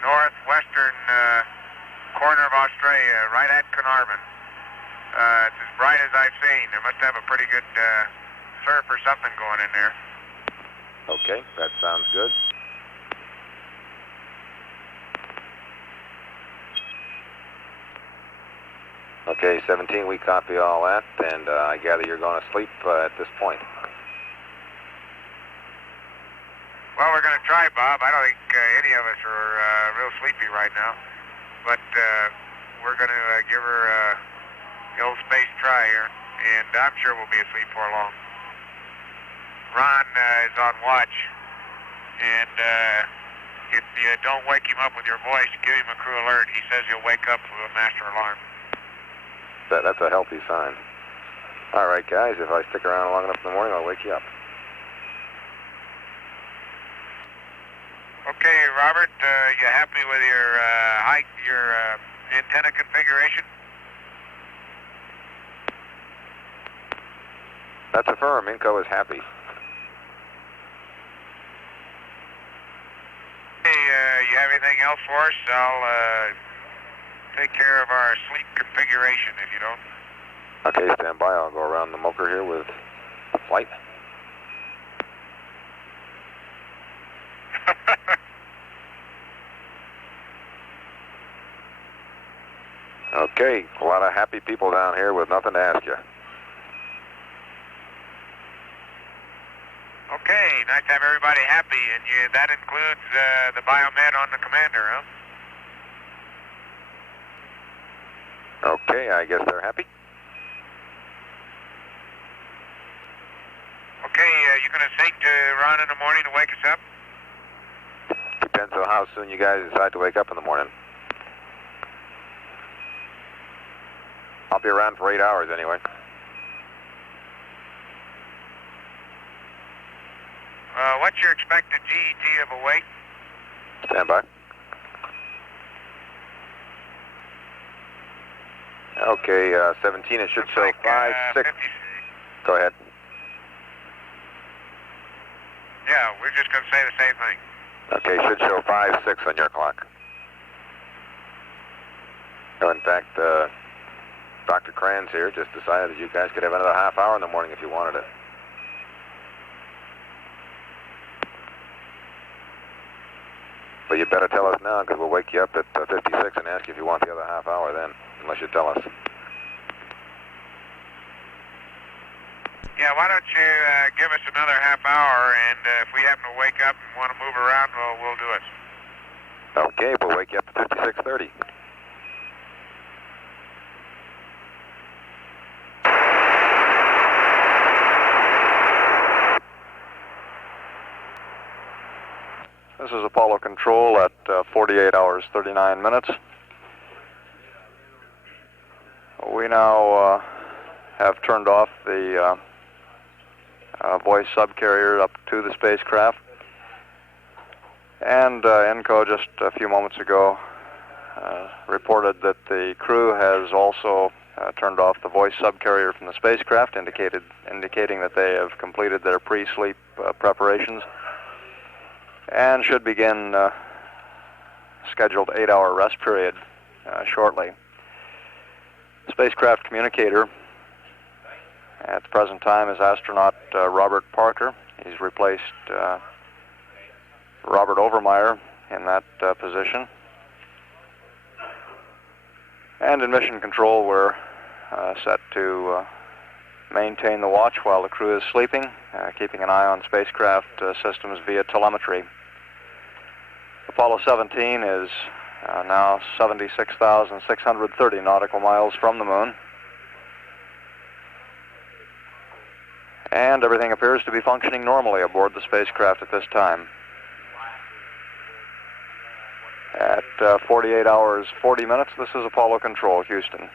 northwestern corner of Australia, right at Carnarvon. It's as bright as I've seen. They must have a pretty good surf or something going in there. Okay, that sounds good. Okay, 17, we copy all that, and I gather you're going to sleep at this point. Well, we're going to try, Bob. I don't think any of us are real sleepy right now, but we're going to give her the old space try here, and I'm sure we'll be asleep for long. Ron is on watch, and if you don't wake him up with your voice, give him a crew alert. He says he'll wake up with a master alarm. That's a healthy sign. All right, guys, if I stick around long enough in the morning, I'll wake you up. Okay, Robert, you happy with your height, your antenna configuration? That's affirm. Inco is happy. Hey, you have anything else for us? I'll take care of our sleep configuration if you don't. Okay, stand by. I'll go around the mocher here with flight. Okay, a lot of happy people down here with nothing to ask you. Okay, nice to have everybody happy, and that includes the biomed on the commander, huh? Okay, I guess they're happy. Okay, you gonna sync to Ron in the morning to wake us up? Depends on how soon you guys decide to wake up in the morning. I'll be around for 8 hours anyway. What's your expected GET of a wake? Stand by. Okay, 17, it should Looks show like, 5, 6. 50. Go ahead. Yeah, we're just gonna say the same thing. Okay, should show 5, 6 on your clock. So in fact, Dr. Kranz here just decided that you guys could have another half hour in the morning if you wanted it. But you better tell us now, because we'll wake you up at 56 and ask you if you want the other half hour then, unless you tell us. Yeah, why don't you give us another half hour, and if we happen to wake up and want to move around, we'll do it. Okay, we'll wake you up at 56:30. This is Apollo Control at 48 hours, 39 minutes. We now have turned off the voice subcarrier up to the spacecraft. And ENCO just a few moments ago reported that the crew has also turned off the voice subcarrier from the spacecraft, indicating that they have completed their pre-sleep preparations and should begin scheduled 8-hour rest period shortly. Spacecraft communicator at the present time is astronaut Robert Parker. He's replaced Robert Overmeyer in that position. And in mission control, we're set to maintain the watch while the crew is sleeping, keeping an eye on spacecraft systems via telemetry. Apollo 17 is now 76,630 nautical miles from the moon. And everything appears to be functioning normally aboard the spacecraft at this time. At 48 hours, 40 minutes, this is Apollo Control, Houston.